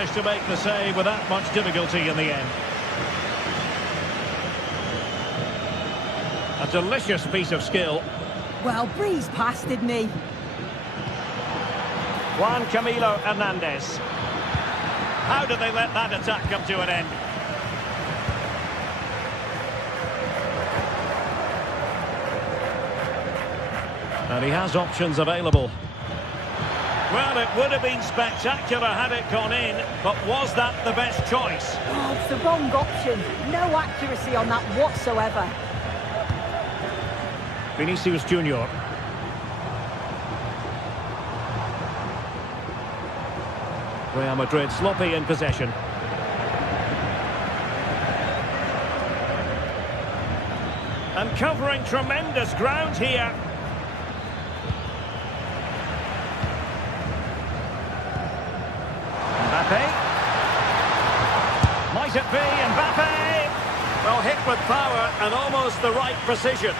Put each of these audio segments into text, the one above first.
managed to make the save without much difficulty in the end. A delicious piece of skill. Well, breezed past, didn't he? Juan Camilo Hernandez. How did they let that attack come to an end? And he has options available. Well, it would have been spectacular had it gone in, but was that the best choice? Oh, it's the wrong option. No accuracy on that whatsoever. Vinicius Junior. Real Madrid sloppy in possession. And covering tremendous ground here. Mbappe. Might it be Mbappe? Well, hit with power and almost the right precision.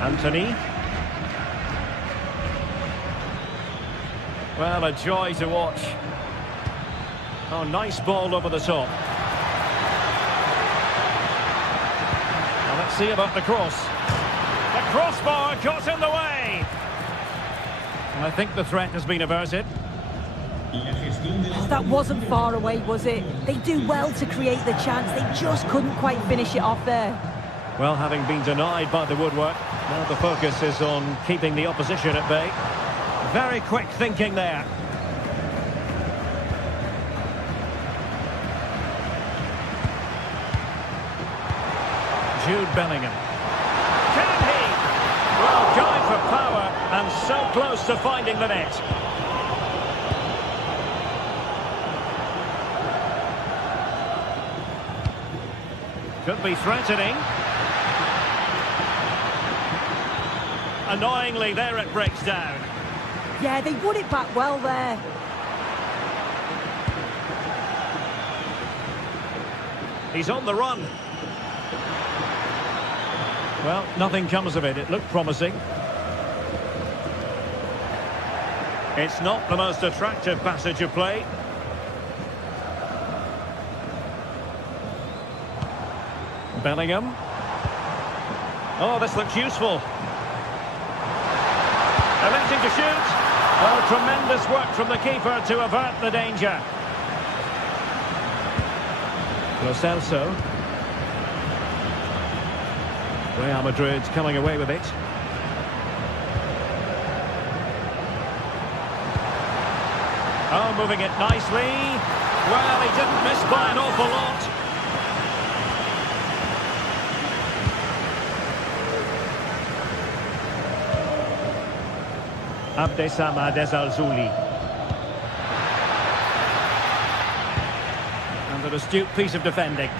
Anthony. Well, a joy to watch. Oh, nice ball over the top. Now let's see about the cross. The crossbar got in the way. And I think the threat has been averted. Oh, that wasn't far away, was it? They do well to create the chance. They just couldn't quite finish it off there. Well, having been denied by the woodwork, now the focus is on keeping the opposition at bay. Very quick thinking there. Jude Bellingham. Can he? Well, going for power and so close to finding the net. Could be threatening. Annoyingly, there it breaks down. Yeah, they won it back well there. He's on the run. Well, nothing comes of it. It looked promising. It's not the most attractive passage of play. Bellingham. Oh, this looks useful. Electing to shoot. Oh, tremendous work from the keeper to avert the danger. Lo Celso. Real Madrid coming away with it. Oh, moving it nicely. Well, he didn't miss by an awful lot. Abdessamad Ezalzouli. And an astute piece of defending.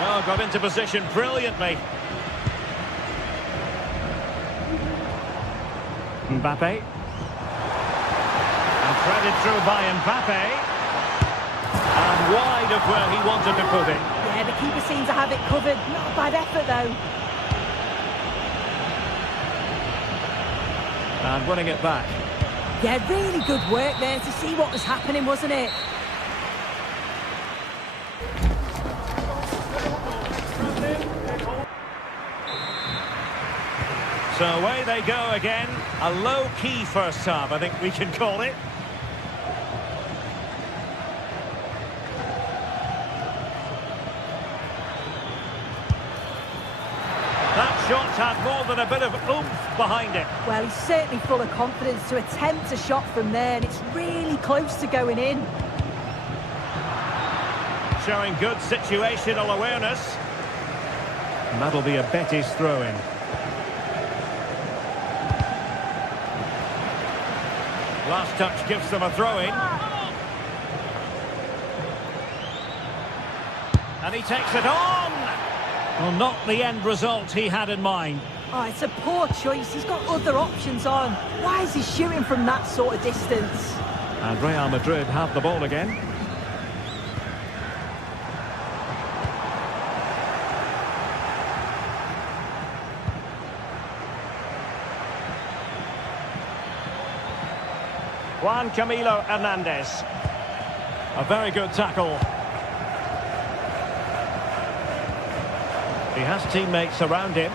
Oh, got into position brilliantly. Mbappe. And threaded through by Mbappe. And wide of where he wanted to put it. Yeah, the keeper seems to have it covered. Not a bad effort, though. And winning it back. Yeah, really good work there to see what was happening, wasn't it? So away they go again. A low-key first half, I think we can call it. That shot had more than a bit of oomph behind it. Well, he's certainly full of confidence to attempt a shot from there, and it's really close to going in. Showing good situational awareness. And that'll be a Betis throw-in. Last touch gives them a throw-in. And he takes it on! Well, not the end result he had in mind. Oh, it's a poor choice. He's got other options on. Why is he shooting from that sort of distance? And Real Madrid have the ball again. Juan Camilo Hernandez. A very good tackle. He has teammates around him.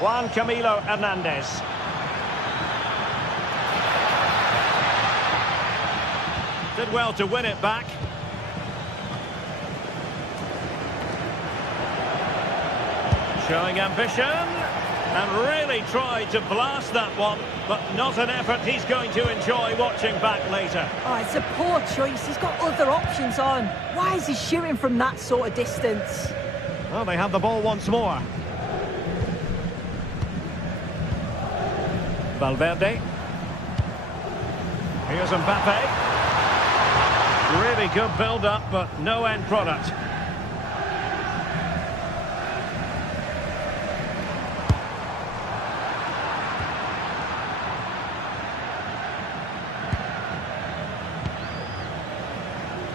Juan Camilo Hernandez. Did well to win it back. Showing ambition. And really tried to blast that one, but not an effort he's going to enjoy watching back later. Oh, it's a poor choice. He's got other options on. Why is he shooting from that sort of distance? Well, they have the ball once more. Valverde. Here's Mbappe. Really good build-up, but no end product.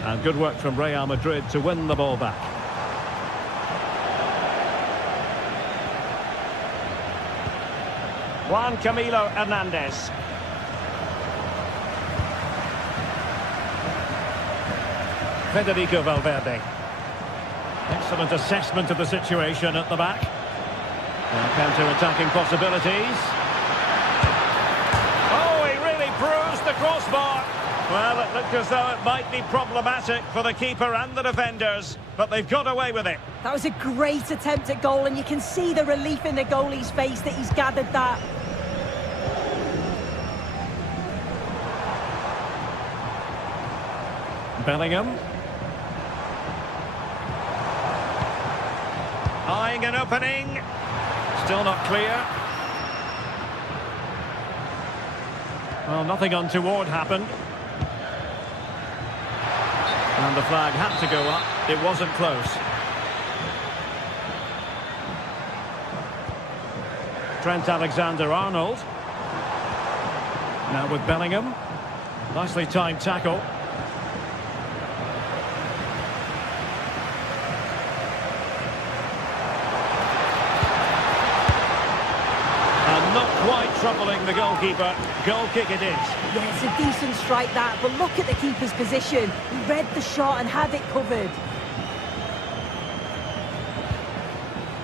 And good work from Real Madrid to win the ball back. Juan Camilo Hernandez. Federico Valverde. Excellent assessment of the situation at the back. Counter-attacking possibilities. Oh, he really bruised the crossbar. Well, it looked as though it might be problematic for the keeper and the defenders, but they've got away with it. That was a great attempt at goal, and you can see the relief in the goalie's face that he's gathered that. Bellingham. Eyeing an opening. Still not clear. Well, nothing untoward happened. And the flag had to go up. It wasn't close. Trent Alexander-Arnold. Now with Bellingham. Nicely timed tackle. And not quite troubling the goalkeeper. Goal kick it is. Yeah, it's a decent strike that, but look at the keeper's position. He read the shot and had it covered.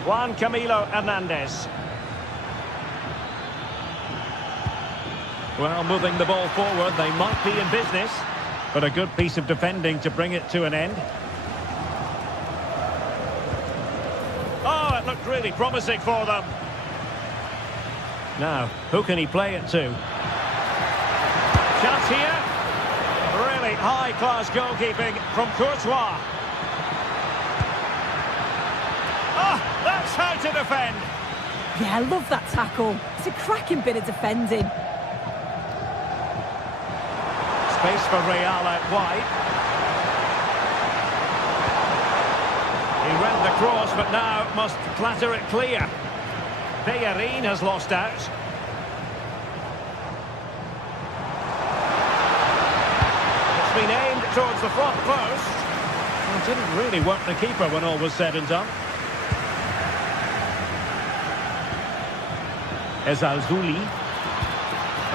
Juan Camilo Hernandez. Well, moving the ball forward, they might be in business, but a good piece of defending to bring it to an end. Oh, it looked really promising for them. Now, who can he play it to? Chance here. Really high-class goalkeeping from Courtois. Oh, that's how to defend. Yeah, I love that tackle. It's a cracking bit of defending. Space for Real out wide. He read the cross, but now must clatter it clear. Bellerin has lost out. It's been aimed towards the front post. Well, it didn't really work the keeper when all was said and done. Ezalzouli.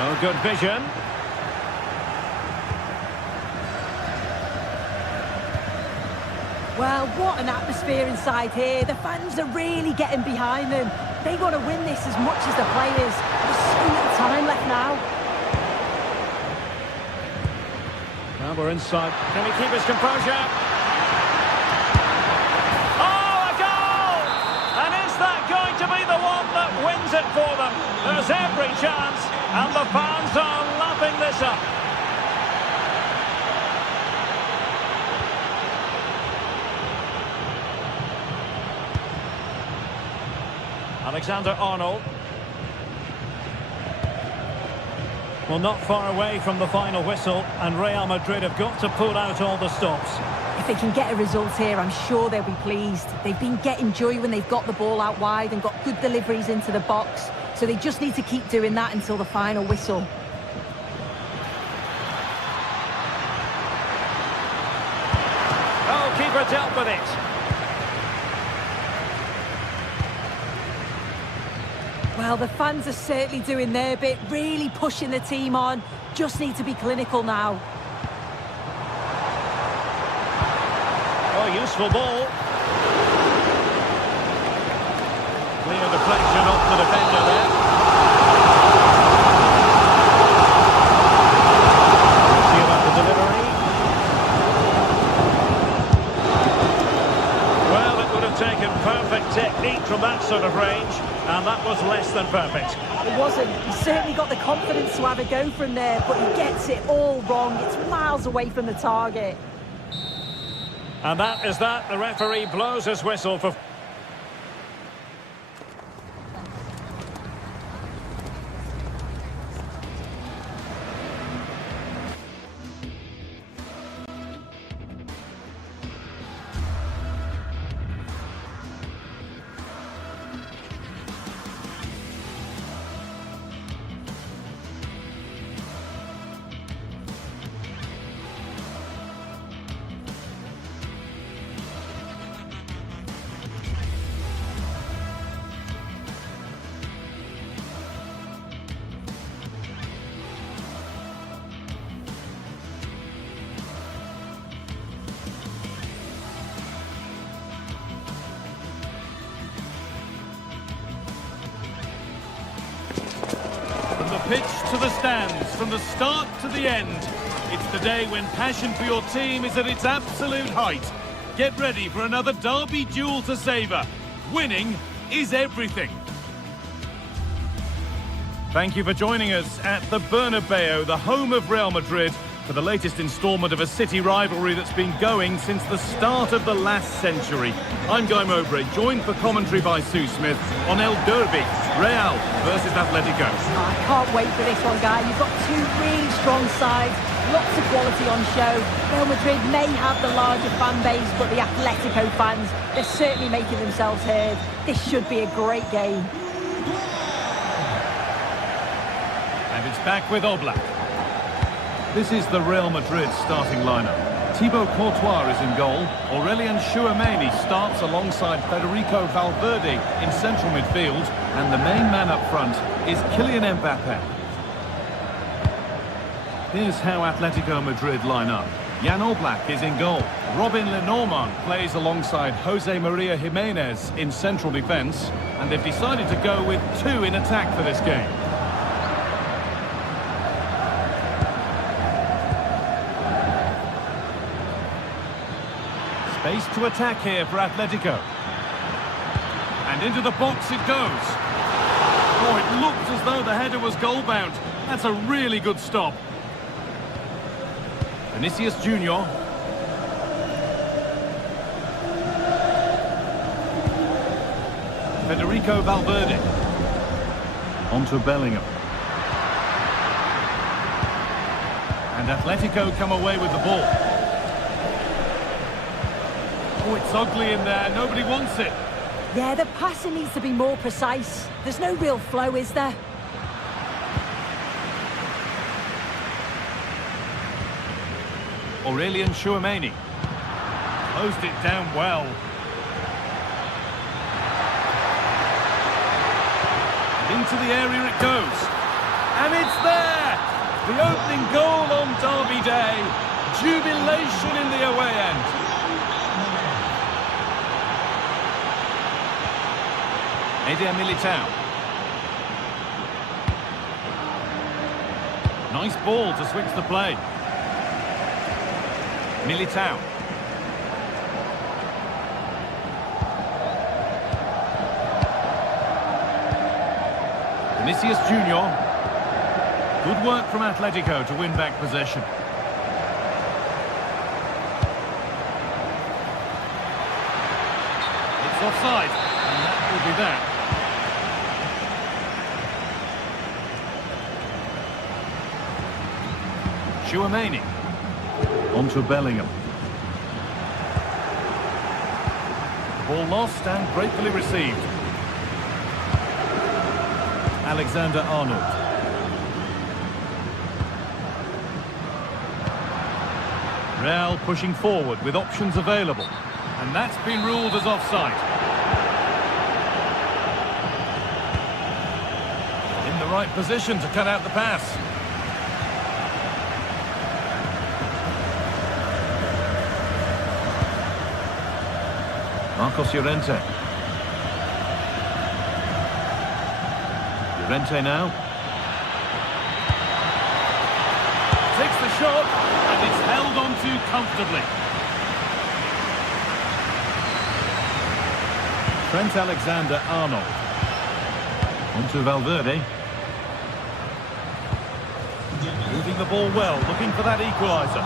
Oh, good vision. Well, what an atmosphere inside here. The fans are really getting behind them. They want to win this as much as the players. There's so little time left now. Now we're inside. Can he keep his composure? Oh, a goal! And is that going to be the one that wins it for them? There's every chance, and the fans are lapping this up. Alexander-Arnold. Well, not far away from the final whistle, and Real Madrid have got to pull out all the stops. If they can get a result here, I'm sure they'll be pleased. They've been getting joy when they've got the ball out wide and got good deliveries into the box. So they just need to keep doing that until the final whistle. Oh, keeper dealt with it. Well, the fans are certainly doing their bit, really pushing the team on. Just need to be clinical now. Oh, useful ball. Clear deflection off the defender there. Let's see about the delivery. Well, it would have taken perfect technique from that sort of range, and that was less than perfect. It wasn't. He certainly got the confidence to have a go from there, but he gets it all wrong. It's miles away from the target. And that is that. The referee blows his whistle for... Pitch to the stands, from the start to the end. It's the day when passion for your team is at its absolute height. Get ready for another derby duel to savour. Winning is everything. Thank you for joining us at the Bernabeu, the home of Real Madrid, for the latest instalment of a city rivalry that's been going since the start of the last century. I'm Guy Mowbray, joined for commentary by Sue Smith on El Derby, Real versus Atletico. I can't wait for this one, Guy. You've got two really strong sides, lots of quality on show. Real Madrid may have the larger fan base, but the Atletico fans, they're certainly making themselves heard. This should be a great game. And it's back with Oblak. This is the Real Madrid starting lineup. Thibaut Courtois is in goal. Aurélien Tchouameni starts alongside Federico Valverde in central midfield. And the main man up front is Kylian Mbappé. Here's how Atletico Madrid line up. Jan Oblak is in goal. Robin Lenormand plays alongside Jose Maria Jimenez in central defence. And they've decided to go with two in attack for this game. Space to attack here for Atletico. And into the box it goes. Oh, it looked as though the header was goal-bound. That's a really good stop. Vinicius Junior. Federico Valverde. Onto Bellingham. And Atletico come away with the ball. Oh, it's ugly in there. Nobody wants it. Yeah, the passing needs to be more precise. There's no real flow, is there? Aurélien Tchouameni. Closed it down well. And into the area it goes. And it's there! The opening goal on Derby Day. Jubilation in the away end. Eder Militao. Nice ball to switch the play. Militao. Vinicius Junior. Good work from Atletico to win back possession. It's offside, and that will be that. Tchouameni. Onto Bellingham. Ball lost and gratefully received. Alexander-Arnold. Real pushing forward with options available. And that's been ruled as offside. In the right position to cut out the pass. Marcos Llorente. Llorente now. Takes the shot, and it's held on to comfortably. Trent Alexander-Arnold. Onto Valverde. Moving the ball well, looking for that equaliser.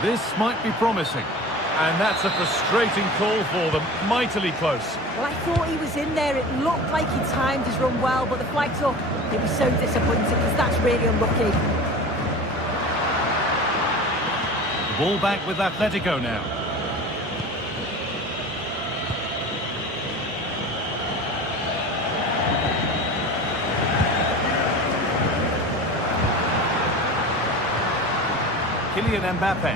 This might be promising, and that's a frustrating call for them, mightily close. Well, I thought he was in there. It looked like he timed his run well, but the flag's up. It was so disappointing because that's really unlucky. Ball back with Atletico now. Kylian Mbappe.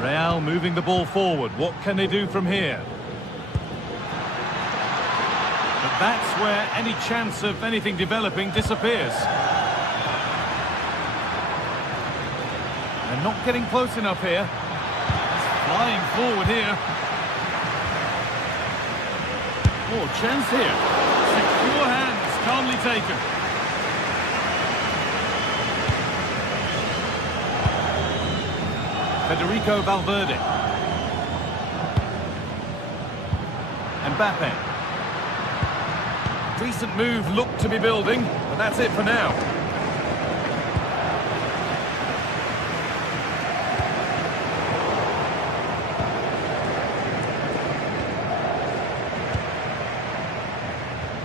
Real moving the ball forward. What can they do from here? But that's where any chance of anything developing disappears. They're not getting close enough here. He's flying forward here. Oh, chance here. Secure hands, calmly taken. Federico Valverde. Mbappe. Decent move looked to be building, but that's it for now.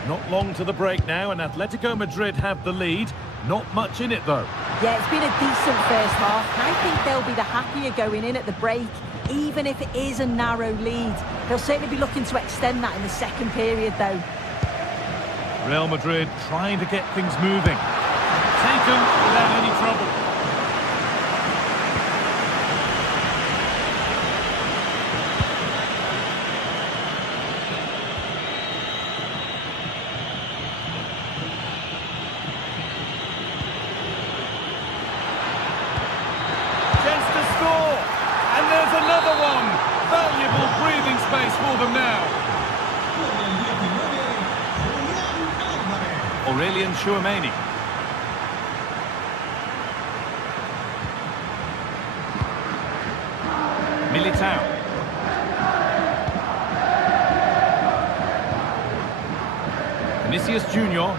Not long to the break now, and Atletico Madrid have the lead. Not much in it, though. Yeah, it's been a decent first half. I think they'll be the happier going in at the break, even if it is a narrow lead. They'll certainly be looking to extend that in the second period, though. Real Madrid trying to get things moving. Taken without any trouble. Another one. Valuable breathing space for them now. Aurelian Tchouameni. Militao. Vinicius Junior.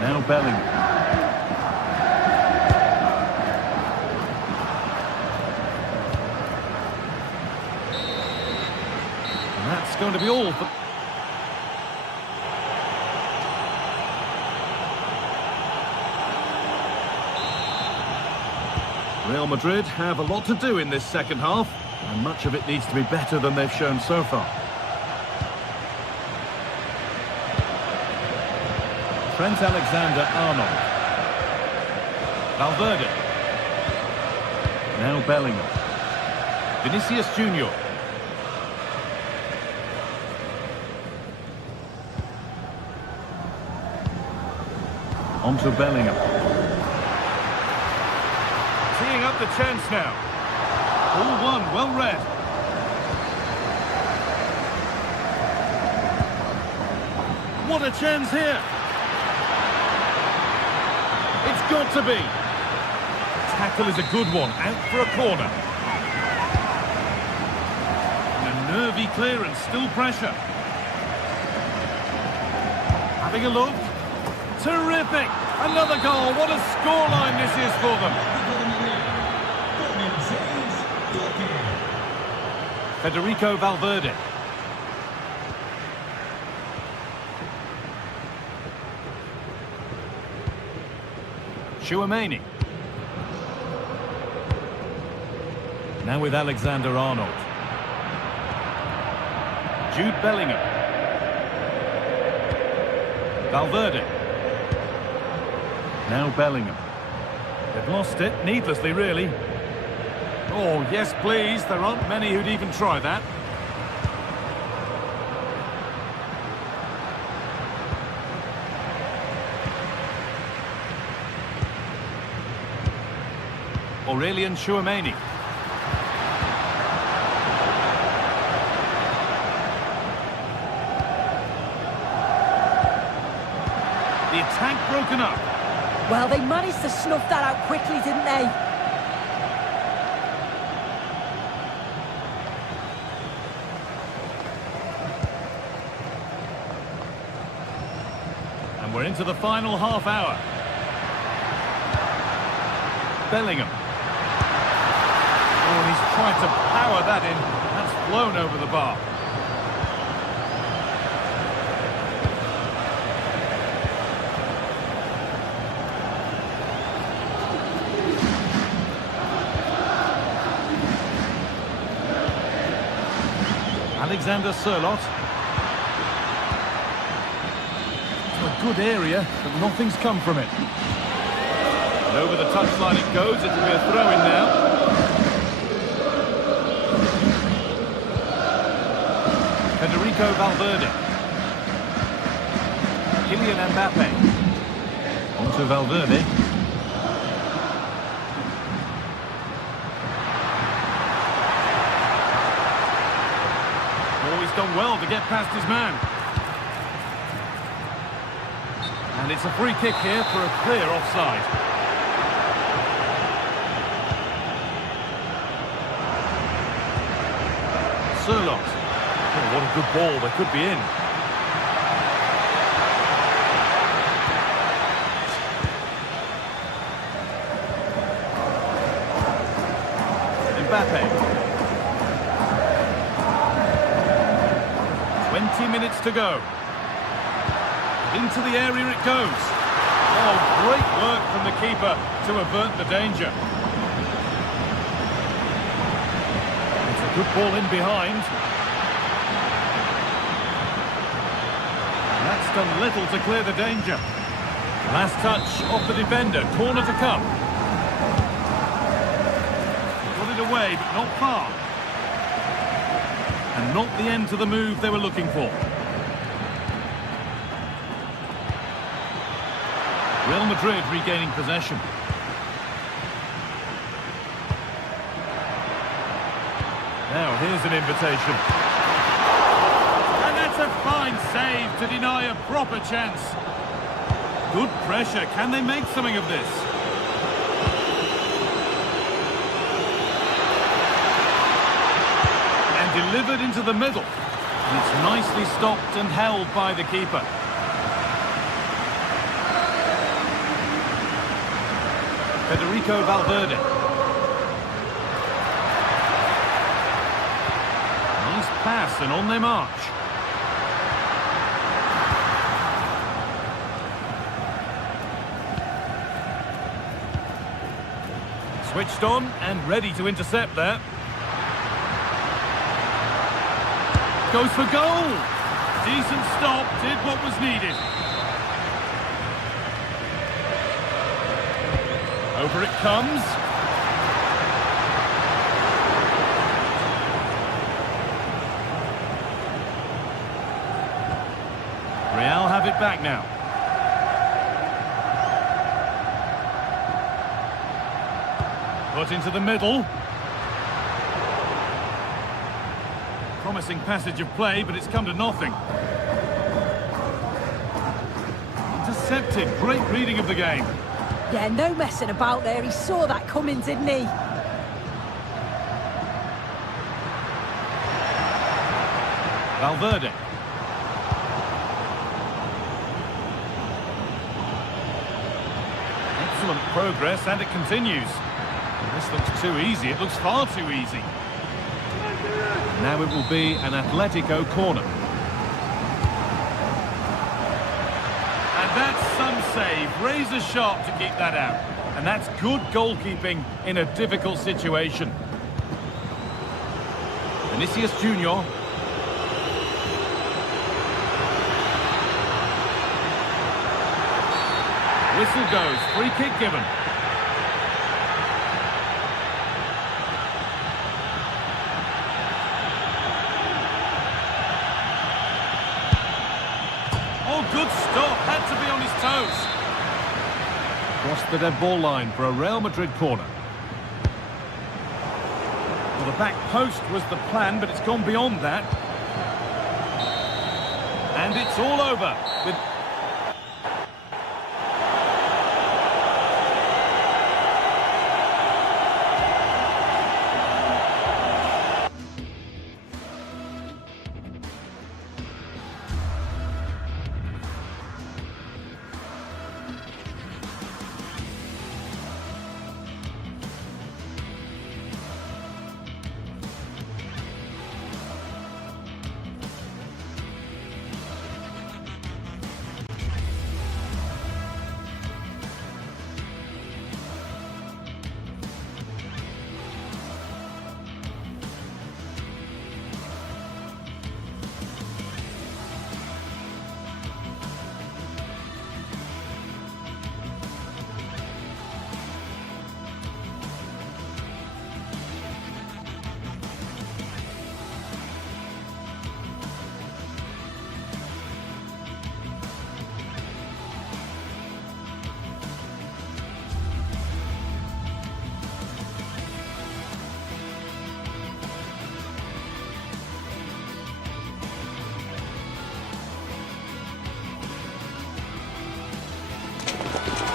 Now Bellingham. That's going to be all for... Real Madrid have a lot to do in this second half, and much of it needs to be better than they've shown so far. Trent Alexander-Arnold. Valverde. Now Bellingham. Vinicius Junior. Onto Bellingham. Teeing up the chance now. All one, well read. What a chance here. It's got to be. Tackle is a good one, out for a corner. And a nervy clearance, still pressure. Having a look. Terrific! Another goal. What a scoreline this is for them. Federico Valverde. Chouameni. Now with Alexander-Arnold. Jude Bellingham. Valverde. Now Bellingham. They've lost it, needlessly really. Oh, yes please, there aren't many who'd even try that. Aurelien Chouameni. The attack broken up. Well, they managed to snuff that out quickly, didn't they? And we're into the final half hour. Bellingham. Oh, and he's tried to power that in. That's flown over the bar. Alexander Sørloth. To a good area, but nothing's come from it. And over the touchline it goes. It'll be a throw-in now. Federico Valverde. Kylian Mbappe. On to Valverde. Oh, he's done well to get past his man. And it's a free kick here for a clear offside. Sørloth. Oh, what a good ball. They could be in. Mbappe. 20 minutes to go. Into the area it goes. Oh, great work from the keeper to avert the danger. It's a good ball in behind. That's done little to clear the danger. Last touch off the defender. Corner to come. Got it away, but not far. And not the end to the move they were looking for. Real Madrid regaining possession. Now here's an invitation. And that's a fine save to deny a proper chance. Good pressure. Can they make something of this? And delivered into the middle. And it's nicely stopped and held by the keeper. Federico Valverde. Nice pass and on their march. Switched on and ready to intercept there. Goes for goal. Decent stop, did what was needed. Over it comes. Real have it back now. Put into the middle. Promising passage of play, but it's come to nothing. Intercepted. Great reading of the game. Yeah, no messing about there. He saw that coming, didn't he? Valverde. Excellent progress, and it continues. This looks too easy. It looks far too easy. Now it will be an Atletico corner. And that's some save, razor sharp to keep that out. And that's good goalkeeping in a difficult situation. Vinicius Junior. Whistle goes, free kick given. Oh, good stop, had to be on his toes. Crossed the dead ball line for a Real Madrid corner. Well, the back post was the plan, but it's gone beyond that. And it's all over with...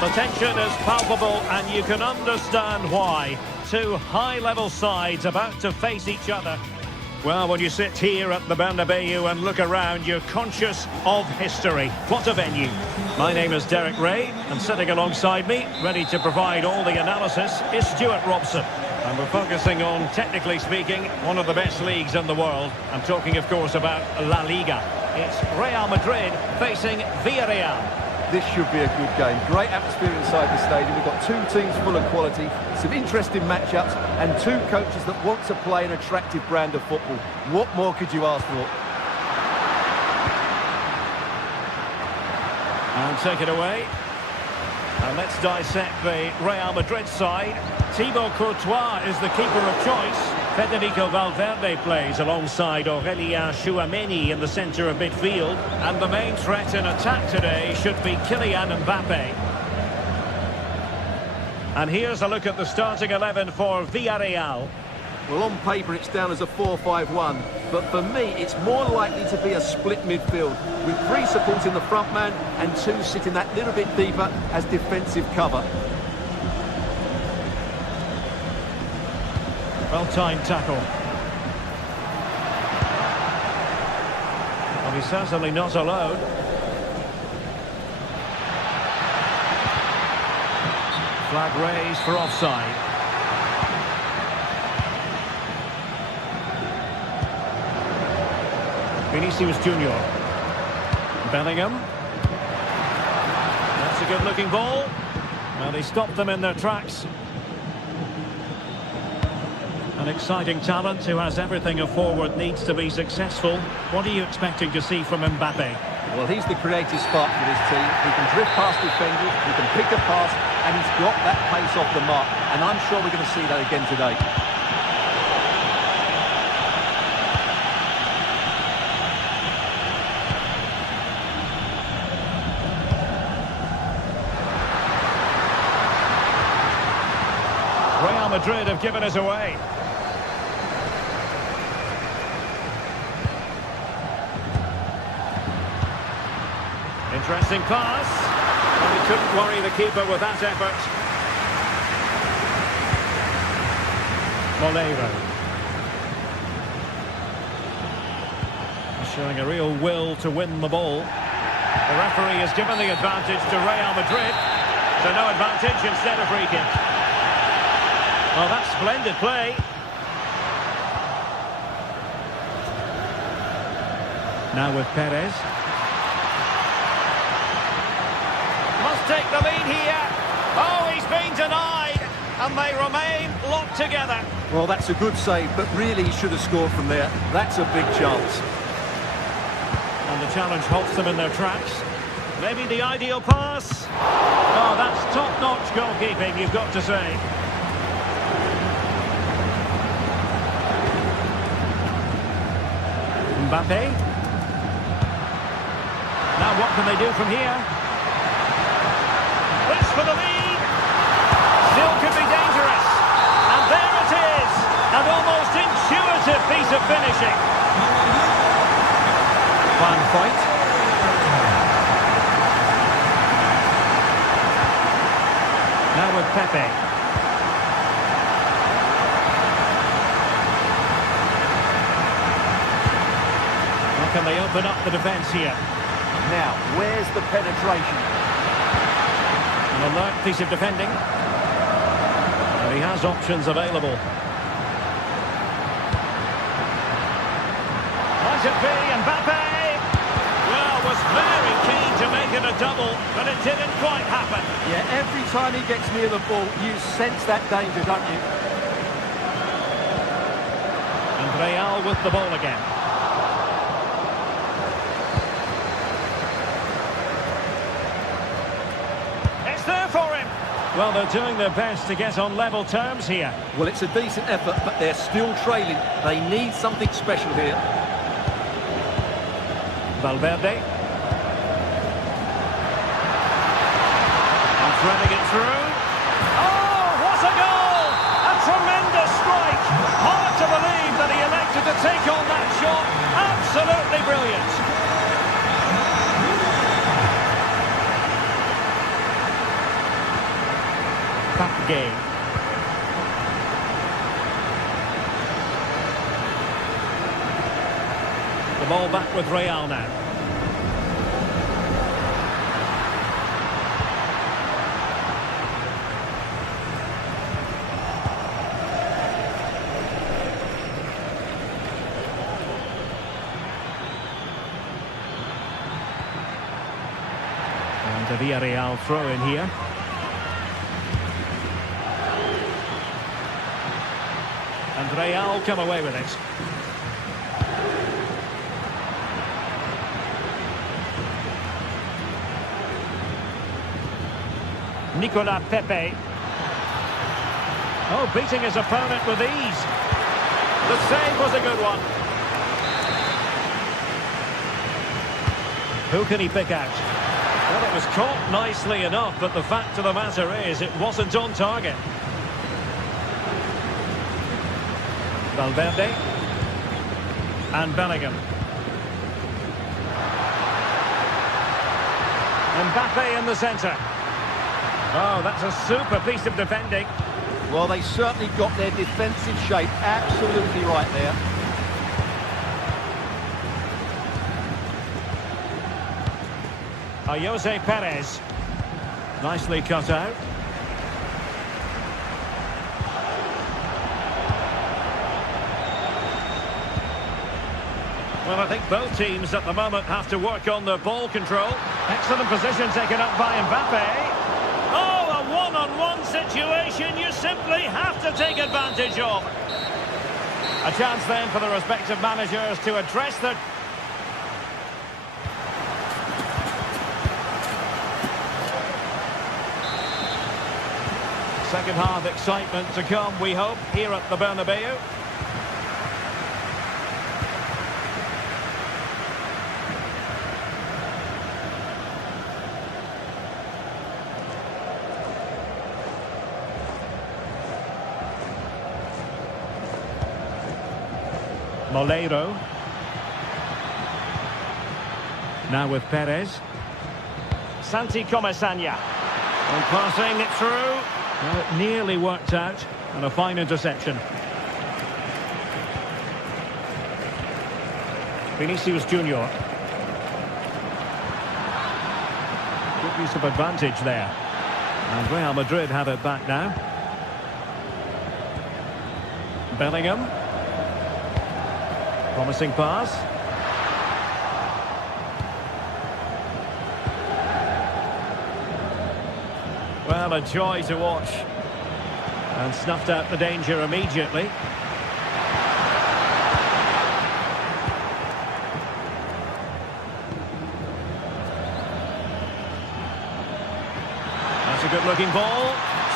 The tension is palpable, and you can understand why. Two high-level sides about to face each other. Well, when you sit here at the Bernabeu and look around, you're conscious of history. What a venue. My name is Derek Ray, and sitting alongside me, ready to provide all the analysis, is Stuart Robson. And we're focusing on, technically speaking, one of the best leagues in the world. I'm talking, of course, about La Liga. It's Real Madrid facing Villarreal. This should be a good game. Great atmosphere inside the stadium. We've got two teams full of quality, some interesting matchups, and two coaches that want to play an attractive brand of football. What more could you ask for? And take it away. And let's dissect the Real Madrid side. Thibaut Courtois is the keeper of choice. Federico Valverde plays alongside Aurélien Tchouameni in the centre of midfield. And the main threat in attack today should be Kylian Mbappe. And here's a look at the starting 11 for Villarreal. Well, on paper it's down as a 4-5-1, but for me it's more likely to be a split midfield, with three supporting the front man and two sitting that little bit deeper as defensive cover. Well-timed tackle. Well, he's certainly not alone. Flag raised for offside. Vinicius Junior. Bellingham. That's a good-looking ball. Well, he stopped them in their tracks. An exciting talent who has everything a forward needs to be successful. What are you expecting to see from Mbappe? Well, he's the creative spark for this team. He can drift past defenders, he can pick a pass, and he's got that pace off the mark. And I'm sure we're going to see that again today. Real Madrid have given us away. Interesting pass. And he couldn't worry the keeper with that effort. Molero. Showing a real will to win the ball. The referee has given the advantage to Real Madrid. So no advantage, instead of free kick. Well, that's splendid play. Now with Perez. Must take the lead here. Oh, he's been denied. And they remain locked together. Well, that's a good save, but really he should have scored from there. That's a big chance. And the challenge halts them in their tracks. Maybe the ideal pass. Oh, that's top-notch goalkeeping, you've got to say. Mbappe. Now what can they do from here? This for the lead. Still could be dangerous. And there it is. An almost intuitive piece of finishing. Van Foyt. Now with Pepe. Can they open up the defence here? Now, where's the penetration? An alert piece of defending. And he has options available. Might it be Mbappe? Well, was very keen to make it a double, but it didn't quite happen. Yeah, every time he gets near the ball, you sense that danger, don't you? And Real with the ball again. Well, they're doing their best to get on level terms here. Well, it's a decent effort, but they're still trailing. They need something special here. Valverde. And threading it through. Oh, what a goal! A tremendous strike! Hard to believe that he elected to take on that shot. Absolutely brilliant. Game. The ball back with Real now. And the Villarreal throw in here. And Real come away with it. Nicolas Pepe. Oh, beating his opponent with ease. The save was a good one. Who can he pick out? Well, it was caught nicely enough, but the fact of the matter is it wasn't on target. Valverde and Bellingham. Mbappe in the centre. Oh, that's a super piece of defending. Well, they certainly got their defensive shape absolutely right there. Jose Perez. Nicely cut out. Well, I think both teams at the moment have to work on their ball control. Excellent position taken up by Mbappe. Oh, a one-on-one situation you simply have to take advantage of. A chance then for the respective managers to address the... Second half excitement to come, we hope, here at the Bernabeu. Moleiro. Now with Perez. Santi Comesaña. And passing it through. Well, it nearly worked out. And a fine interception. Vinicius Junior. Good use of advantage there. And Real Madrid have it back now. Bellingham. Promising pass. Well, a joy to watch. And snuffed out the danger immediately. That's a good-looking ball.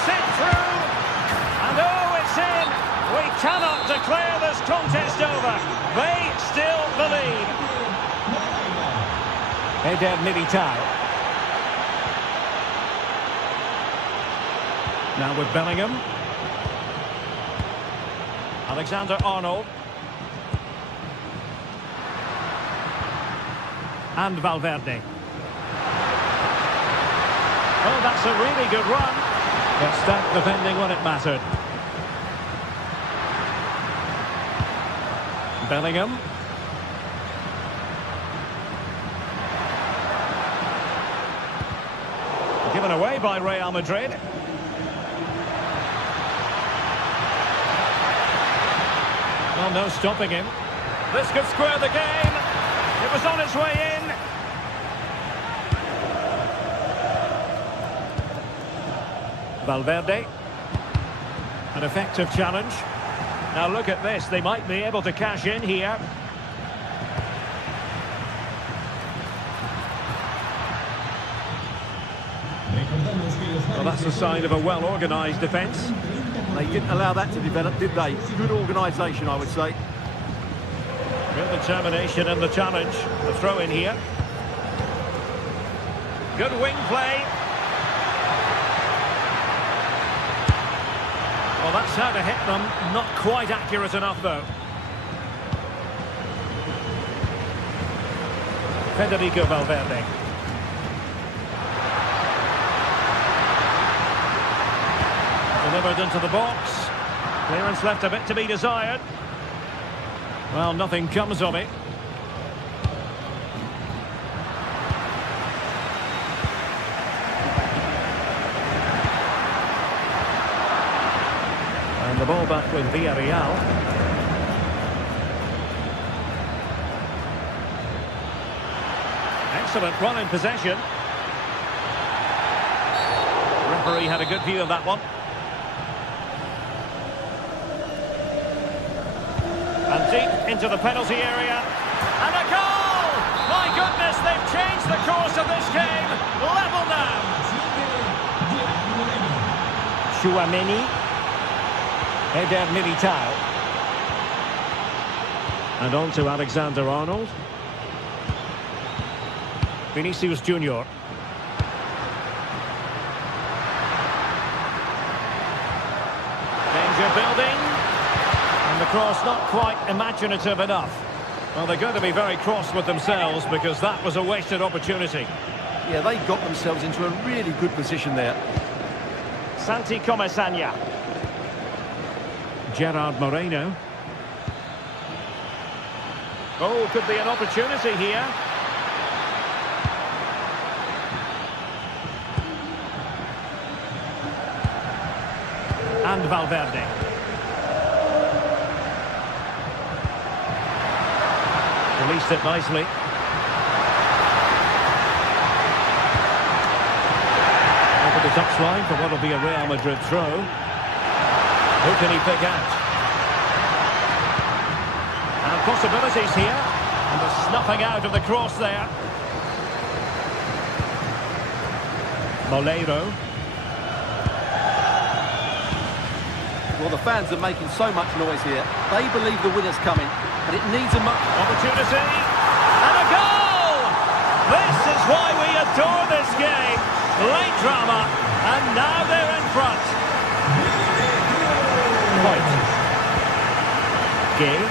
Sent through. And oh, it's in. We cannot declare this contest over. They still the lead. Eder Militao. Now with Bellingham. Alexander-Arnold. And Valverde. Oh, that's a really good run. But stout defending when it mattered. Bellingham. Given away by Real Madrid. Well, no stopping him. This could square the game. It was on its way in. Valverde. An effective challenge. Now look at this. They might be able to cash in here. Well, that's a sign of a well-organised defence. They didn't allow that to develop, did they? Good organisation, I would say. Good determination in the challenge. The throw in here. Good wing play. Well, that's how to hit them. Not quite accurate enough, though. Federico Valverde. Delivered into the box. Clearance left a bit to be desired. Well, nothing comes of it. And the ball back with Villarreal. Excellent run in possession. Referee had a good view of that one. And deep into the penalty area. And a goal! My goodness, they've changed the course of this game. Level now. Chouameni. Eder Militao. And on to Alexander-Arnold. Vinicius Junior. Danger building. And the cross not quite imaginative enough. Well, they're going to be very cross with themselves because that was a wasted opportunity. Yeah, they got themselves into a really good position there. Santi Comesaña. Gerard Moreno. Oh, could be an opportunity here. And Valverde. Released it nicely. Over the touchline for what will be a Real Madrid throw. Who can he pick out? And possibilities here. And the snuffing out of the cross there. Moleiro. Well, the fans are making so much noise here. They believe the winner's coming, but it needs a opportunity. And a goal! This is why we adore this game. Late drama, and now they're in front. Point. Gay.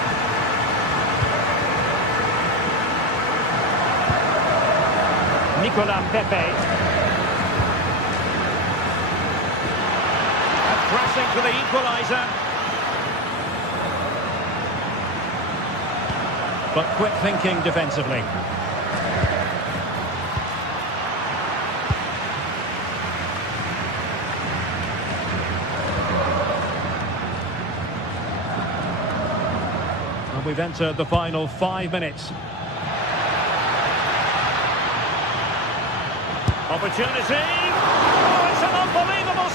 Nicolas Pepe. And pressing for the equaliser. But quick thinking defensively. And we've entered the final 5 minutes. Opportunity! Oh, it's an unbelievable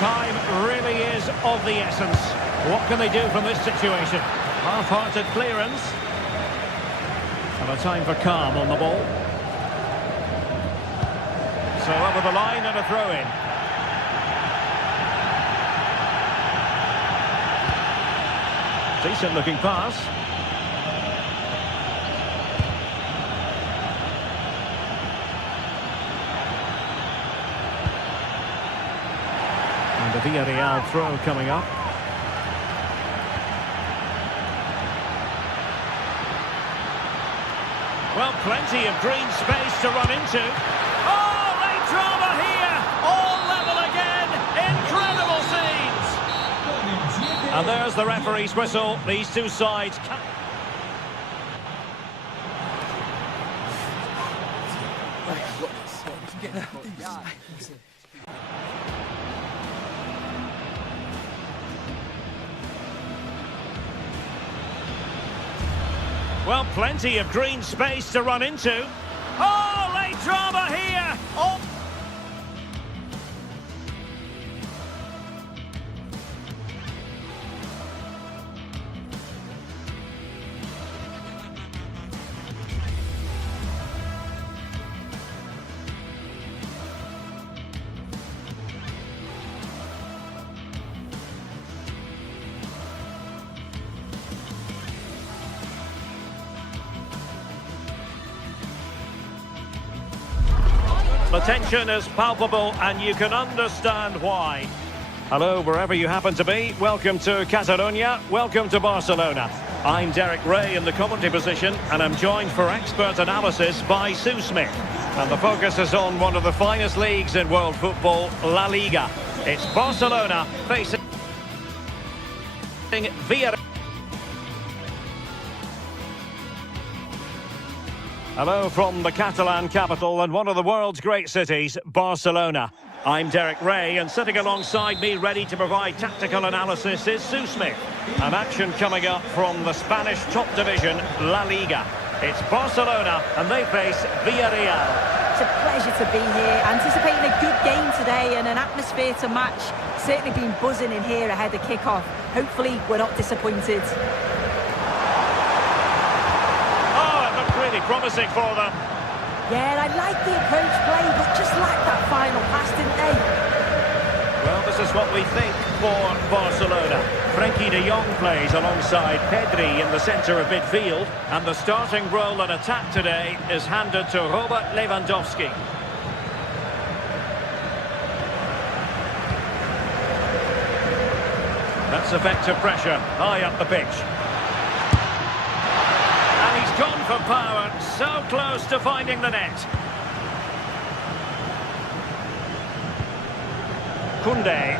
time really is of the essence. What can they do from this situation? Half-hearted clearance. And a time for calm on the ball. So over the line and a throw-in. Decent looking pass. And the Villarreal throw coming up. Well, plenty of green space to run into. Oh, late drama here! All level again! Incredible scenes! And there's the referee's whistle. These two sides... Well, plenty of green space to run into. Oh, late drama here! Oh. The tension is palpable and you can understand why. Hello, wherever you happen to be. Welcome to Catalonia. Welcome to Barcelona. I'm Derek Ray in the commentary position and I'm joined for expert analysis by Sue Smith. And the focus is on one of the finest leagues in world football, La Liga. It's Barcelona facing Villarreal. Hello from the Catalan capital and one of the world's great cities, Barcelona. I'm Derek Ray, and sitting alongside me ready to provide tactical analysis is Sue Smith. An action coming up from the Spanish top division, La Liga. It's Barcelona and they face Villarreal. It's a pleasure to be here, anticipating a good game today and an atmosphere to match. Certainly been buzzing in here ahead of kick-off. Hopefully we're not disappointed. Really promising for them. Yeah, I like the approach play, but just lacked that final pass, didn't they? Well, this is what we think for Barcelona. Frenkie de Jong plays alongside Pedri in the centre of midfield, and the starting role in attack today is handed to Robert Lewandowski. That's effective pressure, high up the pitch. He's gone for power, so close to finding the net. Koundé.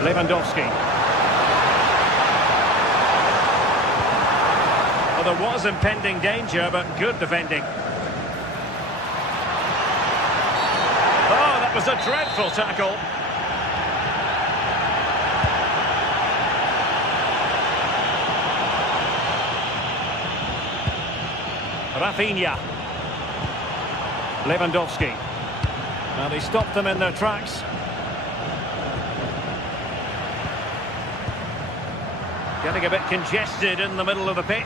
Lewandowski. Well, there was impending danger, but good defending. Oh, that was a dreadful tackle. Rafinha. Lewandowski. Well, they stopped them in their tracks. Getting a bit congested in the middle of the pitch.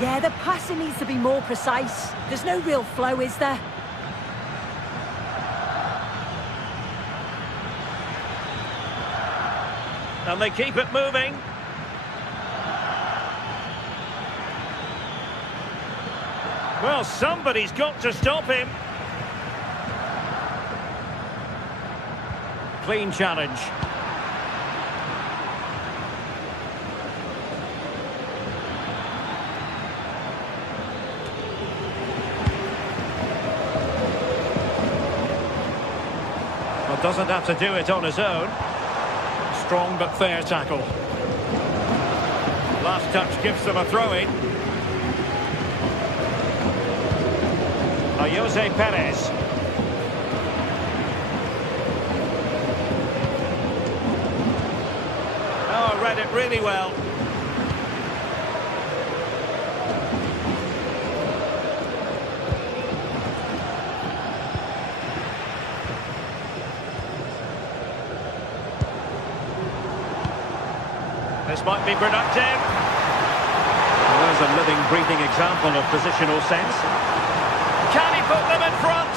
Yeah, the passing needs to be more precise. There's no real flow, is there? And they keep it moving. Well, somebody's got to stop him. Clean challenge. Well, doesn't have to do it on his own. Strong but fair tackle. Last touch gives them a throw-in. Jose Perez. Oh, read it really well. This might be productive. Well, there's a living, breathing example of positional sense. Can he put them in front?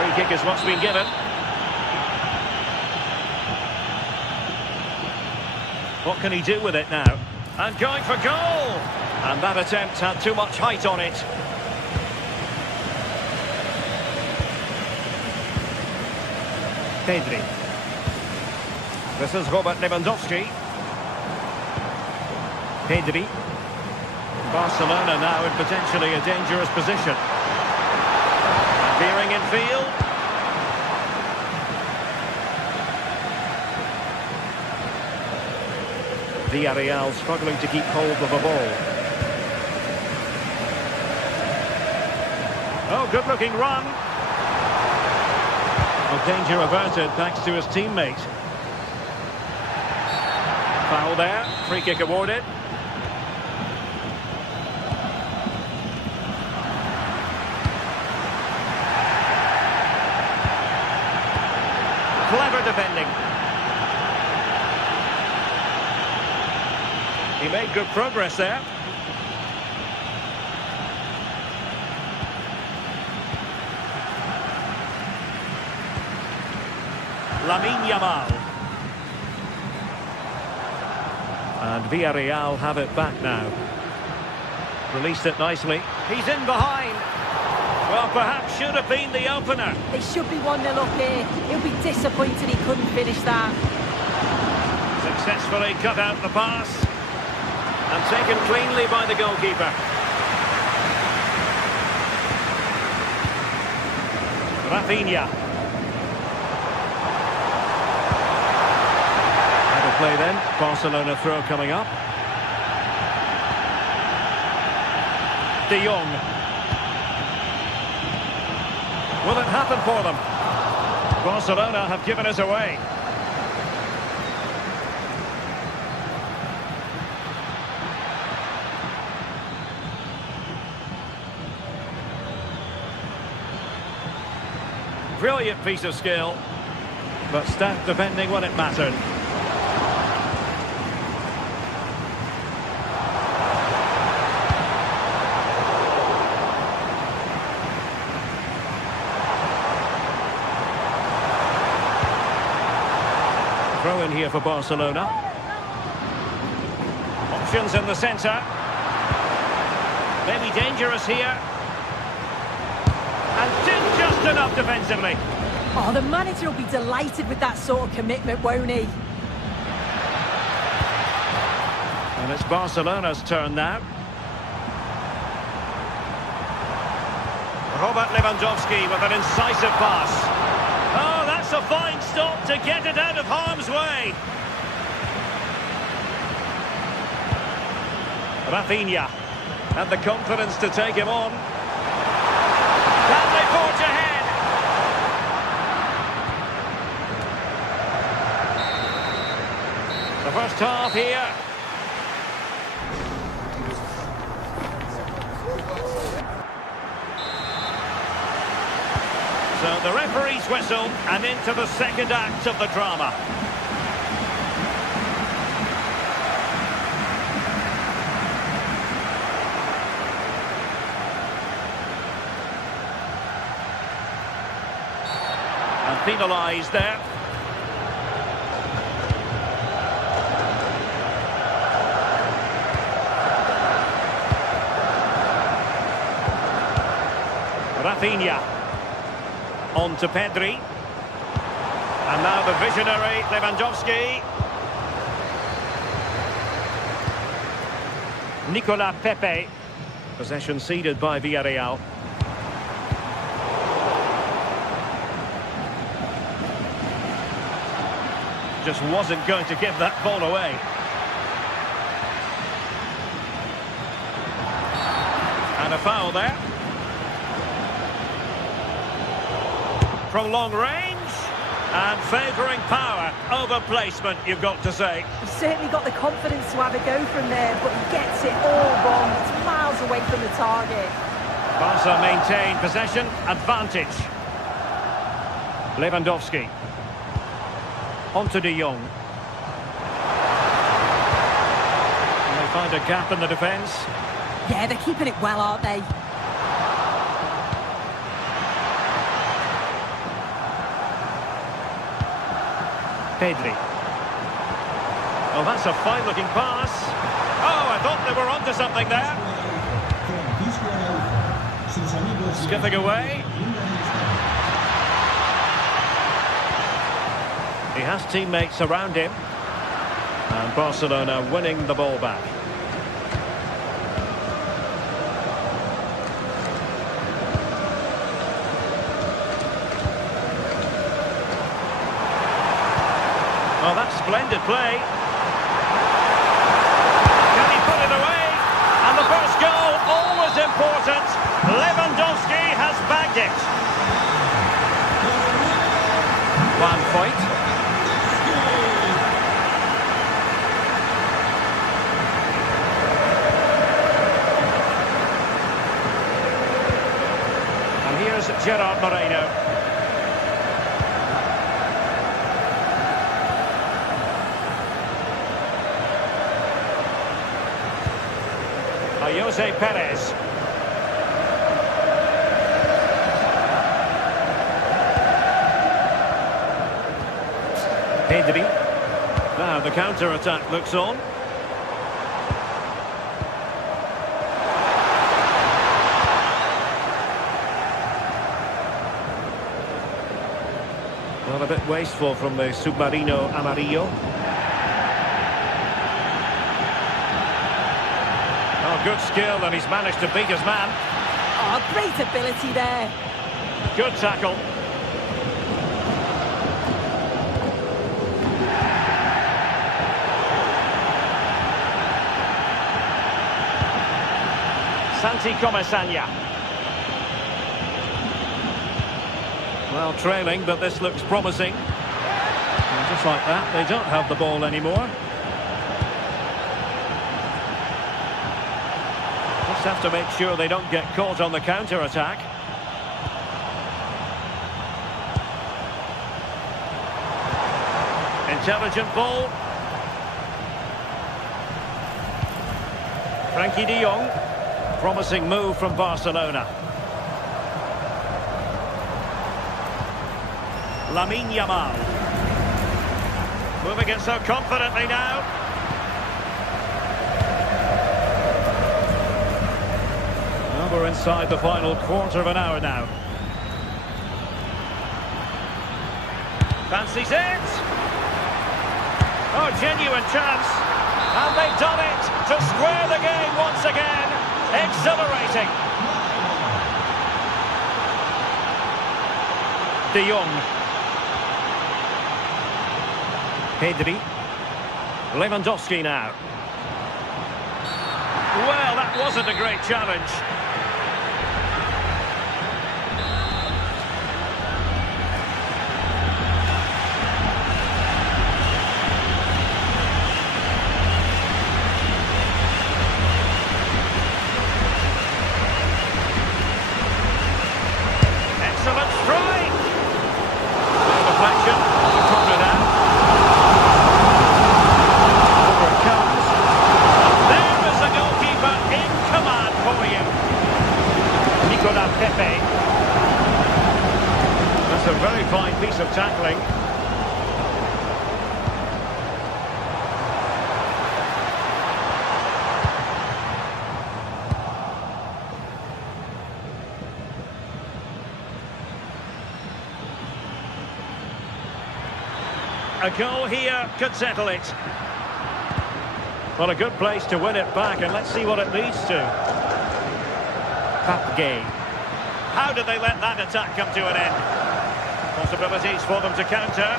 Free kick is what's been given. What can he do with it now? And going for goal! And that attempt had too much height on it. Pedri. This is Robert Lewandowski. Pedri. Barcelona now in potentially a dangerous position. Veering in field. Villarreal struggling to keep hold of the ball. Oh, good-looking run. Well, danger averted thanks to his teammate. Foul there. Free kick awarded. Clever defending. He made good progress there. Lamine Yamal. And Villarreal have it back now. Released it nicely. He's in behind. Well, perhaps should have been the opener. They should be 1-0 up here. He'll be disappointed he couldn't finish that. Successfully cut out the pass. And taken cleanly by the goalkeeper. Rafinha. Out of play then. Barcelona throw coming up. De Jong. Will it happen for them? Barcelona have given us away. Brilliant piece of skill, but stout defending when it mattered. Throw in here for Barcelona. Options in the centre. Maybe dangerous here. And did just enough defensively. Oh, the manager will be delighted with that sort of commitment, won't he? And it's Barcelona's turn now. Robert Lewandowski with an incisive pass. Oh, that's a fine stop to get it out of harm's way. Rafinha had the confidence to take him on. Can they forge ahead? The first half here. So the referee's whistle and into the second act of the drama. And penalised there. Rafinha. On to Pedri. And now the visionary Lewandowski. Nicolas Pepe. Possession ceded by Villarreal. Just wasn't going to give that ball away. And a foul there. From long range, and favouring power over placement, you've got to say. He's certainly got the confidence to have a go from there, but he gets it all wrong. It's miles away from the target. Barca maintain possession, advantage. Lewandowski. On to De Jong. And they find a gap in the defence. Yeah, they're keeping it well, aren't they? Pedri. Oh, that's a fine-looking pass. Oh, I thought they were onto something there. Skipping away. He has teammates around him. And Barcelona winning the ball back. Oh, that's splendid play. Can he put it away? And the first goal, always important. Lewandowski has bagged it. 1 point. And here's Gerard Moreno. Jose Perez. Pedri. Now the counter-attack looks on. Well, a bit wasteful from the Submarino Amarillo. Good skill, and he's managed to beat his man. Oh, great ability there. Good tackle. Santi Comesaña. Well, trailing, but this looks promising. And just like that, they don't have the ball anymore. Have to make sure they don't get caught on the counter-attack. Intelligent ball. Frankie de Jong. Promising move from Barcelona. Lamine Yamal. Moving it so confidently now. We're inside the final quarter of an hour now. Fancies it. Oh, genuine chance. And they've done it to square the game once again. Exhilarating. De Jong. Pedri. Lewandowski now. Well, that wasn't a great challenge. Excellent strike. Deflection. Corner down. Over it comes. There is the goalkeeper in command for you. Nicolas Pepe. That's a very fine piece of tackling. A goal here could settle it. Well, a good place to win it back, and let's see what it leads to. Papgay. How did they let that attack come to an end? Possibilities for them to counter.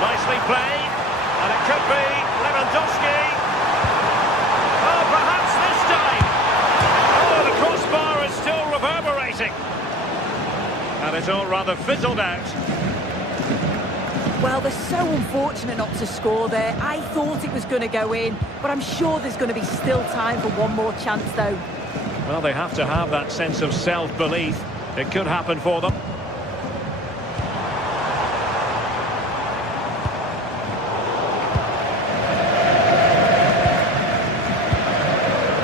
Nicely played, and it could be Lewandowski. Oh, perhaps this time. Oh, the crossbar is still reverberating. And it's all rather fizzled out. Well, they're so unfortunate not to score there. I thought it was going to go in, but I'm sure there's going to be still time for one more chance, though. Well, they have to have that sense of self-belief. It could happen for them.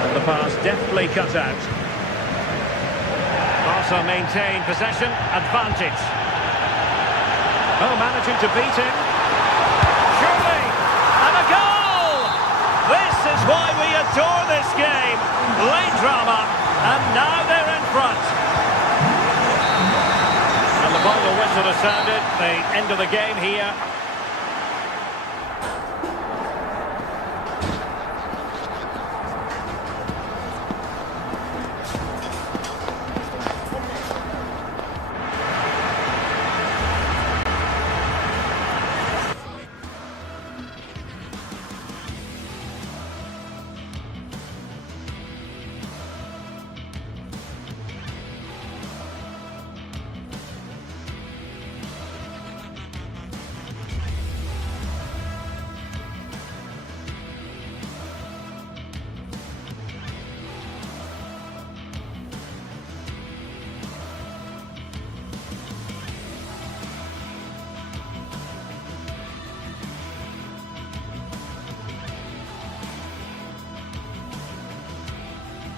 And the pass deftly cut out. Barca maintain possession, advantage. Oh, managing to beat him. Surely! And a goal! This is why we adore this game. Late drama, and now they're in front. And the final whistle has sounded. The end of the game here.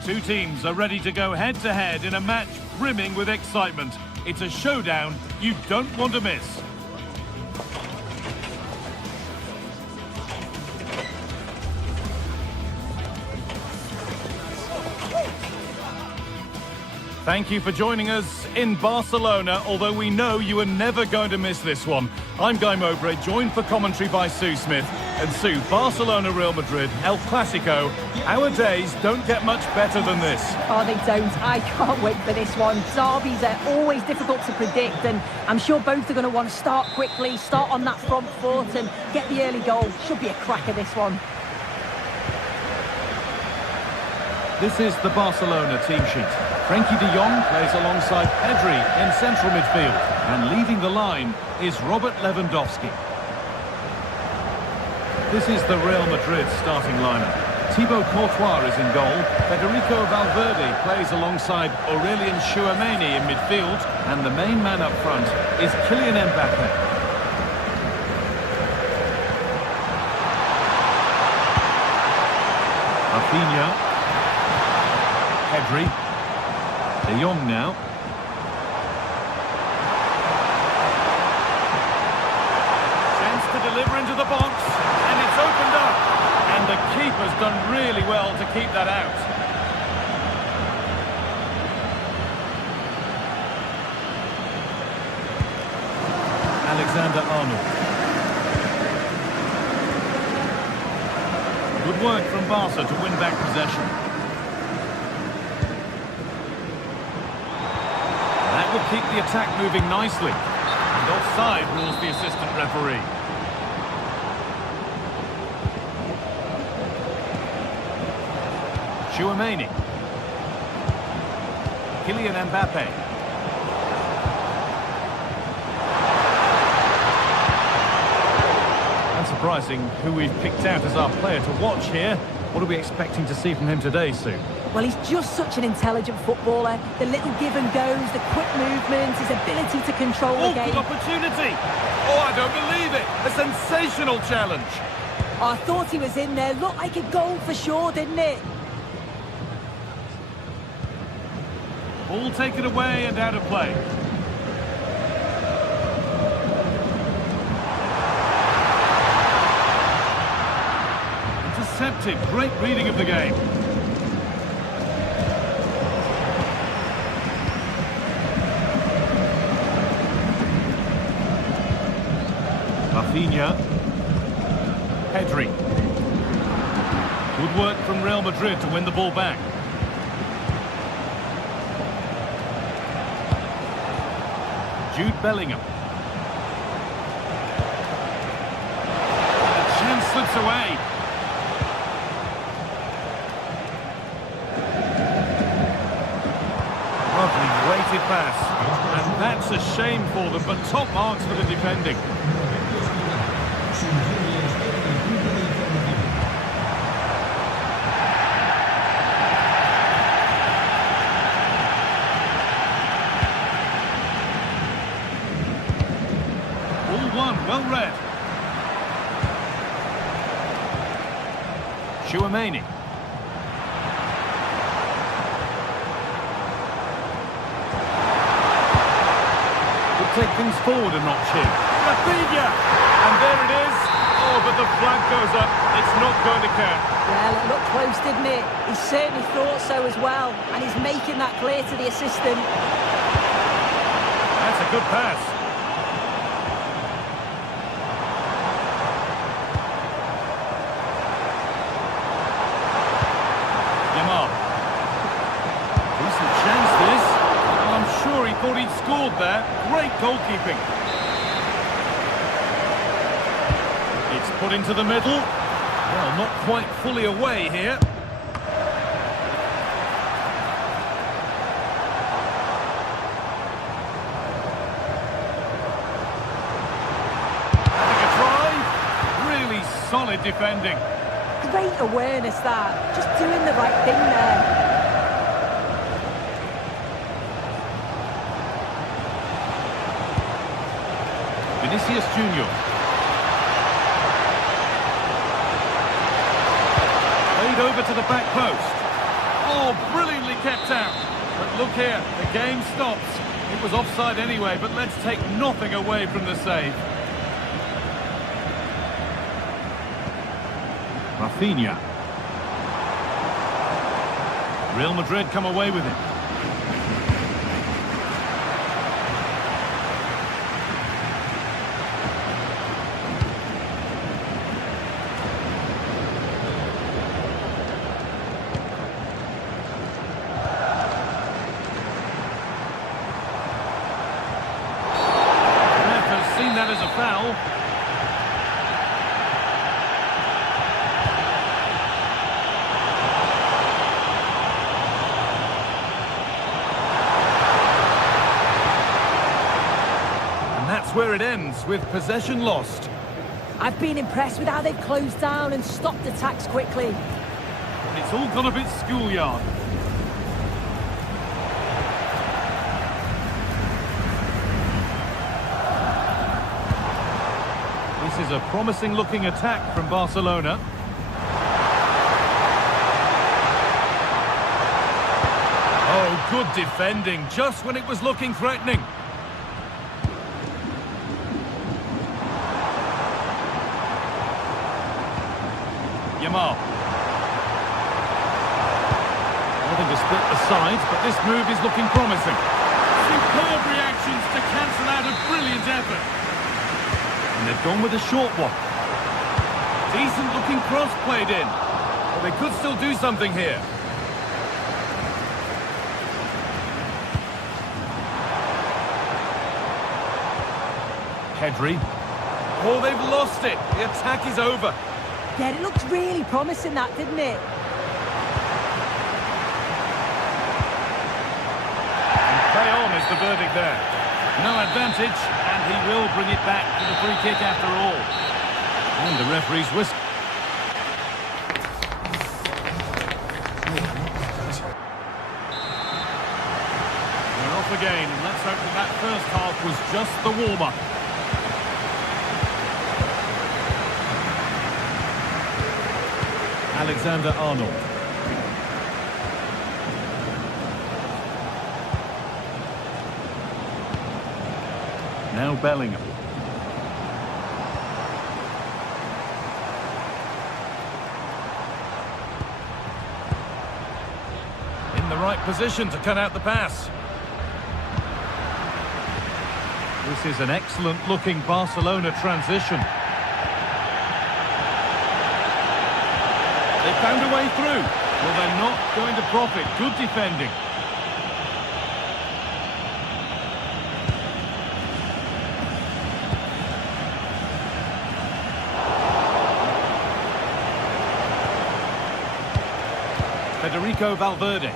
Two teams are ready to go head-to-head in a match brimming with excitement. It's a showdown you don't want to miss. Thank you for joining us in Barcelona, although we know you are never going to miss this one. I'm Guy Mowbray, joined for commentary by Sue Smith. And Sue, Barcelona, Real Madrid, El Clasico, our days don't get much better than this. Oh, they don't. I can't wait for this one. Derbies are always difficult to predict, and I'm sure both are going to want to start quickly, start on that front foot and get the early goal. Should be a cracker, this one. This is the Barcelona team sheet. Frankie de Jong plays alongside Pedri in central midfield. And leading the line is Robert Lewandowski. This is the Real Madrid starting lineup. Thibaut Courtois is in goal. Federico Valverde plays alongside Aurelien Tchouameni in midfield. And the main man up front is Kylian Mbappe. Rafinha. Pedri. De Jong now. Chance to deliver into the box. And it's opened up. And the keeper's done really well to keep that out. Alexander-Arnold. Good work from Barca to win back possession. That will keep the attack moving nicely. And offside rules the assistant referee. Tchouameni. Kylian Mbappe. Unsurprising who we've picked out as our player to watch here. What are we expecting to see from him today, Sue? Well, he's just such an intelligent footballer. The little give and goes, the quick movements, his ability to control the game. Good opportunity! Oh, I don't believe it! A sensational challenge! Oh, I thought he was in there. Looked like a goal for sure, didn't it? Ball taken away and out of play. Intercepted. Great reading of the game. Rafinha. Pedri. Good work from Real Madrid to win the ball back. Jude Bellingham. The chance slips away. Lovely weighted pass. And that's a shame for them, but top marks for the defending. Chouameni. Could take things forward a notch here. Rafinha! And there it is. Oh, but the flag goes up. It's not going to count. Well, it looked close, didn't it? He certainly thought so as well. And he's making that clear to the assistant. That's a good pass. Decent chance this. Well, I'm sure he thought he'd scored there. Great goalkeeping. It's put into the middle. Well, not quite fully away here. Having a try. Really solid defending. Great awareness, that. Just doing the right thing there. Vinicius Junior. Played over to the back post. Oh, brilliantly kept out. But look here, the game stops. It was offside anyway, but let's take nothing away from the save. Rafinha. Real Madrid come away with it. That as a foul. And that's where it ends, with possession lost. I've been impressed with how they've closed down and stopped attacks quickly. It's all gone a bit schoolyard. This is a promising-looking attack from Barcelona. Oh, good defending, just when it was looking threatening. Yamal. Nothing to split the sides, but this move is looking promising. Superb reactions to cancel out a brilliant effort. And they've gone with a short one. Decent looking cross played in. But they could still do something here. Pedri. Oh, they've lost it. The attack is over. Yeah, it looked really promising, that, didn't it? And play on is the verdict there. No advantage, and he will bring it back to the free kick after all. And the referee's whistle. We're off again, and let's hope that first half was just the warm-up. Alexander-Arnold. Now Bellingham. In the right position to cut out the pass. This is an excellent-looking Barcelona transition. They found a way through. Well, they're not going to profit. Good defending. Federico Valverde.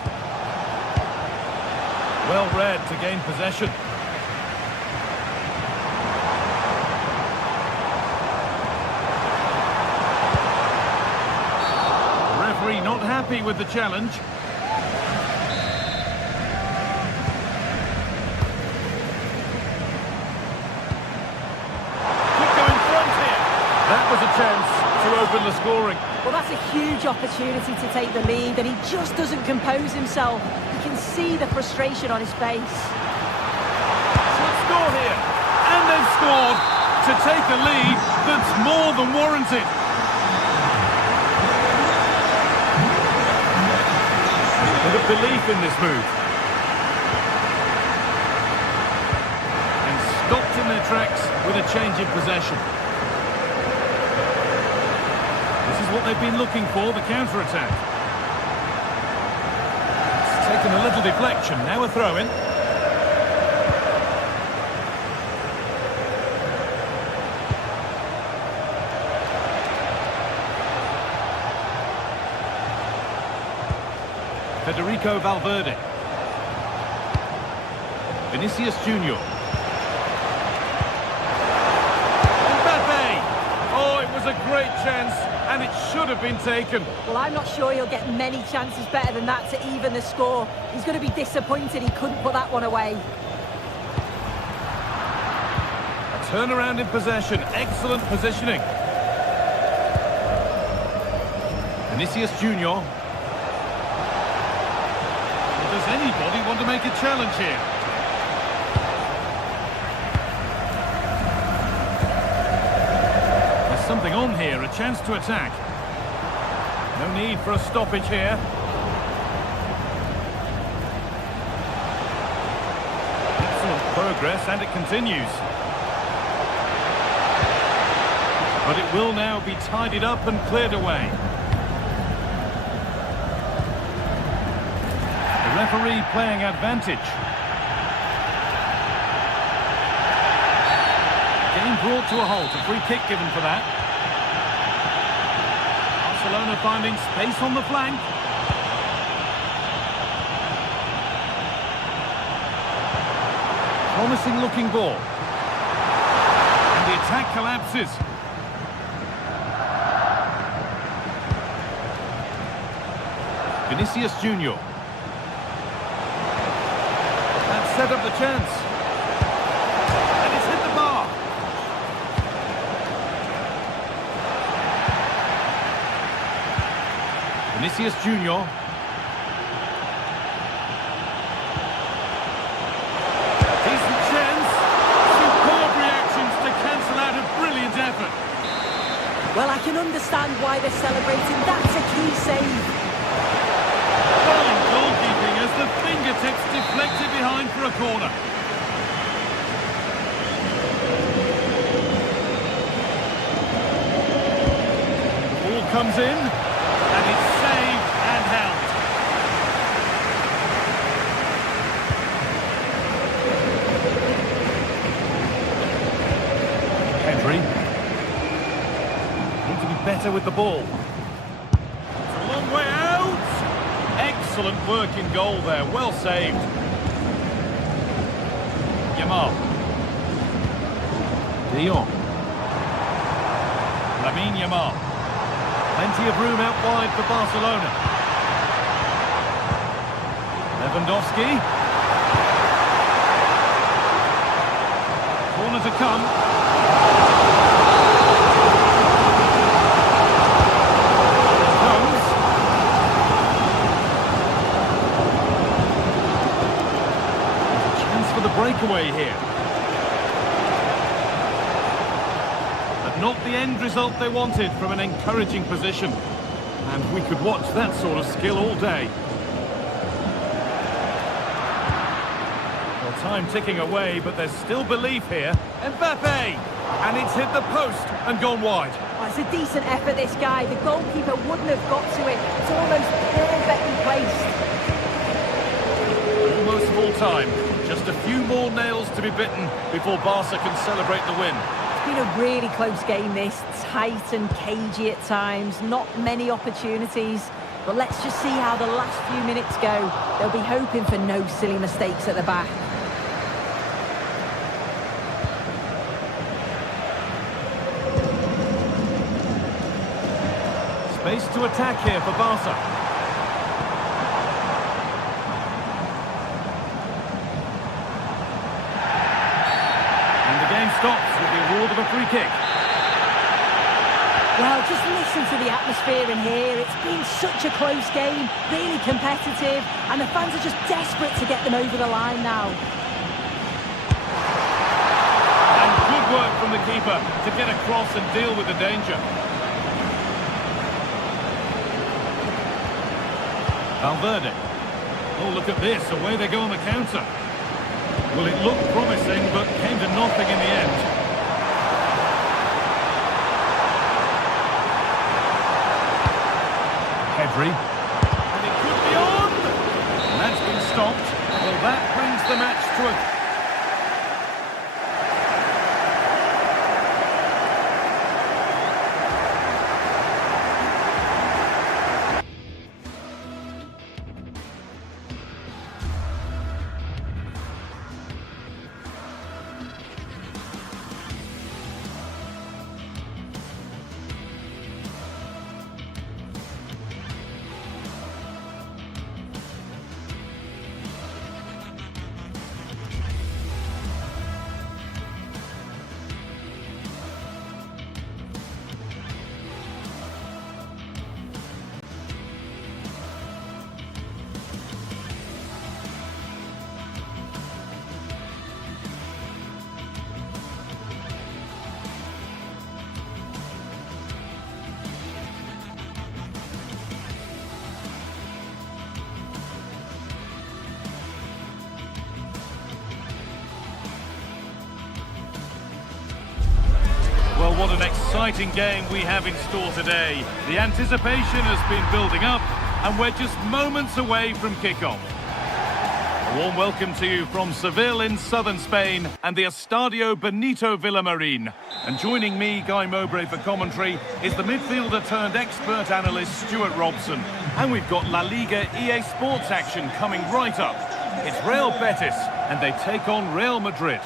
Well read to gain possession. Not happy with the challenge. Could go in front here. That was a chance to open the scoring. Well, that's a huge opportunity to take the lead, and he just doesn't compose himself. You can see the frustration on his face. Should score here. And they've scored to take a lead that's more than warranted. A bit of belief in this move. And stopped in their tracks with a change in possession. This is what they've been looking for, the counter-attack. It's taken a little deflection, now a throw-in. Federico Valverde. Vinicius Junior. Mbappe! Oh, it was a great chance, and it should have been taken. Well, I'm not sure he'll get many chances better than that to even the score. He's going to be disappointed he couldn't put that one away. A turnaround in possession, excellent positioning. Vinicius Junior. Does anybody want to make a challenge here? There's something on here, a chance to attack. No need for a stoppage here. Excellent progress, and it continues. But it will now be tidied up and cleared away. Referee playing advantage. Game brought to a halt, a free kick given for that. Barcelona finding space on the flank. Promising looking ball. And the attack collapses. Vinicius Junior. Set up the chance. And it's hit the bar. Vinicius Junior. Decent chance. Superb reactions to cancel out a brilliant effort. Well, I can understand why they're celebrating. That's a key save. Fine goalkeeping as the fingertips deflected behind for a corner. The ball comes in, and it's saved and held. Henry. Need to be better with the ball. It's a long way out. Excellent work in goal there, well saved. Yamal. De Jong. Lamine Yamal. Plenty of room out wide for Barcelona. Lewandowski. Corner to come. Breakaway here. But not the end result they wanted from an encouraging position. And we could watch that sort of skill all day. Well, time ticking away, but there's still belief here. Mbappe! And it's hit the post and gone wide. Oh, it's a decent effort, this guy. The goalkeeper wouldn't have got to it. It's almost perfectly placed. Almost full time. Just a few more nails to be bitten before Barca can celebrate the win. It's been a really close game, this. Tight and cagey at times. Not many opportunities. But let's just see how the last few minutes go. They'll be hoping for no silly mistakes at the back. Space to attack here for Barca. Stops with the award of a free kick. Well, just listen to the atmosphere in here. It's been such a close game, really competitive, and the fans are just desperate to get them over the line now. And good work from the keeper to get across and deal with the danger. Valverde. Oh, look at this. Away they go on the counter. Well, it looked promising, but came to nothing in the end. Pedri. And it could be on! And that's been stopped. Well, that brings the match to a... Well, what an exciting game we have in store today. The anticipation has been building up, and we're just moments away from kickoff. A warm welcome to you from Seville in southern Spain and the Estadio Benito Villamarin. And joining me, Guy Mowbray, for commentary is the midfielder turned expert analyst Stuart Robson. And we've got La Liga EA Sports action coming right up. It's Real Betis, and they take on Real Madrid.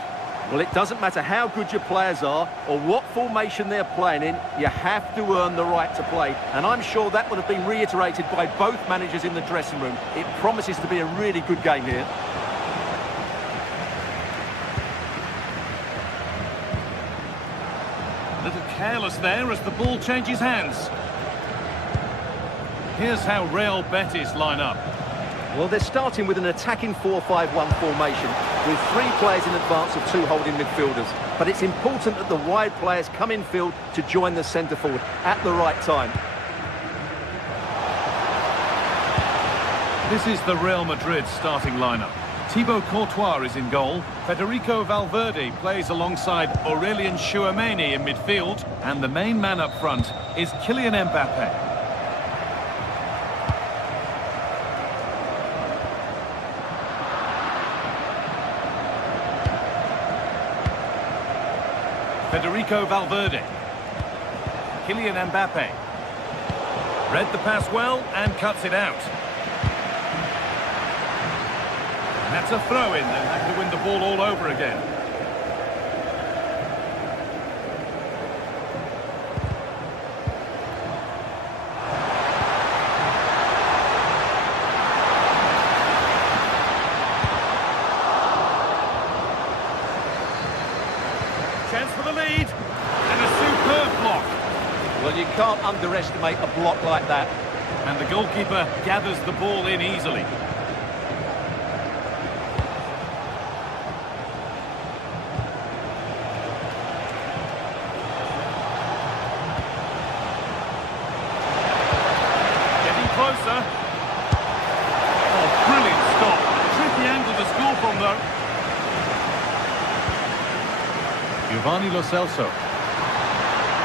Well, it doesn't matter how good your players are or what formation they're playing in, you have to earn the right to play. And I'm sure that would have been reiterated by both managers in the dressing room. It promises to be a really good game here. A little careless there as the ball changes hands. Here's how Real Betis line up. Well, they're starting with an attacking 4-5-1 formation with 3 players in advance of 2 holding midfielders. But it's important that the wide players come in field to join the centre forward at the right time. This is the Real Madrid starting lineup. Thibaut Courtois is in goal. Federico Valverde plays alongside Aurelien Tchouameni in midfield. And the main man up front is Kylian Mbappe. Federico Valverde. Kylian Mbappe. Read the pass well and cuts it out. And that's a throw-in. They'll have to win the ball all over again. Chance for the lead, and a superb block. Well, you can't underestimate a block like that. And the goalkeeper gathers the ball in easily. Getting closer. Oh, brilliant stop. Tricky angle to score from, though. Giovanni Lo Celso.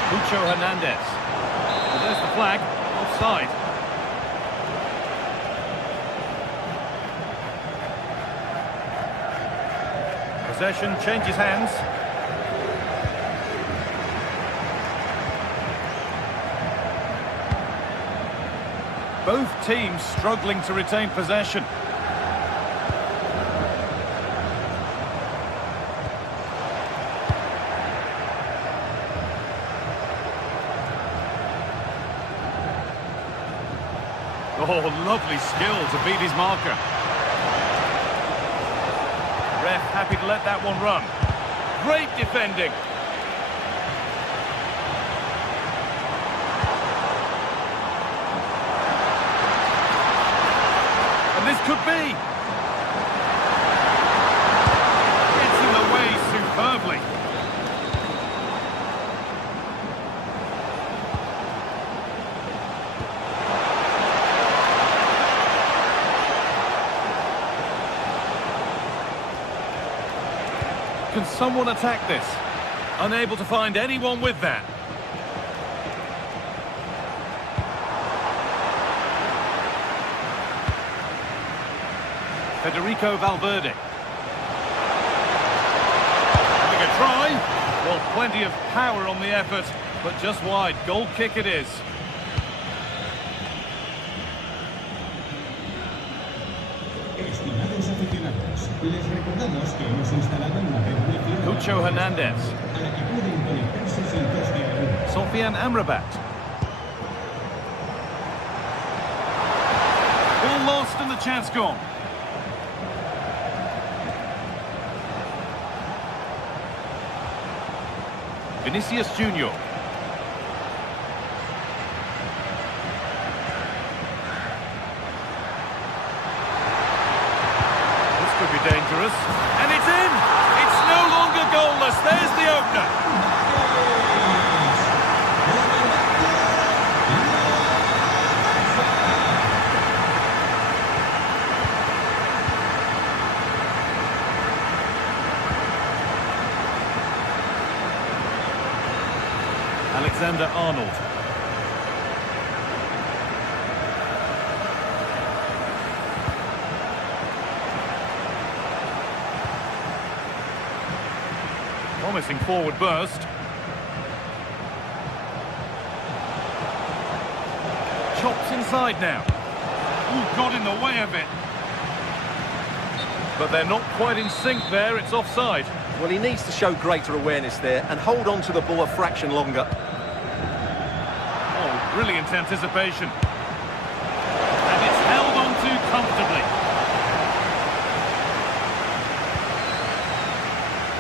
Lucho Hernandez. Well, there's the flag. Offside. Possession changes hands. Both teams struggling to retain possession. Oh, lovely skill to beat his marker. Ref happy to let that one run. Great defending. could be. Gets in the way superbly. Can someone attack this? Unable to find anyone with that. Federico Valverde. Having a try. Well, plenty of power on the effort, but just wide. Goal kick it is. Estimados aficionados, les recordamos que hemos instalado una red wifi Cucho Hernandez. para que puedan conectarse sin coste alguno. Sofian Amrabat. All lost and the chance gone. Vinicius Junior. This could be dangerous. And it's in! It's no longer goalless. There's the opener. Alexander-Arnold. Promising forward burst. Chops inside now. Ooh, got in the way of it. But they're not quite in sync there, it's offside. Well, he needs to show greater awareness there and hold on to the ball a fraction longer. Oh, brilliant anticipation. And it's held on to comfortably.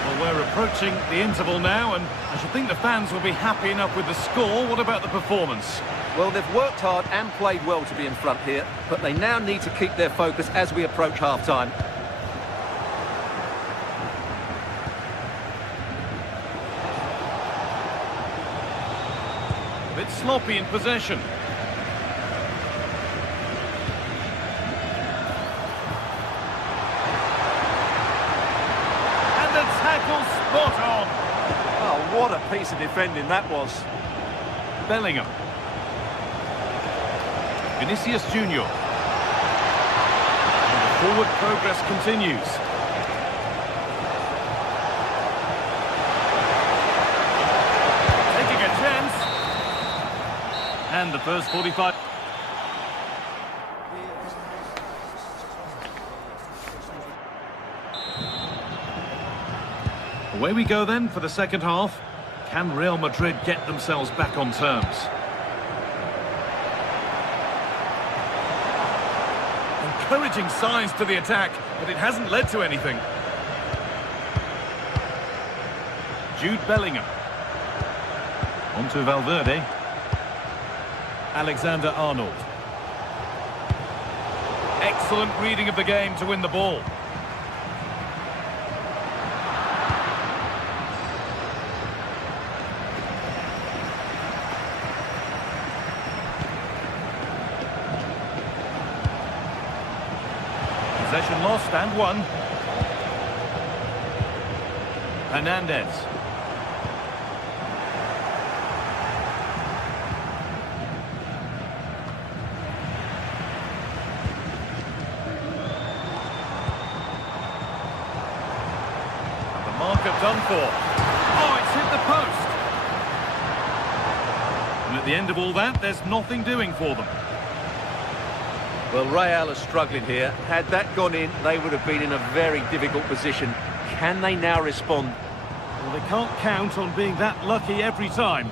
Well, we're approaching the interval now, and I should think the fans will be happy enough with the score. What about the performance? Well, they've worked hard and played well to be in front here, but they now need to keep their focus as we approach half-time. A bit sloppy in possession. And the tackle spot on. Oh, what a piece of defending that was. Bellingham. Vinicius Junior. And the forward progress continues. Taking a chance. And the first 45. Away we go then for the second half. Can Real Madrid get themselves back on terms? Encouraging signs to the attack, but it hasn't led to anything. Jude Bellingham. On to Valverde. Alexander-Arnold. Excellent reading of the game to win the ball. Possession lost and won. Hernandez. And the marker done for. Oh, it's hit the post. And at the end of all that, there's nothing doing for them. Well, Real are struggling here. Had that gone in, they would have been in a very difficult position. Can they now respond? Well, they can't count on being that lucky every time.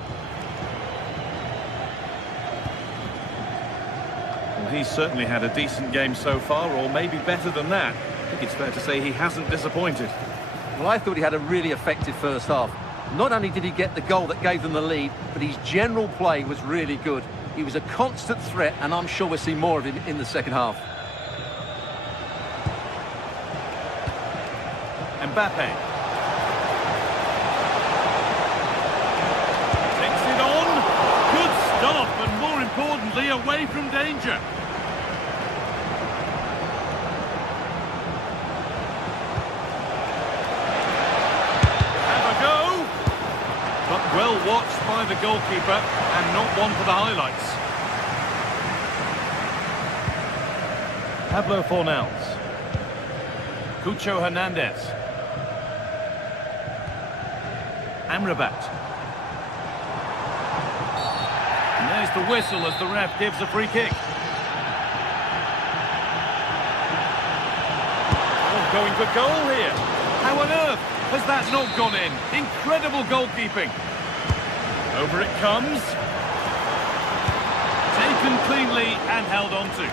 Well, he's certainly had a decent game so far, or maybe better than that. I think it's fair to say he hasn't disappointed. Well, I thought he had a really effective first half. Not only did he get the goal that gave them the lead, but his general play was really good. He was a constant threat, and I'm sure we'll see more of him in the second half. Mbappe. Takes it on. Good stop, and more importantly, away from danger. Have a go. But well watched by the goalkeeper, and not one for the highlights. Pablo Fornals. Cucho Hernandez. Amrabat. And there's the whistle as the ref gives a free kick. Oh, going for goal here. How on earth has that not gone in? Incredible goalkeeping. Over it comes. Taken cleanly and held on to.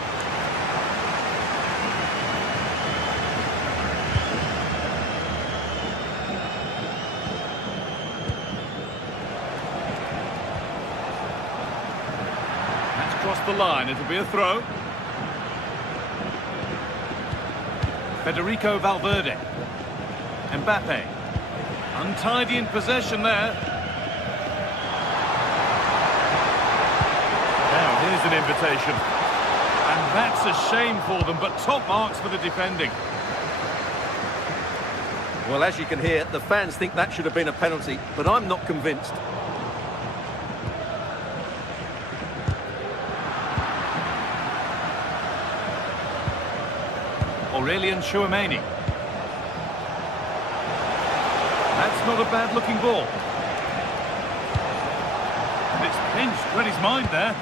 Across the line, it'll be a throw. Federico Valverde. Mbappe. Untidy in possession there. Now, here's an invitation. And that's a shame for them, but top marks for the defending. Well, as you can hear, the fans think that should have been a penalty, but I'm not convinced. Aurelian Chouameni. That's not a bad-looking ball. And it's pinched, read his mind there.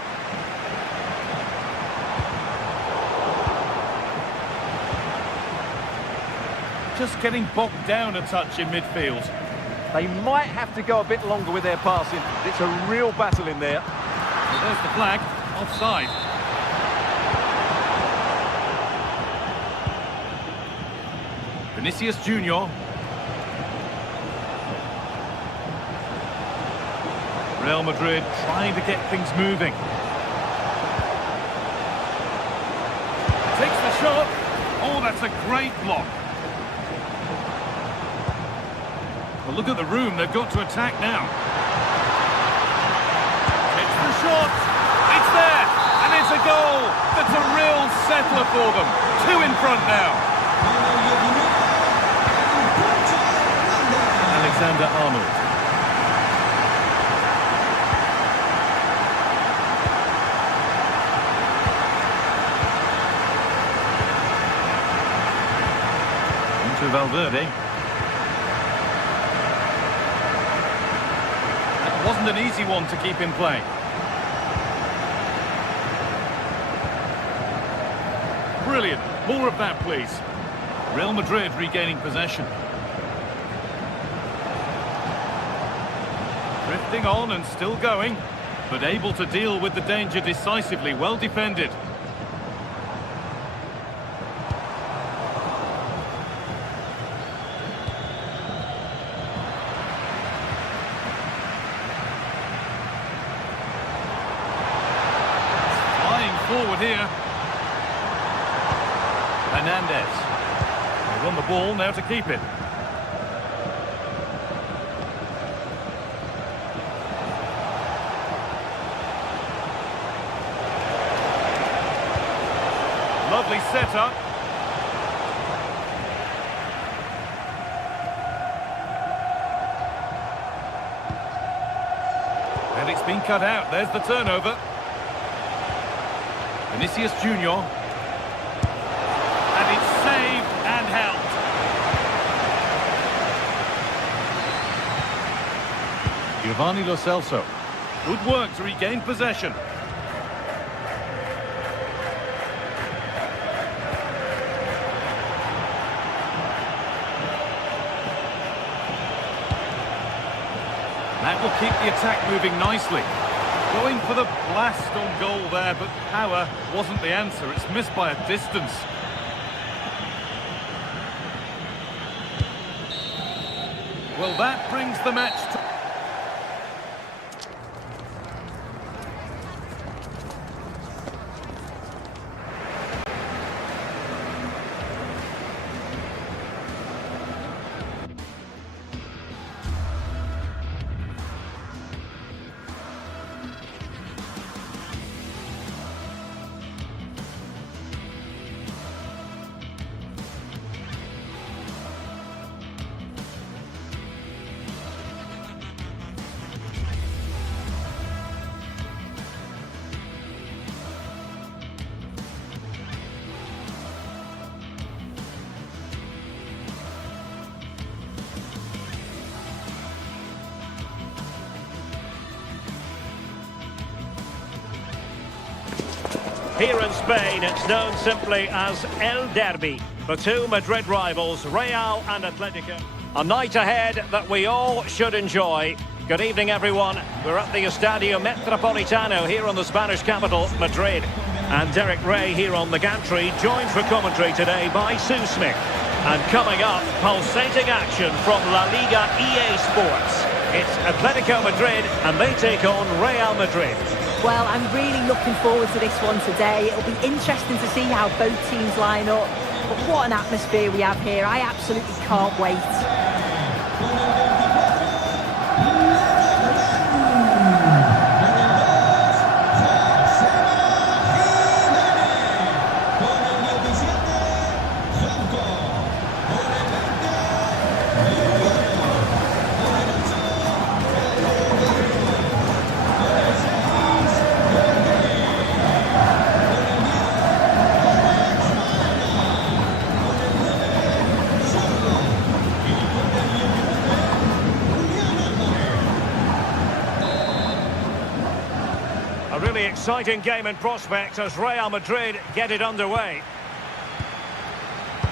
Just getting bogged down a touch in midfield. They might have to go a bit longer with their passing. It's a real battle in there. Well, there's the flag, offside. Vinicius Junior. Real Madrid trying to get things moving. Takes the shot. Oh, that's a great block. Well, look at the room. They've got to attack now. It's the shot. It's there. And it's a goal. That's a real settler for them. 2 in front now. Alexander Arnold. Into Valverde. That wasn't an easy one to keep in play. Brilliant. More of that, please. Real Madrid regaining possession. Drifting on and still going, but able to deal with the danger decisively. Well defended. Flying forward here. Hernandez. They won the ball, now to keep it. Lovely setup. And it's been cut out. There's the turnover. Vinicius Junior. And it's saved and held. Giovanni Lo Celso. Good work to regain possession. That will keep the attack moving nicely. Going for the blast on goal there, but power wasn't the answer. It's missed by a distance. Well, that brings the match to... Here in Spain, it's known simply as El Derby. The two Madrid rivals, Real and Atletico. A night ahead that we all should enjoy. Good evening, everyone. We're at the Estadio Metropolitano here in the Spanish capital, Madrid. And Derek Ray here on the gantry, joined for commentary today by Sue Smith. And coming up, pulsating action from La Liga EA Sports. It's Atletico Madrid and they take on Real Madrid. Well, I'm really looking forward to this one today. It'll be interesting to see how both teams line up. But what an atmosphere we have here. I absolutely can't wait. A really exciting game in prospect as Real Madrid get it underway.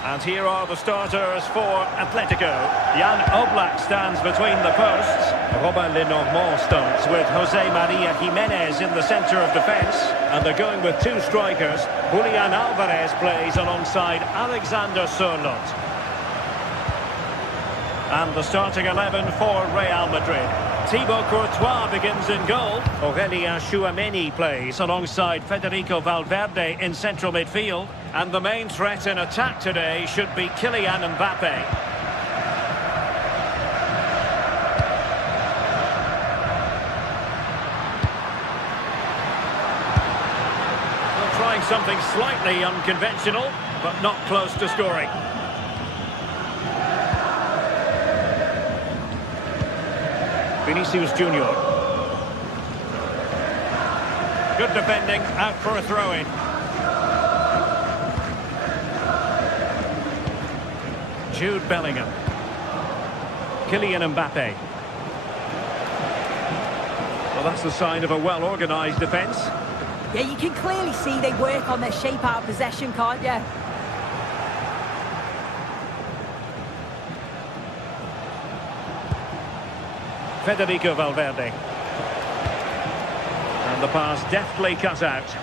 And here are the starters for Atletico. Jan Oblak stands between the posts. Robin Lenormand starts with Jose Maria Jimenez in the centre of defence. And they're going with two strikers. Julian Alvarez plays alongside Alexander Sørloth. And the starting 11 for Real Madrid. Thibaut Courtois begins in goal. Aurélien Tchouameni plays alongside Federico Valverde in central midfield. And the main threat in attack today should be Kylian Mbappe. Well, trying something slightly unconventional, but not close to scoring. Vinicius Junior. Good defending, out for a throw-in. Jude Bellingham. Kylian Mbappe. Well, that's the sign of a well-organised defence. Yeah, you can clearly see they work on their shape out of possession, can't you? Federico Valverde. And the pass deftly cut out.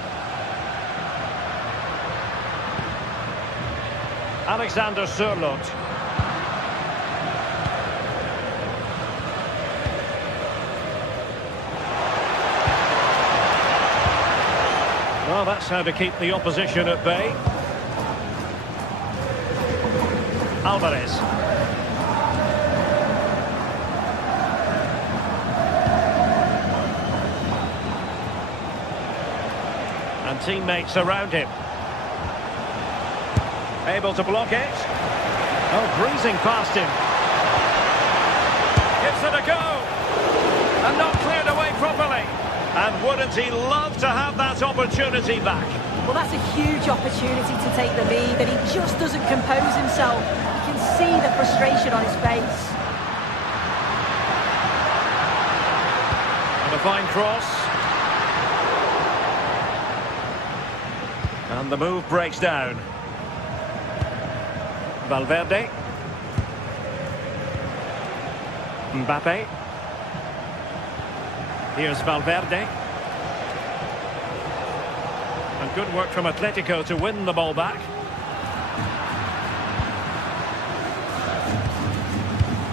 Alexander Sørloth. Well, that's how to keep the opposition at bay. Alvarez. And teammates around him. Able to block it. Oh, breezing past him. Gives it a go. And not cleared away properly. And wouldn't he love to have that opportunity back? Well, that's a huge opportunity to take the lead, and he just doesn't compose himself. You can see the frustration on his face. And a fine cross. And the move breaks down. Valverde. Mbappe. Here's Valverde. And good work from Atletico to win the ball back.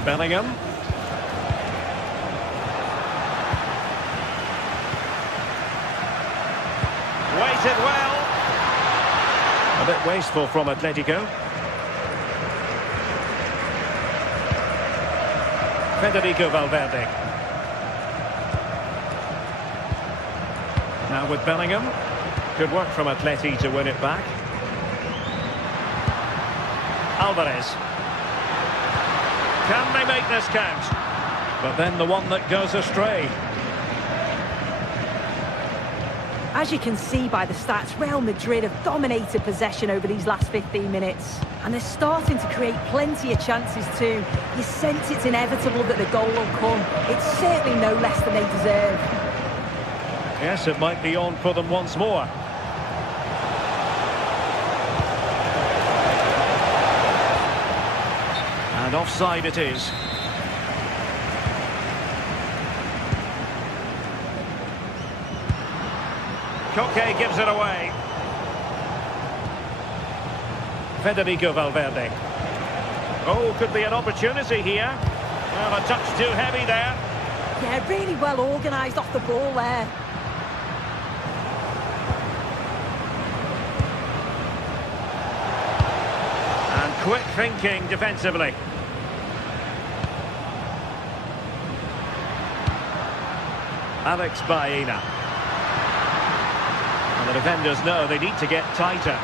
Bellingham. Waited well. A bit wasteful from Atletico. Federico Valverde. Now with Bellingham. Good work from Atleti to win it back. Alvarez. Can they make this count? But then the one that goes astray. As you can see by the stats, Real Madrid have dominated possession over these last 15 minutes. And they're starting to create plenty of chances too. You sense it's inevitable that the goal will come. It's certainly no less than they deserve. Yes, it might be on for them once more. And offside it is. Koke gives it away. Federico Valverde. Oh, could be an opportunity here. Well, a touch too heavy there. Yeah, really well organised off the ball there. And quick thinking defensively. Alex Baena. And the defenders know they need to get tighter.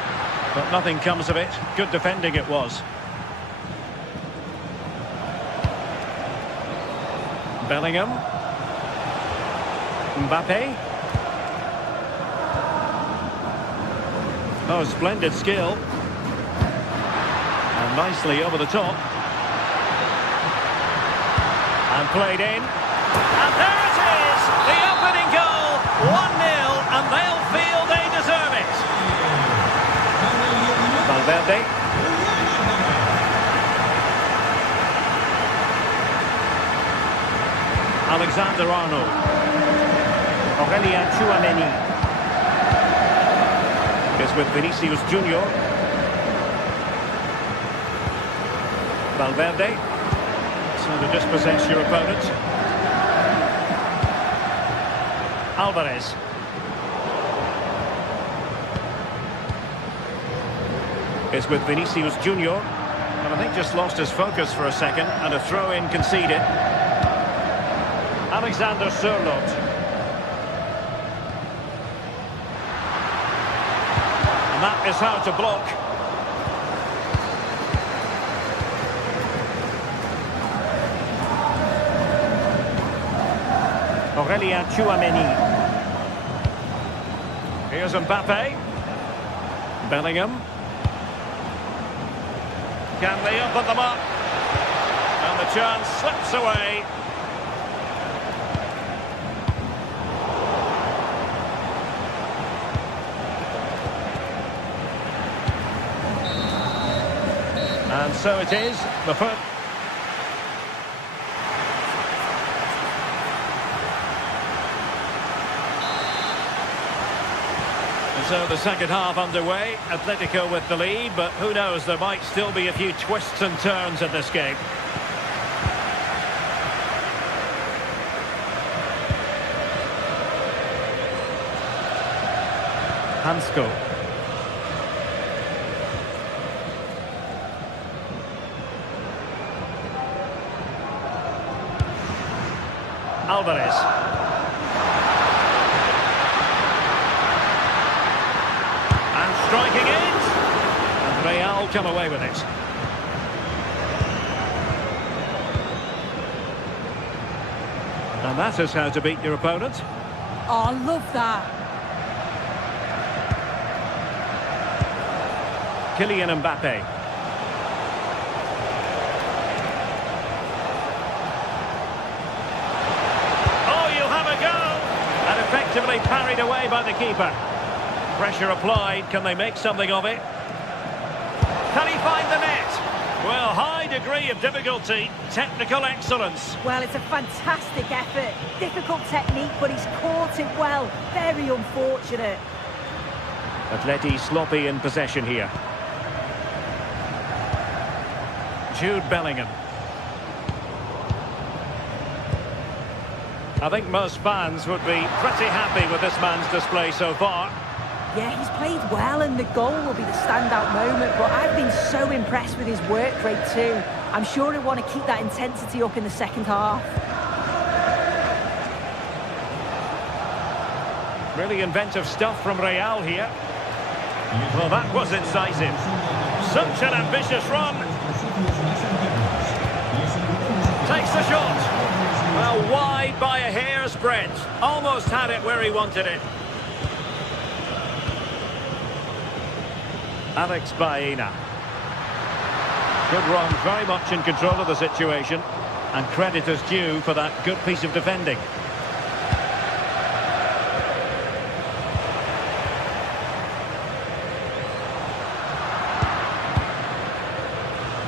But nothing comes of it. Good defending it was. Bellingham. Mbappe. Oh, splendid skill. And nicely over the top. And played in. And there it is! The opening goal! 1-0, and they'll feel they deserve it. Valverde. Alexander-Arnold. Aurelien Tchouameni is with Vinicius Junior. Valverde. So to dispossess your opponent. Alvarez. Is with Vinicius Junior. And I think just lost his focus for a second, and a throw-in conceded. Alexander Sørloth. And that is how to block. Aurelien Tchouameni. Here's Mbappe. Bellingham. Can they open them up? And the chance slips away. And so it is, the first. And so the second half underway, Atletico with the lead, but who knows, there might still be a few twists and turns in this game. Hansko. Alvarez. And striking it. And Real come away with it. And that is how to beat your opponent. Oh, I love that. Kylian Mbappe. Effectively parried away by the keeper. Pressure applied. Can they make something of it? Can he find the net? Well, high degree of difficulty. Technical excellence. Well, it's a fantastic effort. Difficult technique, but he's caught it well. Very unfortunate. Atleti sloppy in possession here. Jude Bellingham. I think most fans would be pretty happy with this man's display so far. Yeah, he's played well, and the goal will be the standout moment, but I've been so impressed with his work rate too. I'm sure he'll want to keep that intensity up in the second half. Really inventive stuff from Real here. Well, that was incisive. Such an ambitious run. Takes the shot. Well, wide by a hair's breadth. Almost had it where he wanted it. Alex Baena. Good run, very much in control of the situation. And credit is due for that good piece of defending.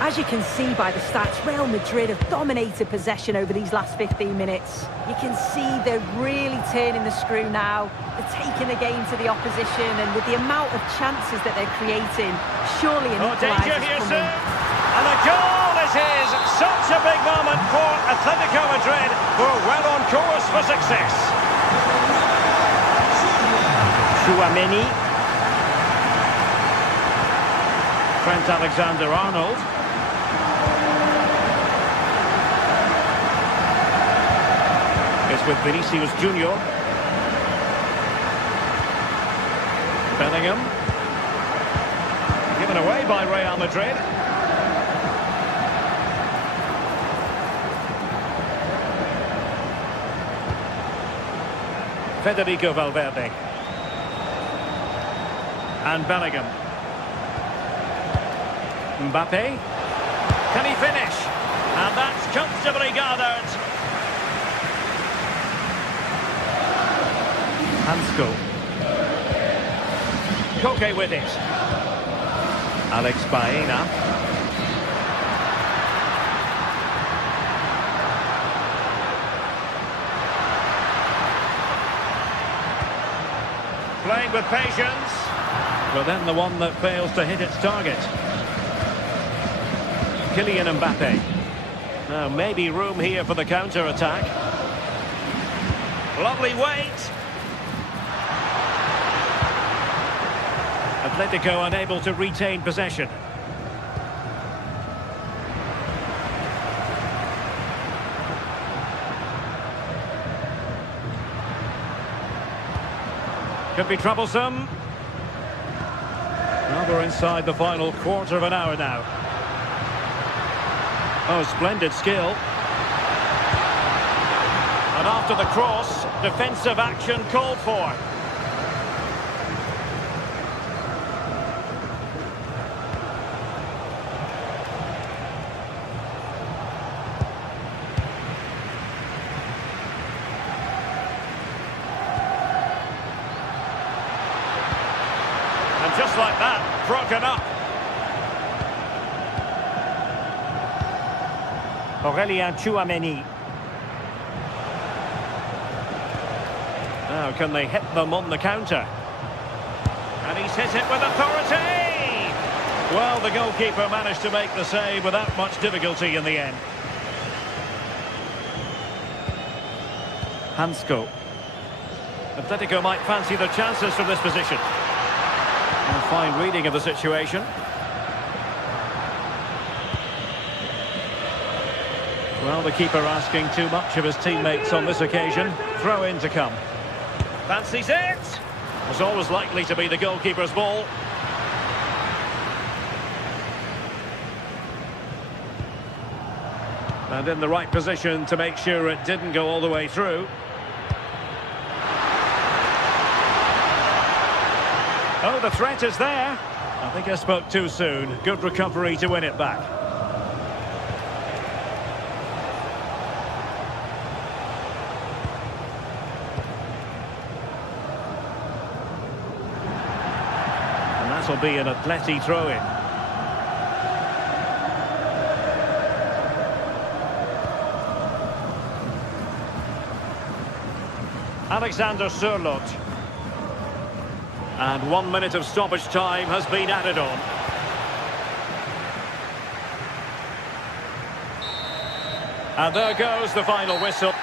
As you can see by the stats, Real Madrid have dominated possession over these last 15 minutes. You can see they're really turning the screw now. They're taking the game to the opposition, and with the amount of chances that they're creating, surely an danger equaliser here is soon. coming. And the goal is his. Such a big moment for Atletico Madrid, who are well on course for success. Chouameni. Trent Alexander-Arnold. It's with Vinicius Junior. Bellingham. Given away by Real Madrid. Federico Valverde. And Bellingham. Mbappe. Can he finish? And that's comfortably gathered. Hansko. Koke with it. Alex Baena. Playing with patience. But then the one that fails to hit its target. Kylian Mbappe. Now maybe room here for the counter-attack. Lovely weight. Atletico unable to retain possession. Could be troublesome. Well, we're inside the final quarter of an hour now. Oh, splendid skill. And after the cross, defensive action called for. And just like that, broken up. Aurelien Chouameni. Now, can they hit them on the counter? And he's hit it with authority. Well, the goalkeeper managed to make the save without much difficulty in the end. Hansko. Atletico might fancy the chances from this position. And fine reading of the situation. Well, the keeper asking too much of his teammates on this occasion. Throw in to come. Fancies it. Was always likely to be the goalkeeper's ball. And in the right position to make sure it didn't go all the way through. Oh, the threat is there. I think I spoke too soon. Good recovery to win it back. And that'll be an Atleti throw-in. Alexander Sørloth. And 1 minute of stoppage time has been added on. And there goes the final whistle.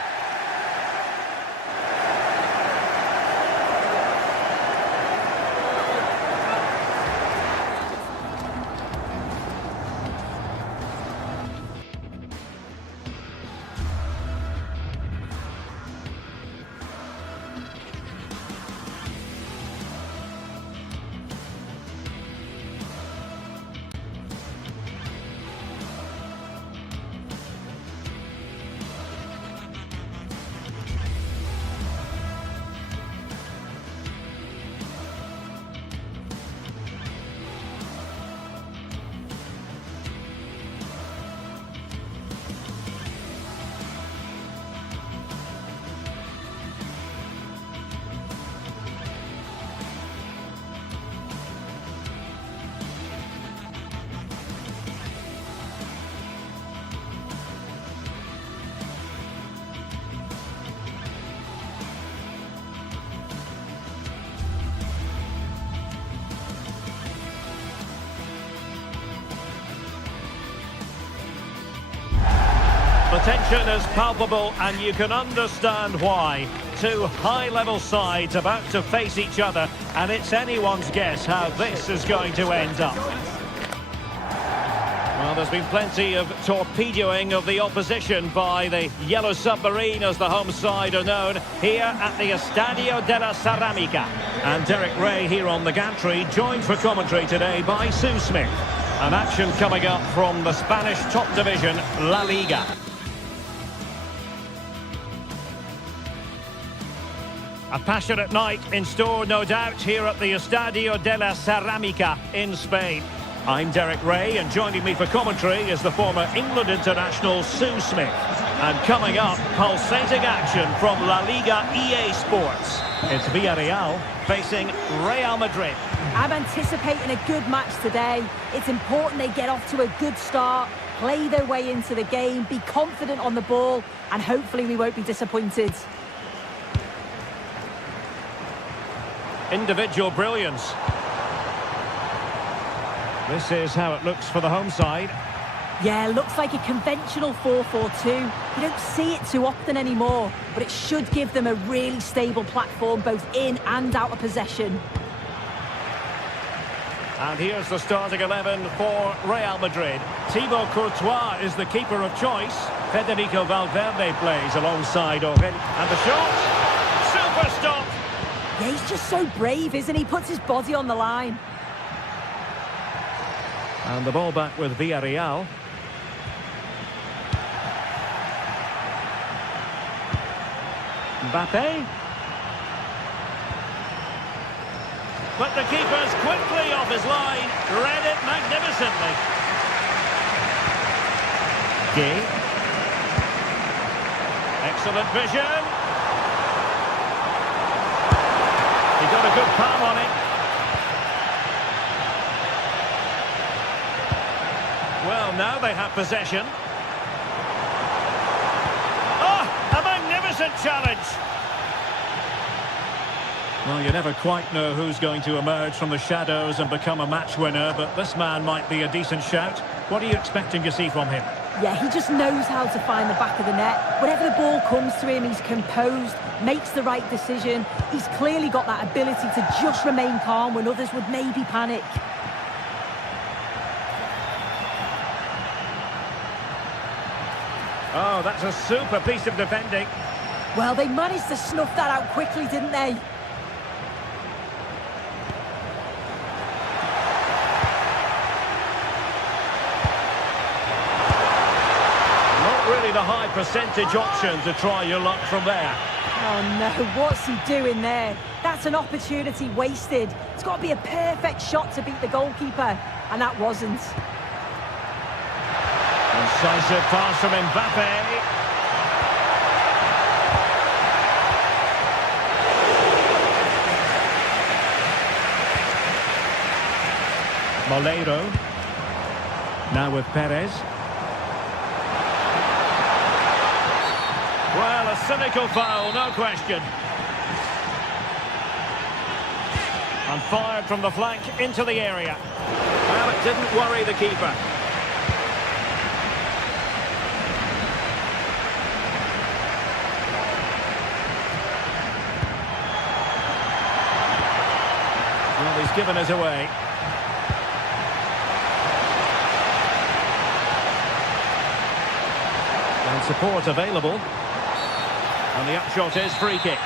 The tension is palpable and you can understand why. Two high-level sides about to face each other, and it's anyone's guess how this is going to end up. Well, there's been plenty of torpedoing of the opposition by the Yellow Submarine, as the home side are known, here at the Estadio de la Ceramica. And Derek Ray here on the gantry, joined for commentary today by Sue Smith. An action coming up from the Spanish top division, La Liga. A passionate night in store, no doubt, here at the Estadio de la Ceramica in Spain. I'm Derek Ray, and joining me for commentary is the former England international Sue Smith. And coming up, pulsating action from La Liga EA Sports. It's Villarreal facing Real Madrid. I'm anticipating a good match today. It's important they get off to a good start, play their way into the game, be confident on the ball, and hopefully we won't be disappointed. Individual brilliance. This is how it looks for the home side. Yeah, looks like a conventional 4-4-2. You don't see it too often anymore, but it should give them a really stable platform both in and out of possession. And here's the starting 11 for Real Madrid. Thibaut Courtois is the keeper of choice. Federico Valverde plays alongside Aurel. And the shot! Super stop! Yeah, he's just so brave, isn't he? Puts his body on the line. And the ball back with Villarreal. Mbappe. But the keeper's quickly off his line. Read it magnificently. Gay. Excellent vision. He got a good palm on it. Well, now they have possession. Oh, a magnificent challenge. Well, you never quite know who's going to emerge from the shadows and become a match winner, but this man might be a decent shout. What are you expecting to see from him? Yeah, he just knows how to find the back of the net. Whenever the ball comes to him, he's composed, makes the right decision. He's clearly got that ability to just remain calm when others would maybe panic. Oh, that's a super piece of defending. Well, they managed to snuff that out quickly, didn't they? Not really the high percentage option to try your luck from there. Oh no, what's he doing there? That's an opportunity wasted. It's got to be a perfect shot to beat the goalkeeper, and that wasn't. Incisive pass from Mbappe. Moleiro. Now with Perez. Well, a cynical foul, no question. And fired from the flank into the area. Well, it didn't worry the keeper. Well, he's given us away. And support available. And the upshot is free kick.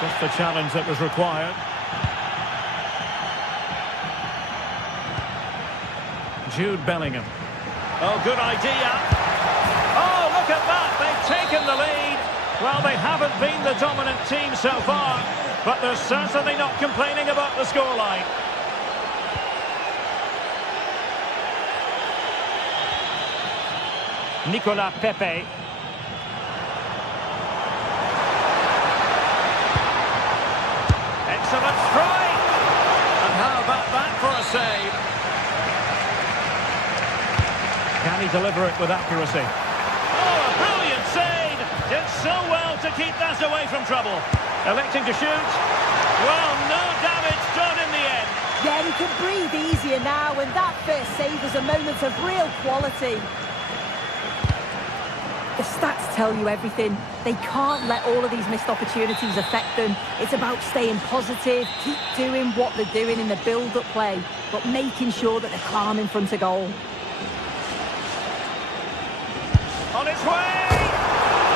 Just the challenge that was required. Jude Bellingham. Oh, good idea. Oh, look at that. They've taken the lead. Well, they haven't been the dominant team so far, but they're certainly not complaining about the scoreline. Nicolas Pepe. Excellent strike! And how about that for a save? Can he deliver it with accuracy? Oh, a brilliant save! Did so well to keep that away from trouble. Electing to shoot. Well, no damage done in the end. Yeah, he can breathe easier now, and that first save was a moment of real quality. The stats tell you everything. They can't let all of these missed opportunities affect them. It's about staying positive, keep doing what they're doing in the build-up play, but making sure that they're calm in front of goal. On its way!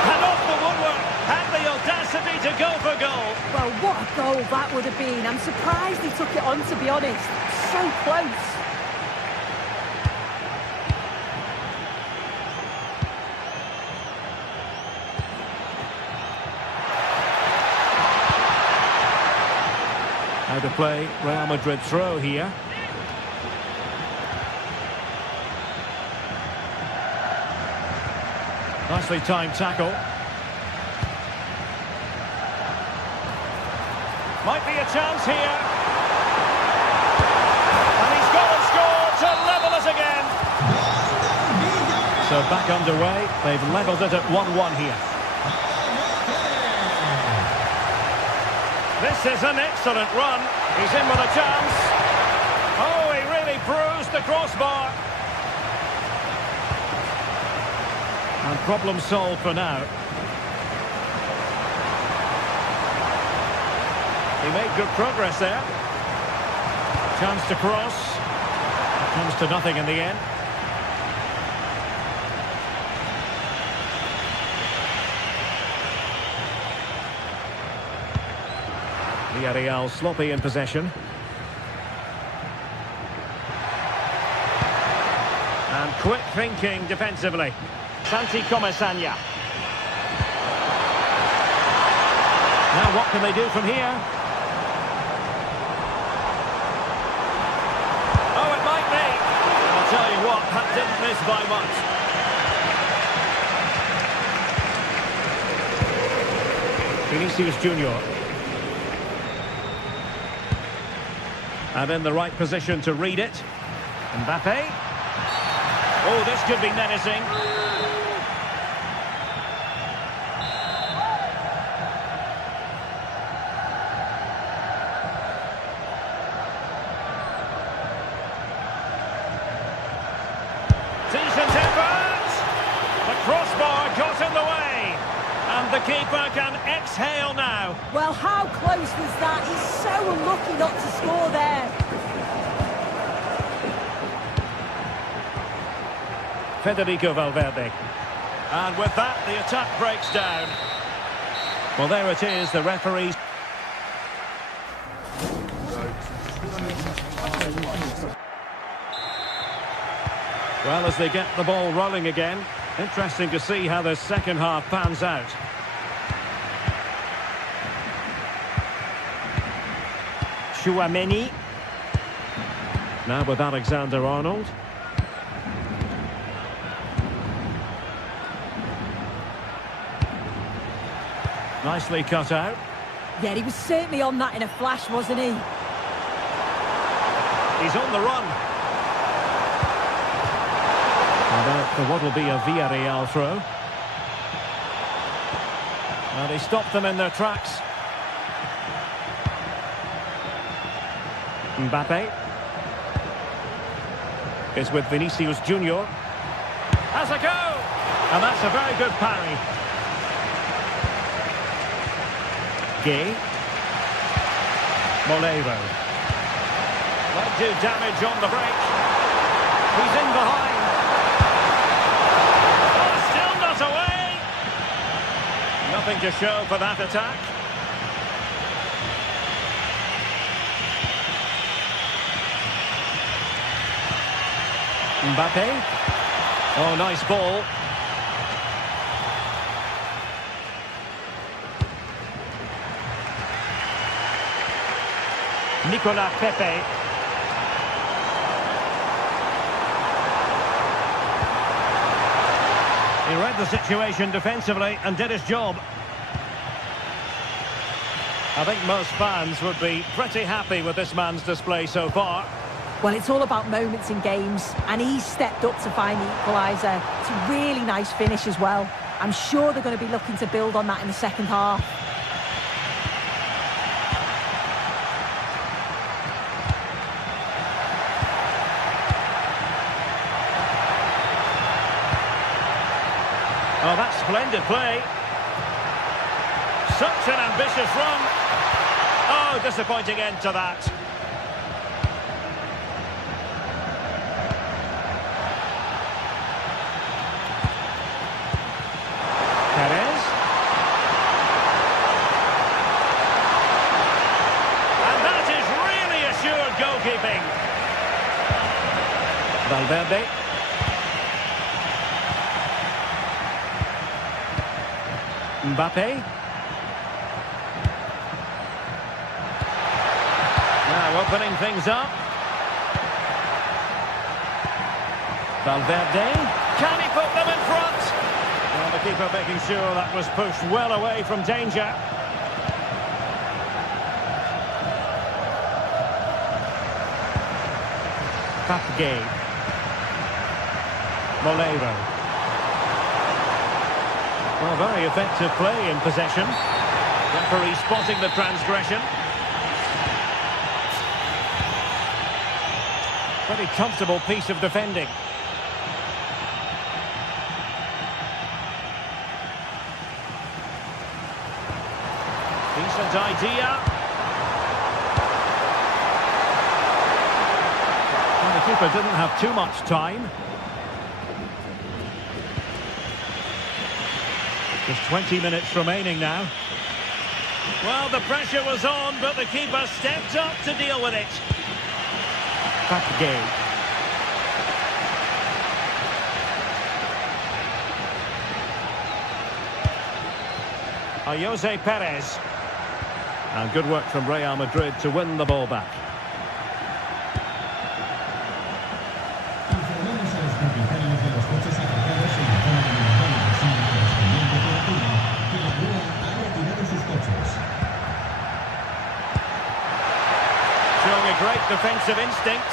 And off the woodwork! Had the audacity to go for goal. Well, what a goal that would have been. I'm surprised he took it on, to be honest. So close. How to play Real Madrid throw here. Nicely timed tackle. Might be a chance here. And he's gone and scored to level us again. So back underway. They've levelled it at 1-1 here. This is an excellent run. He's in with a chance. Oh, he really bruised the crossbar. And problem solved for now. He made good progress there. Chance to cross. Comes to nothing in the end. Villarreal sloppy in possession. And quick thinking defensively. Santi Comesaña. Now what can they do from here? Oh, it might be. I'll tell you what, that didn't miss by much. Vinicius Junior. And in the right position to read it. Mbappe. Oh, this could be menacing. Decent effort. The crossbar got in the way. And the keeper can exhale now. Well, how close was that? He's so unlucky not to score there. Federico Valverde. And with that, the attack breaks down. Well, there it is, the referees. Well, as they get the ball rolling again, interesting to see how the second half pans out. Tchouaméni. Now with Alexander-Arnold. Nicely cut out. Yeah, he was certainly on that in a flash, wasn't he? He's on the run. And out for what will be a Villarreal throw. And he stopped them in their tracks. Mbappe is with Vinicius Junior. Has a go. And that's a very good parry. Gay. Molero. Might do damage on the break. He's in behind. Oh, still not away. Nothing to show for that attack. Mbappe. Oh, nice ball. Nicolas Pepe. He read the situation defensively and did his job. I think most fans would be pretty happy with this man's display so far. Well, it's all about moments in games, and he's stepped up to find the equaliser. It's a really nice finish as well. I'm sure they're going to be looking to build on that in the second half. Splendid play. Such an ambitious run. Oh, disappointing end to that. Perez. And that is really assured goalkeeping. Valverde. Mbappe. Now opening things up. Valverde. Can he put them in front? Well, the keeper making sure that was pushed well away from danger. Papgay. Molero. Well, very effective play in possession. Referee spotting the transgression. Pretty comfortable piece of defending. Decent idea. And the keeper didn't have too much time. Just 20 minutes remaining now. Well, the pressure was on, but the keeper stepped up to deal with it. Papgay. Jose Perez. And good work from Real Madrid to win the ball back. Informamos a los propietarios de los coches aparcados en la zona de montaña sin la correspondiente cobertura que la grúa ha retirado sus coches. Showing a great defensive instinct.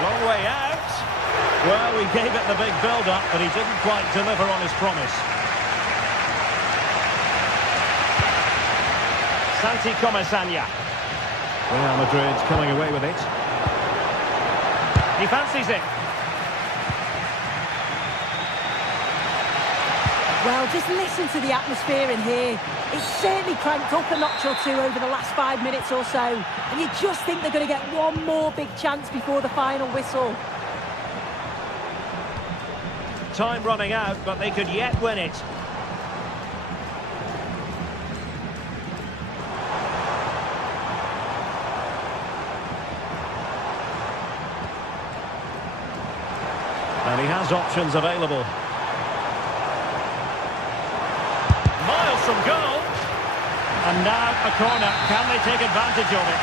Long way out. Well, we gave it the big build-up, but he didn't quite deliver on his promise. Santi Comesaña. Real Madrid coming away with it. He fancies it. Well, just listen to the atmosphere in here. It's certainly cranked up a notch or two over the last 5 minutes or so. And you just think they're going to get one more big chance before the final whistle. Time running out, but they could yet win it. And he has options available. Miles from goal. And now a corner. Can they take advantage of it?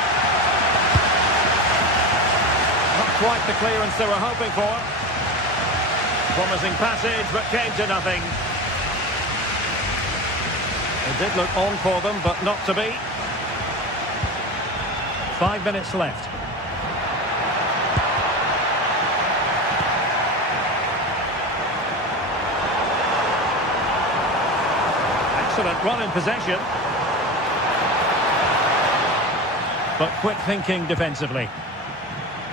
Not quite the clearance they were hoping for. Promising passage, but came to nothing. It did look on for them, but not to be. 5 minutes left. Excellent run in possession. But quick thinking defensively.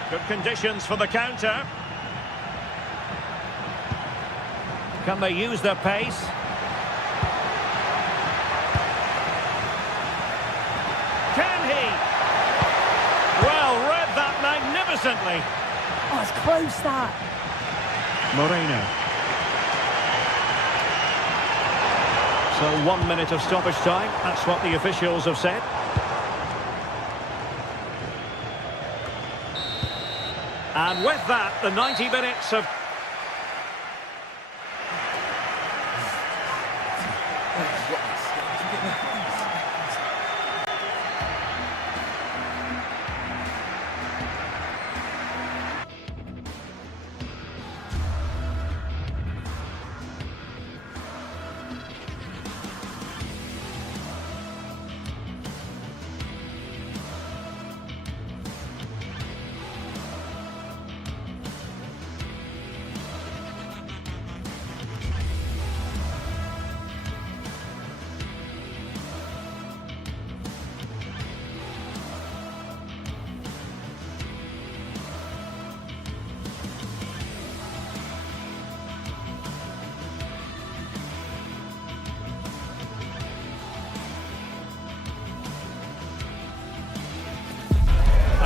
Good conditions for the counter. Can they use their pace? Can he? Well, read that magnificently. Oh, it's close, that. Moreno. So 1 minute of stoppage time. That's what the officials have said. And with that, the 90 minutes of...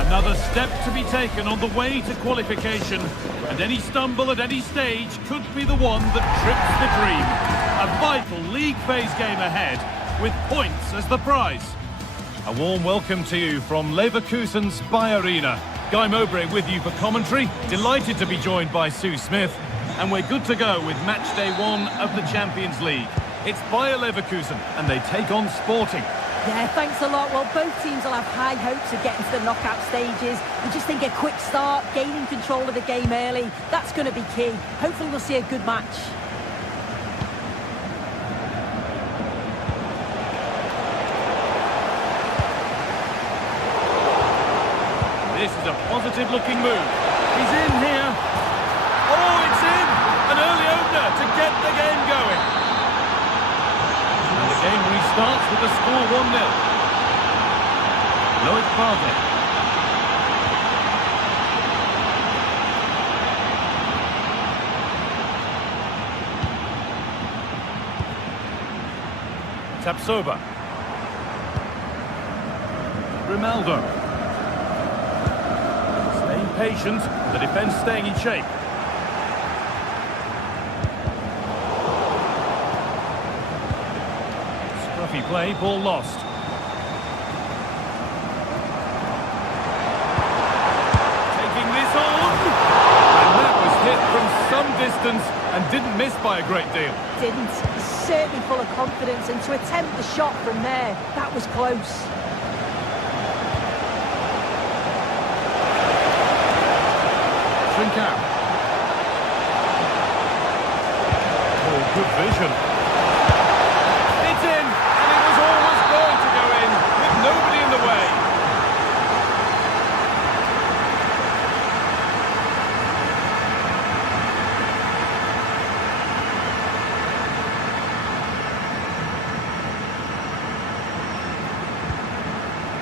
Another step to be taken on the way to qualification, and any stumble at any stage could be the one that trips the dream. A vital league phase game ahead, with points as the prize. A warm welcome to you from Leverkusen's Bay Arena. Guy Mowbray with you for commentary. Delighted to be joined by Sue Smith, and we're good to go with match day 1 of the Champions League. It's Bayer Leverkusen, and they take on Sporting. Yeah, thanks a lot. Well, both teams will have high hopes of getting to the knockout stages. You just think a quick start, gaining control of the game early, that's going to be key. Hopefully we'll see a good match. This is a positive-looking move. He's in here. Oh, it's in! An early opener to get the game going. And the game restarts with the score 1-0. Loic Bardet. Tapsoba. Grimaldo. Staying patient, the defence staying in shape. Scruffy play, ball lost. Taking this on! And that was hit from some distance and didn't miss by a great deal. Didn't. He's certainly full of confidence, and to attempt the shot from there, that was close. Trincao. Oh, good vision. It's in, and it was always going to go in, with nobody in the way.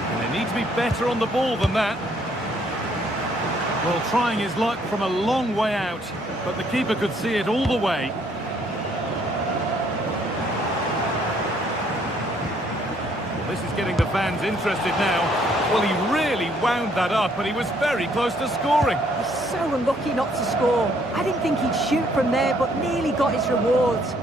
And they need to be better on the ball than that. Well, trying his luck from a long way out, but the keeper could see it all the way. Well, this is getting the fans interested now. Well, he really wound that up, and he was very close to scoring. He's so unlucky not to score. I didn't think he'd shoot from there, but nearly got his rewards.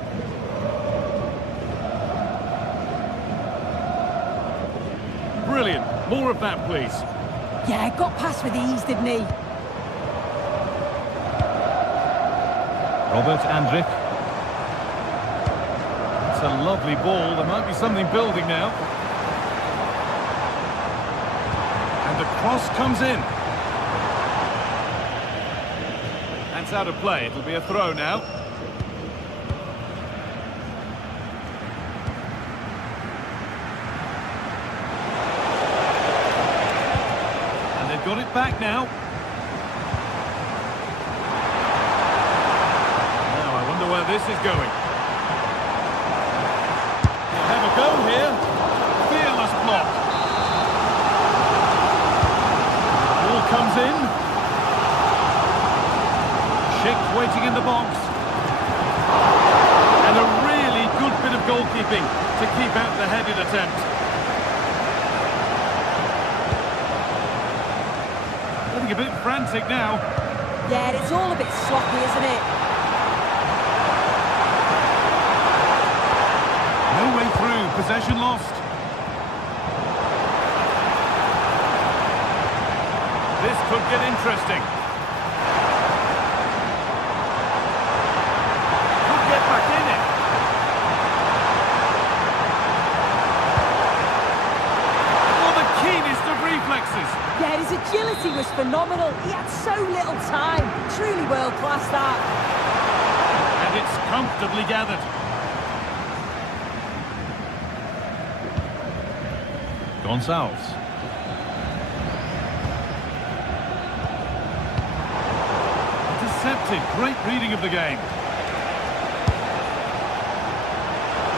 Brilliant. More of that, please. Yeah, got past with ease, didn't he? Robert Andrich. It's a lovely ball. There might be something building now. And the cross comes in. That's out of play. It'll be a throw now. And they've got it back now. Where this is going. They'll have a go here. Fearless block. Ball comes in. Schick waiting in the box. And a really good bit of goalkeeping to keep out the headed attempt. Looking a bit frantic now. Yeah, it's all a bit sloppy, isn't it? No way through, possession lost. This could get interesting. Could get back in it. Oh, the keenest of reflexes. Yeah, his agility was phenomenal. He had so little time. Truly world-class, that. And it's comfortably gathered. Gonçalves. Intercepted. Great reading of the game.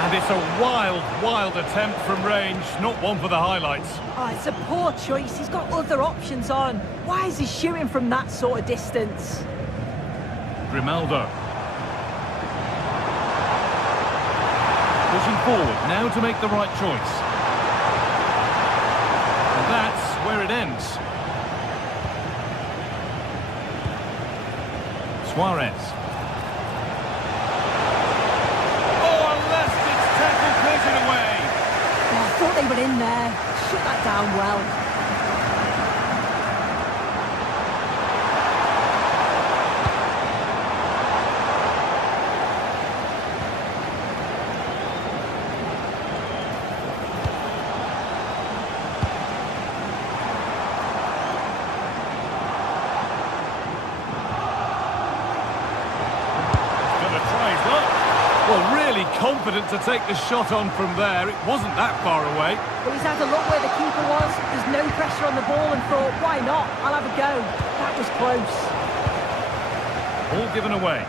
And it's a wild, wild attempt from range. Not one for the highlights. Oh, it's a poor choice. He's got other options on. Why is he shooting from that sort of distance? Grimaldo. Pushing forward now to make the right choice. And that's where it ends. Suarez. Oh, a last-ditch tackle clears it away. Oh, I thought they were in there. Shut that down well. Well, really confident to take the shot on from there. It wasn't that far away. But he's had a look where the keeper was. There's no pressure on the ball and thought, why not? I'll have a go. That was close. Ball given away.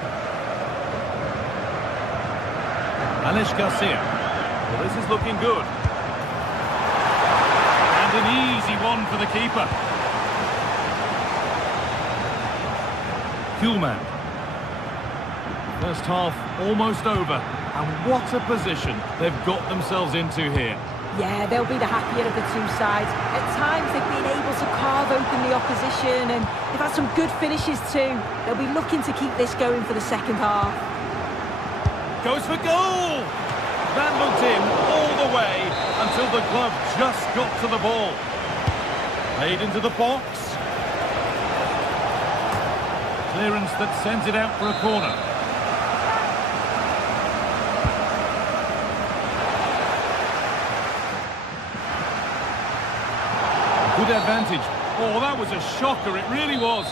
Alex Garcia. Well, this is looking good. And an easy one for the keeper. Kuhlman. First half almost over, and what a position they've got themselves into here. Yeah, they'll be the happier of the two sides. At times they've been able to carve open the opposition, and they've had some good finishes too. They'll be looking to keep this going for the second half. Goes for goal! That looked in all the way until the glove just got to the ball. Played into the box. Clearance that sends it out for a corner. Good advantage. Oh, that was a shocker. It really was.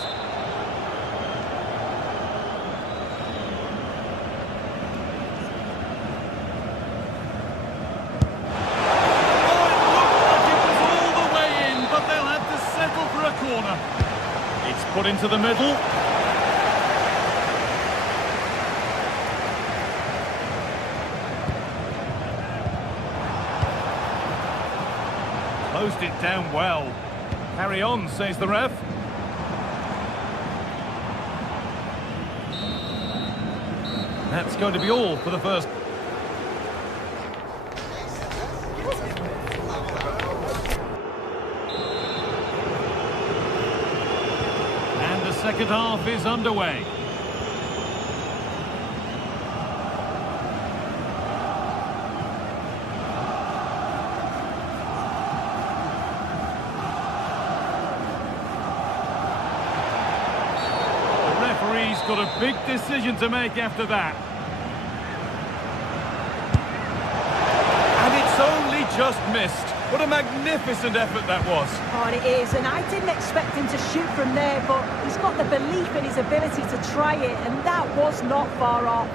Oh, it looked like it was all the way in, but they'll have to settle for a corner. It's put into the middle. Closed it down well. Carry on, says the ref. That's going to be all for the first. And the second half is underway. He's got a big decision to make after that. And it's only just missed. What a magnificent effort that was. Oh, and it is, and I didn't expect him to shoot from there, but he's got the belief in his ability to try it, and that was not far off.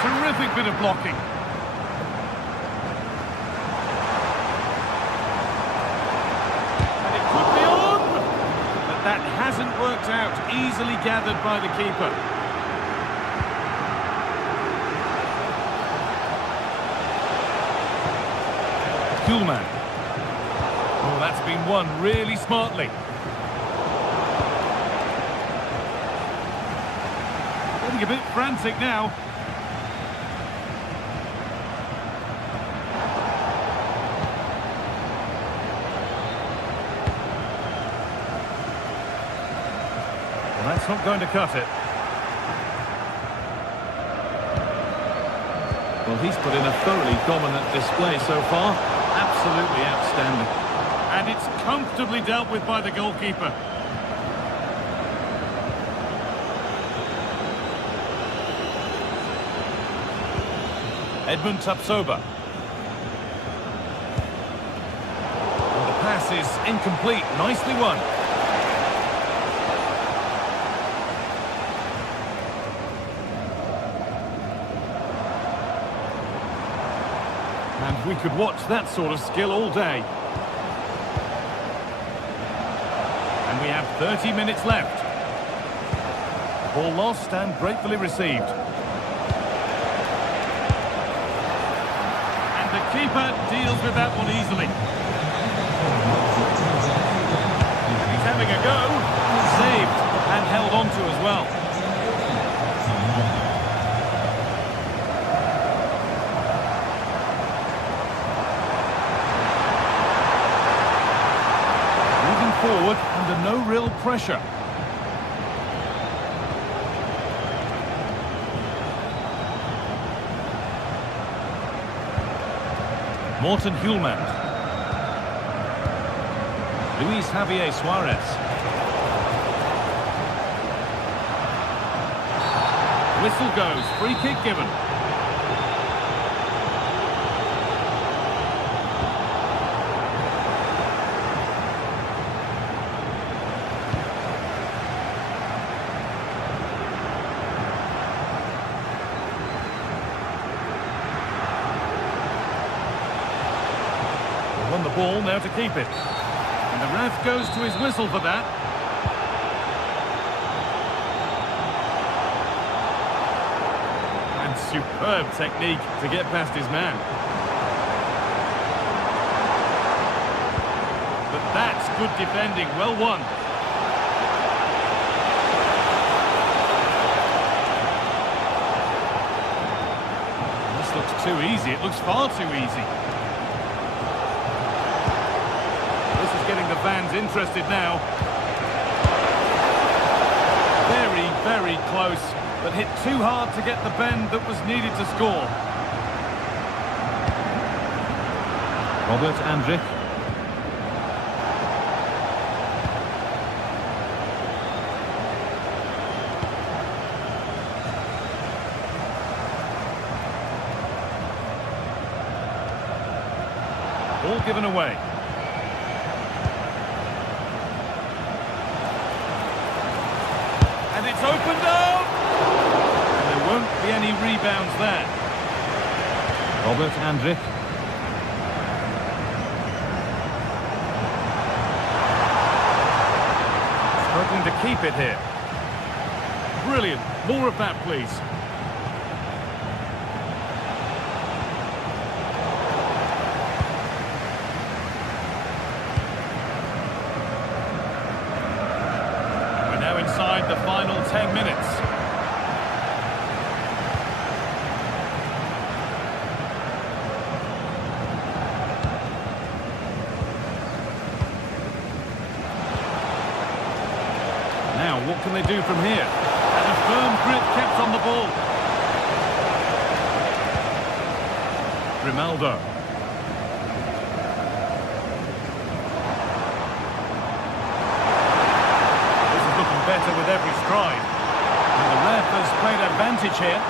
Terrific bit of blocking. And it could be on! But that hasn't worked out. Easily gathered by the keeper. Kuhlman. Oh, that's been won really smartly. Getting a bit frantic now. That's not going to cut it. Well, he's put in a thoroughly dominant display so far. Absolutely outstanding. And it's comfortably dealt with by the goalkeeper. Edmund Tapsoba. Well, the pass is incomplete. Nicely won. And we could watch that sort of skill all day. And we have 30 minutes left. Ball lost and gratefully received. And the keeper deals with that one easily. He's having a go. Saved and held on to as well. pressure. Morten Hjulmand. Luis Javier Suarez. Whistle goes, free kick given. They won the ball, now to keep it. And the ref goes to his whistle for that. Superb technique to get past his man. But that's good defending, well won. This looks too easy, it looks far too easy. This is getting the fans interested now. Very, very close. But hit too hard to get the bend that was needed to score. Robert Andrich. Ball given away. And it's opened up! Won't be any rebounds there. Robert Andrich. Struggling to keep it here. Brilliant. More of that, please. We're now inside the final 10 minutes. Now, what can they do from here? And a firm grip kept on the ball. Grimaldo. This is looking better with every stride. And the ref has played advantage here.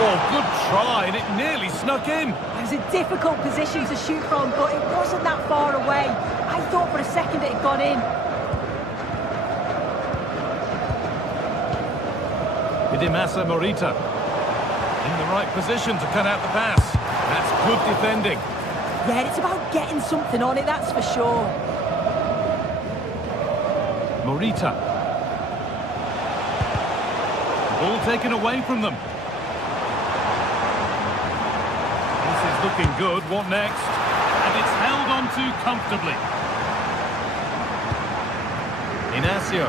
Oh, good try, and it nearly snuck in. It was a difficult position to shoot from, but it wasn't that far away. I thought for a second it had gone in. Dimasa Morita in the right position to cut out the pass. That's good defending. Yeah, it's about getting something on it, that's for sure. Morita. Ball taken away from them. This is looking good. What next? And it's held on to comfortably. Inacio.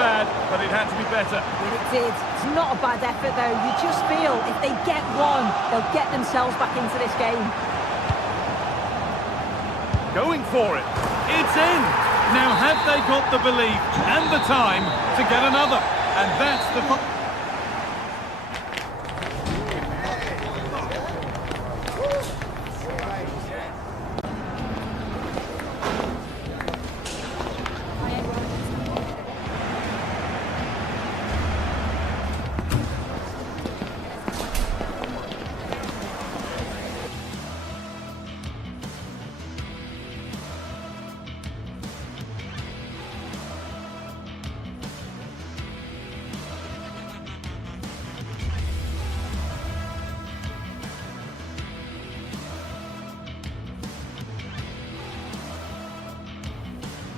But it had to be better. Well, it did. It's not a bad effort, though. You just feel if they get one, they'll get themselves back into this game. Going for it. It's in. Now, have they got the belief and the time to get another? And that's the...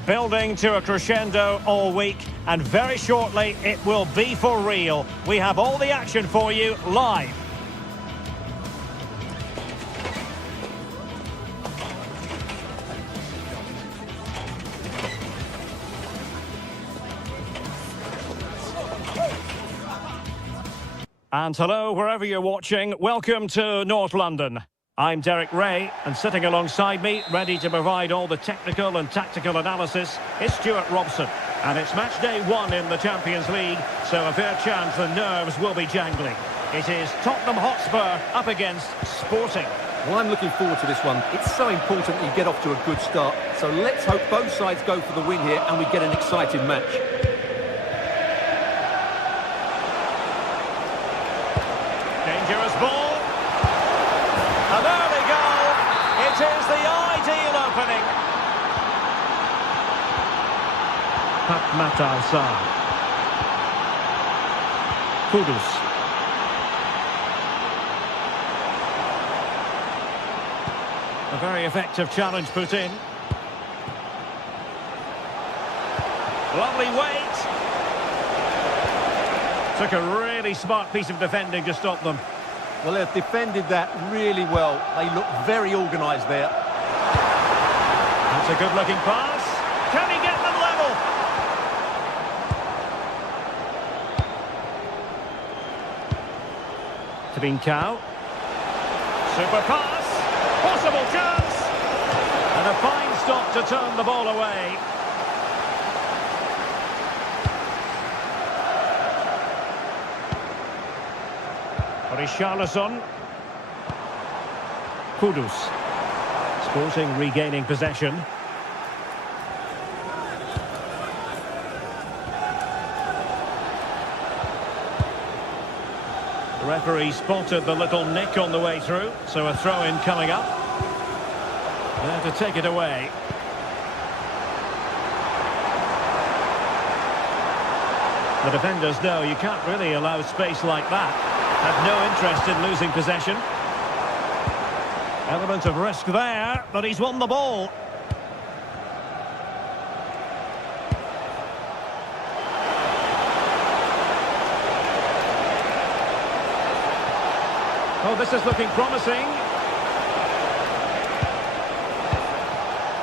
Building to a crescendo all week, and very shortly it will be for real. We have all the action for you live. And hello, wherever you're watching, welcome to North London. I'm Derek Ray, and sitting alongside me, ready to provide all the technical and tactical analysis, is Stuart Robson. And it's match day 1 in the Champions League, so a fair chance the nerves will be jangling. It is Tottenham Hotspur up against Sporting. Well, I'm looking forward to this one. It's so important that you get off to a good start. So let's hope both sides go for the win here and we get an exciting match. Dangerous ball. And there they go. It is the ideal opening. Matar Sarr. Kudus. A very effective challenge put in. Lovely weight. Took a really smart piece of defending to stop them. Well, they've defended that really well. They look very organised there. That's a good-looking pass. Can he get them level? Trincao. Super pass. Possible chance. And a fine stop to turn the ball away. Richarlison. Kudus. Sporting regaining possession. The referee spotted the little nick on the way through, so a throw-in coming up. There to take it away. The defenders know you can't really allow space like that. Have no interest in losing possession. Element of risk there, but he's won the ball. Oh, this is looking promising.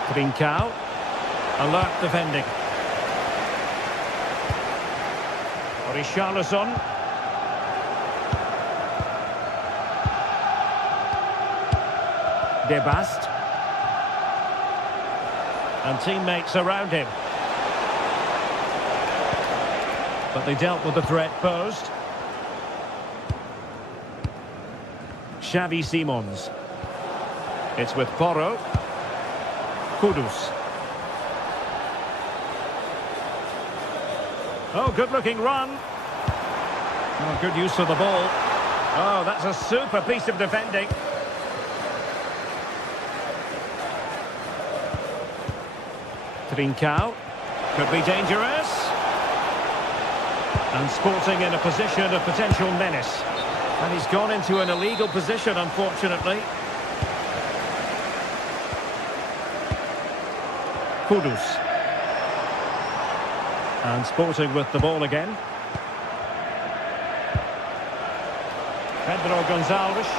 Trincao. Alert defending. Richarlison. De Bast. And teammates around him. But they dealt with the threat posed. Xavi Simons. It's with Porro. Kudus. Oh, good-looking run. Oh, good use of the ball. Oh, that's a super piece of defending. Trincao. Could be dangerous. And Sporting in a position of potential menace. And he's gone into an illegal position, unfortunately. Kudus. And Sporting with the ball again. Pedro Gonçalves.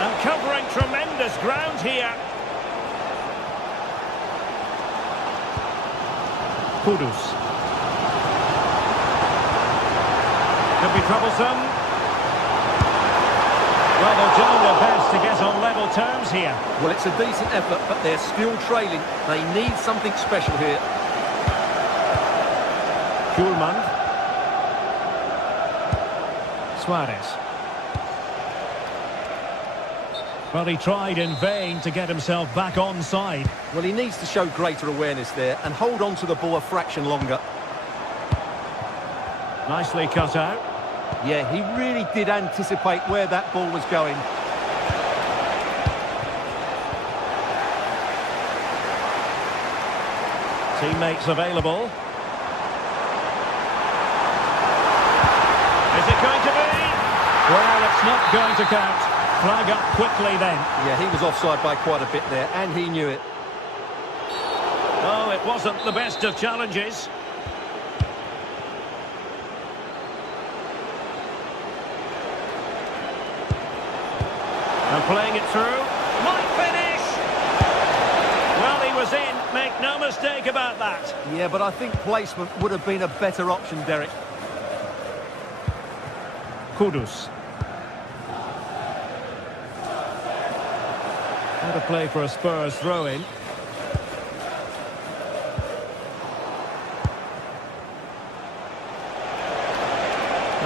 And covering tremendous ground here. Kudus. Could be troublesome. Well, they're doing their best to get on level terms here. Well, it's a decent effort, but they're still trailing. They need something special here. Schulman. Suarez. Well, he tried in vain to get himself back onside. Well, he needs to show greater awareness there and hold on to the ball a fraction longer. Nicely cut out. Yeah, he really did anticipate where that ball was going. Teammates available. Is it going to be? Well, it's not going to count. Flag up quickly then. Yeah, he was offside by quite a bit there, and he knew it. Oh, it wasn't the best of challenges. And playing it through. Might finish! Well, he was in. Make no mistake about that. Yeah, but I think placement would have been a better option, Derek. Kudus. What a play for a Spurs throw-in.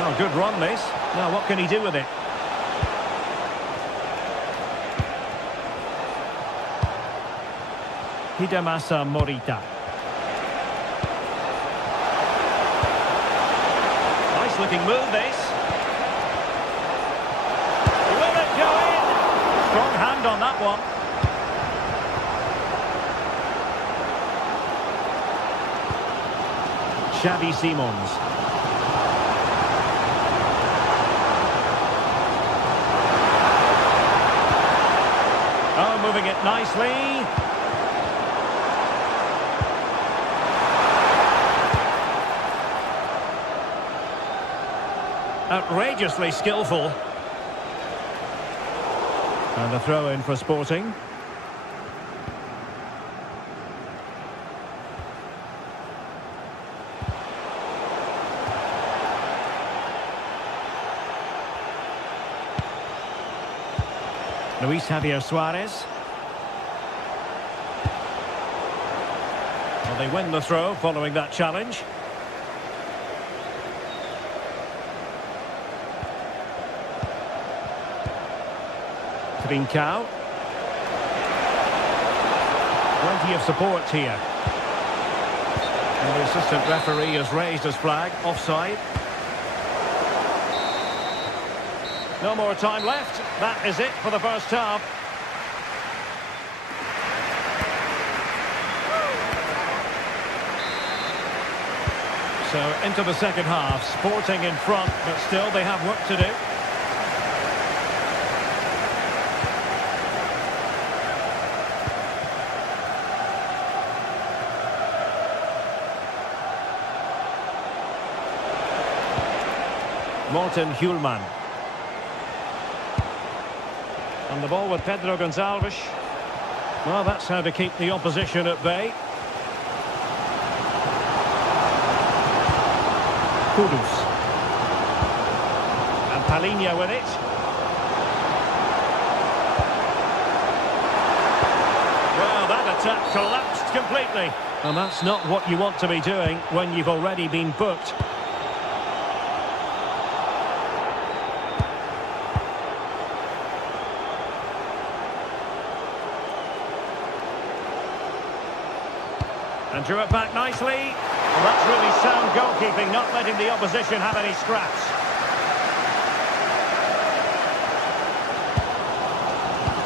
Oh, good run, this. Now, what can he do with it? Hidemasa Morita. Nice looking move, this. Will it go in? Strong hand on that one. Xavi Simons. Oh, moving it nicely. Outrageously skillful. And a throw-in for Sporting. Luis Javier Suarez. Well, they win the throw following that challenge. Trincao. Plenty of support here. And the assistant referee has raised his flag, offside. No more time left. That is it for the first half. So into the second half. Sporting in front, but still they have work to do. Morten Hjulman. And the ball with Pedro Gonçalves. Well, that's how to keep the opposition at bay. Kudus. And Palinha with it. Well, that attack collapsed completely. And that's not what you want to be doing when you've already been booked. And drew it back nicely. Well, that's really sound goalkeeping, not letting the opposition have any scraps.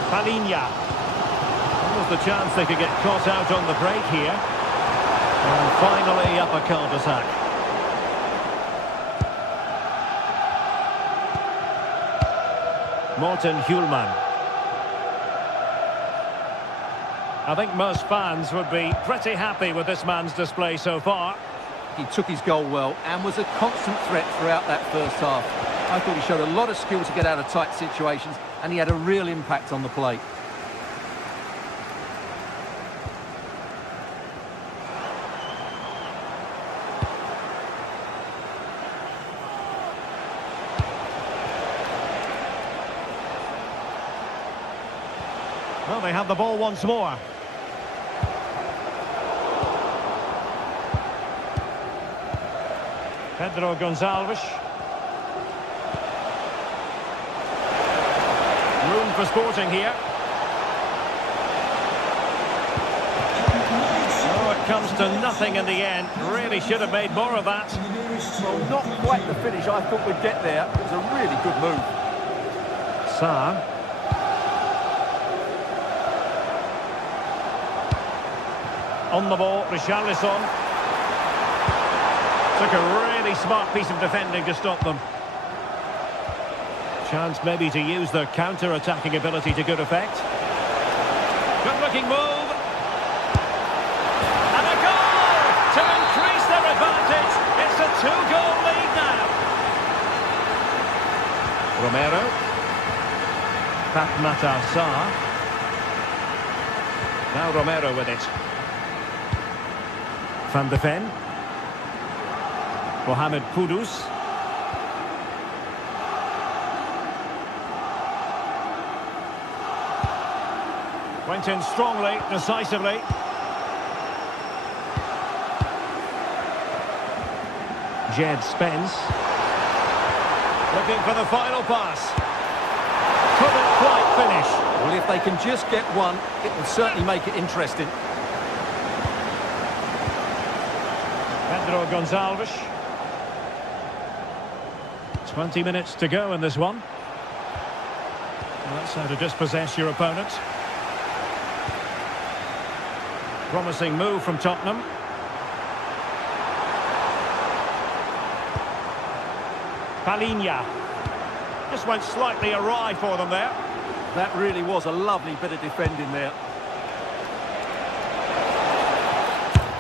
Palinha. That was the chance they could get caught out on the break here. And finally up a cul-de-sac. Morten Hjulman. I think most fans would be pretty happy with this man's display so far. He took his goal well and was a constant threat throughout that first half. I thought he showed a lot of skill to get out of tight situations, and he had a real impact on the plate. Well, they have the ball once more. Pedro Gonçalves. Room for Sporting here. Oh, it comes to nothing in the end. Really should have made more of that. Well, not quite the finish I thought we'd get there. It was a really good move. Sarr. On the ball, Richarlison. Took a really smart piece of defending to stop them. Chance maybe to use their counter-attacking ability to good effect. Good-looking move. And a goal to increase their advantage. It's a two-goal lead now. Romero. Fatmata Sarr. Now Romero with it. Van de Ven. Mohamed Kudus. Went in strongly, decisively. Jed Spence. Looking for the final pass. Couldn't quite finish. Well, if they can just get one, it will certainly make it interesting. Pedro Gonçalves. 20 minutes to go in this one. Well, that's how to dispossess your opponent. Promising move from Tottenham. Palinha. Just went slightly awry for them there. That really was a lovely bit of defending there.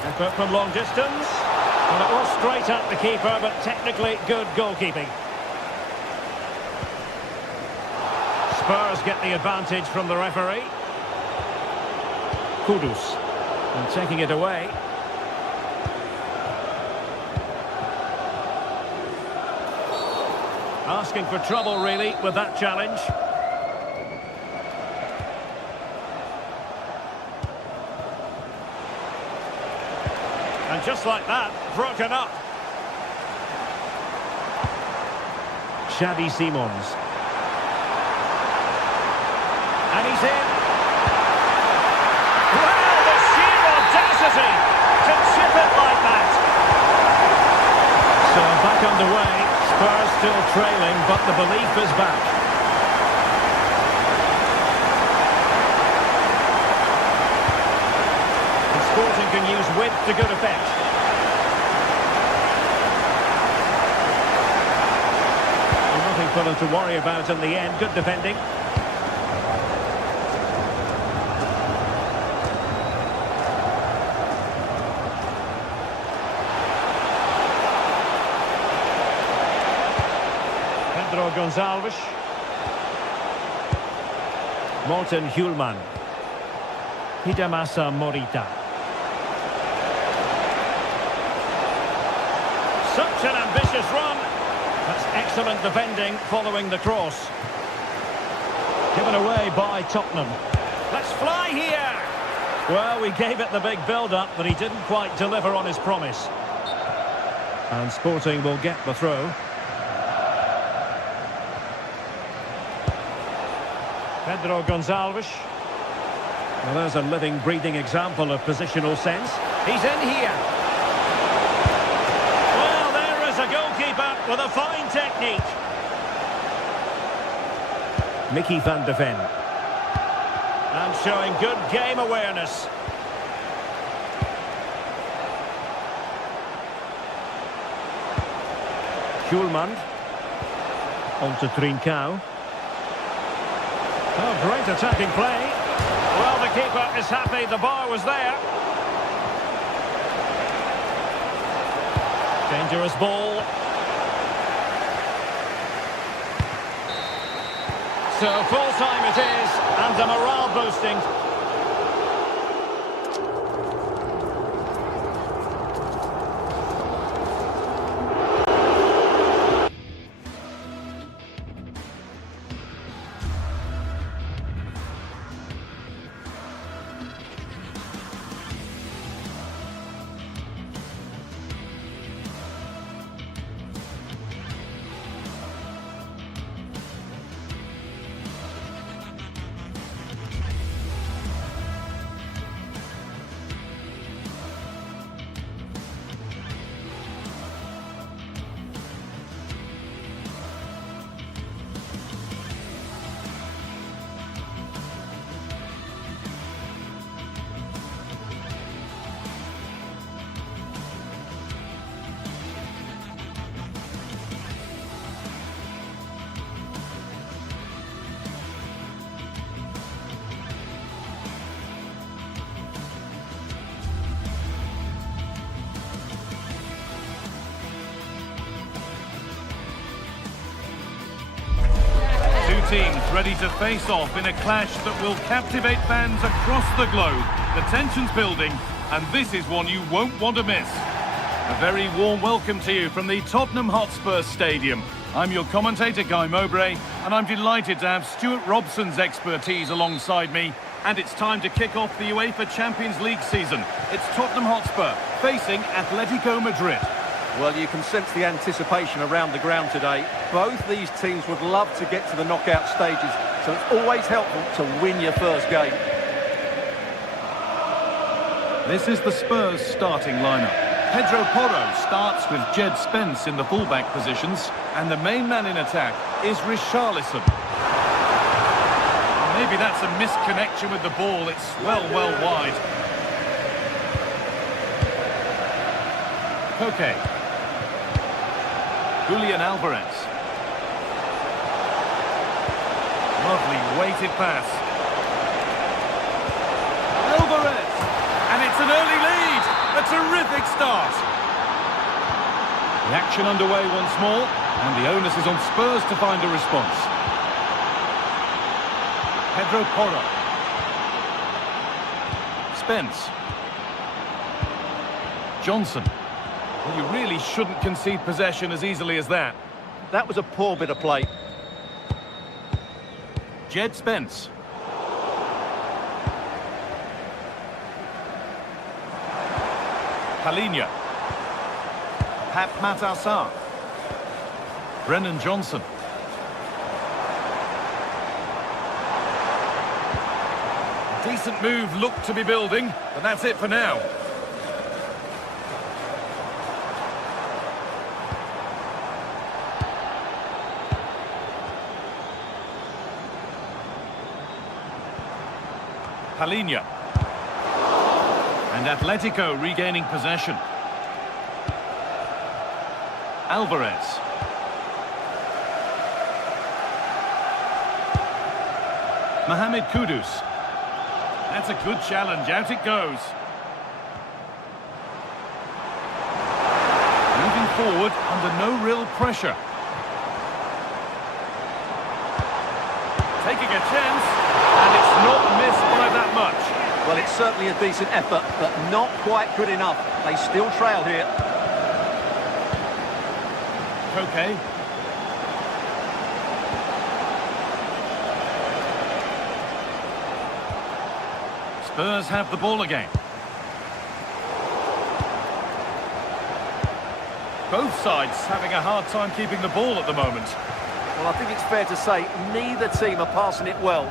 Effort from long distance. And it was straight at the keeper, but technically good goalkeeping. Spurs get the advantage from the referee. Kudus. And taking it away. Asking for trouble, really, with that challenge. And just like that, broken up. Xavi Simons. And he's in. Wow, the sheer audacity to chip it like that. So back underway. Spurs still trailing, but the belief is back. And Sporting can use width to good effect. And nothing for them to worry about in the end. Good defending. Pedro Gonçalves. Morten Hjulman. Hidemasa Morita. Such an ambitious run. That's excellent defending following the cross. Given away by Tottenham. Let's fly here. Well, we gave it the big build-up, but he didn't quite deliver on his promise. And Sporting will get the throw. Pedro Gonçalves. Well, there's a living, breathing example of positional sense. He's in here. Well, there is a goalkeeper with a fine technique. Mickey van de Ven. And showing good game awareness. Hjulman. On to Trincao. Oh, great attacking play. Well, the keeper is happy the bar was there. Dangerous ball. So full time it is, and the morale boosting. Teams ready to face off in a clash that will captivate fans across the globe. The tension's building, and this is one you won't want to miss. A very warm welcome to you from the Tottenham Hotspur Stadium. I'm your commentator, Guy Mowbray, and I'm delighted to have Stuart Robson's expertise alongside me And it's time to kick off the UEFA Champions League season. It's Tottenham Hotspur facing Atletico Madrid. Well, you can sense the anticipation around the ground today. Both these teams would love to get to the knockout stages, so it's always helpful to win your first game. This is the Spurs starting lineup. Pedro Porro starts with Jed Spence in the fullback positions, and the main man in attack is Richarlison. Maybe that's a misconnection with the ball. It's well wide. Koke. Julian Alvarez. Lovely weighted pass. Alvarez! And it's an early lead! A terrific start! The action underway once more, and the onus is on Spurs to find a response. Pedro Porro. Spence. Johnson. Well, you really shouldn't concede possession as easily as that. That was a poor bit of play. Jed Spence. Palinha. Pap Matassar. Brennan Johnson. Decent move looked to be building, but that's it for now. Palinha. And Atletico regaining possession. Alvarez. Mohamed Kudus. That's a good challenge. Out it goes. Moving forward under no real pressure. Taking a chance, and it's not missed by that much. Well, it's certainly a decent effort, but not quite good enough. They still trail here. Koke. Spurs have the ball again. Both sides having a hard time keeping the ball at the moment. Well, I think it's fair to say neither team are passing it well.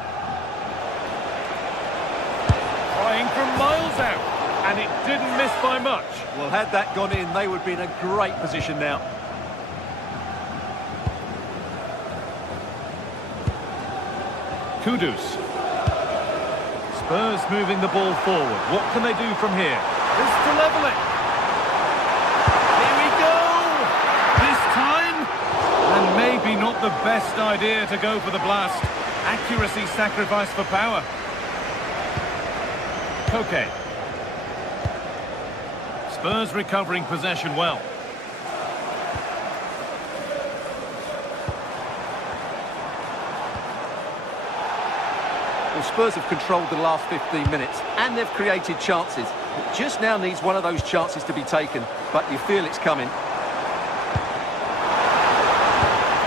Trying from miles out, and it didn't miss by much. Well, had that gone in, they would be in a great position now. Kudus. Spurs moving the ball forward. What can they do from here? This to level it. Here we go! This time, and maybe not the best idea to go for the blast. Accuracy sacrificed for power. Koke. Spurs recovering possession well. Well, Spurs have controlled the last 15 minutes and they've created chances. It just now needs one of those chances to be taken, but you feel it's coming.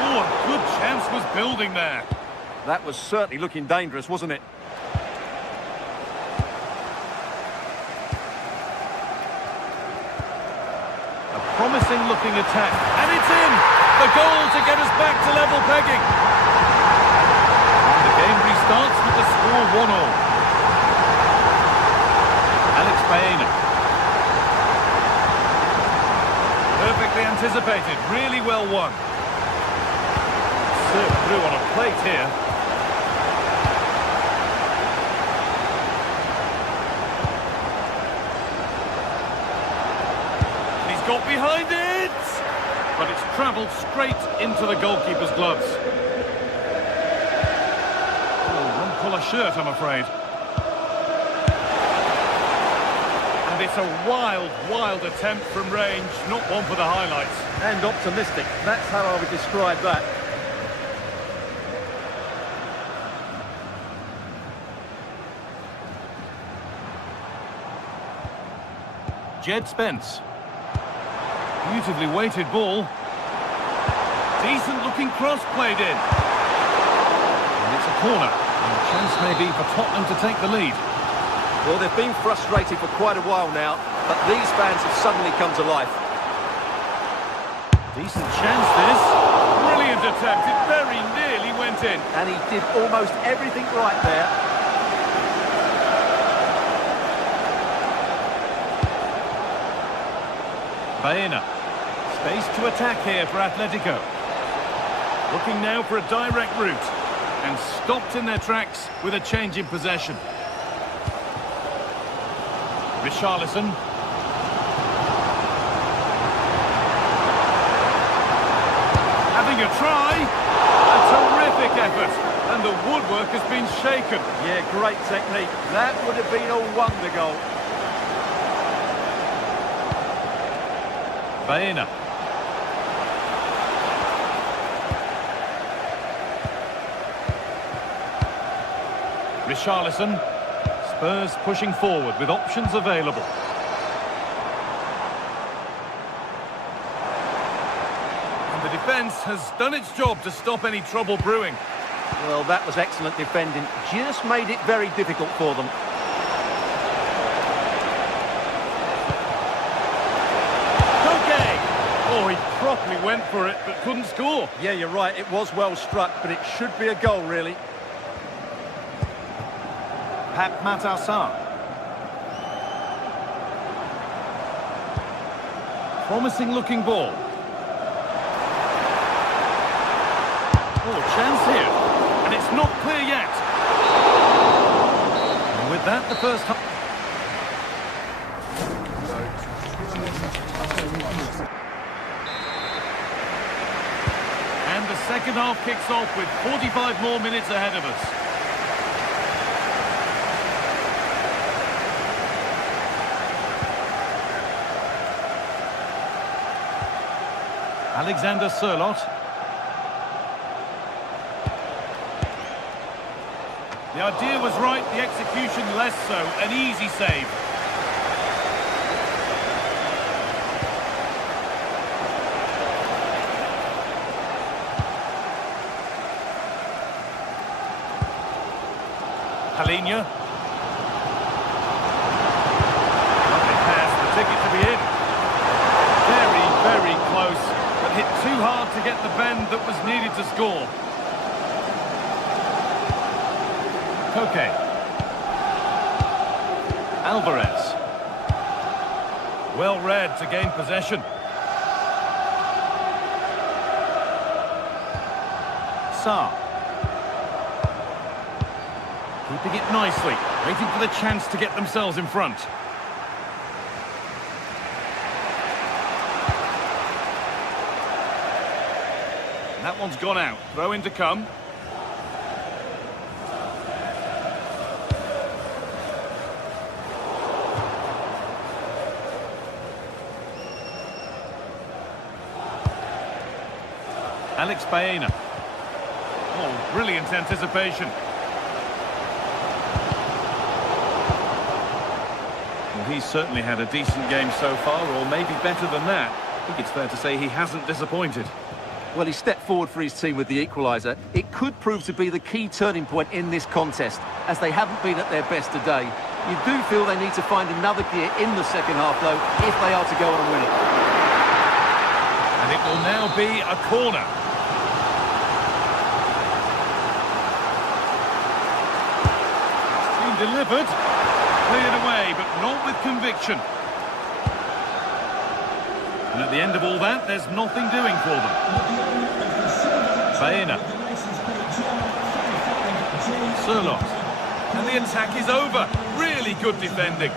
Oh, a good chance was building there. That was certainly looking dangerous, wasn't it? A promising looking attack, and it's in! The goal to get us back to level pegging. And the game restarts with the score 1-0. Alex Baena. Perfectly anticipated, really well won. Served through on a plate here. Got behind it, but it's travelled straight into the goalkeeper's gloves. Oh, wrong colour shirt, I'm afraid. And it's a wild attempt from range, not one for the highlights. And optimistic, that's how I would describe that. Jed Spence. Beautifully weighted ball. Decent looking cross played in. And it's a corner. And a chance maybe for Tottenham to take the lead. Well, they've been frustrated for quite a while now, but these fans have suddenly come to life. Decent chance this. Brilliant attempt. It very nearly went in. And he did almost everything right there. Baena. Space to attack here for Atletico. Looking now for a direct route. And stopped in their tracks with a change in possession. Richarlison. Having a try. A terrific effort. And the woodwork has been shaken. Yeah, great technique. That would have been a wonder goal. Baena. Richarlison. Spurs pushing forward with options available. And the defence has done its job to stop any trouble brewing. Well, that was excellent defending. Just made it very difficult for them. Oh, he properly went for it, but couldn't score. Yeah, you're right. It was well struck, but it should be a goal, really. Pat Matassar. Promising looking ball. Oh, chance here. And it's not clear yet. And with that, the first half. And the second half kicks off with 45 more minutes ahead of us. Alexander Sørloth. The idea was right, the execution less so. An easy save. Palinha. Lovely pass, the ticket to be in. Very, very close, but hit too hard to get the bend that was needed to score. Koke. Alvarez. Well read to gain possession. Sarr. Keeping it nicely, waiting for the chance to get themselves in front. That one's gone out. Throw in to come. Alex Baena. Oh, brilliant anticipation. Well, he's certainly had a decent game so far, or maybe better than that. I think it's fair to say he hasn't disappointed. Well, he stepped forward for his team with the equaliser. It could prove to be the key turning point in this contest, as they haven't been at their best today. You do feel they need to find another gear in the second half, though, if they are to go on and win it. And it will now be a corner. It's been delivered. Cleared away, but not with conviction. And at the end of all that, there's nothing doing for them. Baena. Sørloth. And the attack is over. Really good defending.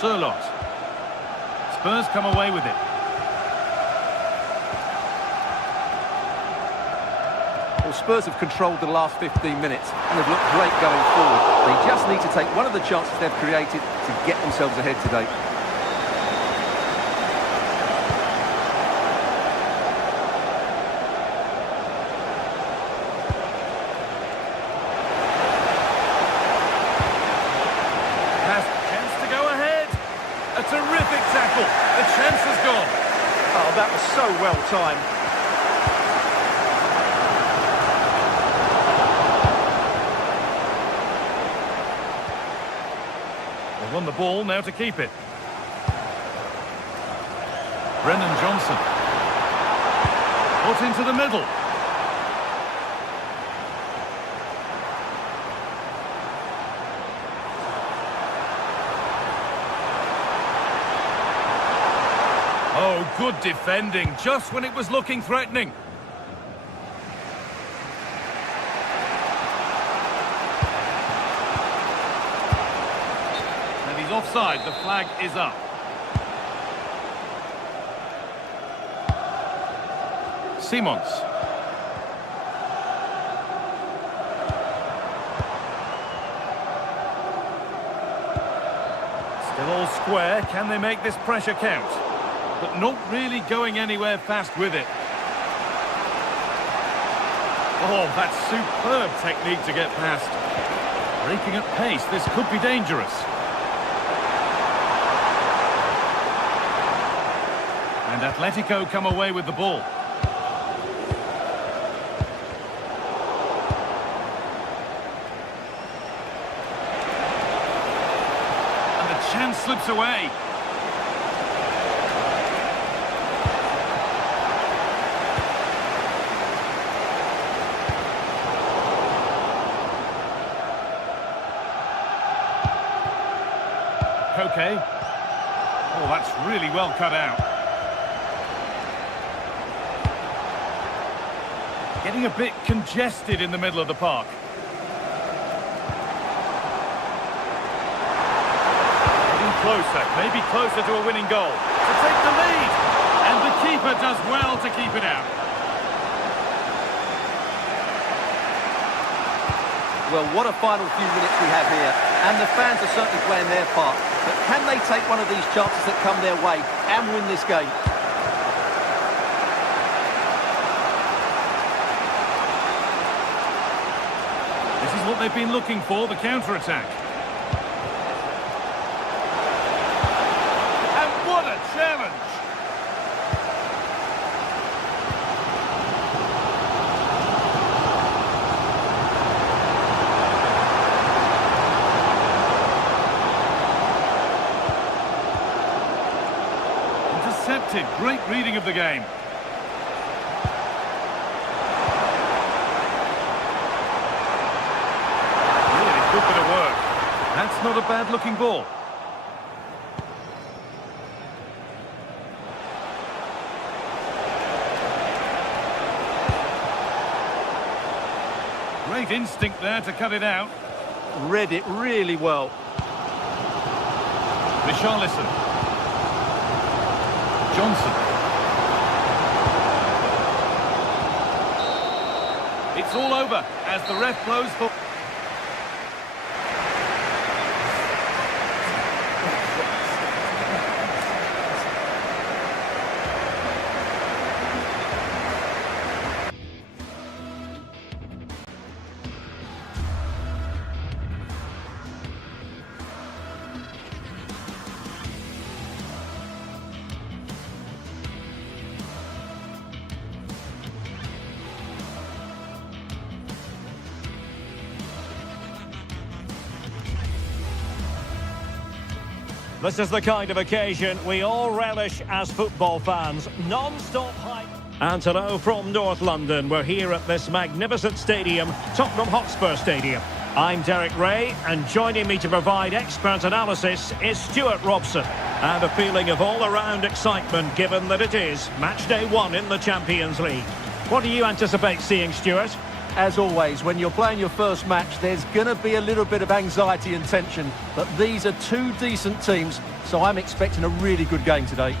Sørloth. Spurs come away with it. Well, Spurs have controlled the last 15 minutes and have looked great going forward. They just need to take one of the chances they've created to get themselves ahead today. that was so well timed. They won the ball, now to keep it. Brennan Johnson. Put into the middle. Oh, good defending, just when it was looking threatening. And he's offside, the flag is up. Simons. Still all square, can they make this pressure count? But not really going anywhere fast with it. Oh, that's superb technique to get past. Breaking at pace, this could be dangerous. And Atletico come away with the ball. And the chance slips away. Okay. Oh, that's really well cut out. Getting a bit congested in the middle of the park. Getting closer, maybe closer to a winning goal. To take the lead. And the keeper does well to keep it out. Well, what a final few minutes we have here. And the fans are certainly playing their part. But can they take one of these chances that come their way and win this game? This is what they've been looking for, the counter-attack. And what a challenge! Intercepted, great reading of the game. Really good bit of work. That's not a bad looking ball. Great instinct there to cut it out. Read it really well. Richarlison. Johnson. It's all over as the ref blows for... This is the kind of occasion we all relish as football fans. Non-stop hype. And hello from North London. We're here at this magnificent stadium, Tottenham Hotspur Stadium. I'm Derek Ray, and joining me to provide expert analysis is Stuart Robson. And a feeling of all-around excitement given that it is match day 1 in the Champions League. What do you anticipate seeing, Stuart? As always, when you're playing your first match, there's going to be a little bit of anxiety and tension. But these are two decent teams, so I'm expecting a really good game today.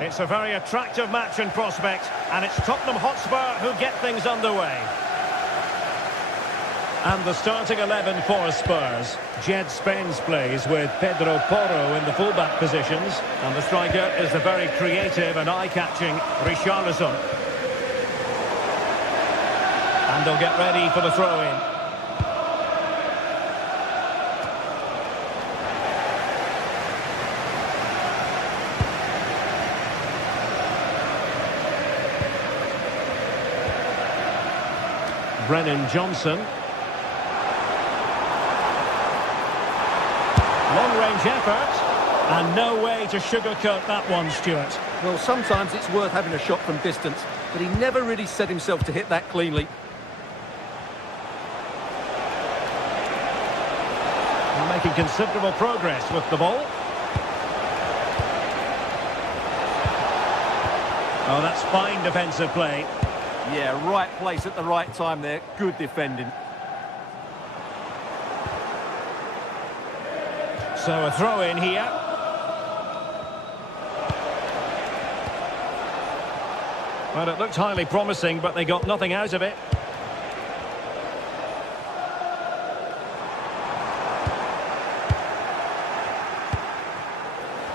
It's a very attractive match in prospect, and it's Tottenham Hotspur who get things underway. And the starting 11 for Spurs. Jed Spence plays with Pedro Porro in the fullback positions, and the striker is the very creative and eye-catching Richarlison. And they'll get ready for the throw-in. Brennan Johnson. Long-range effort, and no way to sugarcoat that one, Stuart. Well, sometimes it's worth having a shot from distance, but he never really set himself to hit that cleanly. They're making considerable progress with the ball. Oh, that's fine defensive play. Yeah, right place at the right time there. Good defending. So a throw in here. Well, it looked highly promising, but they got nothing out of it.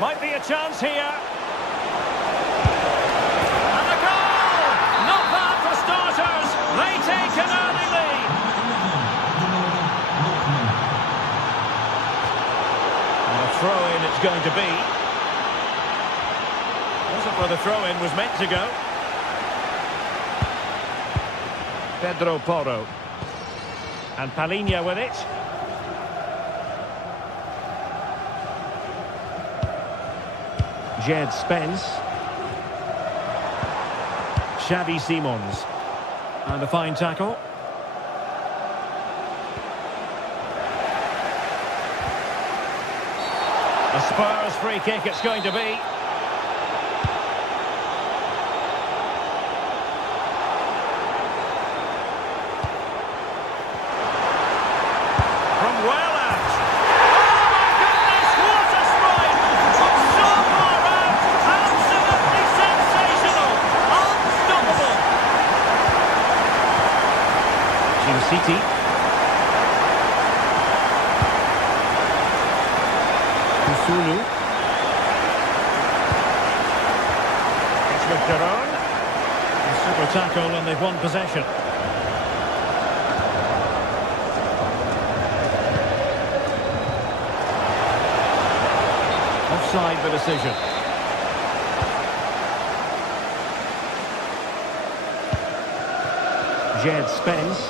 Might be a chance here. And a goal! Not bad for starters. They take an early lead. Throw-in it's going to be. Wasn't where the throw-in was meant to go. Pedro Porro. And Palinha with it. Jed Spence. Xavi Simons. And a fine tackle. The Spurs free kick it's going to be. From well out. Oh my goodness, what a strike! From so far out, absolutely sensational, unstoppable. Team City. Sulu. It's with Jerome. A super tackle and they've won possession. Offside the decision. Jed Spence.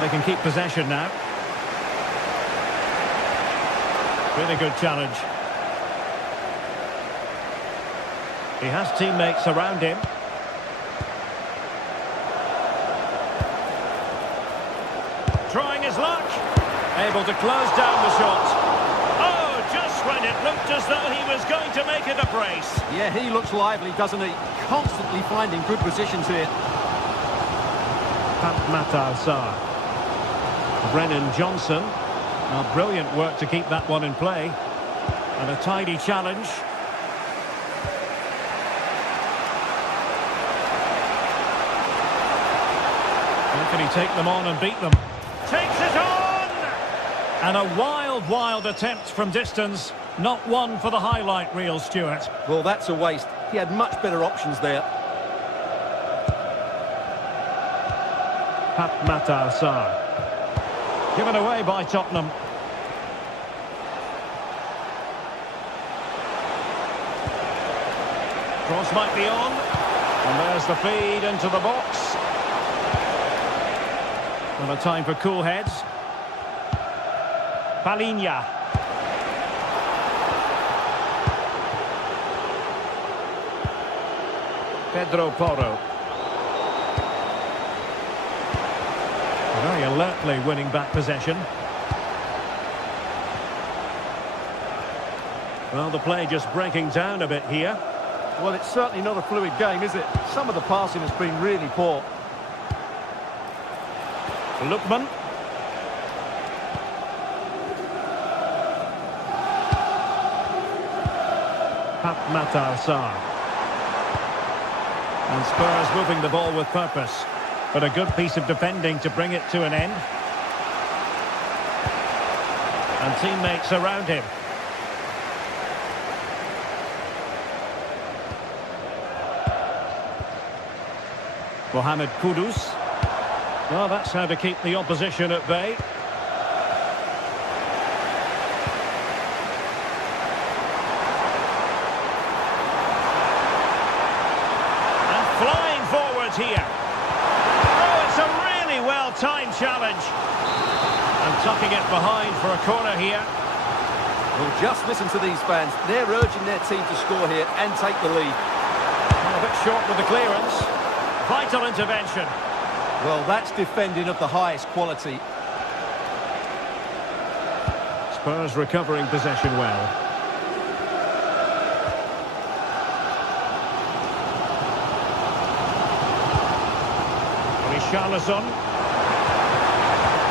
They can keep possession now. Really good challenge. He has teammates around him. Trying his luck. Able to close down the shot. Oh, just when it looked as though he was going to make it a brace. Yeah, he looks lively, doesn't he? Constantly finding good positions here. Pat Matar. Brennan Johnson. Now, brilliant work to keep that one in play. And a tidy challenge. How can he take them on and beat them? Takes it on! And a wild attempt from distance. Not one for the highlight reel, Stuart. Well, that's a waste. He had much better options there. Pat Matar. Given away by Tottenham. Cross might be on. And there's the feed into the box. And a time for cool heads. Palinha. Pedro Porro. Very alertly winning back possession. Well, the play just breaking down a bit here. Well, it's certainly not a fluid game, is it? Some of the passing has been really poor. Lookman. Matar Sarr. And Spurs moving the ball with purpose. But a good piece of defending to bring it to an end. And teammates around him. Mohamed Kudus. Well, that's how to keep the opposition at bay. And flying forwards here. Oh, it's a really well-timed challenge. And tucking it behind for a corner here. Well, just listen to these fans. They're urging their team to score here and take the lead. Well, a bit short with the clearance. Vital intervention. Well, that's defending of the highest quality. Spurs recovering possession well. Richarlison.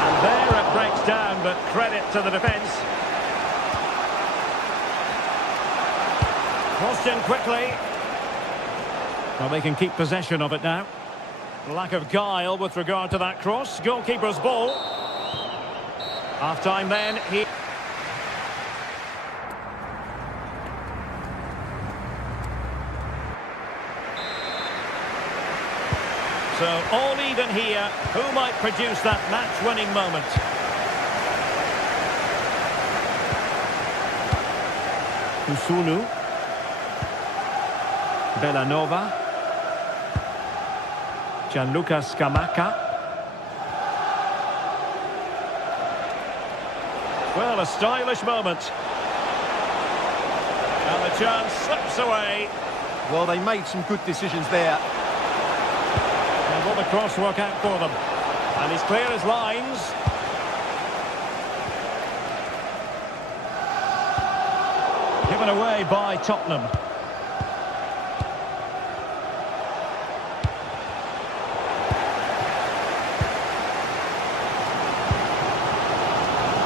And there it breaks down, but credit to the defence. Crossed in quickly. Well, they can keep possession of it now. Lack of guile with regard to that cross. Goalkeeper's ball. Half-time then. So all even here. Who might produce that match-winning moment? Usulu. Bellanova. Gianluca Scamacca. Well, a stylish moment. And the chance slips away. Well, they made some good decisions there. And will the cross work out for them? And he's clear as lines. Given away by Tottenham.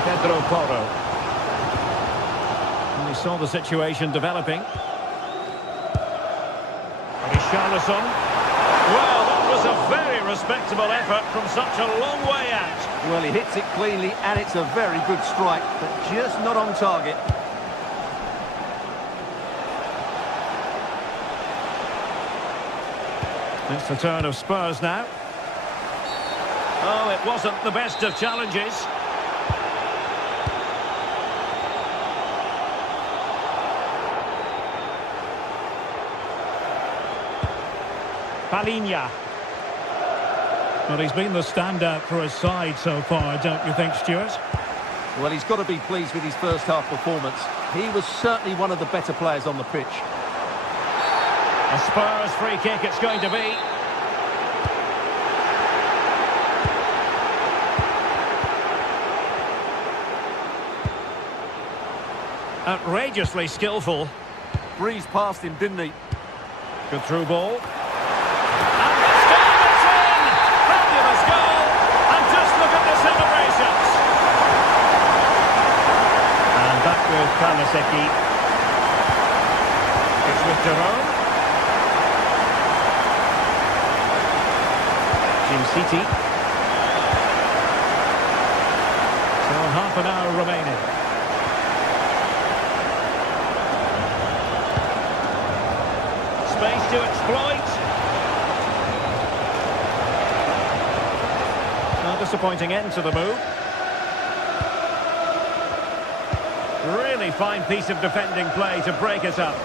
Pedro Porro. And we saw the situation developing. Richarlison. Well, that was a very respectable effort from such a long way out. Well, he hits it cleanly and it's a very good strike, but just not on target. It's the turn of Spurs now. Oh, it wasn't the best of challenges. Palinha. Well, he's been the standout for his side so far, don't you think, Stuart? Well, he's got to be pleased with his first half performance. He was certainly one of the better players on the pitch. A Spurs free kick it's going to be. Outrageously skillful. Breezed past him, didn't he? Good through ball. And this goal is in! Fabulous goal! And just look at the celebrations. And back with Kalaseki. It's with Jerome. City. So half an hour remaining. Space to exploit. A disappointing end to the move. Really fine piece of defending play to break it up.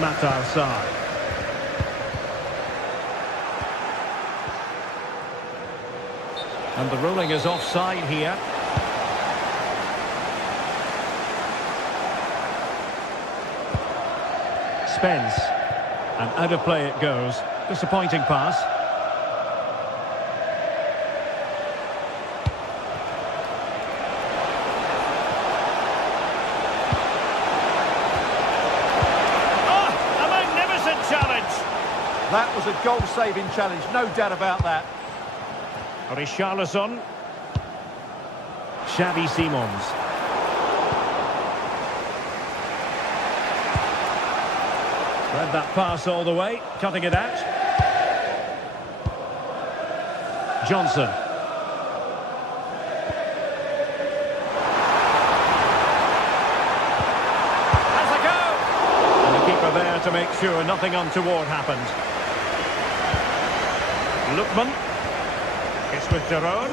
Matar Sarr. And the ruling is offside here. Spence. And out of play it goes. Disappointing pass. That was a goal-saving challenge, no doubt about that. Richarlison. Xavi Simons. Read that pass all the way, cutting it out. Johnson. Has a go! And the keeper there to make sure nothing untoward happened. Lookman. It's with Daron.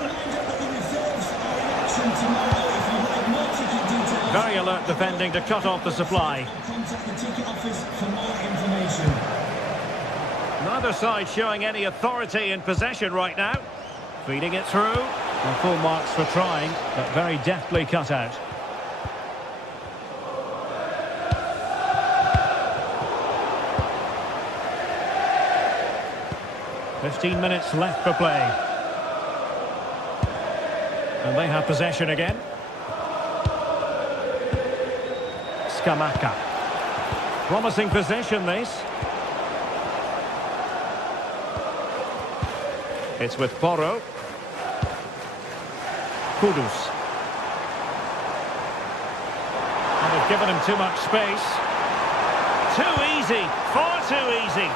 Very alert defending to cut off the supply. Contact the ticket office for more information. Neither side showing any authority in possession right now. Feeding it through. And full marks for trying, but very deftly cut out. "15 minutes left for play. And they have possession again. Scamacca. Promising possession, this. It's with Porro. Kudus. And they've given him too much space. Too easy. Far too easy.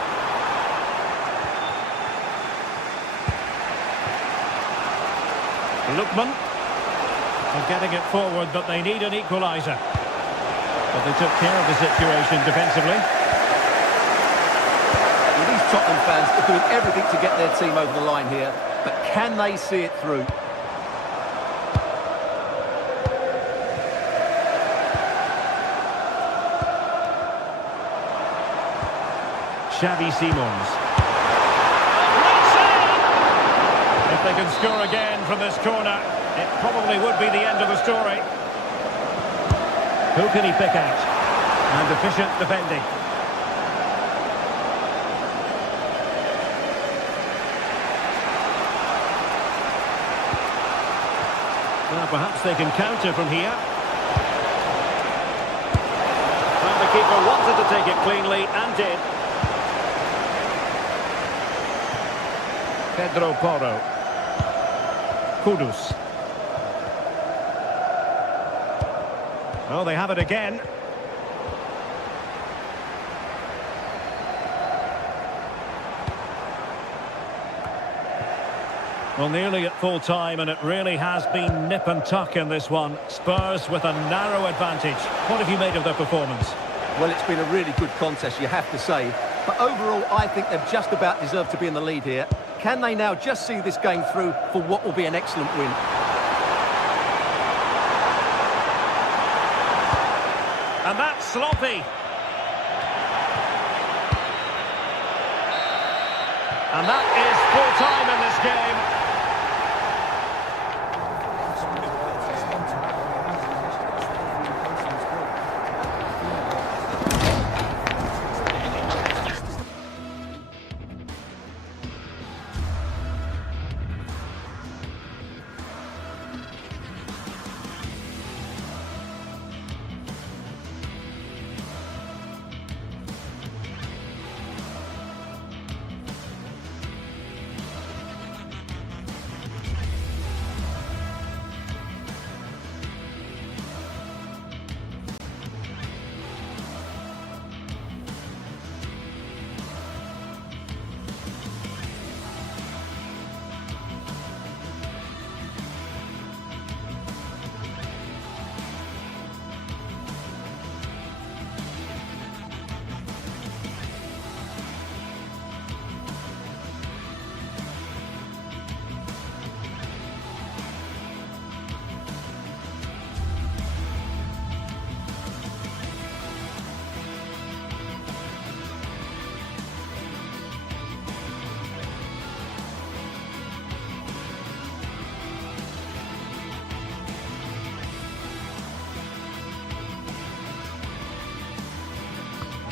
Lookman. They're getting it forward, but they need an equaliser. But they took care of the situation defensively. Well, these Tottenham fans are doing everything to get their team over the line here, but can they see it through? Xavi Simons. If they can score again from this corner, it probably would be the end of the story. Who can he pick out? And efficient defending. Well, perhaps they can counter from here. Well, the keeper wanted to take it cleanly and did. Pedro Porro. Kudus. Oh, they have it again. Well, nearly at full time, and it really has been nip and tuck in this one. Spurs with a narrow advantage. What have you made of their performance? Well, it's been a really good contest, you have to say. But overall, I think they've just about deserved to be in the lead here. Can they now just see this game through for what will be an excellent win? And that's sloppy. And that is full time in this game.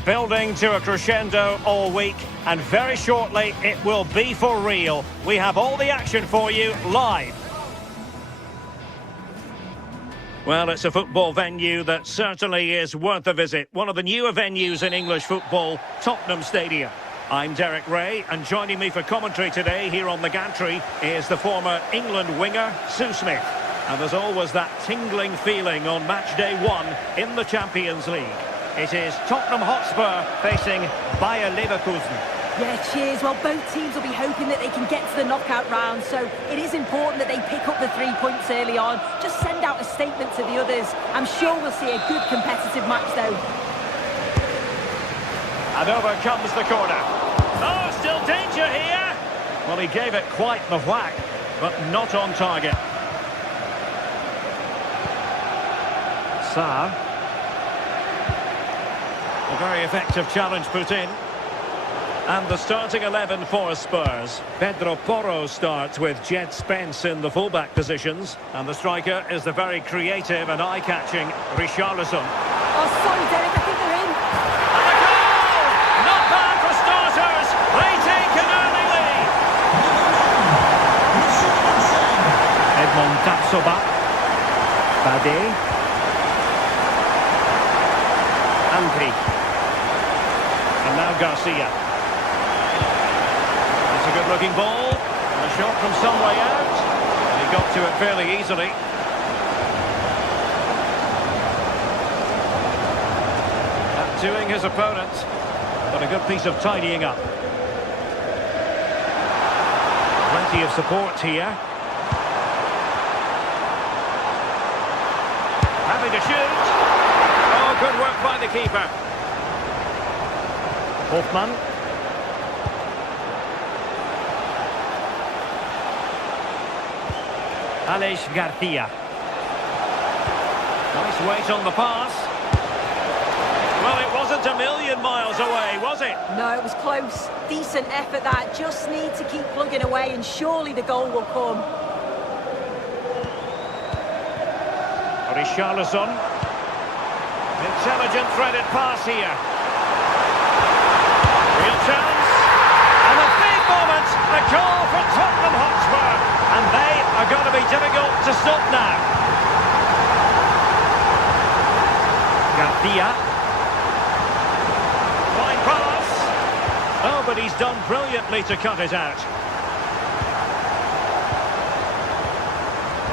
Building to a crescendo all week, and very shortly it will be for real. We have all the action for you live. Well, it's a football venue that certainly is worth a visit. One of the newer venues in English football, Tottenham Stadium. I'm Derek Ray, and joining me for commentary today here on the gantry is the former England winger, Sue Smith. And there's always that tingling feeling on match day 1 in the Champions League. It is Tottenham Hotspur facing Bayer Leverkusen. Yeah, cheers. Well, both teams will be hoping that they can get to the knockout round, so it is important that they pick up the 3 points early on. Just send out a statement to the others. I'm sure we'll see a good competitive match, though. And over comes the corner. Oh, still danger here. Well, he gave it quite the whack, but not on target. Sarr. A very effective challenge put in. And the starting 11 for Spurs. Pedro Porro starts with Jed Spence in the fullback positions. And the striker is the very creative and eye-catching Richarlison. Oh, sorry, Derek, I think they're in. And a goal! Not bad for starters. They take an early lead. Edmond Tapsoba. Bade. Angri. And now Garcia. It's a good-looking ball. And a shot from some way out. And he got to it fairly easily. Outdoing his opponent. But a good piece of tidying up. Plenty of support here. Having to shoot. Oh, good work by the keeper. Hoffman. Aleix Garcia. Nice weight on the pass. Well, it wasn't a million miles away, was it? No, it was close. Decent effort that. Just need to keep plugging away and surely the goal will come. Richarlison. Intelligent threaded pass here. Real chance. And a big moment. A goal for Tottenham Hotspur. And they are going to be difficult to stop now. Garcia. Fine pass. Oh, but he's done brilliantly to cut it out.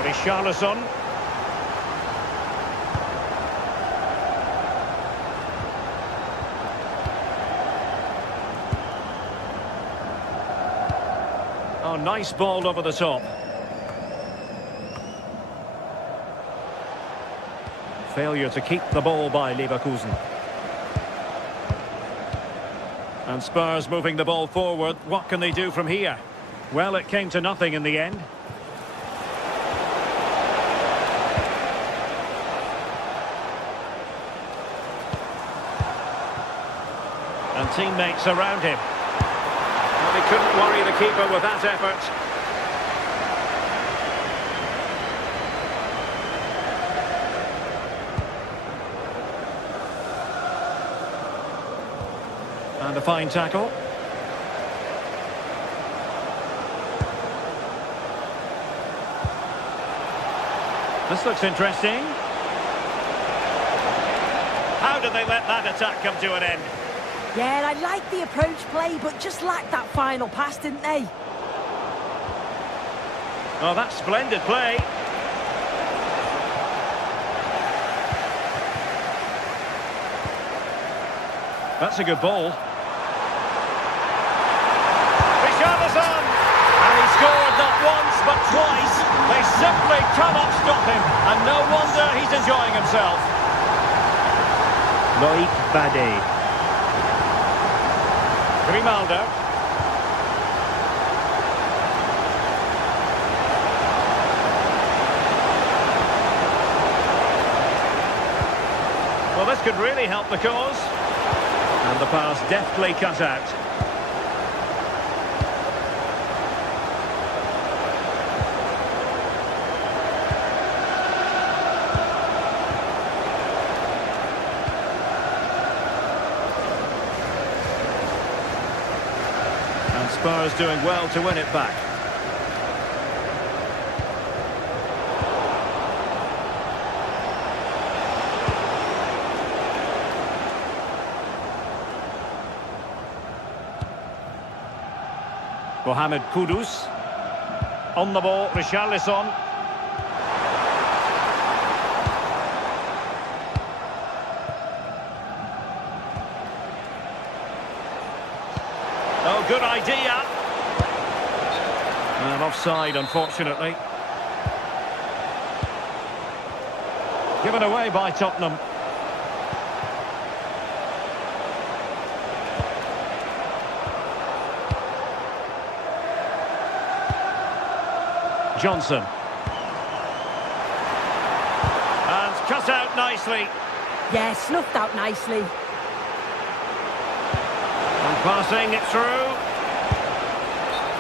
Richarlison. Oh, nice ball over the top. Failure to keep the ball by Leverkusen. And Spurs moving the ball forward. What can they do from here? Well, it came to nothing in the end. And teammates around him. Well, he couldn't worry the keeper with that effort. And a fine tackle. This looks interesting. How did they let that attack come to an end? Yeah, I like the approach play, but just lacked that final pass, didn't they? Oh, that's splendid play. That's a good ball. Richarlison! And he scored not once, but twice. They simply cannot stop him. And no wonder he's enjoying himself. Loic Bade. Grimaldo. Well, this could really help the cause. And the pass deftly cut out. And Spurs doing well to win it back. Mohamed Kudus. On the ball, Richarlison. Oh, good idea. And offside, unfortunately. Given away by Tottenham. Johnson. And cut out nicely. Yeah, snuffed out nicely. And passing it through.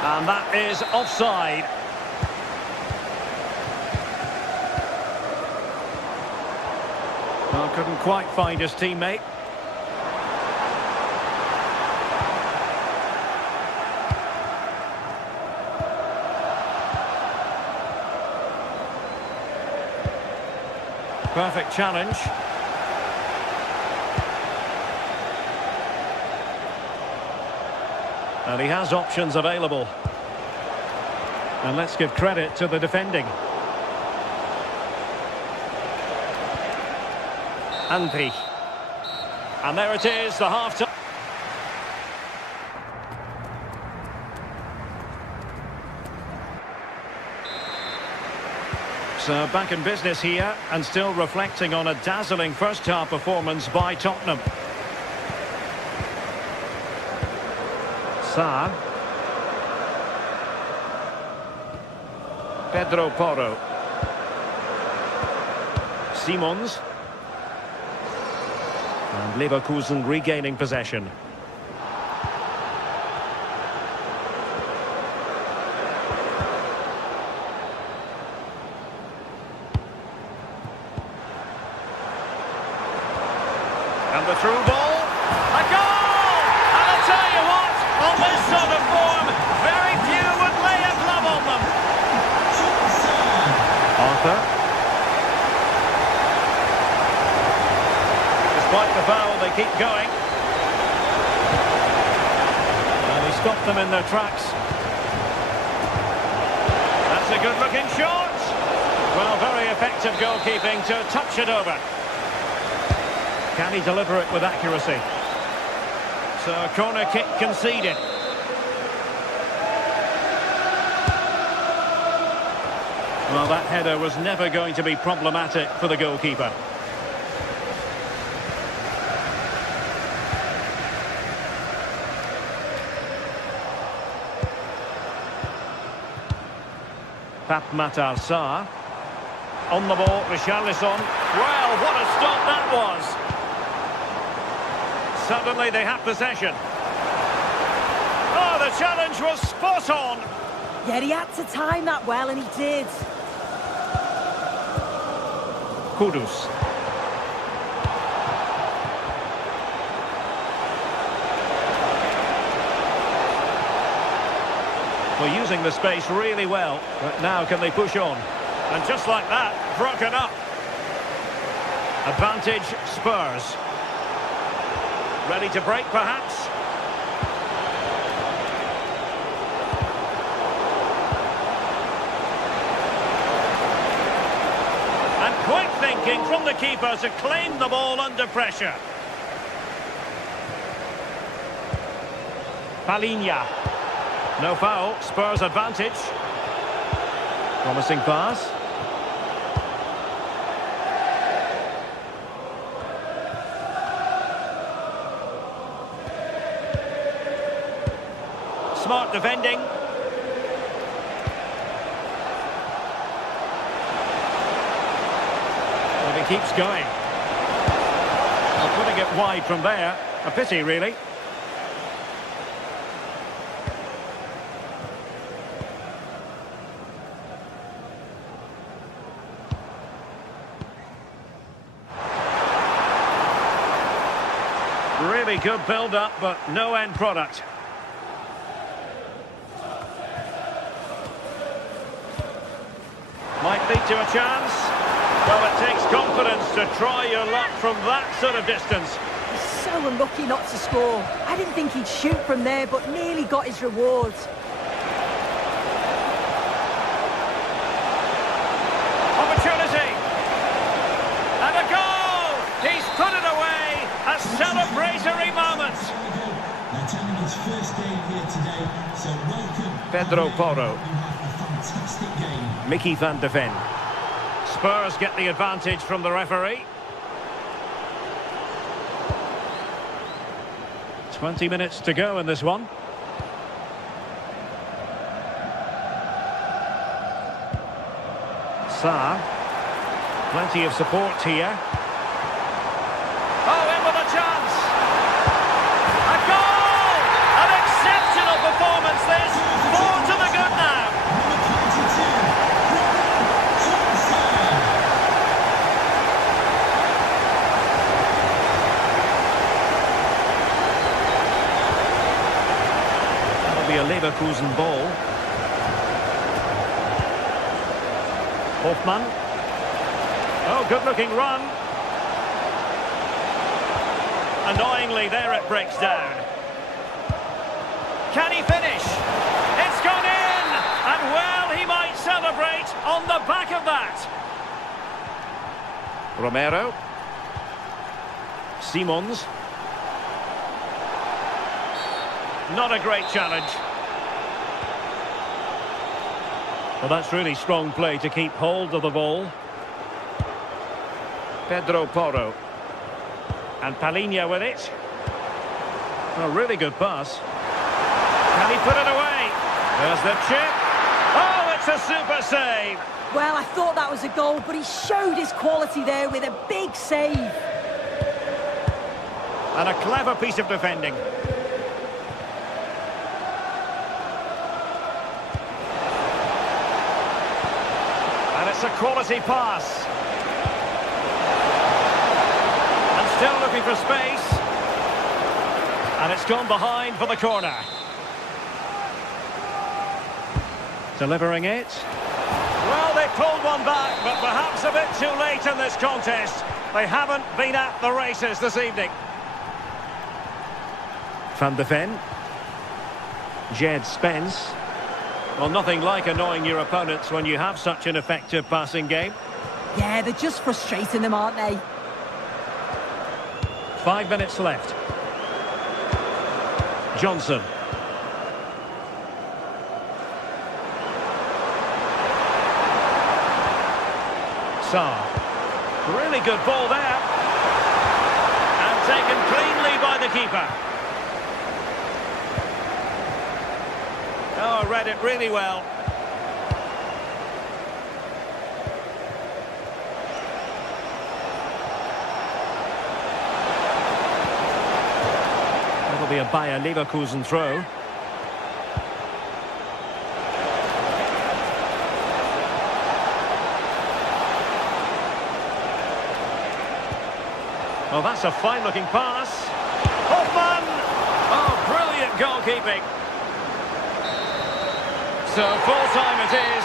And that is offside. Well, couldn't quite find his teammate. Perfect challenge. And he has options available. And let's give credit to the defending. Andri. And there it is, the half-time. So back in business here, and still reflecting on a dazzling first-half performance by Tottenham. Sarr. Pedro Porro. Simons. And Leverkusen regaining possession. And the through ball. A goal! And I tell you what, on this sort of form, very few would lay a glove on them. Arthur. Despite the foul, they keep going. And he stopped them in their tracks. That's a good-looking shot. Well, very effective goalkeeping to touch it over. Can he deliver it with accuracy? So a corner kick conceded. Well, that header was never going to be problematic for the goalkeeper. Matar Sarr. On the ball, Richarlison. Well, what a stop that was! Suddenly they have possession. Oh, the challenge was spot on! Yeah, he had to time that well, and he did. Kudus. Well, using the space really well, but now can they push on? And just like that, broken up. Advantage, Spurs. Ready to break, perhaps? And quick thinking from the keeper to claim the ball under pressure. Palinha. No foul, Spurs advantage. Promising pass. Smart defending. And he keeps going. Well, putting it wide from there. A pity, really. Really good build-up, but no end product. Might lead to a chance. Well, it takes confidence to try your luck from that sort of distance. He's so unlucky not to score. I didn't think he'd shoot from there, but nearly got his reward. celebratory moment. The tournament's first game here today, so welcome. Pedro Porro. You have a fantastic game. Mickey van de Ven. Spurs get the advantage from the referee. 20 minutes to go in this one. Sarr. Plenty of support here. Oh, in with a chance! A goal! An exceptional performance this! 4 to the good now! That'll be a Leverkusen ball. Hoffmann. Oh, good-looking run. Annoyingly, there it breaks down. Can he finish? It's gone in! And well, he might celebrate on the back of that. Romero. Simons. Not a great challenge. Well, that's really strong play to keep hold of the ball. Pedro Porro. And Palinha with it. A really good pass. Can he put it away? There's the chip. Oh, it's a super save. Well, I thought that was a goal, but he showed his quality there with a big save. And a clever piece of defending. And it's a quality pass. And still looking for space. And it's gone behind for the corner. Delivering it. Well, they pulled one back, but perhaps a bit too late in this contest. They haven't been at the races this evening. Van de Ven. Jed Spence. Well, nothing like annoying your opponents when you have such an effective passing game. Yeah, they're just frustrating them, aren't they? 5 minutes left. Johnson. Sarr. Really good ball there. And taken cleanly by the keeper. Oh, read it really well. That'll be a Bayer Leverkusen throw. Oh, that's a fine-looking pass. Hoffmann! Oh, brilliant goalkeeping. So, full-time it is.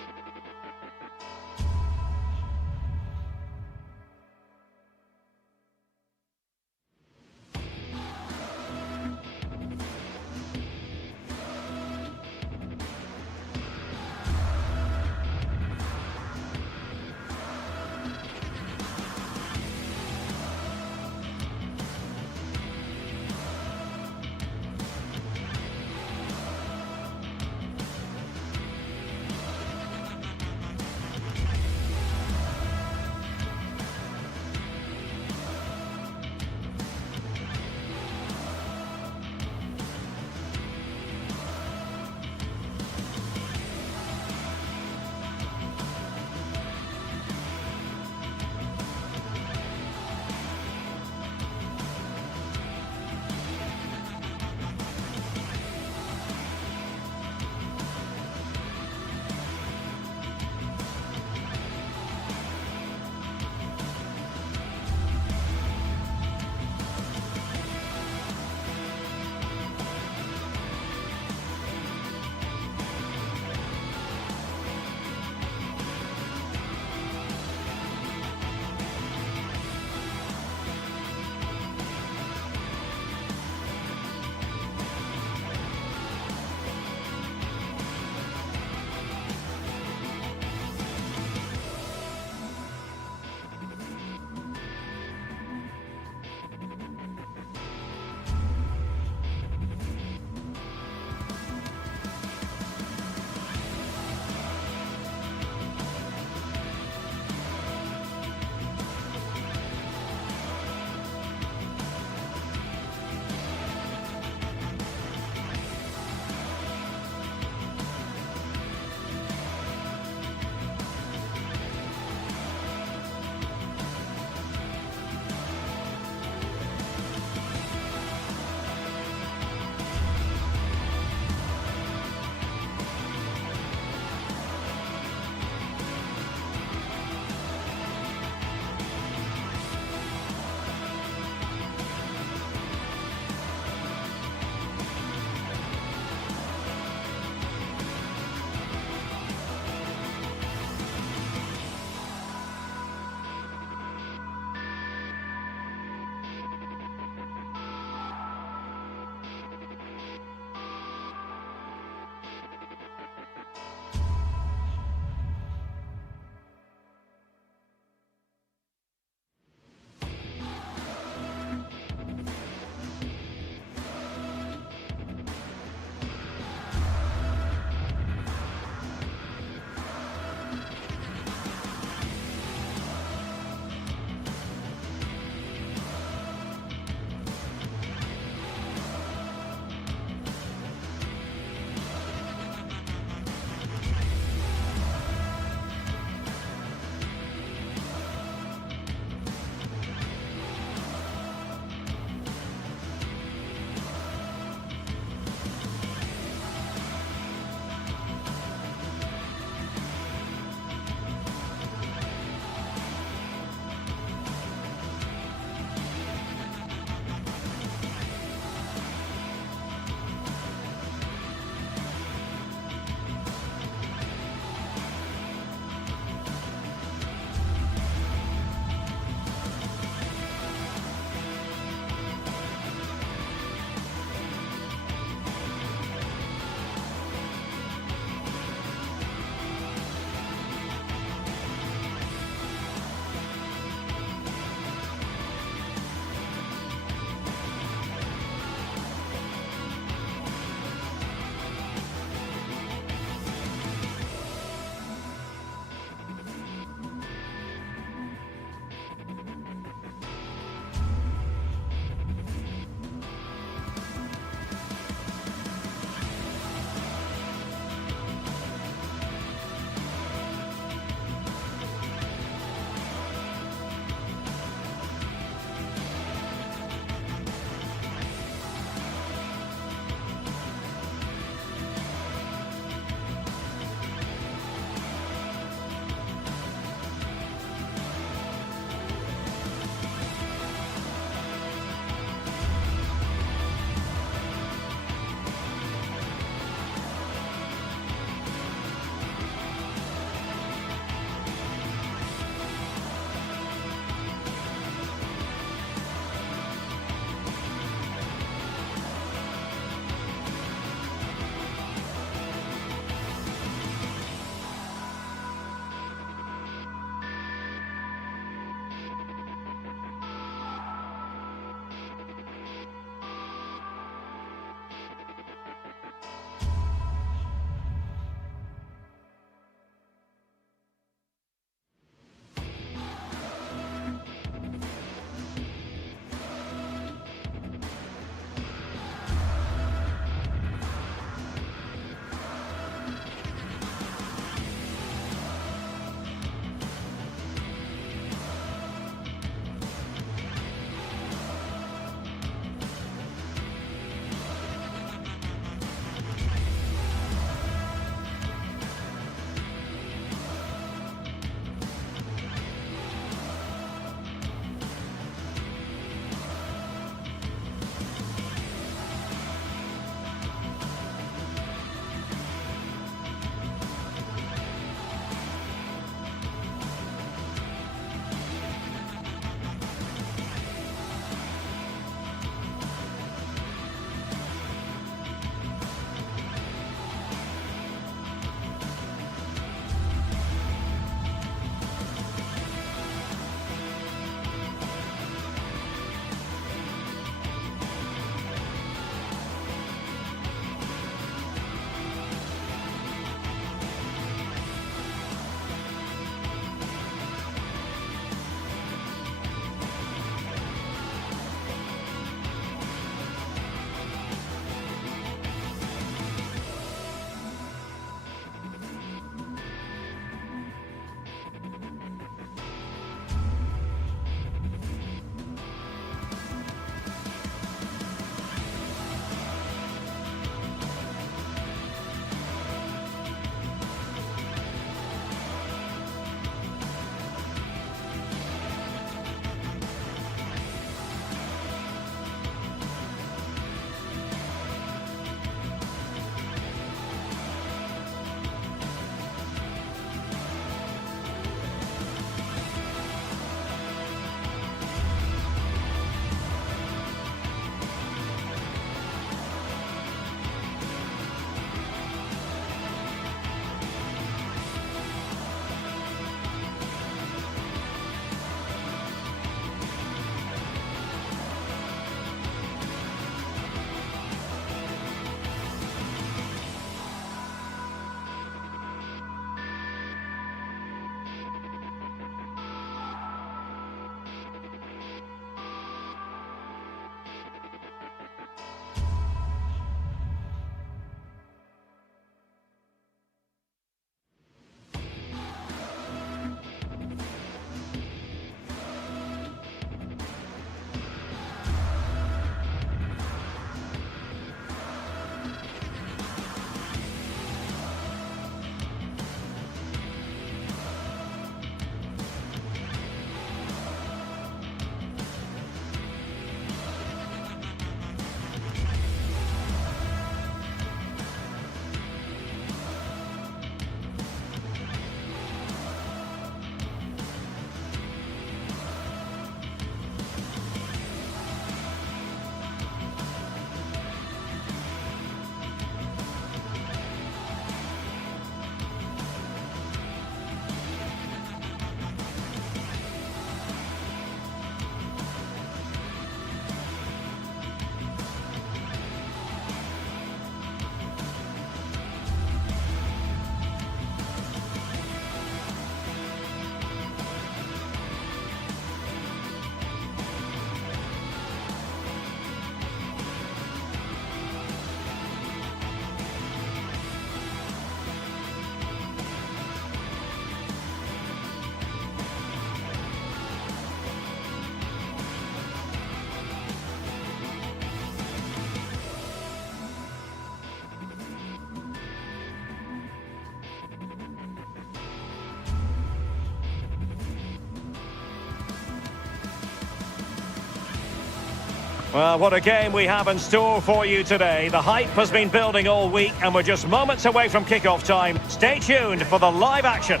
Well, what a game we have in store for you today. The hype has been building all week and we're just moments away from kick-off time. Stay tuned for the live action.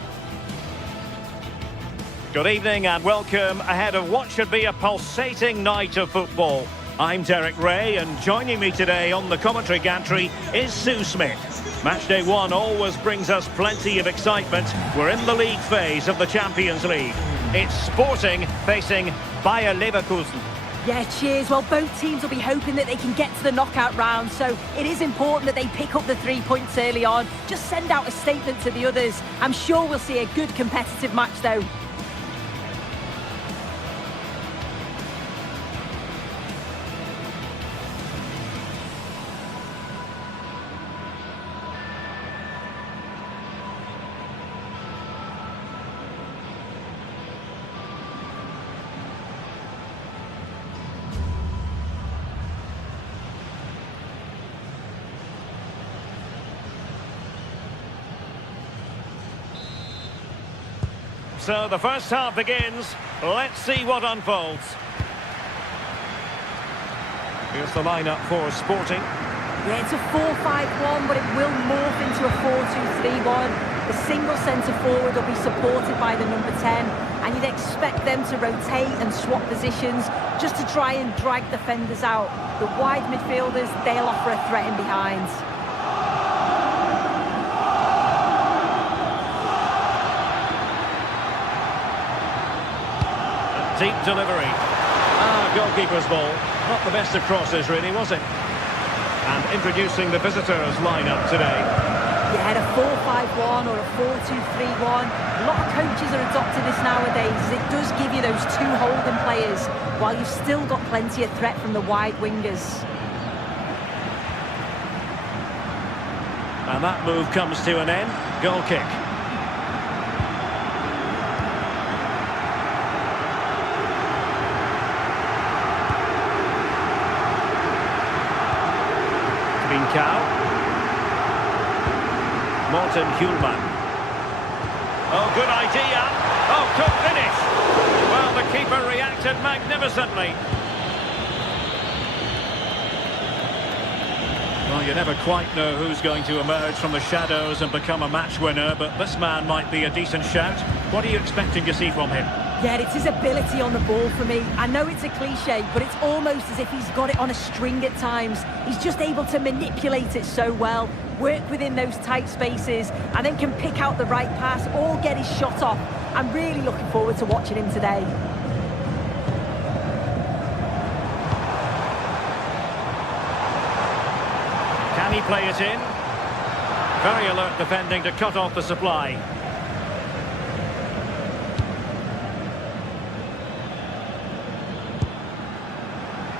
Good evening and welcome ahead of what should be a pulsating night of football. I'm Derek Ray and joining me today on the commentary gantry is Sue Smith. Matchday 1 always brings us plenty of excitement. We're in the league phase of the Champions League. It's Sporting facing Bayer Leverkusen. Yeah, cheers. Well, both teams will be hoping that they can get to the knockout round, so it is important that they pick up the 3 points early on. Just send out a statement to the others. I'm sure we'll see a good competitive match, though. So the first half begins. Let's see what unfolds. Here's the lineup for Sporting. Yeah, it's a 4-5-1, but it will morph into a 4-2-3-1. The single centre-forward will be supported by the number 10, and you'd expect them to rotate and swap positions just to try and drag defenders out. The wide midfielders, they'll offer a threat in behind. Deep delivery. Goalkeeper's ball. Not the best of crosses, really, was it? And introducing the visitors' lineup today. You had a 4-5-1 or a 4-2-3-1. A lot of coaches are adopting this nowadays. It does give you those two holding players, while you've still got plenty of threat from the wide wingers. And that move comes to an end. Goal kick. Morten Hjulman. Oh, good idea. Oh, good finish. Well, the keeper reacted magnificently. Well, you never quite know who's going to emerge from the shadows and become a match winner, but this man might be a decent shout. What are you expecting to see from him? Yeah, it's his ability on the ball for me. I know it's a cliche, but it's almost as if he's got it on a string at times. He's just able to manipulate it so well, work within those tight spaces, and then can pick out the right pass or get his shot off. I'm really looking forward to watching him today. Can he play it in? Very alert defending to cut off the supply.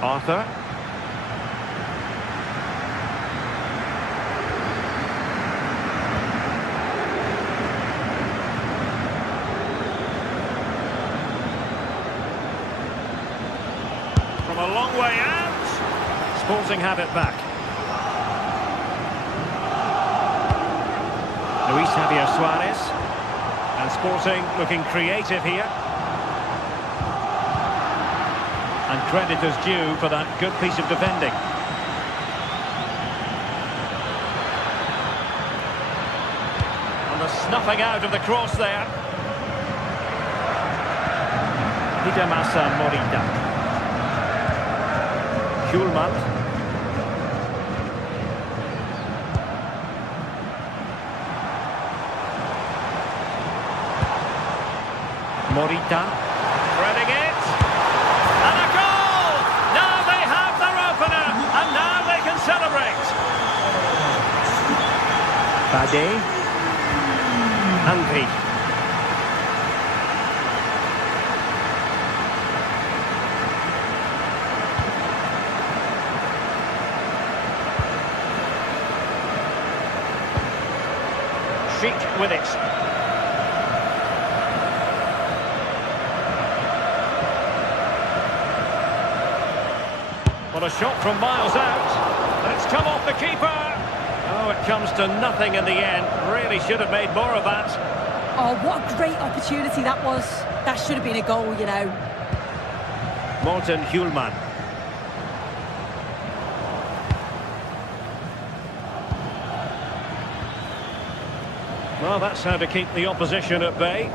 Arthur. From a long way out. Sporting have it back. Luis Javier Suarez. And Sporting looking creative here. And credit is due for that good piece of defending. And the snuffing out of the cross there. Hidemasa Morita. Hjulman. Morita. Threading it. Celebrate. Bade. Andri. Sheik with it. What a shot from miles out. And it's come off the keeper. Oh, it comes to nothing in the end. Really should have made more of that. Oh, what a great opportunity that was. That should have been a goal, you know. Morten Hjulman. Well, that's how to keep the opposition at bay.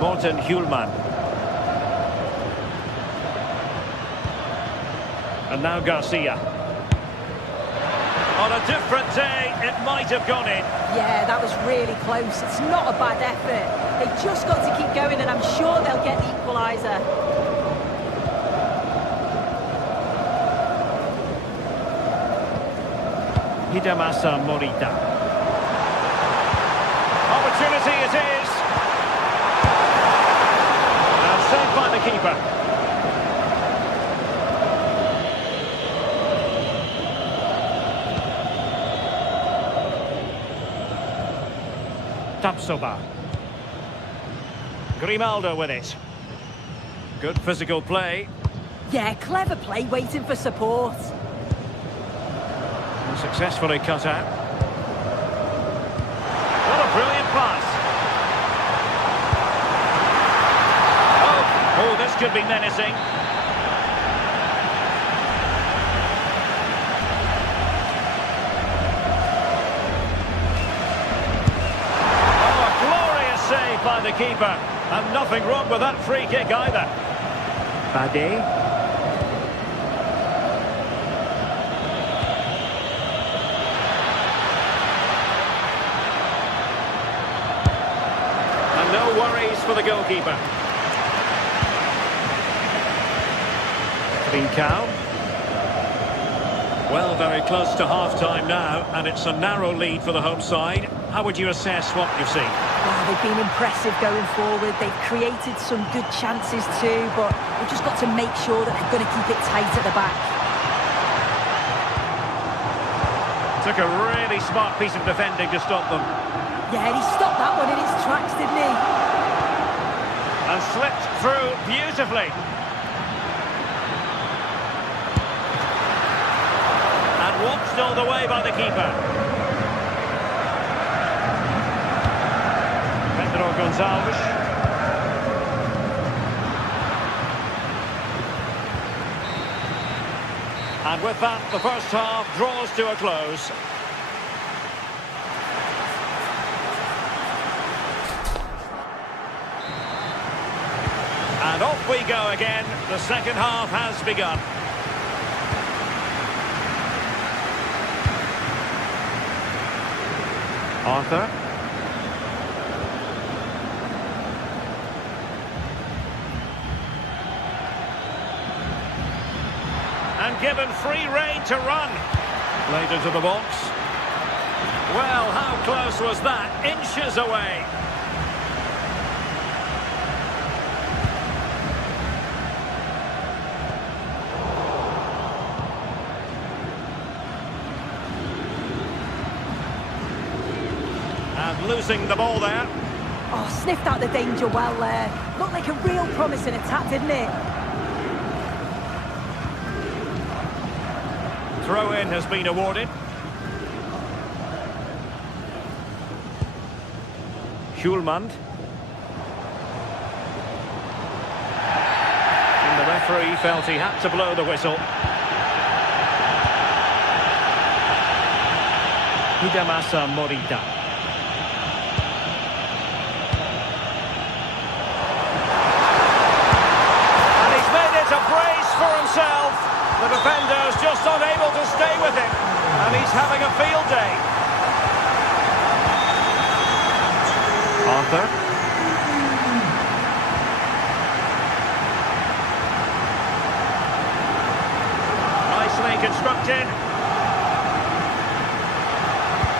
Morten Hjulman. And now Garcia. On a different day, it might have gone in. Yeah, that was really close. It's not a bad effort. They've just got to keep going, and I'm sure they'll get the equaliser. Hidemasa Morita. Opportunity it is. And saved by the keeper. Tapsoba. Grimaldo with it. Good physical play. Yeah, clever play, waiting for support. And successfully cut out. What a brilliant pass. Oh, this could be menacing. By the keeper, and nothing wrong with that free kick either. Bade. And no worries for the goalkeeper. Trincao. Well, very close to half-time now, and it's a narrow lead for the home side. How would you assess what you've seen? Well, they've been impressive going forward. They've created some good chances too, but they've just got to make sure that they're going to keep it tight at the back. Took a really smart piece of defending to stop them. Yeah, he stopped that one in his tracks, didn't he? And slipped through beautifully. And watched all the way by the keeper. Gonzalez. And with that, the first half draws to a close. And off we go again. The second half has begun. Arthur. Given free rein to run. Played into the box. Well, how close was that? Inches away. And losing the ball there. Oh, sniffed out the danger well there. Looked like a real promising attack, didn't it? Throw-in has been awarded. Hjulman. And the referee felt he had to blow the whistle. Hidemasa Morita. And he's made it a brace for himself. The defender's just unable to stay with him, and he's having a field day. Arthur. Nicely constructed.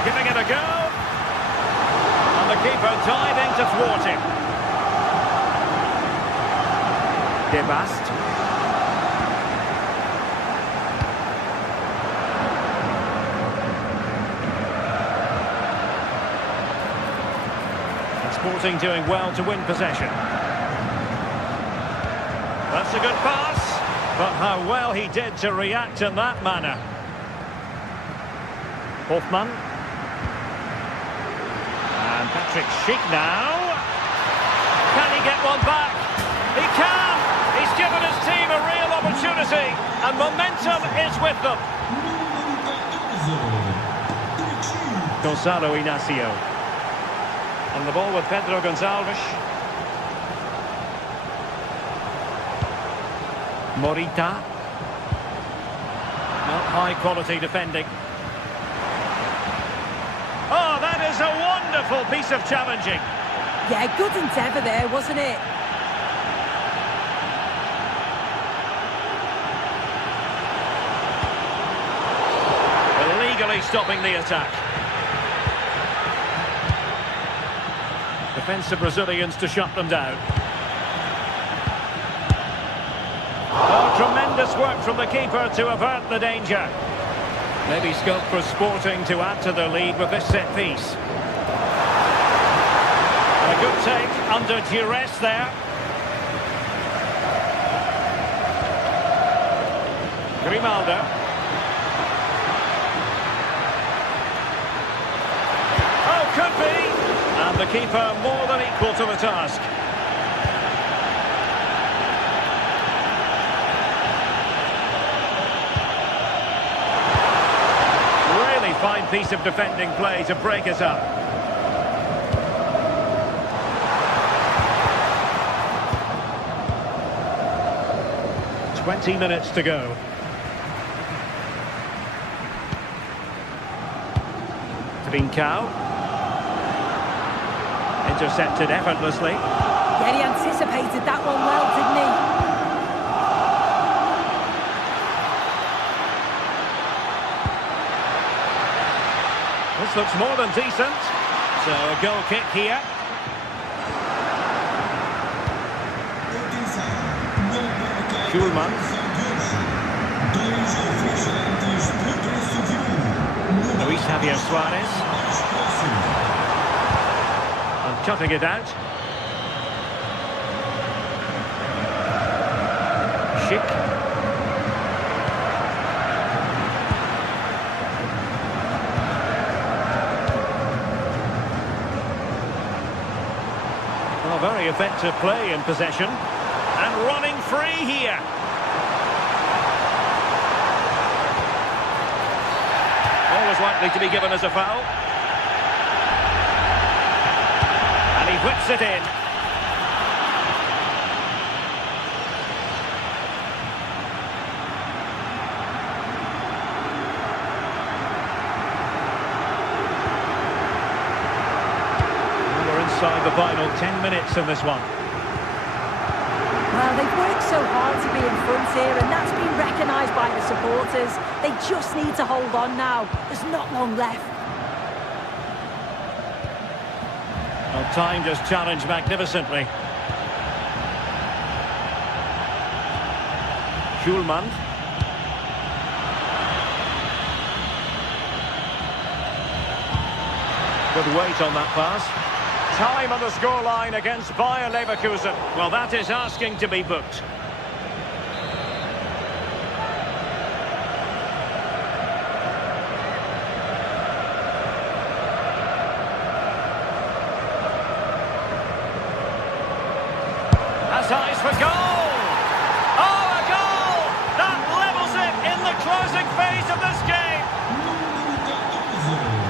Giving it a go. And the keeper diving to thwart him. Debast. Sporting doing well to win possession. That's a good pass, but how well he did to react in that manner. Hoffman. And Patrick Schick now. Can he get one back? He can! He's given his team a real opportunity, and momentum is with them. Gonzalo Inacio. On the ball with Pedro Gonçalves. Morita. Not high quality defending. Oh, that is a wonderful piece of challenging. Yeah, good endeavour there, wasn't it? Illegally stopping the attack. Defensive Brazilians to shut them down. Oh, tremendous work from the keeper to avert the danger. Maybe scope for Sporting to add to their lead with this set piece. A good take under duress there. Grimaldo. Oh, could be. And the keeper more than equal to the task. Really fine piece of defending play to break us up. "20 minutes to go. Trincao. Intercepted effortlessly. Yeah, he anticipated that one well, didn't he? This looks more than decent. So a goal kick here. Schulman. Luis Javier Suarez. And cutting it out. Schick. Well, very effective play in possession. And running free here. Always likely to be given as a foul. And he whips it in. We're inside the final 10 minutes in this one. Well, they've worked so hard to be in front here, and that's been recognised by the supporters. They just need to hold on now. There's not long left. Well, time just challenged magnificently. Schulman. Good weight on that pass. Time on the scoreline against Bayer Leverkusen. Well, that is asking to be booked. That's eyes for goal! Oh, a goal! That levels it in the closing phase of this game!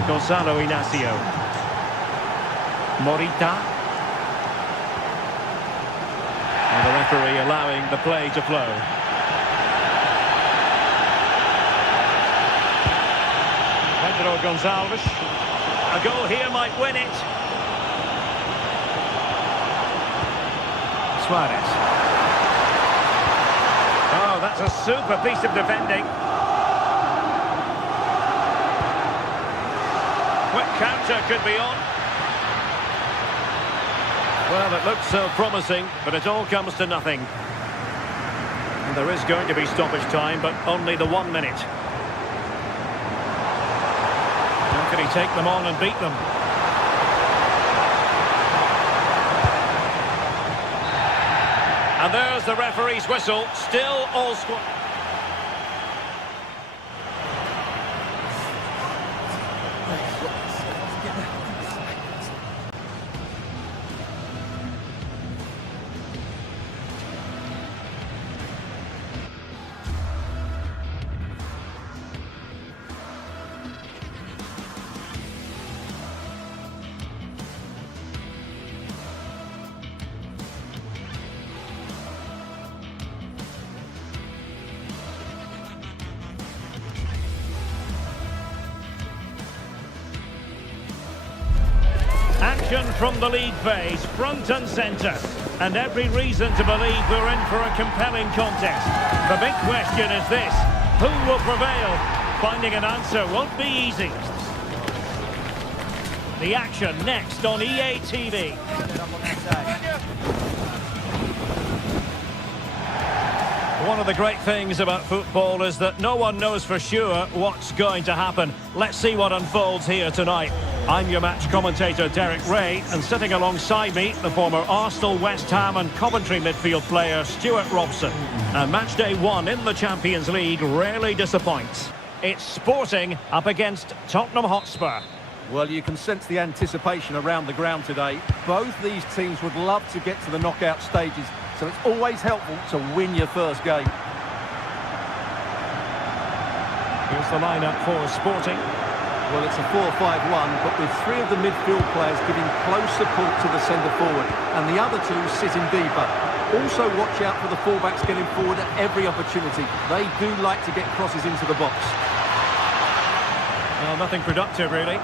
Gonzalo Inacio. Morita. And the referee allowing the play to flow. Pedro Gonçalves. A goal here might win it. Suarez. Oh, that's a super piece of defending. Quick counter could be on. Well, it looks so promising, but it all comes to nothing. And there is going to be stoppage time, but only the 1 minute. How can he take them on and beat them? And there's the referee's whistle. Still all squad. action from the league phase, front and centre. And every reason to believe we're in for a compelling contest. The big question is this: who will prevail? Finding an answer won't be easy. The action next on EA TV. One of the great things about football is that no one knows for sure what's going to happen. Let's see what unfolds here tonight. I'm your match commentator Derek Ray, and sitting alongside me, the former Arsenal, West Ham and Coventry midfield player Stuart Robson. And match day 1 in the Champions League rarely disappoints. It's Sporting up against Tottenham Hotspur. Well, you can sense the anticipation around the ground today. Both these teams would love to get to the knockout stages, so it's always helpful to win your first game. Here's the lineup for Sporting. Well, it's a 4-5-1, but with 3 of the midfield players giving close support to the centre forward, and the other 2 sitting deeper. Also watch out for the fullbacks getting forward at every opportunity. They do like to get crosses into the box. Well, nothing productive, really.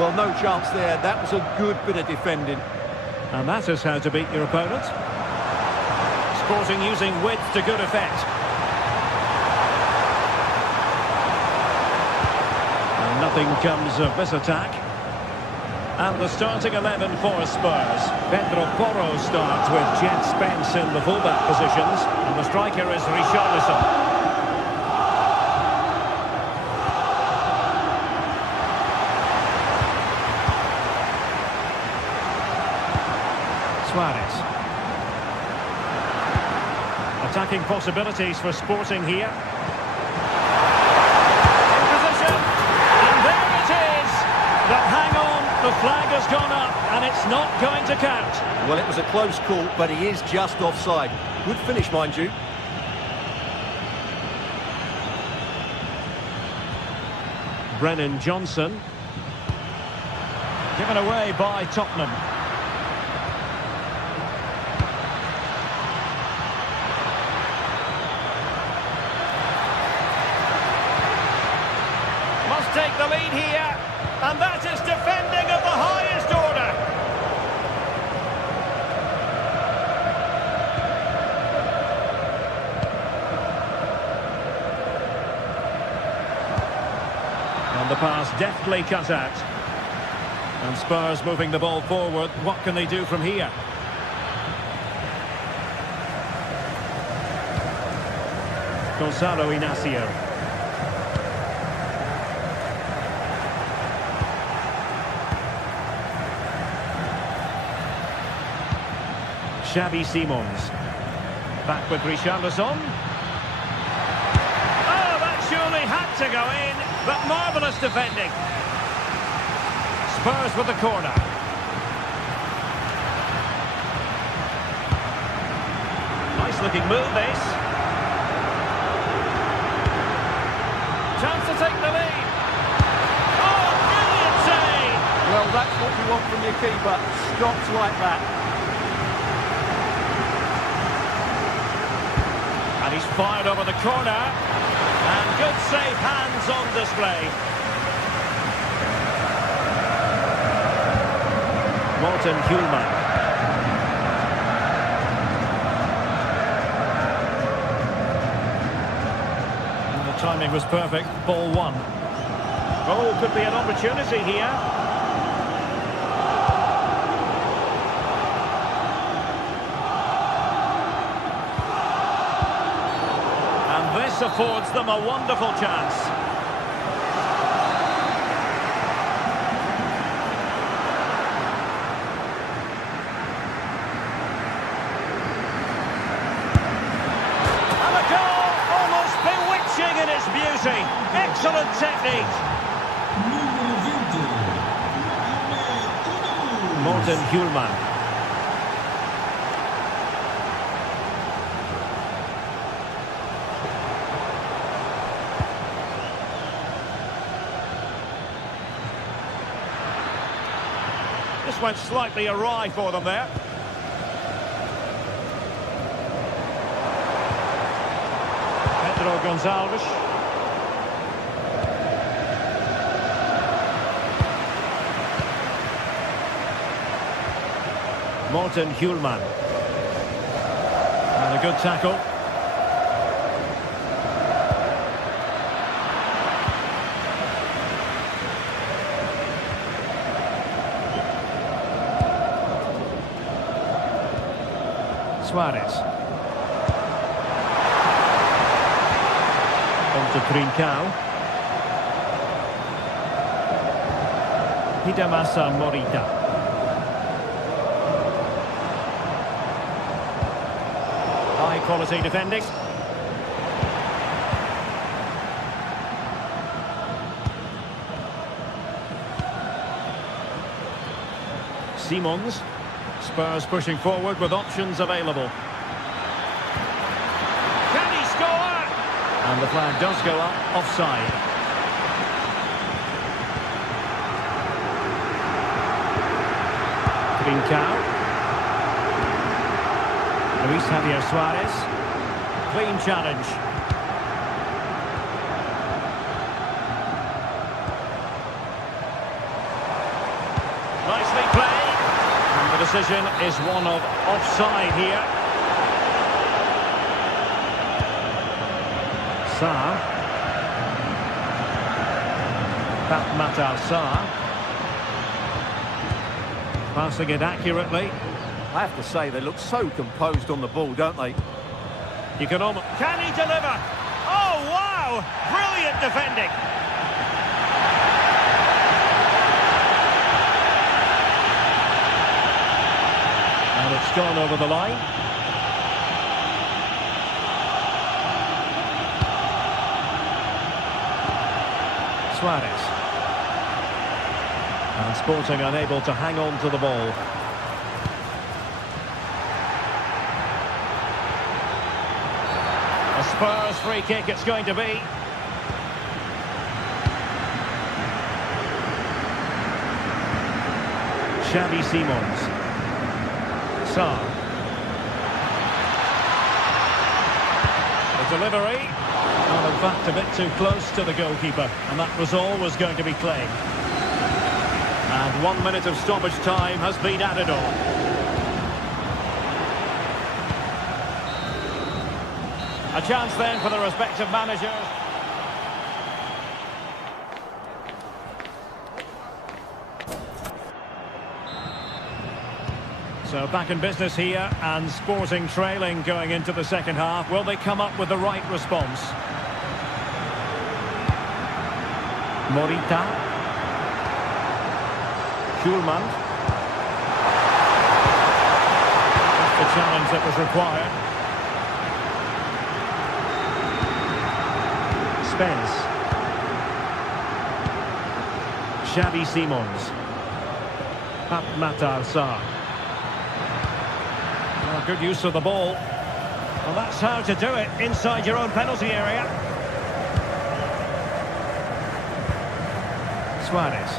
Well, no chance there. That was a good bit of defending. And that is how to beat your opponent. Sporting using width to good effect. And nothing comes of this attack. And the starting 11 for Spurs. Pedro Porro starts with Jet Spence in the fullback positions. And the striker is Richarlison. Suarez. Attacking possibilities for Sporting here. In position. And there it is. But hang on, the flag has gone up and it's not going to count. Well, it was a close call, but he is just offside. Good finish, mind you. Brennan Johnson. Given away by Tottenham. Take the lead here, and that is defending of the highest order. And the pass deftly cut out. And Spurs moving the ball forward. What can they do from here? Gonzalo Inacio. Xavi Simons. Back with Richarlison. Oh, that surely had to go in, but marvellous defending. Spurs with the corner. Nice looking move, this. Chance to take the lead. Oh, brilliant save! Well, that's what you want from your keeper. Stops like that. And he's fired over the corner. And good safe hands on display. Morten Hjulmand. And the timing was perfect. Ball 1. Oh, could be an opportunity here. This affords them a wonderful chance. And a goal, almost bewitching in its beauty. Excellent technique. Morten Hjulmand. This went slightly awry for them there. Pedro Gonçalves. Morten Hjulman. And a good tackle. Suarez. On to Trincao. Hidemasa Morita. High quality defending. Simons. Spurs pushing forward with options available. Can he score? And the flag does go up, offside. Trincao. Luis Javier Suarez. Clean challenge. Nicely played. And the decision is one of offside here. Sarr. Matar Sarr. Passing it accurately. I have to say, they look so composed on the ball, don't they? You can almost... Can he deliver? Oh, wow! Brilliant defending. And it's gone over the line. Suarez. And Sporting unable to hang on to the ball. A Spurs free kick it's going to be. Xavi Simons. Sarr. The delivery. And in fact a bit too close to the goalkeeper. And that was always going to be claimed. And 1 minute of stoppage time has been added on. A chance then for the respective managers. So back in business here, and Sporting trailing going into the second half. Will they come up with the right response? Morita. Hjulman. That's the challenge that was required. Spence. Xavi Simons. Matar Sarr. Oh, good use of the ball. Well, that's how to do it inside your own penalty area. Suarez.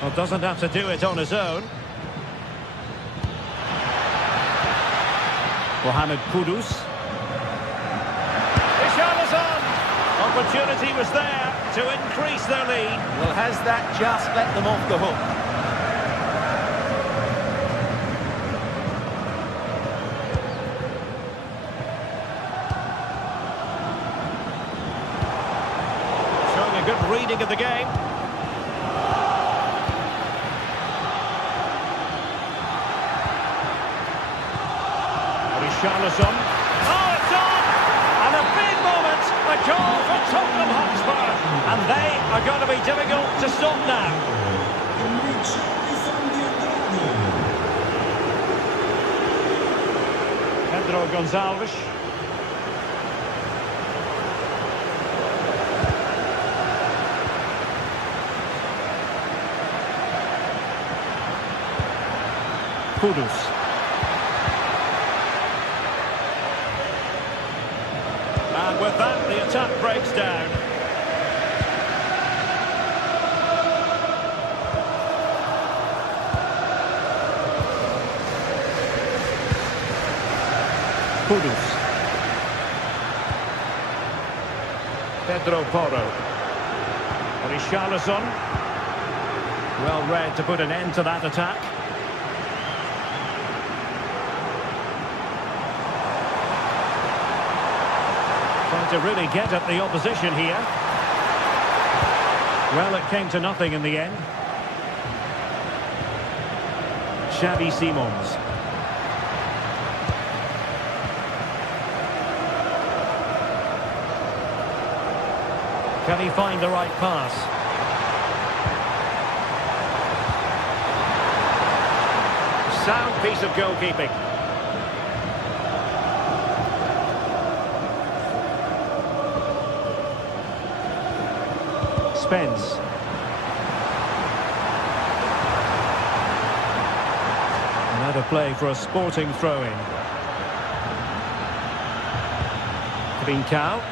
Well, doesn't have to do it on his own. Mohamed Kudus. Richarlison! Opportunity was there to increase their lead. Well, has that just let them off the hook? Showing a good reading of the game. Richarlison. Oh, it's on! And a big moment. A goal for Tottenham Hotspur. And they are going to be difficult to stop now. Pedro Gonçalves. Kudus. And with that, the attack breaks down. Kudus. Pedro Porro. Richarlison. Well read to put an end to that attack. Trying to really get at the opposition here. Well, it came to nothing in the end. Xavi Simons. Can he find the right pass? Sound piece of goalkeeping. Spence. Another play for a Sporting throw-in. Trincao.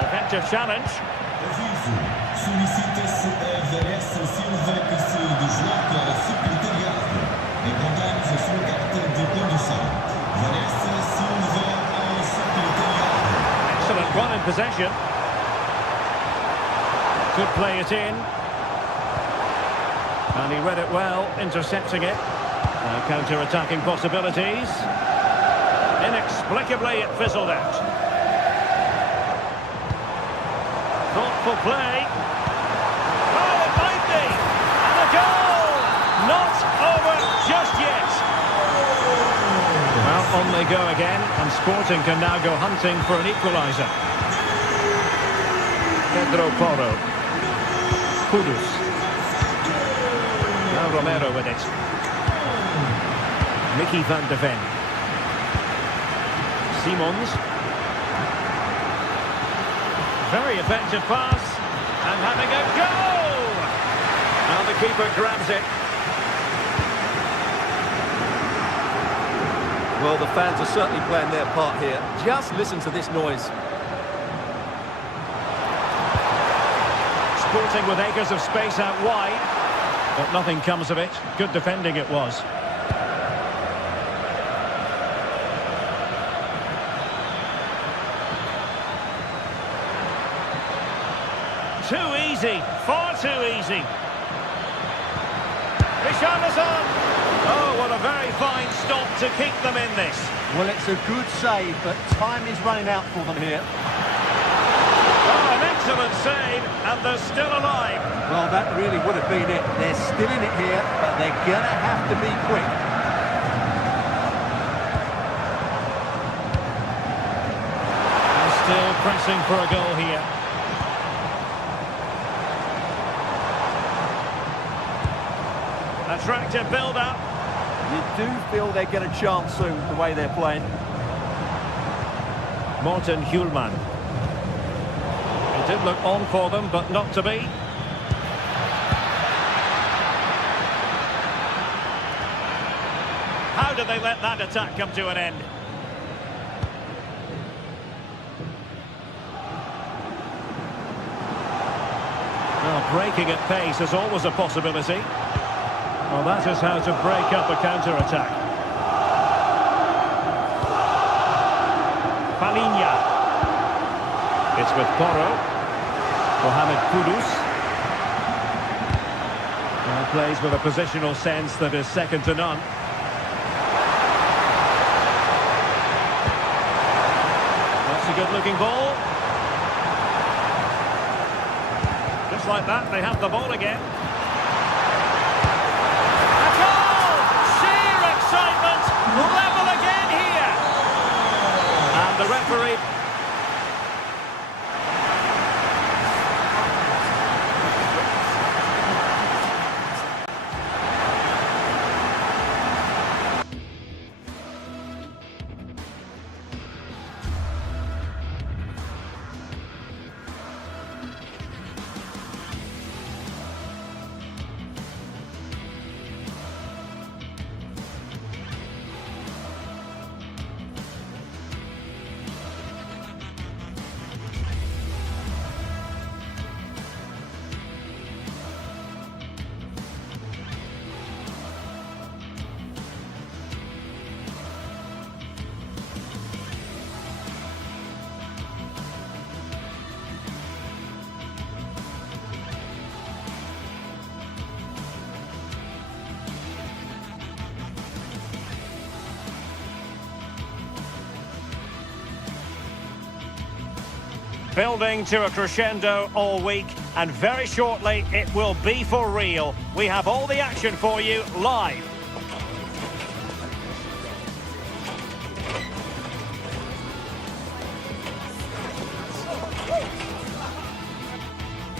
Effective challenge. Aviso. Solicita-se a Vanessa Silva que se desloca ao secretariado. Encontramos a sua carta de condução. Vanessa Silva ao secretariado. Excellent one in possession. Could play it in. And he read it well, intercepting it. Now counter-attacking possibilities. Inexplicably it fizzled out. Thoughtful play. Oh, it might be! And a goal! Not over just yet. Well, on they go again, and Sporting can now go hunting for an equaliser. Pedro Porro. Kudus. Now Romero with it. Mickey van de Ven. Simons. Very effective pass. And having a goal! Now the keeper grabs it. Well, the fans are certainly playing their part here. Just listen to this noise. Sporting with acres of space out wide. But nothing comes of it. Good defending it was. Too easy. Far too easy. Richarlison. Oh, what a very fine stop to keep them in this. Well, it's a good save, but time is running out for them here. Oh, an excellent save, and they're still alive. Well, that really would have been it. They're still in it here, but they're going to have to be quick. They're still pressing for a goal here. Attractive build-up. You do feel they get a chance soon, the way they're playing. Morten Hjulman. It did look on for them, but not to be. How did they let that attack come to an end? Well, breaking at pace is always a possibility. Well, that is how to break up a counter-attack. Palinha. It's with Porro. Mohamed Kudus. Well, plays with a positional sense that is second to none. That's a good-looking ball. Just like that, they have the ball again. Level again here. And the referee... building to a crescendo all week, and very shortly it will be for real. We have all the action for you live.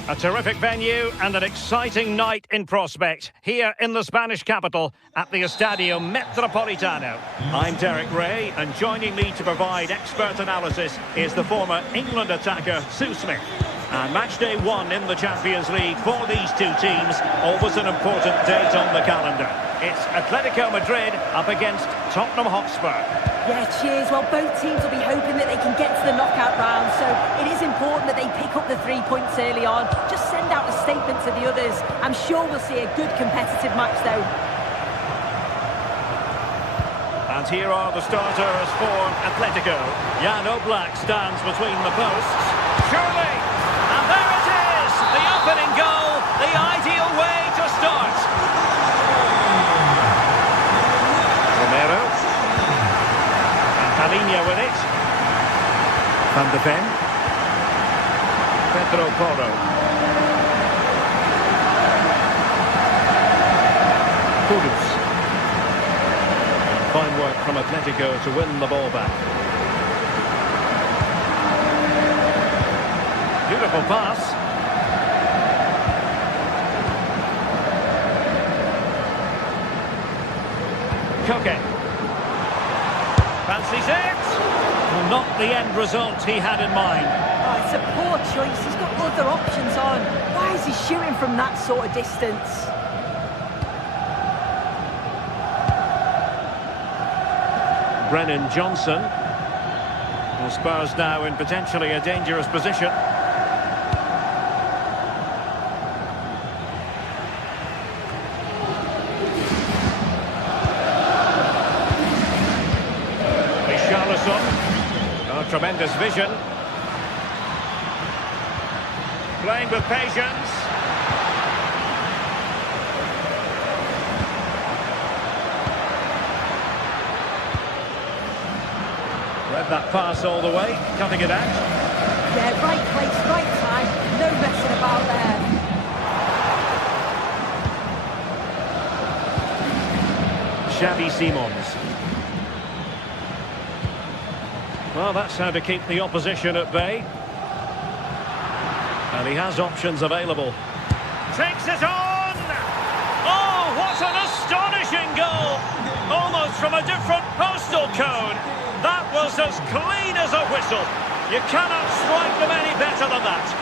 A terrific venue and an exciting night in prospect here in the Spanish capital at the Estadio Metropolitano. I'm Derek Ray, and joining me to provide expert analysis is the former England attacker Sue Smith. And match day 1 in the Champions League for these two teams, always an important date on the calendar. It's Atletico Madrid up against Tottenham Hotspur. Yeah, cheers. Well, both teams will be hoping that they can get to the knockout round, so it is important that they pick up the 3 points early on. Just send out a statement to the others. I'm sure we'll see a good competitive match, though. And here are the starters for Atletico. Jan Oblak stands between the posts. Surely! And there it is! The opening goal, the ideal way to start. Romero. Alinea with it. Van de Ven. Pedro Porro. Kudus. Fine work from Atletico to win the ball back. Beautiful pass. Koke. Fancies it. Well, not the end result he had in mind. Oh, it's a poor choice. He's got other options on. Why is he shooting from that sort of distance? Brennan Johnson. Well, Spurs now in potentially a dangerous position. Oh, tremendous vision. Playing with patience. Read that pass all the way, cutting it out. Yeah, right place, right time. No messing about there. Xavi Simons. Well, that's how to keep the opposition at bay. And he has options available. Takes it on! Oh, what an astonishing goal! Almost from a different postal code. That was as clean as a whistle. You cannot strike them any better than that.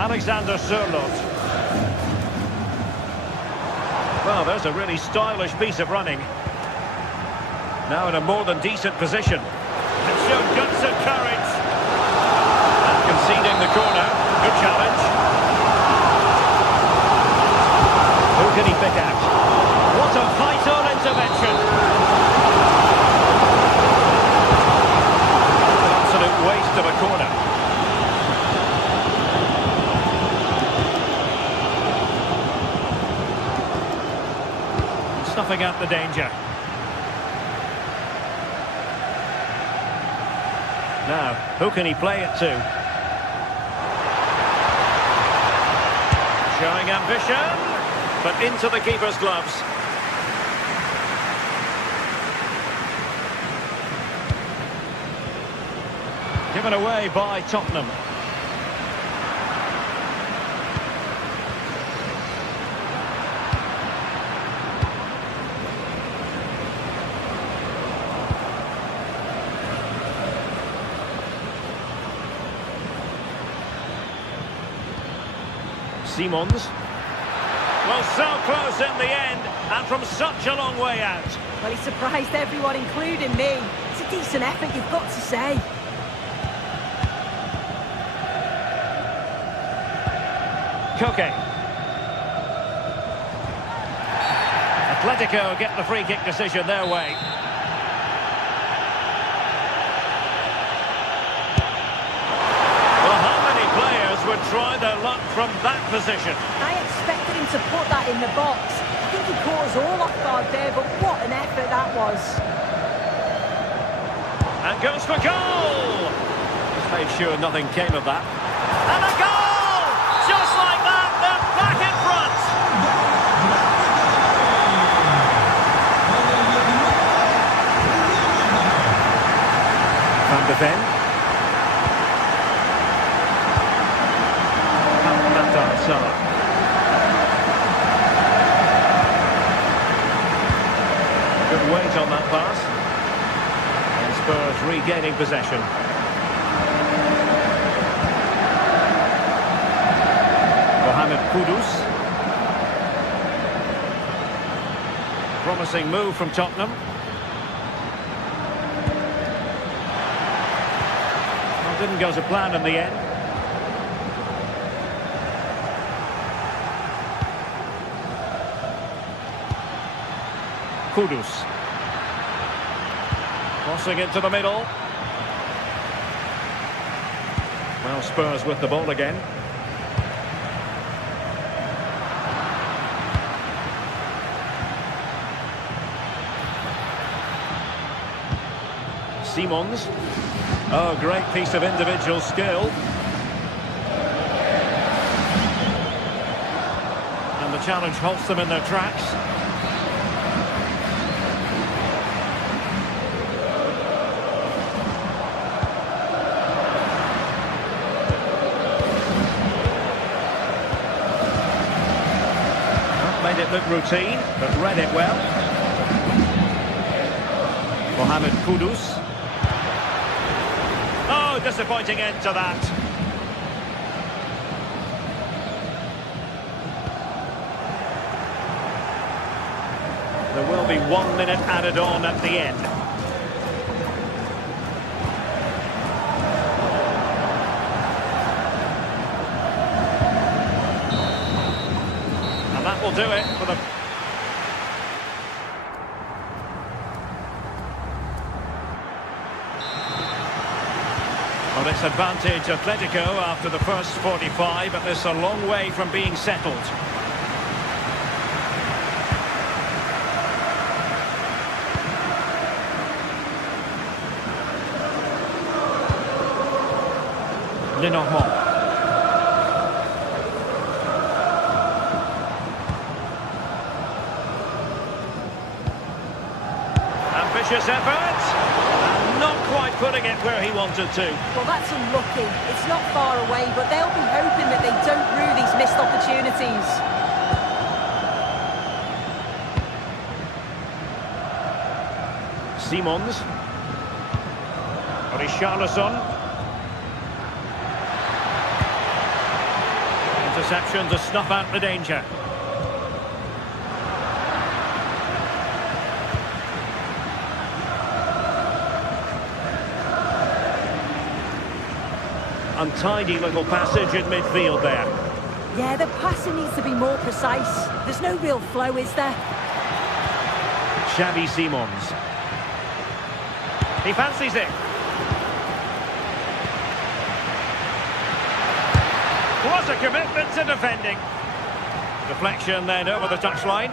Alexander Sørloth. Well, there's a really stylish piece of running. Now in a more than decent position. And showed guts and courage. And conceding the corner. Good challenge. Who can he pick out? What a vital intervention. An absolute waste of a corner. Snuffing out the danger. Now, who can he play it to? Showing ambition, but into the keeper's gloves. Given away by Tottenham. Simons. Well, so close in the end, and from such a long way out. Well, he surprised everyone, including me. It's a decent effort, you've got to say. Koke. Atletico get the free kick decision their way. Well, how many players would try their luck from that position. I expected him to put that in the box. I think he caught us all off guard there, but what an effort that was. And goes for goal! Just made sure nothing came of that. And a goal! Just like that, they're back in front! Van de Ven. Good weight on that pass. And Spurs regaining possession. Mohamed Kudus. Promising move from Tottenham. Well, didn't go to plan in the end. Kudus. Crossing into the middle. Well, Spurs with the ball again. Simons. Oh, great piece of individual skill. And the challenge halts them in their tracks. Made it look routine, but read it well. Mohamed Kudus. Oh, disappointing end to that. There will be 1 minute added on at the end. And that will do it for the... Well, it's advantage Atletico after the first 45, but this a long way from being settled. Lenormand. Ambitious effort, and not quite putting it where he wanted to. Well, that's unlucky. It's not far away, but they'll be hoping that they don't rue these missed opportunities. Simons. Richarlison. Interception to snuff out the danger. Untidy little passage in midfield there. Yeah, the passing needs to be more precise. There's no real flow, is there? Xavi Simons. He fancies it. What a commitment to defending. Deflection then over the touchline.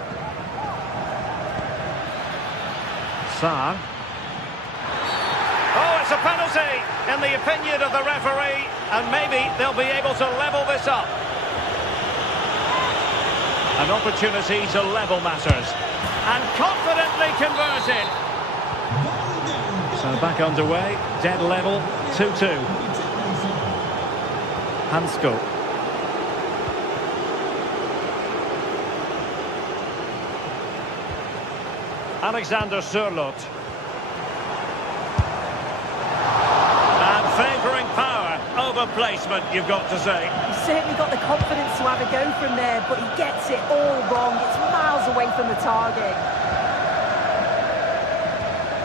Sarr. Oh, it's a penalty in the opinion of the referee, and maybe they'll be able to level this up. An opportunity to level matters, and confidently converted. So back underway, dead level, 2-2. Hansko. Alexander Sørloth. And favouring power over placement, you've got to say. He's certainly got the confidence to have a go from there, but he gets it all wrong. It's miles away from the target.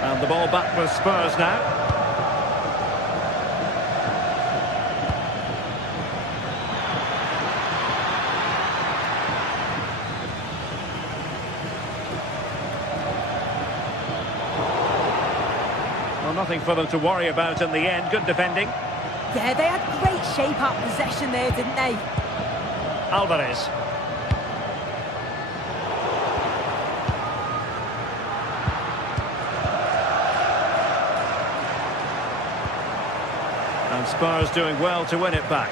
And the ball back for Spurs now. Well, nothing for them to worry about in the end. Good defending. Yeah, they had great shape up possession there, didn't they? Alvarez. And Spurs doing well to win it back.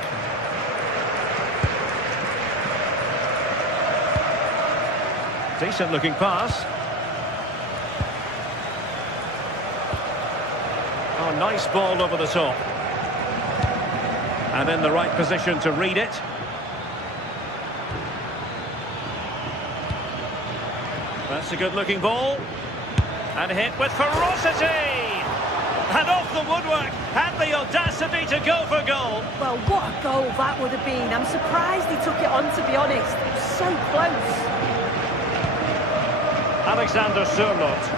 Decent looking pass. Oh, nice ball over the top. And in the right position to read it. That's a good looking ball. And hit with ferocity. And off the woodwork, had the audacity to go for goal. Well, what a goal that would have been. I'm surprised he took it on, to be honest. It was so close. Alexander Sørloth.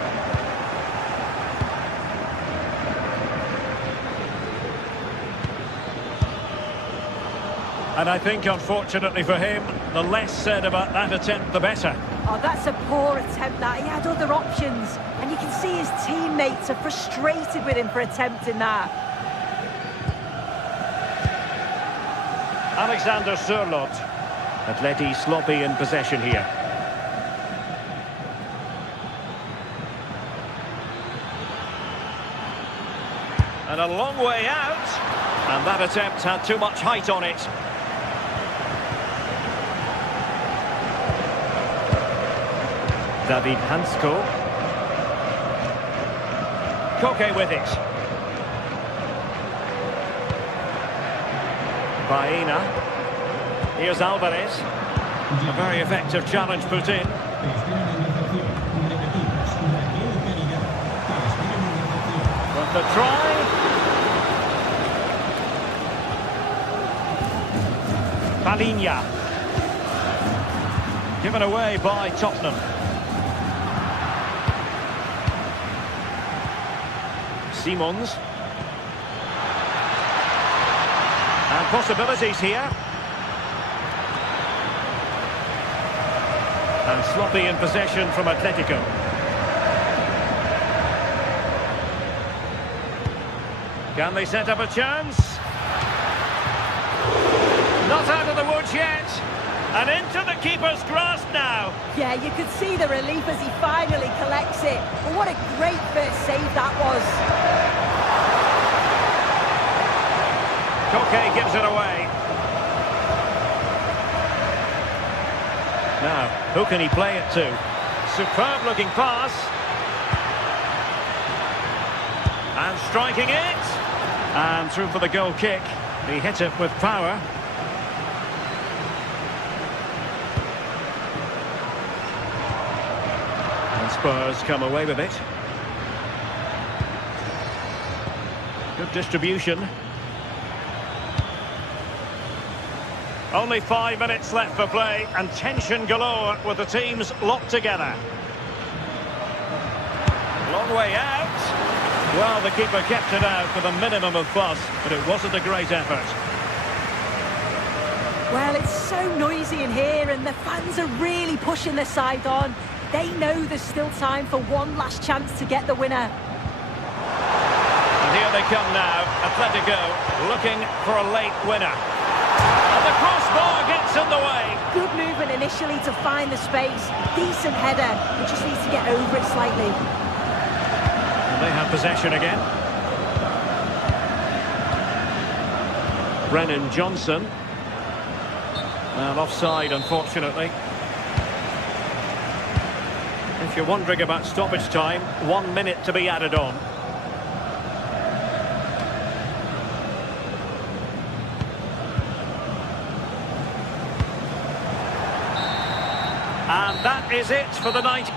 And I think, unfortunately for him, the less said about that attempt, the better. Oh, that's a poor attempt, that. He had other options. And you can see his teammates are frustrated with him for attempting that. Alexander Sørloth. Atleti sloppy in possession here. And a long way out. And that attempt had too much height on it. David Hansko. Koke with it. Baena. Here's Alvarez. A very effective challenge put in. But the try. Palinha. Given away by Tottenham. Simons. And possibilities here. And sloppy in possession from Atletico. Can they set up a chance? Not out of the woods yet. And into the keeper's grasp now. Yeah, you could see the relief as he finally collects it. But what a great first save that was. Koke gives it away. Now, who can he play it to? Superb looking pass. And striking it. And through for the goal kick. He hit it with power. And Spurs come away with it. Good distribution. Only 5 minutes left for play, and tension galore with the teams locked together. Long way out. Well, the keeper kept it out with a minimum of fuss, but it wasn't a great effort. Well, it's so noisy in here, and the fans are really pushing their side on. They know there's still time for one last chance to get the winner. And here they come now, Atletico looking for a late winner. And the crossbar gets in the way. Good movement initially to find the space. Decent header. He just needs to get over it slightly. And they have possession again. Brennan Johnson. And offside, unfortunately. If you're wondering about stoppage time, 1 minute to be added on. And that is it for the night.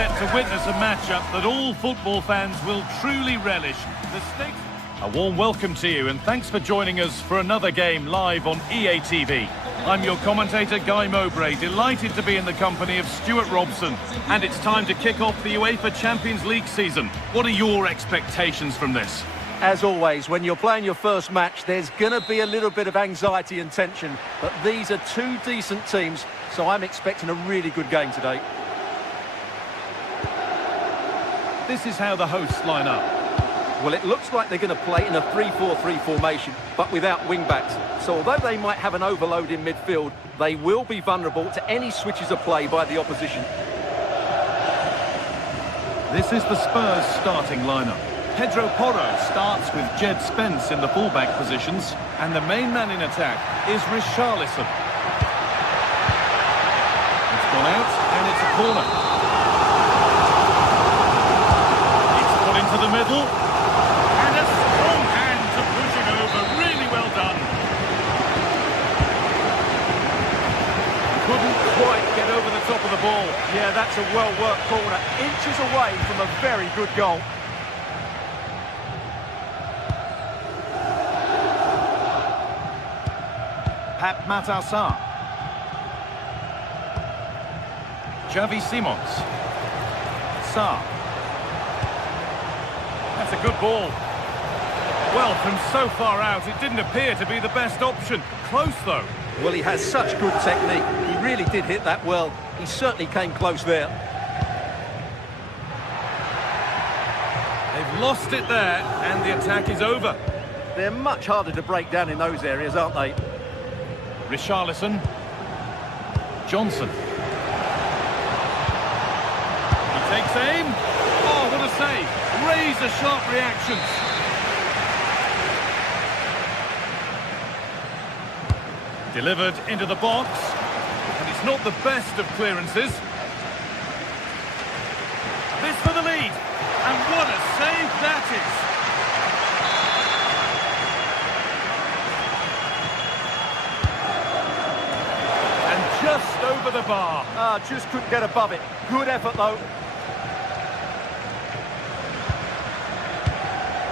set to witness a matchup that all football fans will truly relish. The stakes... A warm welcome to you and thanks for joining us for another game live on EA TV. I'm your commentator, Guy Mowbray, delighted to be in the company of Stuart Robson. And it's time to kick off the UEFA Champions League season. What are your expectations from this? As always, when you're playing your first match, there's going to be a little bit of anxiety and tension. But these are two decent teams, so I'm expecting a really good game today. This is how the hosts line up. Well, it looks like they're going to play in a 3-4-3 formation, but without wing-backs. So although they might have an overload in midfield, they will be vulnerable to any switches of play by the opposition. This is the Spurs starting lineup. Pedro Porro starts with Jed Spence in the fullback positions, and the main man in attack is Richarlison. It's gone out, and it's a corner. It's put into the middle. And a strong hand to push it over. Really well done. Couldn't quite get over the top of the ball. Yeah, that's a well-worked corner. Inches away from a very good goal. Pep Matassar. Xavi Simons. Sarr. That's a good ball. Well, from so far out, it didn't appear to be the best option. Close, though. Well, he has such good technique. He really did hit that well. He certainly came close there. They've lost it there, and the attack is over. They're much harder to break down in those areas, aren't they? Richarlison. Johnson. He takes aim. Oh, what a save. Razor-sharp reactions. Delivered into the box. And it's not the best of clearances. This for the lead. And what a save that is. Just over the bar. Just couldn't get above it. Good effort, though.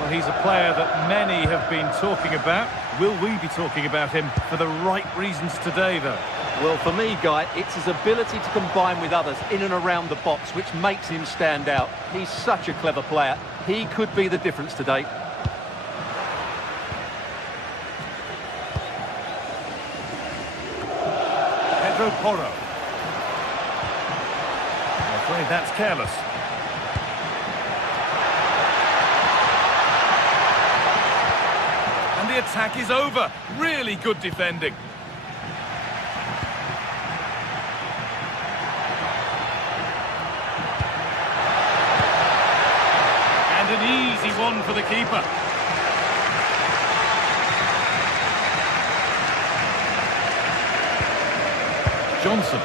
Well, he's a player that many have been talking about. Will we be talking about him for the right reasons today, though? Well, for me, Guy, it's his ability to combine with others in and around the box, which makes him stand out. He's such a clever player. He could be the difference today. Pedro Porro. I'm afraid that's careless. And the attack is over. Really good defending. And an easy one for the keeper. Johnson.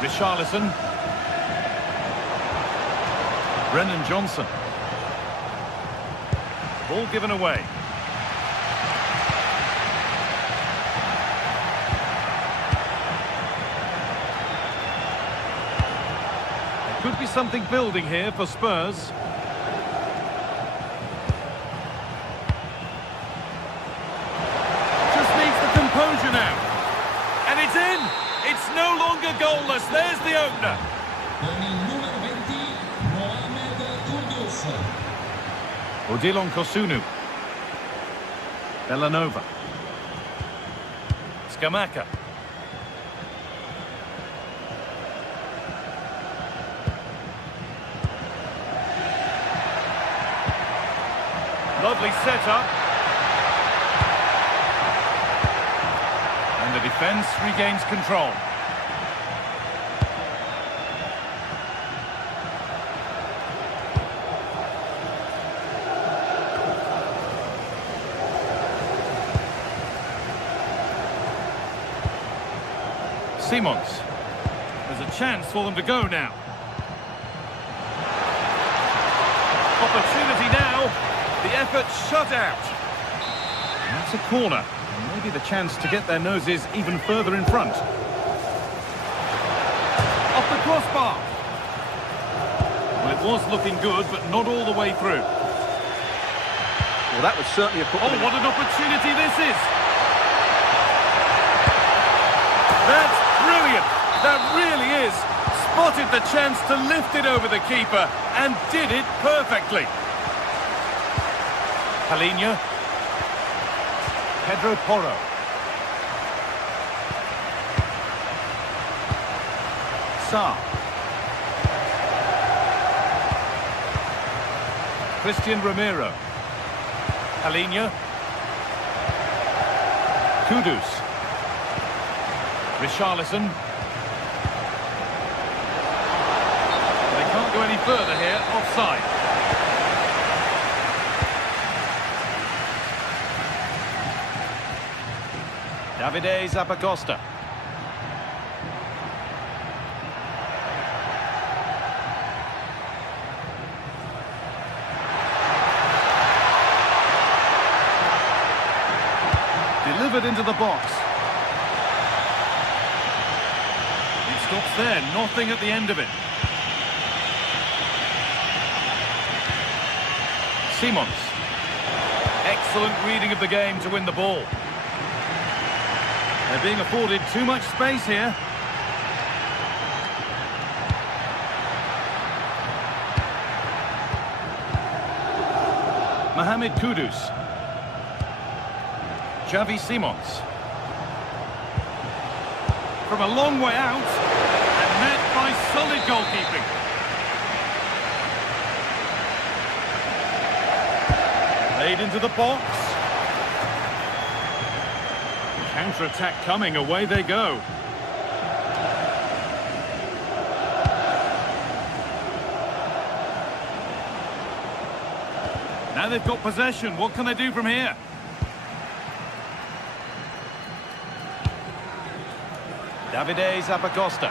Richarlison. Brennan Johnson. Ball given away. There could be something building here for Spurs. Composure now. And it's in. It's no longer goalless. There's the opener. Odilon Kosunu. Bellanova. Scamacca. Lovely setup. And the defence regains control. Simons. There's a chance for them to go now. Opportunity now. The effort shut out. And that's a corner. And maybe the chance to get their noses even further in front. crossbar. Well, it was looking good, but not all the way through. Well, that was certainly a... Oh, what an opportunity this is! That's brilliant! That really is! Spotted the chance to lift it over the keeper and did it perfectly. Palinha. Pedro Porro. Sarr. Christian Romero. Palinha. Kudus. Richarlison. They can't go any further here, offside. Davide Zappacosta. Delivered into the box. It stops there, nothing at the end of it. Simons. Excellent reading of the game to win the ball. They're being afforded too much space here. Mohamed Kudus. Xavi Simons. From a long way out, and met by solid goalkeeping. Played into the box. Counter-attack coming, away they go. Now they've got possession, what can they do from here? Davide Zappacosta.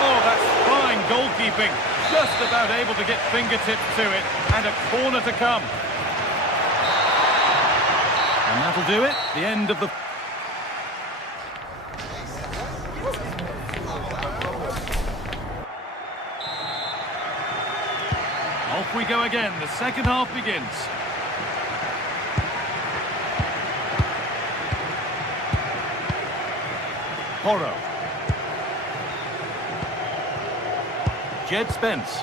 Oh, that's fine goalkeeping. Just about able to get fingertips to it, and a corner to come. And that'll do it. The end of the... Off we go again. The second half begins. Porro. Jed Spence.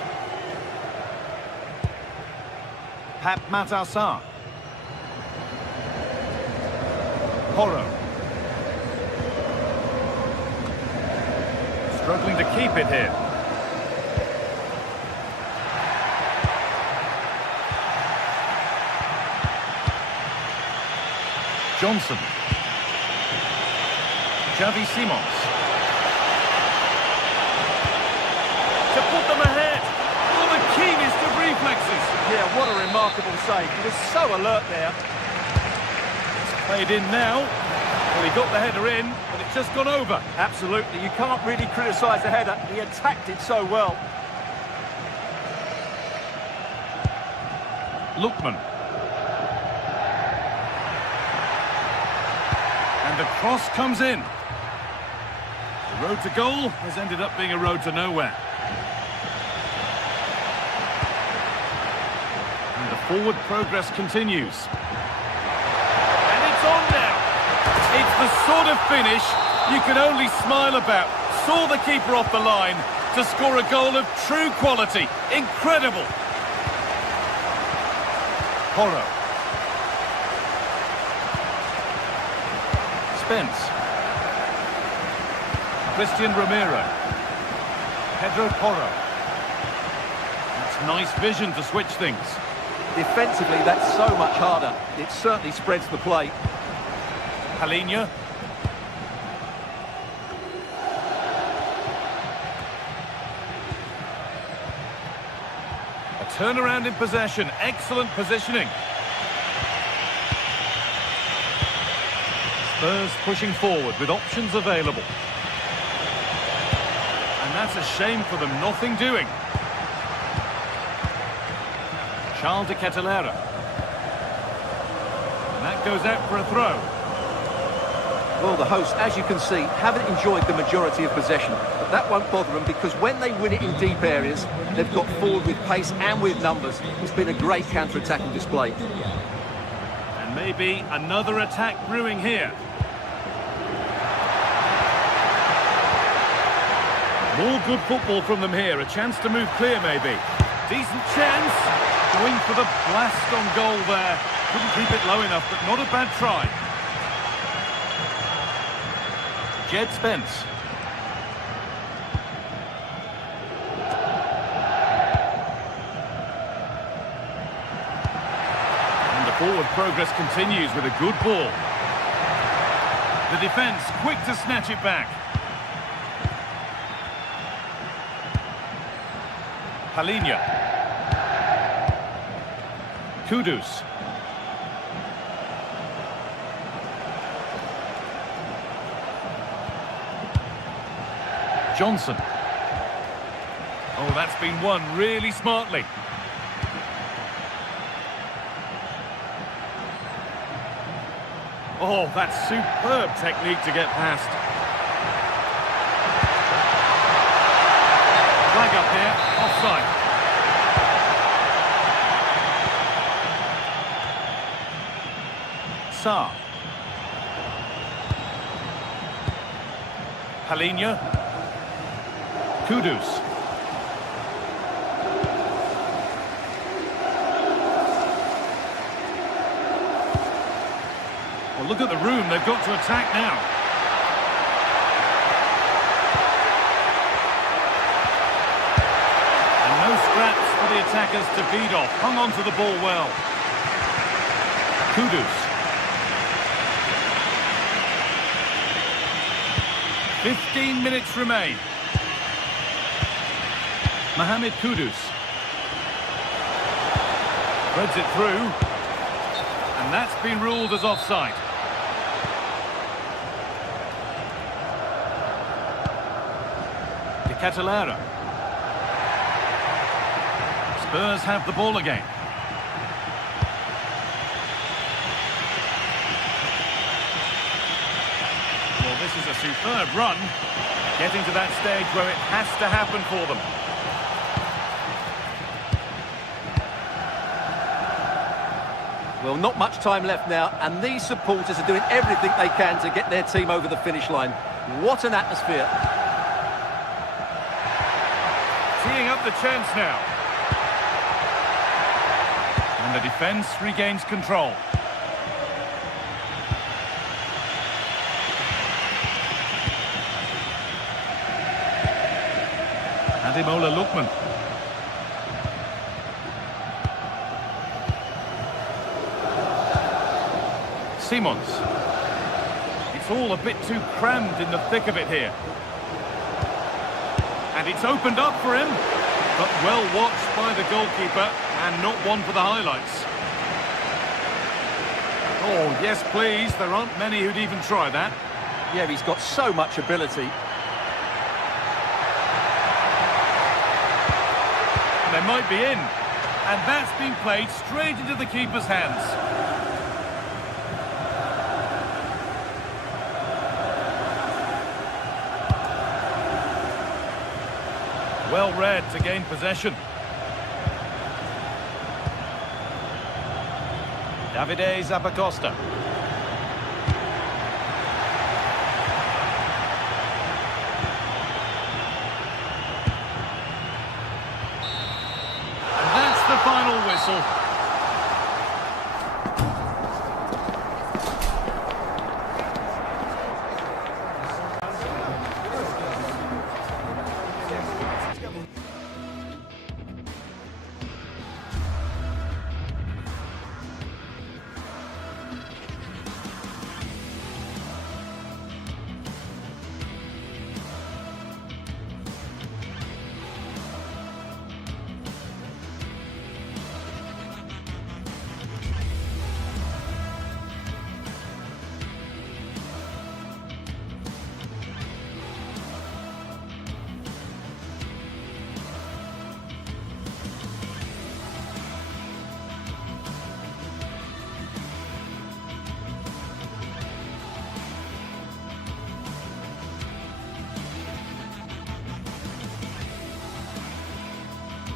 Pap Matassar. Porro. Struggling to keep it here. Johnson. Xavi Simons. To put them ahead. Oh, the keenest of reflexes. Yeah, what a remarkable save. He was so alert there. It's played in now. Well, he got the header in, but it's just gone over. Absolutely. You can't really criticise the header. He attacked it so well. Lookman. And the cross comes in. The road to goal has ended up being a road to nowhere. And the forward progress continues. And it's on now. It's the sort of finish you can only smile about. Saw the keeper off the line to score a goal of true quality. Incredible. Porro. Spence. Christian Romero. Pedro Porro. That's nice vision to switch things. Defensively, that's so much harder. It certainly spreads the play. Palinha. A turnaround in possession. Excellent positioning. Spurs pushing forward with options available. And that's a shame for them, nothing doing. Charles de Ketelera. And that goes out for a throw. Well, the hosts, as you can see, haven't enjoyed the majority of possession, but that won't bother them because when they win it in deep areas, they've got forward with pace and with numbers. It's been a great counter-attacking display. And maybe another attack brewing here. More good football from them here. A chance to move clear, maybe. Decent chance. Going for the blast on goal there. Couldn't keep it low enough, but not a bad try. Jed Spence. And the forward progress continues with a good ball. The defence quick to snatch it back. Palinha. Kudus. Johnson. Oh, that's been won really smartly. Oh, that's superb technique to get past. Flag up here, offside. Sarr. Palinha. Kudus. Well, look at the room they've got to attack now. And no scraps for the attackers to feed off. Hung on to the ball well. Kudus. 15 minutes remain. Mohamed Kudus. Threads it through. And that's been ruled as offside. De Catalera. Spurs have the ball again. Well, this is a superb run. Getting to that stage where it has to happen for them. Well, not much time left now, and these supporters are doing everything they can to get their team over the finish line. What an atmosphere. Teeing up the chance now. And the defence regains control. Ademola Lookman. Simons. It's all a bit too crammed in the thick of it here. And it's opened up for him, but well watched by the goalkeeper and not one for the highlights. Oh, yes, please. There aren't many who'd even try that. Yeah, he's got so much ability. They might be in. And that's been played straight into the keeper's hands. Well read to gain possession. Davide Zappacosta. And that's the final whistle.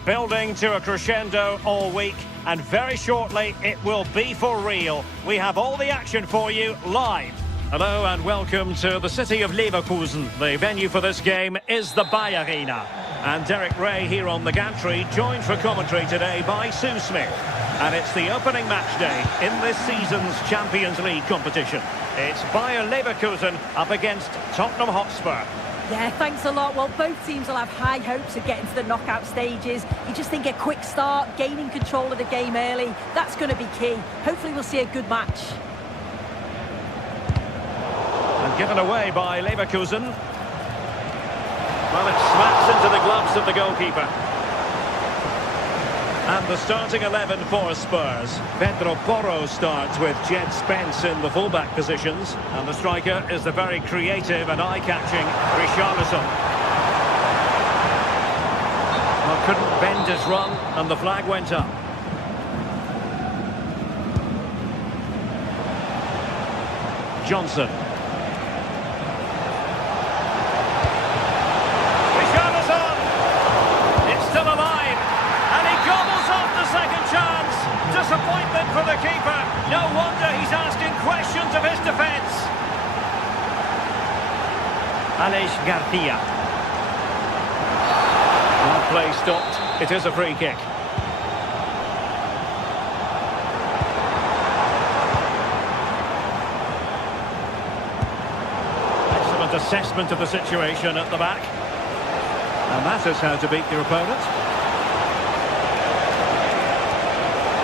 building to a crescendo all week, and very shortly it will be for real. We have all the action for you live. Hello and welcome to the city of Leverkusen. The venue for this game is the Bayer Arena. And Derek Ray here on the gantry, joined for commentary today by Sue Smith. And it's the opening match day in this season's Champions League competition. It's Bayer Leverkusen up against Tottenham Hotspur. Yeah, thanks a lot. Well, both teams will have high hopes of getting to the knockout stages. You just think a quick start, gaining control of the game early, that's going to be key. Hopefully we'll see a good match. And given away by Leverkusen. Well, it smacks into the gloves of the goalkeeper. And the starting 11 for Spurs. Pedro Porro starts with Jed Spence in the fullback positions. And the striker is the very creative and eye-catching Richarlison. Well, couldn't bend his run, and the flag went up. Johnson. Disappointment for the keeper. No wonder he's asking questions of his defence. Aleix Garcia. And play stopped. It is a free kick. Excellent assessment of the situation at the back. And that is how to beat your opponent.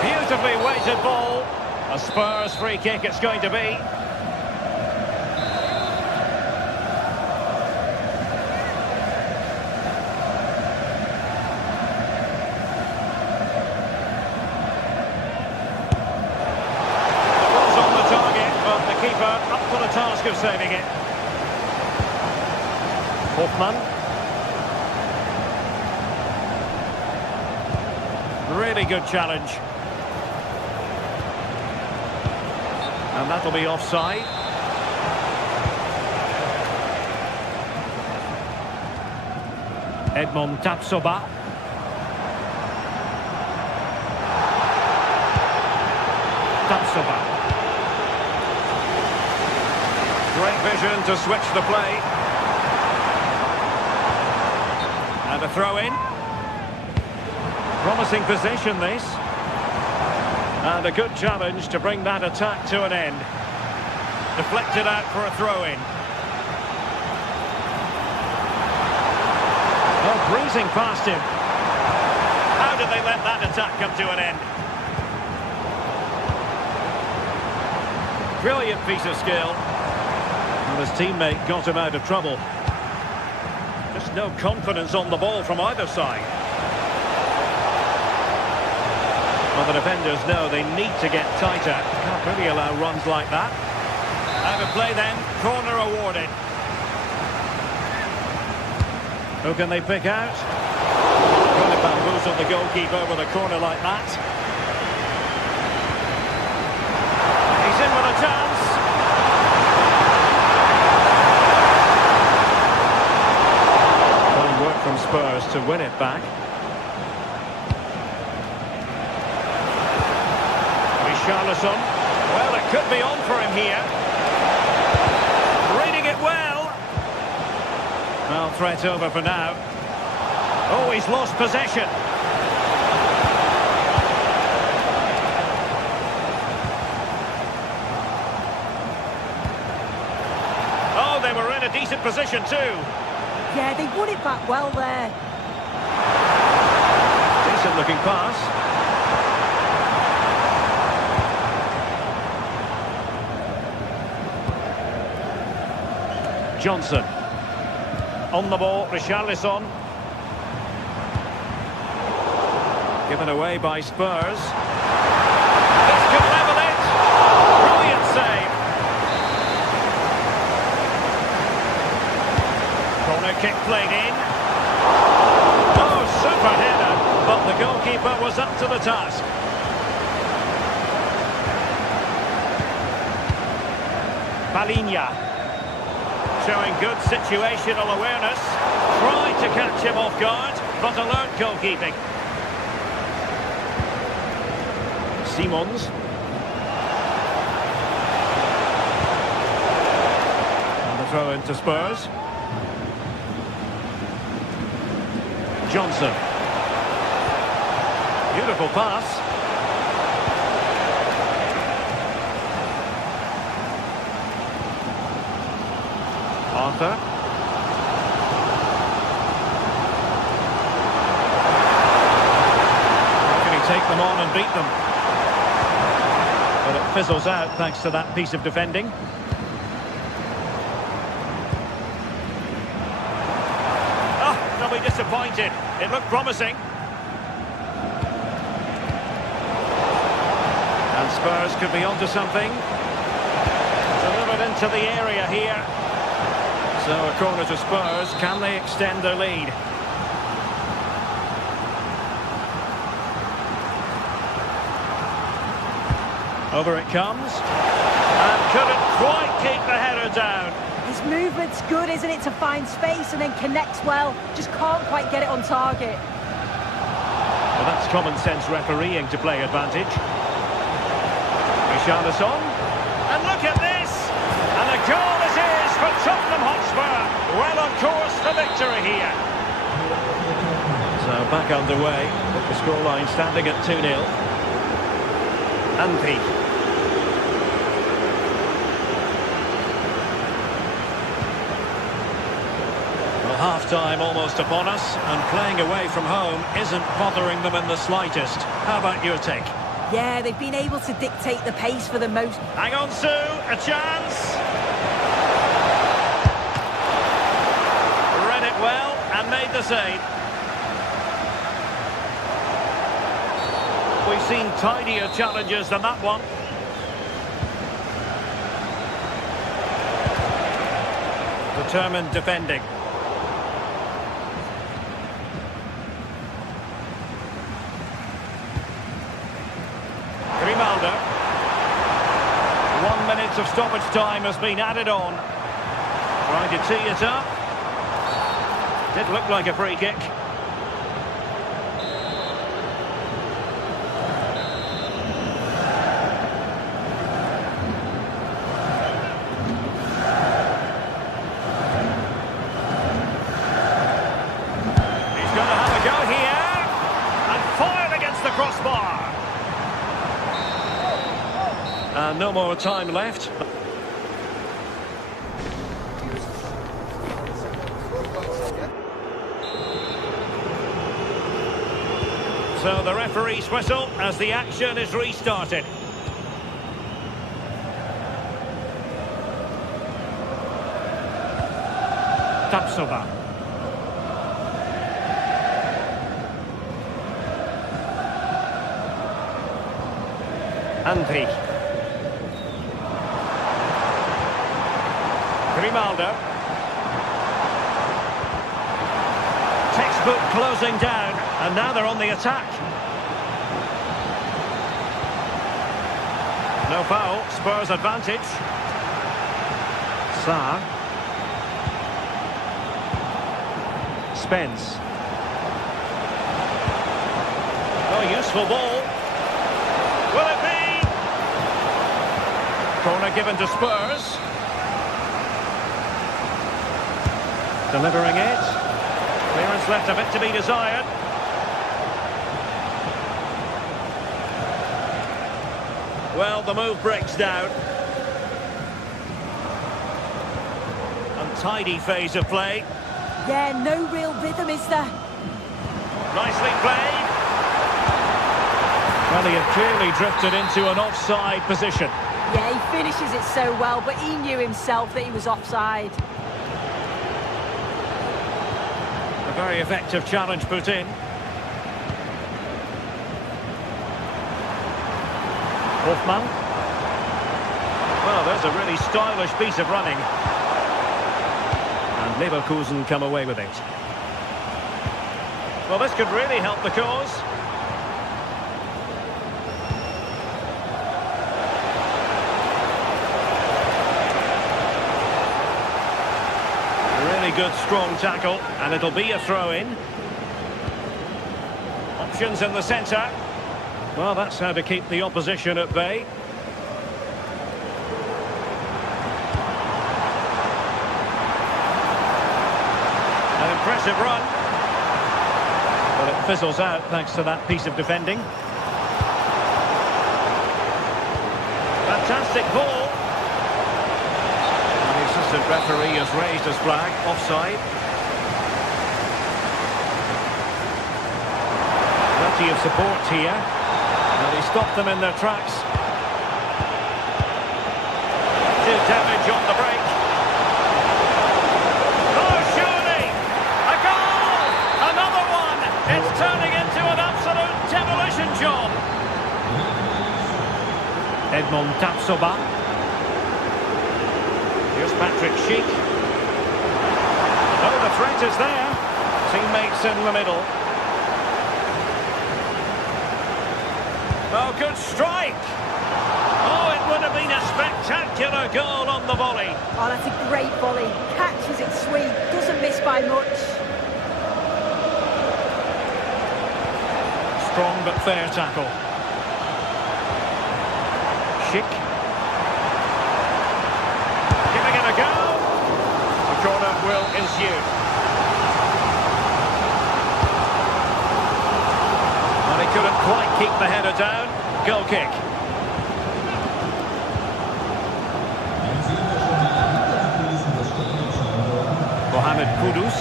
Beautifully weighted ball. A Spurs free kick it's going to be. Was on the target, but the keeper up for the task of saving it. Hoffman. Really good challenge. And that'll be offside. Edmond Tapsoba. Tapsoba. Great vision to switch the play. And a throw-in. Promising position, this. And a good challenge to bring that attack to an end. Deflected out for a throw-in. Oh, breezing past him. How did they let that attack come to an end? Brilliant piece of skill. And his teammate got him out of trouble. Just no confidence on the ball from either side. Well, the defenders know they need to get tighter. Can't really allow runs like that. Out of play then, corner awarded. Who can they pick out? Going to bamboozle the goalkeeper with a corner like that. He's in with a chance. Fine work from Spurs to win it back. Richarlison. Well, it could be on for him here. Reading it well. Well, threat over for now. Oh, he's lost possession. Oh, they were in a decent position too. Yeah, they won it back well there. Decent looking pass. Johnson. On the ball, Richarlison. Given away by Spurs. This could level it. Brilliant save. Corner kick played in. Oh, super header. But the goalkeeper was up to the task. Palinha. Showing good situational awareness. Tried to catch him off guard, but alert goalkeeping. Simons. And the throw into Spurs. Johnson. Beautiful pass. Arthur. How can he take them on and beat them? But it fizzles out thanks to that piece of defending. Oh, they'll be disappointed. It looked promising. And Spurs could be onto something. Delivered into the area here. So a corner to Spurs. Can they extend their lead? Over it comes. And couldn't quite keep the header down. His movement's good, isn't it, to find space and then connects well. Just can't quite get it on target. Well, that's common sense refereeing to play advantage. Richarlison. And look at this! And a goal it is for Tottenham Hotspur. Well on course for victory here. So back underway, with the scoreline standing at 2-0. Andy. Well, half-time almost upon us, and playing away from home isn't bothering them in the slightest. How about your take? Yeah, they've been able to dictate the pace for the most. Hang on, Sue, a chance. Read it well and made the save. We've seen tidier challenges than that one. Determined defending. Grimaldo. 1 minute of stoppage time has been added on. Trying to tee it up. Did look like a free kick. He's going to have a go here. And fired against the crossbar. No more time left. So the referee's whistle as the action is restarted. Tapsoba. Andy. Grimaldo. Textbook closing down, and now they're on the attack. No foul, Spurs advantage. Sarr. Spence. Oh, useful ball. Will it be? Corner given to Spurs. Delivering it. Clearance left a bit to be desired. Well, the move breaks down. Untidy phase of play. Yeah, no real rhythm, is there? Nicely played. Well, he had clearly drifted into an offside position. Yeah, he finishes it so well, but he knew himself that he was offside. A very effective challenge put in. Hoffman. Well, there's a really stylish piece of running. And Leverkusen come away with it. Well, this could really help the cause. Really good, strong tackle, and it'll be a throw-in. Options in the centre. Well, that's how to keep the opposition at bay. An impressive run. But it fizzles out thanks to that piece of defending. Fantastic ball. And the assistant referee has raised his flag, offside. Plenty of support here. And he stopped them in their tracks. Did damage on the break. Oh, surely! A goal! Another one! It's turning into an absolute demolition job. Edmond Tapsoba. Here's Patrick Schick. Oh, the threat is there. Teammates in the middle. Oh, good strike. Oh, it would have been a spectacular goal on the volley. Oh, that's a great volley. Catches it sweet. Doesn't miss by much. Strong but fair tackle. Schick. Giving it a go. The corner will ensue. And he couldn't quite keep the header down. Goal kick. Mohamed Kudus.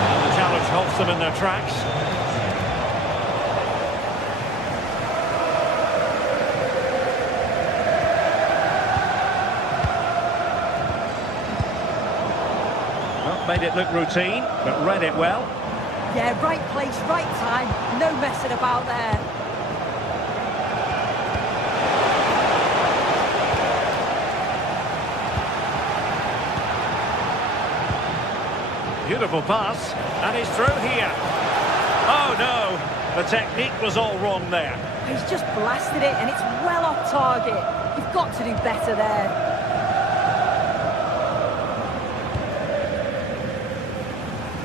And the challenge halts them in their tracks. Well, made it look routine, but read it well. Yeah, right place, right time. No messing about there. Beautiful pass, and he's through here. Oh no, the technique was all wrong there. He's just blasted it, and it's well off target. You've got to do better there.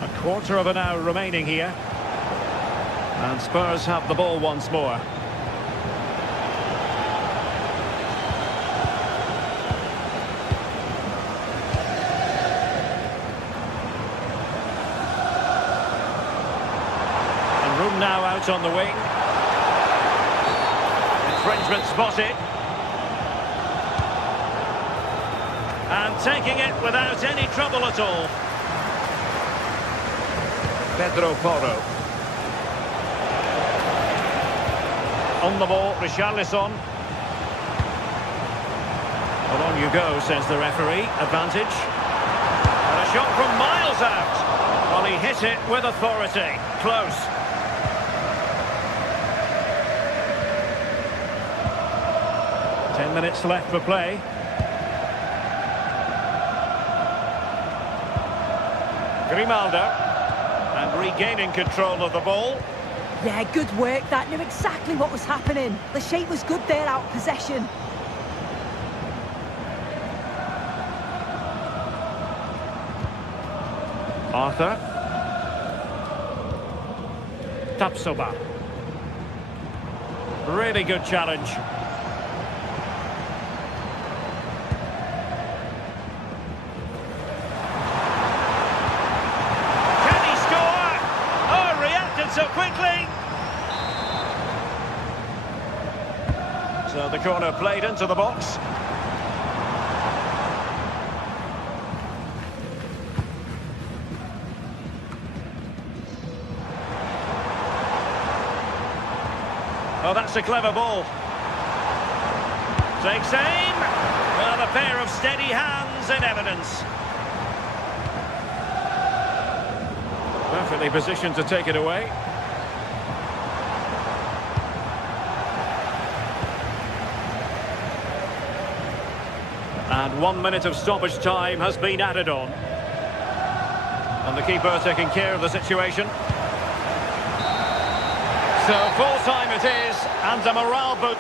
A quarter of an hour remaining here. And Spurs have the ball once more. And room now out on the wing. Infringement spotted. And taking it without any trouble at all. Pedro Porro. On the ball, Richarlison. Well, on you go, says the referee. Advantage. And a shot from miles out. Well, he hit it with authority. Close. Minutes left for play. Grimaldo. And regaining control of the ball. Yeah, good work. That knew exactly what was happening. The shape was good there, out of possession. Arthur. Tapsoba. Really good challenge. Can he score? Oh, reacted so quickly. So the corner played into the box. Oh, that's a clever ball. Takes aim. Well, a pair of steady hands in evidence. Perfectly positioned to take it away. And 1 minute of stoppage time has been added on. And the keeper taking care of the situation. So full time it is, and a morale boost.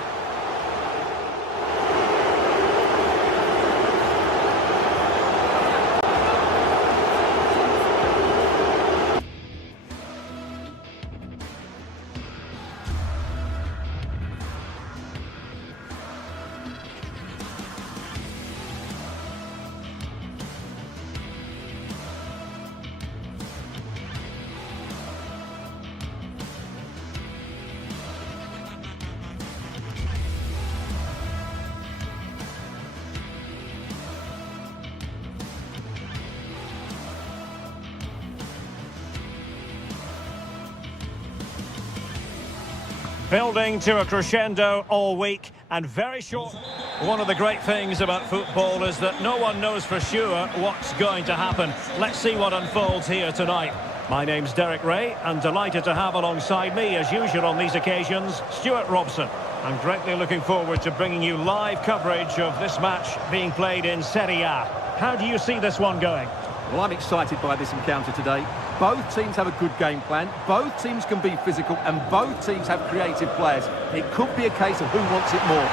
Building to a crescendo all week and very short. One of the great things about football is that no one knows for sure what's going to happen. Let's see what unfolds here tonight. My name's Derek Ray and delighted to have alongside me, as usual on these occasions, Stuart Robson. I'm greatly looking forward to bringing you live coverage of this match being played in Serie A. How do you see this one going? Well, I'm excited by this encounter today. Both teams have a good game plan, both teams can be physical, and both teams have creative players. It could be a case of who wants it more.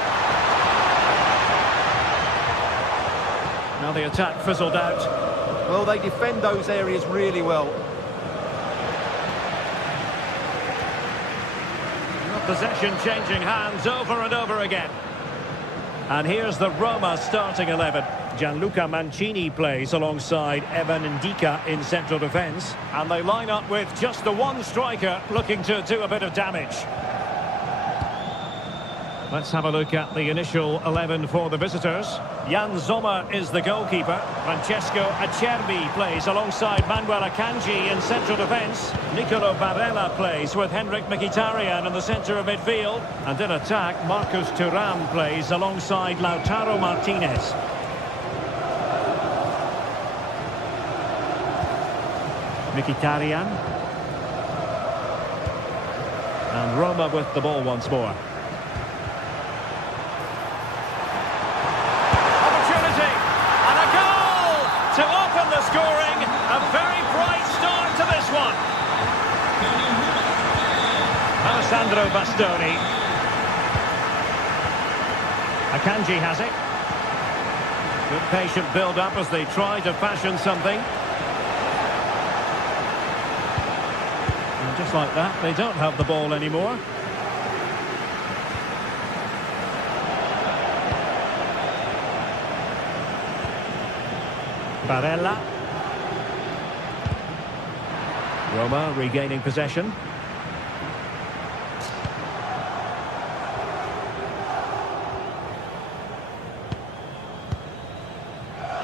Now the attack fizzled out. Well, they defend those areas really well. Possession changing hands over and over again. And here's the Roma starting 11. Gianluca Mancini plays alongside Evan Ndika in central defence. And they line up with just the one striker looking to do a bit of damage. Let's have a look at the initial 11 for the visitors. Jan Sommer is the goalkeeper. Francesco Acerbi plays alongside Manuel Akanji in central defence. Nicolo Barella plays with Henrik Mkhitaryan in the centre of midfield. And in attack, Marcus Thuram plays alongside Lautaro Martinez. Mkhitaryan. And Roma with the ball once more. To open the scoring, a very bright start to this one. Alessandro Bastoni. Akanji has it. Good patient build-up as they try to fashion something. And just like that, they don't have the ball anymore. Barella. Roma regaining possession.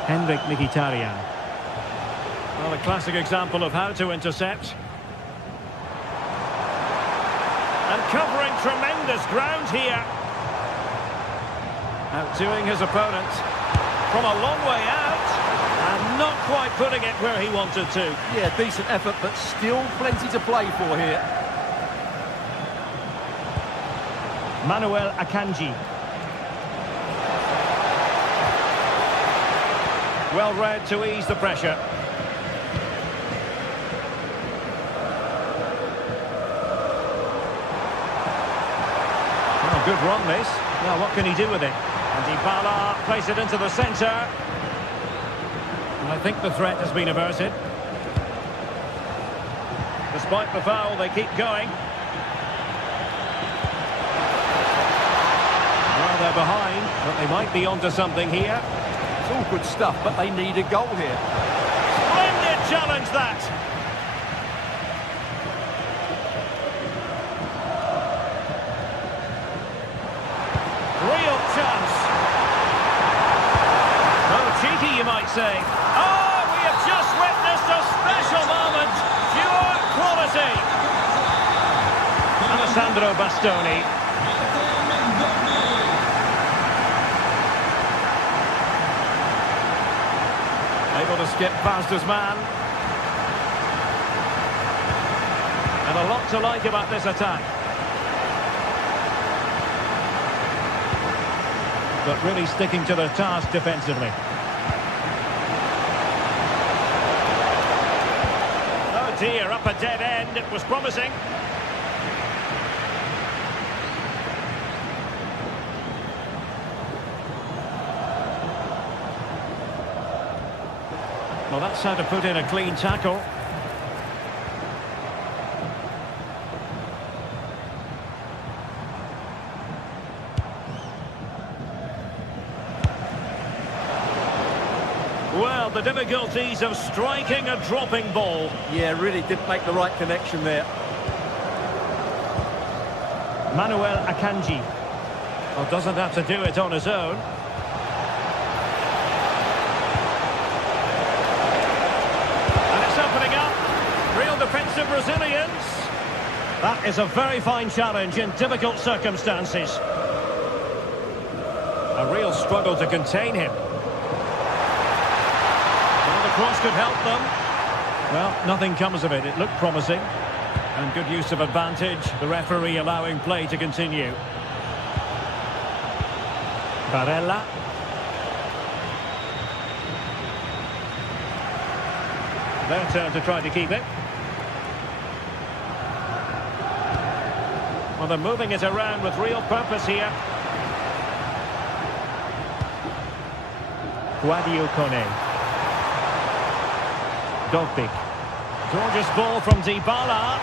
Henrik Mkhitaryan. Well, a classic example of how to intercept. And covering tremendous ground here. Outdoing his opponent from a long way out. And not quite putting it where he wanted to. Yeah, decent effort, but still plenty to play for here. Manuel Akanji. Well read to ease the pressure. Oh, good run this. Now what can he do with it? And Dybala plays it into the centre. I think the threat has been averted. Despite the foul, they keep going. Well, they're behind, but they might be onto something here. It's all good stuff, but they need a goal here. Splendid challenge, that. Real chance. Oh, cheeky, you might say. Oh, we have just witnessed a special moment. Pure quality. Alessandro Bastoni. Able to skip past his man. And a lot to like about this attack. But really sticking to their task defensively. Oh dear, up a dead end. It was promising. Well, that's how to put in a clean tackle. Well, the difficulties of striking a dropping ball. Yeah, really did make the right connection there. Manuel Akanji. Well, doesn't have to do it on his own. And it's opening up. Real defensive resilience. That is a very fine challenge in difficult circumstances. A real struggle to contain him. Well, the cross could help them. Well, nothing comes of it. It looked promising. And good use of advantage. The referee allowing play to continue. Barella. Their turn to try to keep it. Well, they're moving it around with real purpose here. Guadio Kone. Dogbik. Gorgeous ball from Dybala.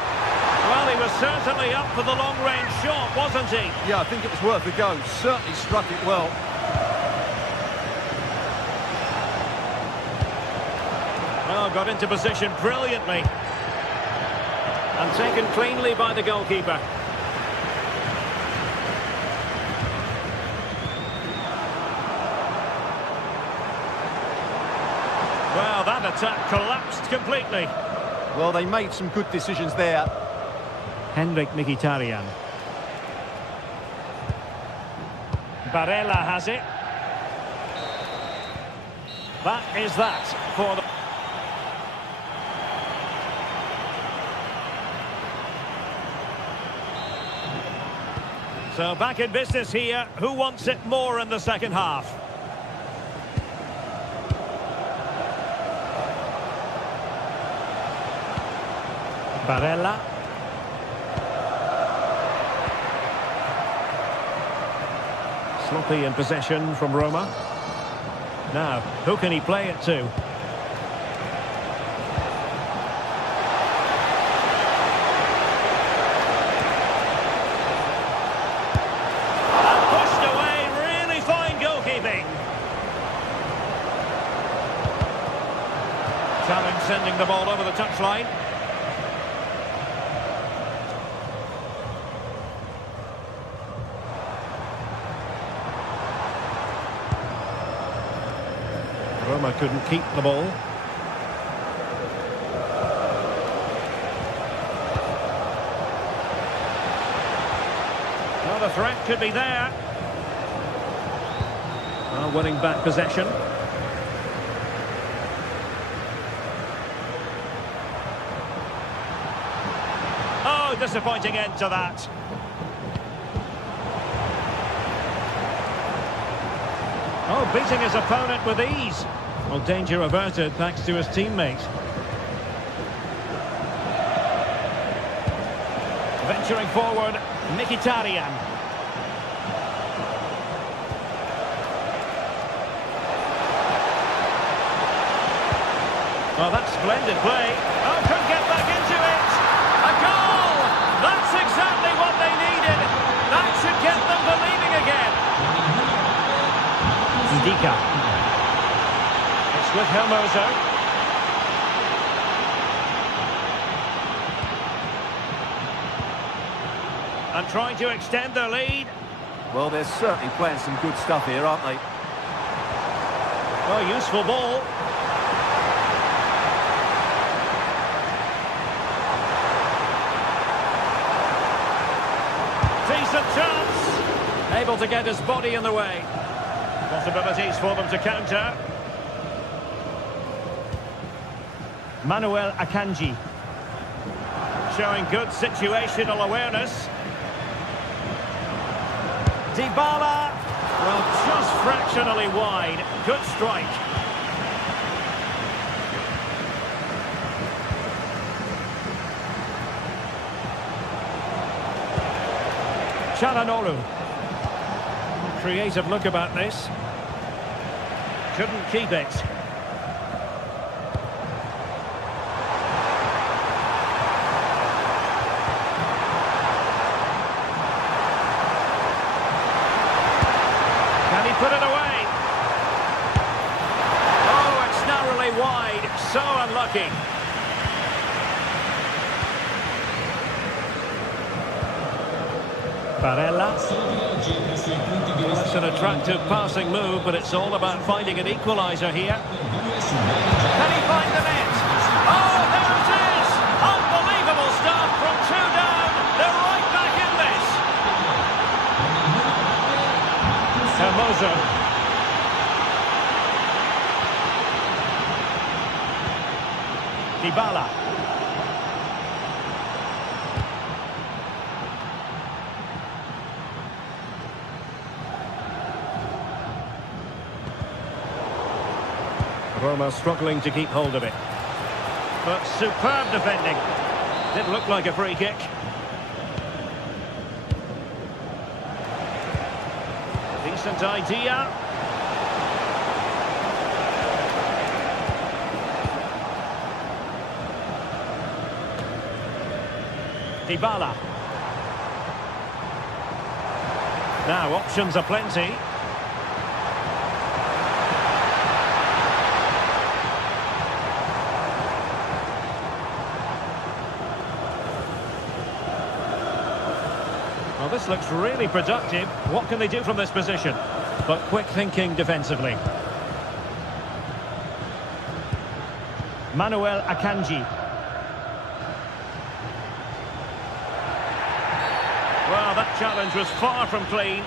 Well, he was certainly up for the long-range shot, wasn't he? Yeah, I think it was worth a go. Certainly struck it well. Well, got into position brilliantly. And taken cleanly by the goalkeeper. Well, that attack collapsed completely. Well, they made some good decisions there. Henrik Mkhitaryan. Barella has it. That is that for the... So back in business here. Who wants it more in the second half? Barella. Sloppy in possession from Roma. Now, who can he play it to? And pushed away, really fine goalkeeping. Challenge sending the ball over the touchline. Roma couldn't keep the ball. Well, the threat could be there. Well, winning back possession. Oh, disappointing end to that. Oh, beating his opponent with ease. Well, danger averted thanks to his teammates. Venturing forward, Mkhitaryan. Oh, that's splendid play. Oh, couldn't get back into it. A goal! That's exactly what they needed. That should get them believing again. Ndika. It's with Hermoso. And trying to extend their lead. Well, they're certainly playing some good stuff here, aren't they? Oh, useful ball. Decent chance. Able to get his body in the way. Possibilities for them to counter. Manuel Akanji. Showing good situational awareness. Dybala. Well, just fractionally wide. Good strike. Çalhanoğlu. Creative look about this. Couldn't keep it. Can he put it away? Oh, it's narrowly wide. So unlucky. Barella. Well, that's an attractive passing move, but it's all about finding an equaliser here. Can he find the net? Oh, there it is! Unbelievable stuff from two down. Bozo. Dybala. Roma struggling to keep hold of it. But superb defending. Didn't look like a free kick. Decent idea. Dybala. Now options are plenty. Well, this looks really productive. What can they do from this position? But quick thinking defensively. Manuel Akanji. Well, that challenge was far from clean.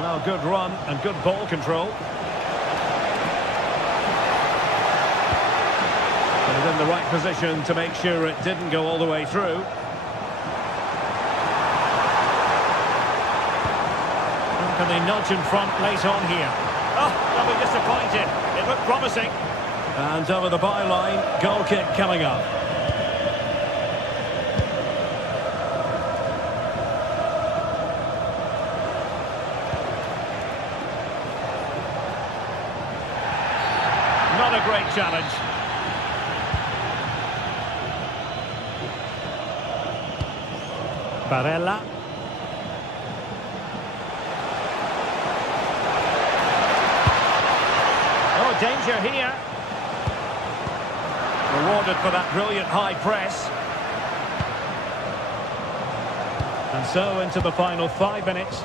Well, good run and good ball control. And in the right position to make sure it didn't go all the way through. How can they nudge in front late on here? Oh, they'll be disappointed. It looked promising. And over the byline, goal kick coming up. Not a great challenge. Barella. Oh, danger here. Rewarded for that brilliant high press. And so into the final 5 minutes.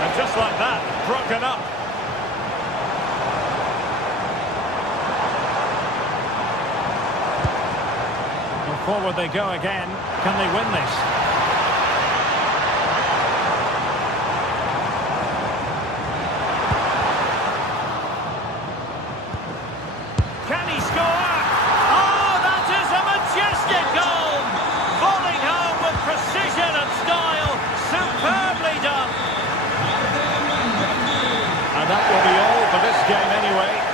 And just like that, broken up. Forward they go again. Can they win this? Can he score? Oh, that is a majestic goal! Falling home with precision and style. Superbly done. And that will be all for this game anyway.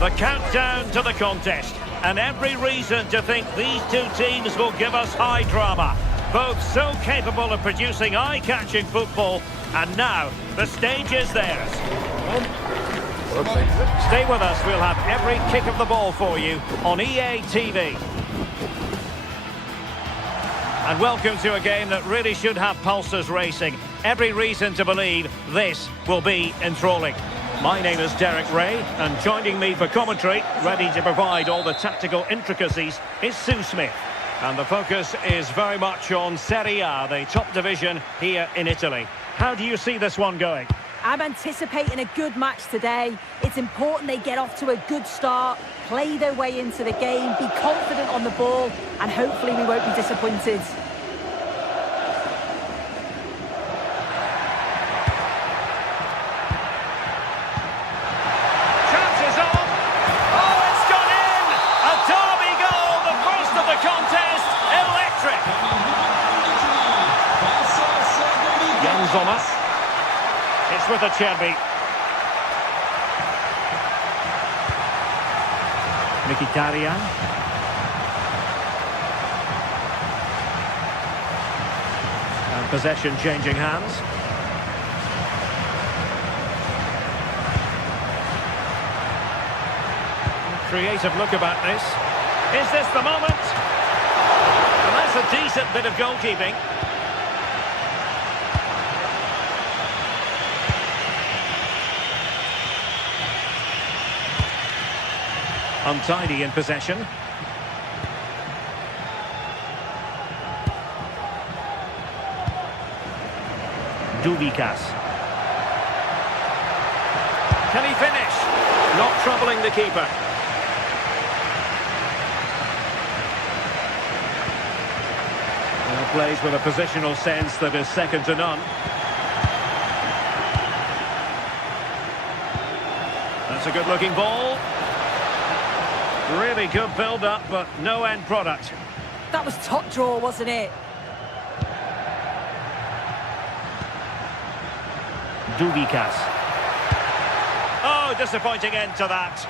The countdown to the contest, and every reason to think these two teams will give us high drama. Both so capable of producing eye-catching football, and now the stage is theirs. Stay with us, we'll have every kick of the ball for you on EA TV. And welcome to a game that really should have pulses racing. Every reason to believe this will be enthralling. My name is Derek Ray, and joining me for commentary, ready to provide all the tactical intricacies, is Sue Smith. And the focus is very much on Serie A, the top division here in Italy. How do you see this one going? I'm anticipating a good match today. It's important they get off to a good start, play their way into the game, be confident on the ball, and hopefully we won't be disappointed. with the Cherby. Mkhitaryan. And possession changing hands. Creative look about this. Is this the moment? And that's a decent bit of goalkeeping. Untidy in possession. Dubikas. Can he finish? Not troubling the keeper. Well, plays with a positional sense that is second to none. That's a good-looking ball. Really good build-up, but no end product. That was top draw, wasn't it? Dubikas. Oh, disappointing end to that.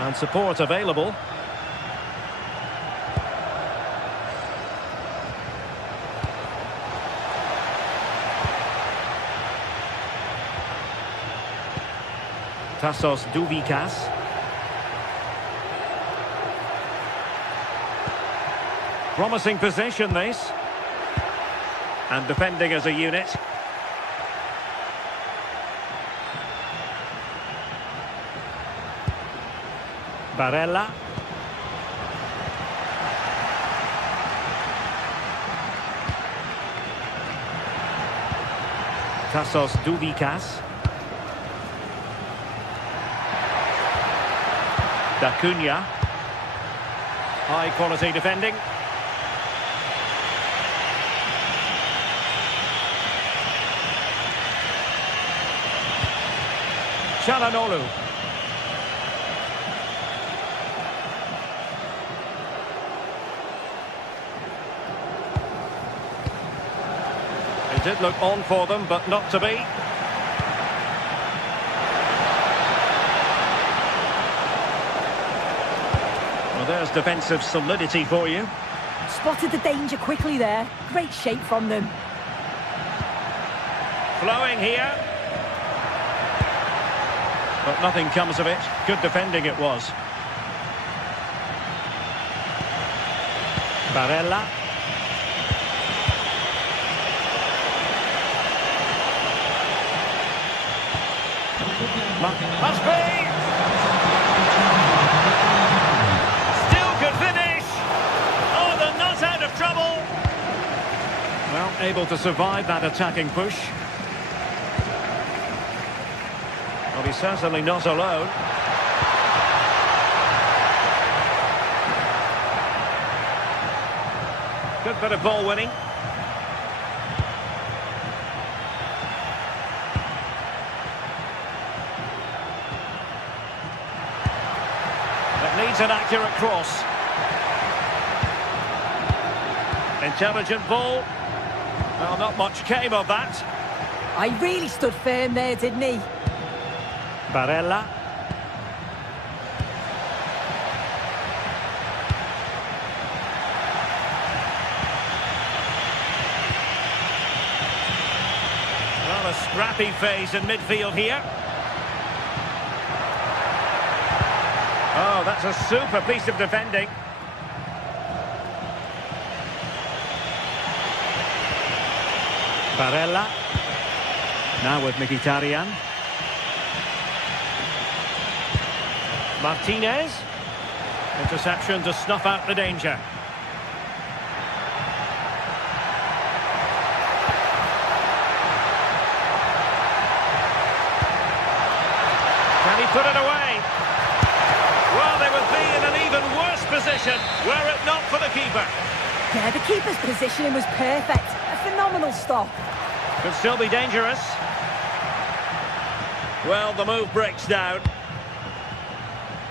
And support available. Tassos Dubikas. Promising position, this. And defending as a unit. Barella. Tassos Dubikas. D'Acunha. High quality defending. Çalhanoğlu. It did look on for them, but not to be. Well, there's defensive solidity for you. Spotted the danger quickly there. Great shape from them. Flowing here. But nothing comes of it. Good defending it was. Barella. Must be! Still could finish! Oh, they're not out of trouble! Well, able to survive that attacking push. Well, he's certainly not alone. Good bit of ball winning. It needs an accurate cross. Intelligent ball. Well, not much came of that. I really stood firm there, didn't he? Barella. Well, a scrappy phase in midfield here. Oh, that's a super piece of defending. Barella. Now with Mkhitaryan. Martinez. Interception to snuff out the danger. Can he put it away? Well, they would be in an even worse position were it not for the keeper. Yeah, the keeper's positioning was perfect. A phenomenal stop. Could still be dangerous. Well, the move breaks down.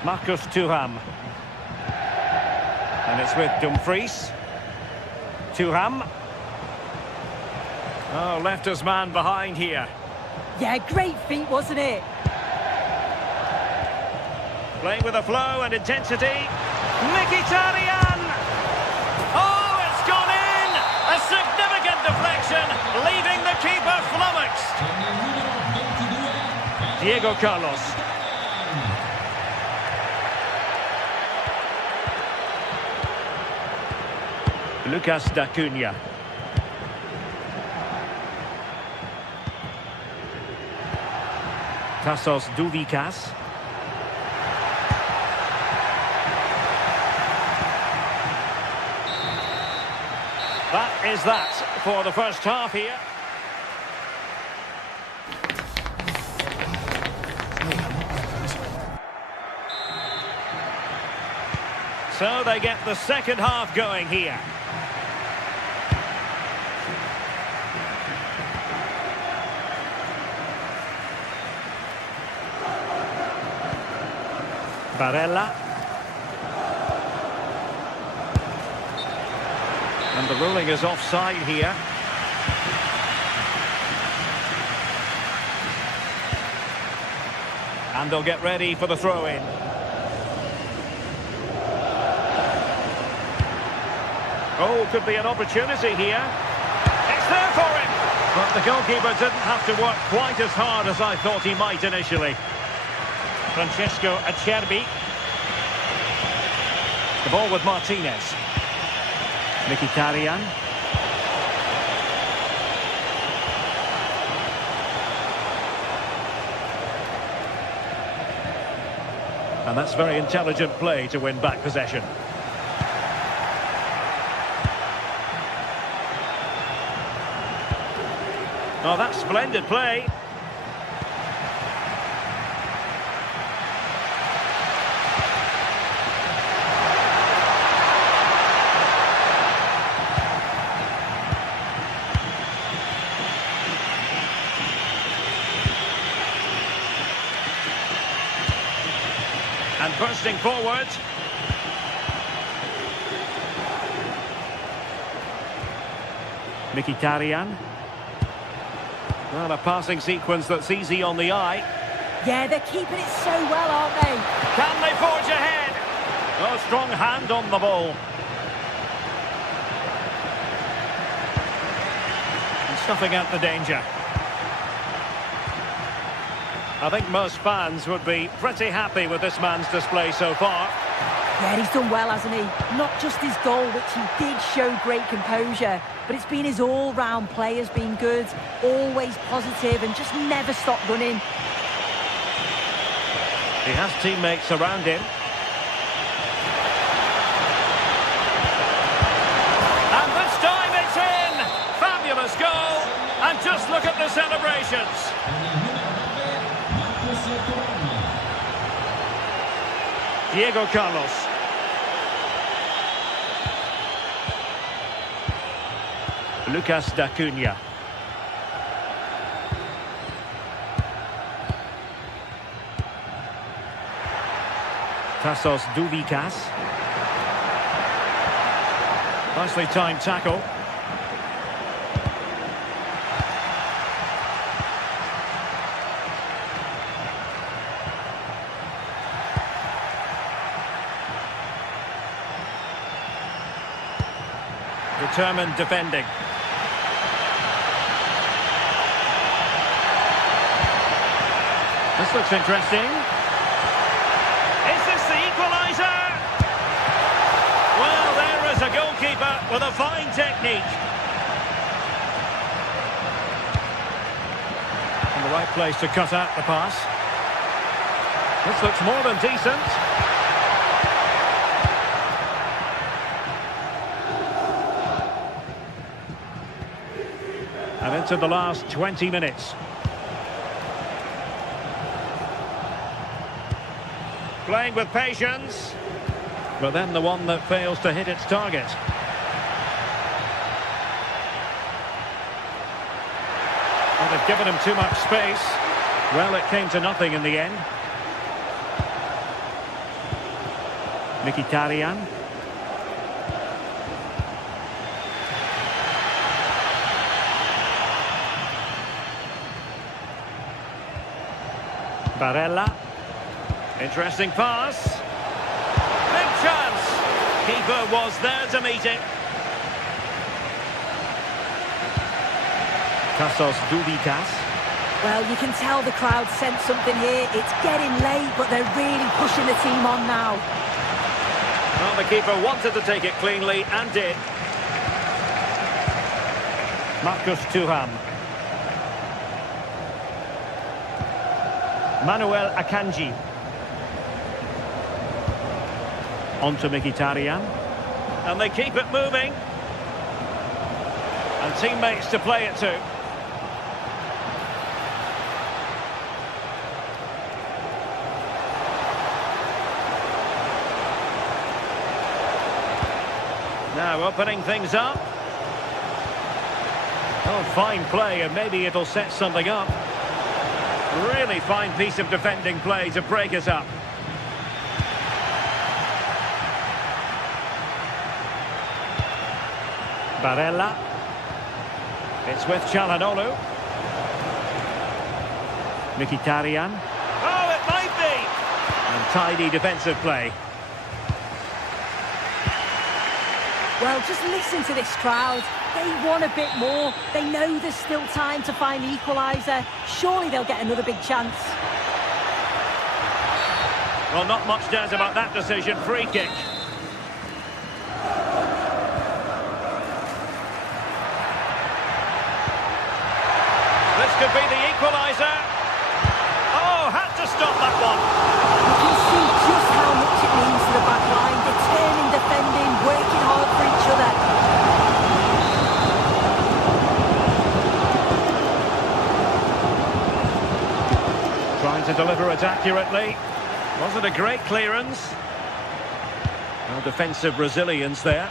Marcus Thuram. And it's with Dumfries. Thuram. Oh, left his man behind here. Yeah, great feat, wasn't it? Playing with a flow and intensity. Mkhitaryan! Oh, it's gone in! A significant deflection, leaving the keeper flummoxed. Diego Carlos. Lucas D'Acunha. Tassos Douvikas. That is that for the first half here. So they get the second half going here. Barella. And the ruling is offside here. And they'll get ready for the throw-in. Oh, could be an opportunity here. It's there for him! But the goalkeeper didn't have to work quite as hard as I thought he might initially. Francesco Acerbi. The ball with Martinez. Mkhitaryan. And that's very intelligent play to win back possession. Oh, that's splendid play. And bursting forward. Mkhitaryan. Well, a passing sequence that's easy on the eye. Yeah, they're keeping it so well, aren't they? Can they forge ahead? Oh, strong hand on the ball. And snuffing out the danger. I think most fans would be pretty happy with this man's display so far. Yeah, he's done well, hasn't he? Not just his goal, which he did show great composure, but it's been his all-round play has been good, always positive and just never stopped running. He has teammates around him. And this time it's in! Fabulous goal! And just look at the celebrations! Diego Carlos. Lucas D'Acunha. Tassos Douvikas. Nicely timed tackle. Determined defending. This looks interesting. Is this the equaliser? Well, there is a goalkeeper with a fine technique. In the right place to cut out the pass. This looks more than decent. And into the last 20 minutes. Playing with patience, but then the one that fails to hit its target. Well, they've given him too much space. Well, it came to nothing in the end. Mkhitaryan. Barella. Interesting pass. Big chance. Keeper was there to meet it. Casos Dubikas. Well, you can tell the crowd sense something here. It's getting late, but they're really pushing the team on now. Well, the keeper wanted to take it cleanly and did. Marcus Thuram. Manuel Akanji. On to Mkhitaryan. And they keep it moving. And teammates to play it to. Now opening things up. Oh, fine play, and maybe it'll set something up. Really fine piece of defending play to break us up. Barella. It's with Çalhanoğlu. Mkhitaryan. Oh, it might be! And tidy defensive play. Well, just listen to this crowd. They want a bit more. They know there's still time to find the equaliser. Surely they'll get another big chance. Well, not much doubt about that decision. Free kick. This could be the equaliser. Oh, had to stop that one. You can see just how much it means to the back line. Determined defending, working hard for each other. Trying to deliver it accurately. Wasn't a great clearance. No defensive resilience there.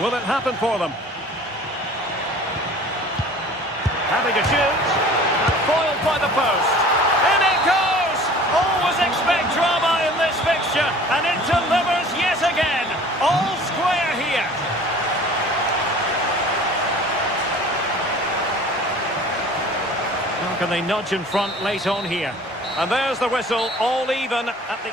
Will it happen for them? Having a shoot. And foiled by the post. In it goes! Always expect drama in this fixture. And it delivers yet again. All square here. How can they nudge in front late on here? And there's the whistle, all even at the...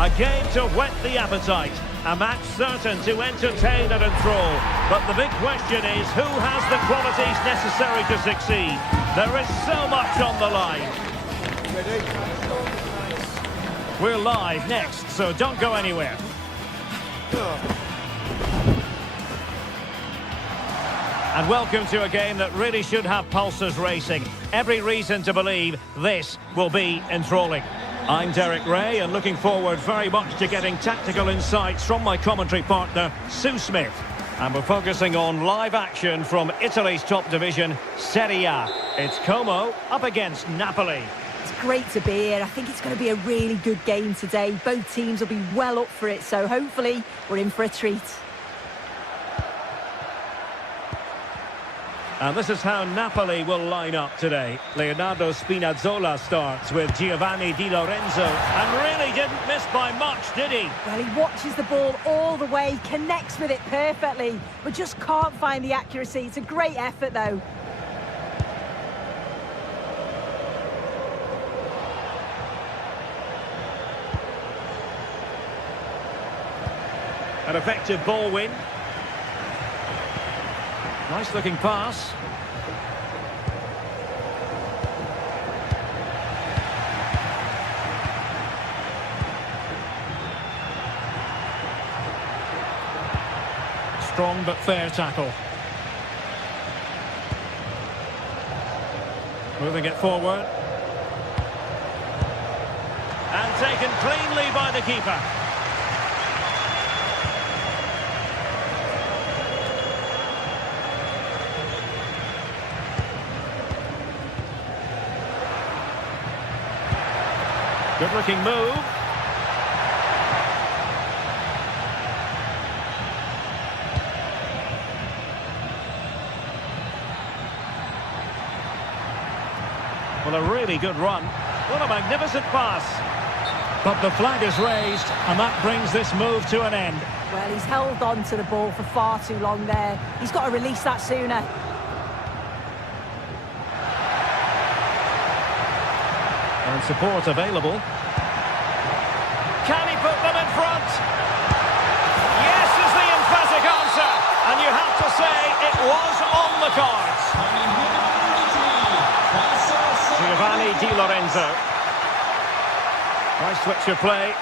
A game to whet the appetite. A match certain to entertain and enthrall. But the big question is, who has the qualities necessary to succeed? There is so much on the line. We're live next, so don't go anywhere. And welcome to a game that really should have pulses racing. Every reason to believe this will be enthralling. I'm Derek Ray, and looking forward very much to getting tactical insights from my commentary partner, Sue Smith. And we're focusing on live action from Italy's top division, Serie A. It's Como up against Napoli. It's great to be here. I think it's going to be a really good game today. Both teams will be well up for it, so hopefully we're in for a treat. And this is how Napoli will line up today. Leonardo Spinazzola starts with Giovanni Di Lorenzo. And really didn't miss by much, did he? Well, he watches the ball all the way, connects with it perfectly, but just can't find the accuracy. It's a great effort, though. An effective ball win. Nice looking pass. Strong but fair tackle. Moving it forward. And taken cleanly by the keeper. Good looking move. Well, a really good run. What a magnificent pass. But the flag is raised, and that brings this move to an end. Well, he's held on to the ball for far too long there. He's got to release that sooner. And support available. Can he put them in front? Yes is the emphatic answer. And you have to say it was on the cards. Giovanni Di Lorenzo. Nice switch of play.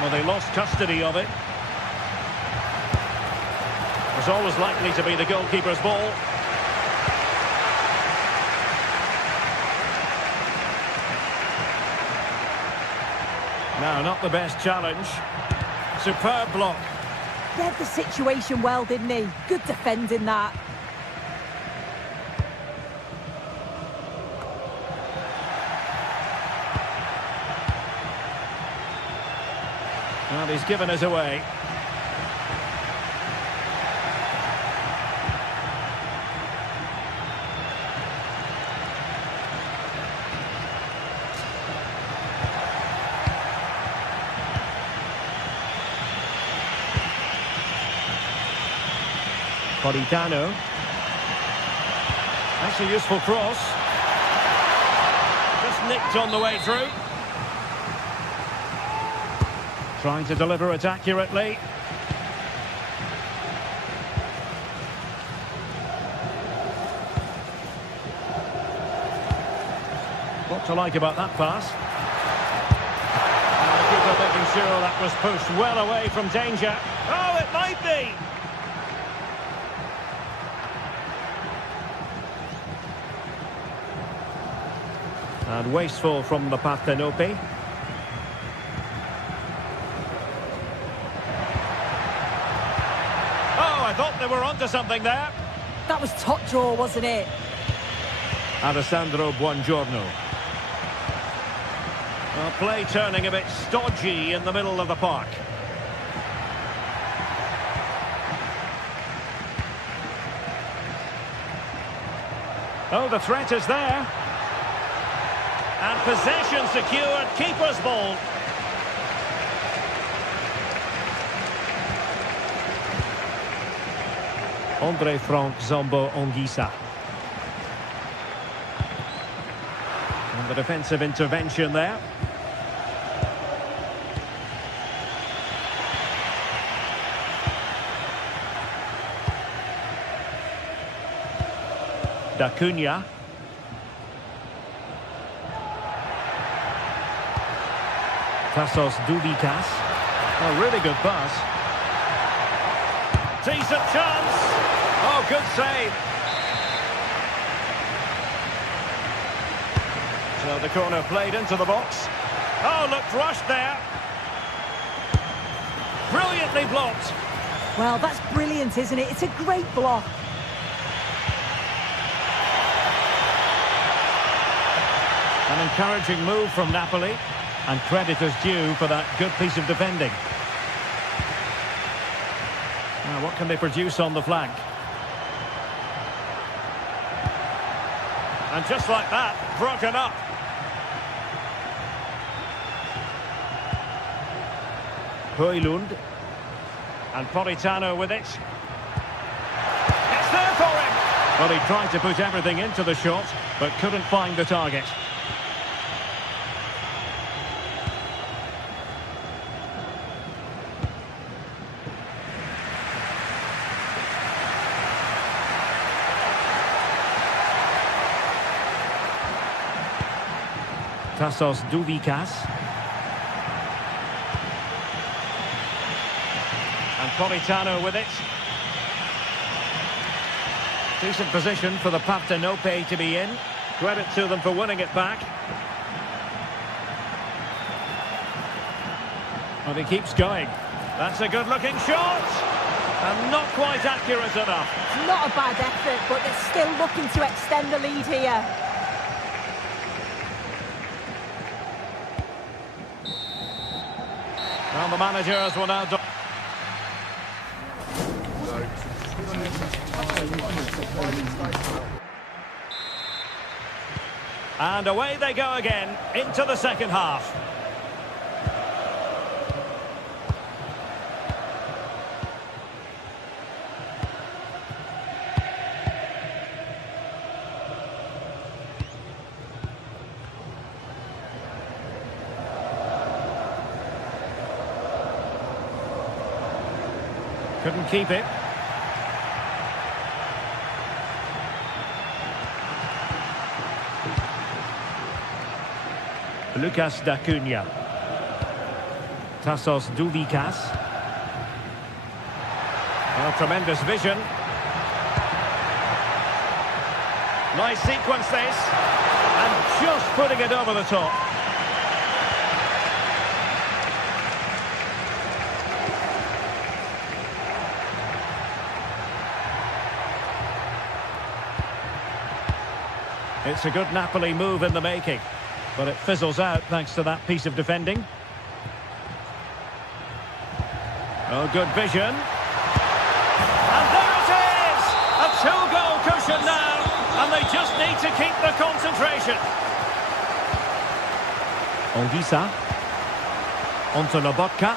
Well, they lost custody of it. It was always likely to be the goalkeeper's ball. No, not the best challenge. Superb block. Read the situation well, didn't he? Good defending that. Well, he's given us away. Politano. That's a useful cross. Just nicked on the way through. Trying to deliver it accurately. What to like about that pass? And the keeper making sure that was pushed well away from danger. Oh, it might be! And wasteful from the Parthenope. Oh, I thought they were onto something there. That was top draw, wasn't it? Alessandro Buongiorno. Well, play turning a bit stodgy in the middle of the park. Oh, the threat is there. And possession secured, keeper's ball. Andre Frank Zombo Onguisa. And the defensive intervention there. Da Cunha. Tassos Dubikas. Oh, really good pass. Decent chance. Oh, good save. So the corner played into the box. Oh, looked rushed there. Brilliantly blocked. Well, that's brilliant, isn't it? It's a great block. An encouraging move from Napoli. And credit is due for that good piece of defending. Now, what can they produce on the flank? And just like that, broken up. Højlund. And Politano with it. It's there for him! Well, he tried to put everything into the shot, but couldn't find the target. Tassos Douvikas. And Politano with it. Decent position for the Partenope to be in. Credit to them for winning it back. And he keeps going. That's a good-looking shot. And not quite accurate enough. It's not a bad effort, but they're still looking to extend the lead here. Well, the managers will now do. And away they go again into the second half. Couldn't keep it. Lucas D'Acunha. Tassos Douvikas. Well, tremendous vision. Nice sequence this. And just putting it over the top. It's a good Napoli move in the making, but it fizzles out thanks to that piece of defending. Oh, good vision. And there it is! A two-goal cushion now, and they just need to keep the concentration. Olgisa. Onto Lobotka.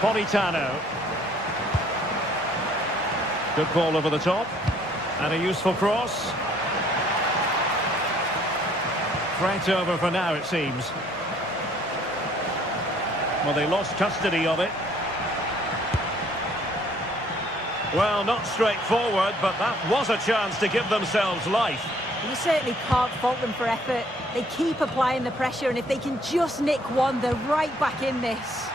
Politano. Good ball over the top. And a useful cross. Threat over for now, it seems. Well, they lost custody of it. Well, not straightforward, but that was a chance to give themselves life. You certainly can't fault them for effort. They keep applying the pressure, and if they can just nick one, they're right back in this.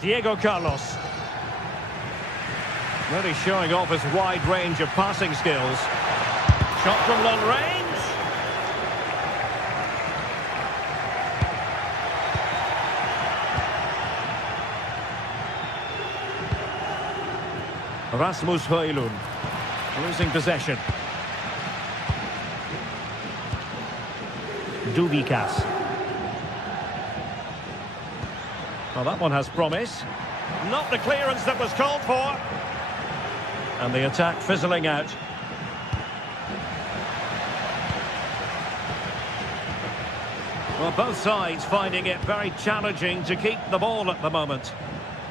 Diego Carlos. Really showing off his wide range of passing skills. Shot from long range. Rasmus Højlund losing possession. Douvikas. Well, that one has promise. Not the clearance that was called for. And the attack fizzling out. Well, both sides finding it very challenging to keep the ball at the moment.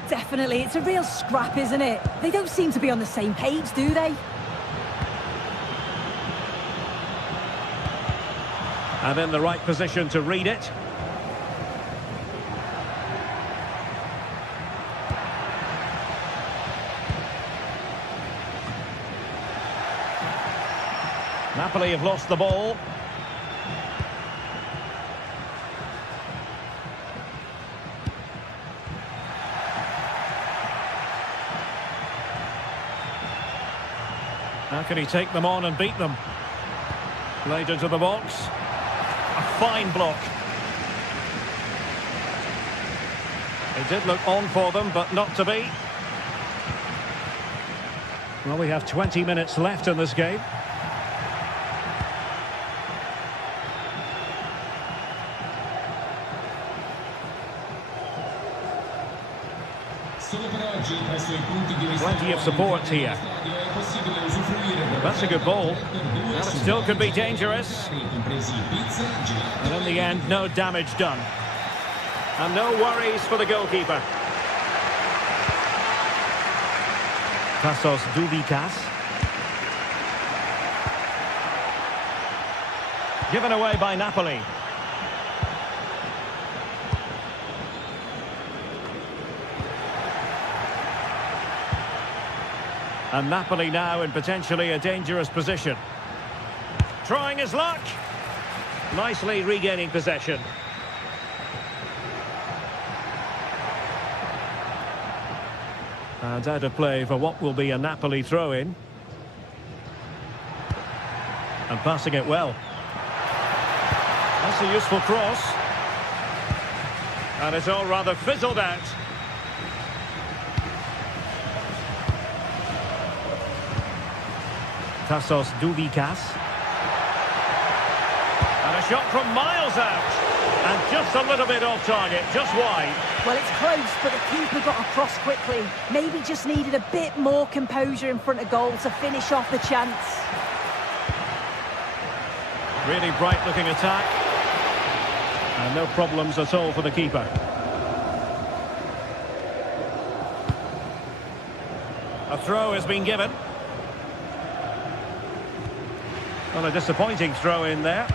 Definitely, it's a real scrap, isn't it? They don't seem to be on the same page, do they? And in the right position to read it. Napoli have lost the ball. How can he take them on and beat them? Played into the box. A fine block. It did look on for them, but not to be. Well, we have 20 minutes left in this game. Plenty of support here. That's a good ball. Well, it still could be dangerous. And in the end, no damage done. And no worries for the goalkeeper. Tassos Douvikas. Given away by Napoli. And Napoli now in potentially a dangerous position. Trying his luck. Nicely regaining possession. And out of play for what will be a Napoli throw-in. And passing it well. That's a useful cross. And it's all rather fizzled out. Tassos Douvikas. And a shot from miles out. And just a little bit off target, just wide. Well, it's close, but the keeper got across quickly. Maybe just needed a bit more composure in front of goal to finish off the chance. Really bright-looking attack. And no problems at all for the keeper. A throw has been given. Well, a disappointing throw in there.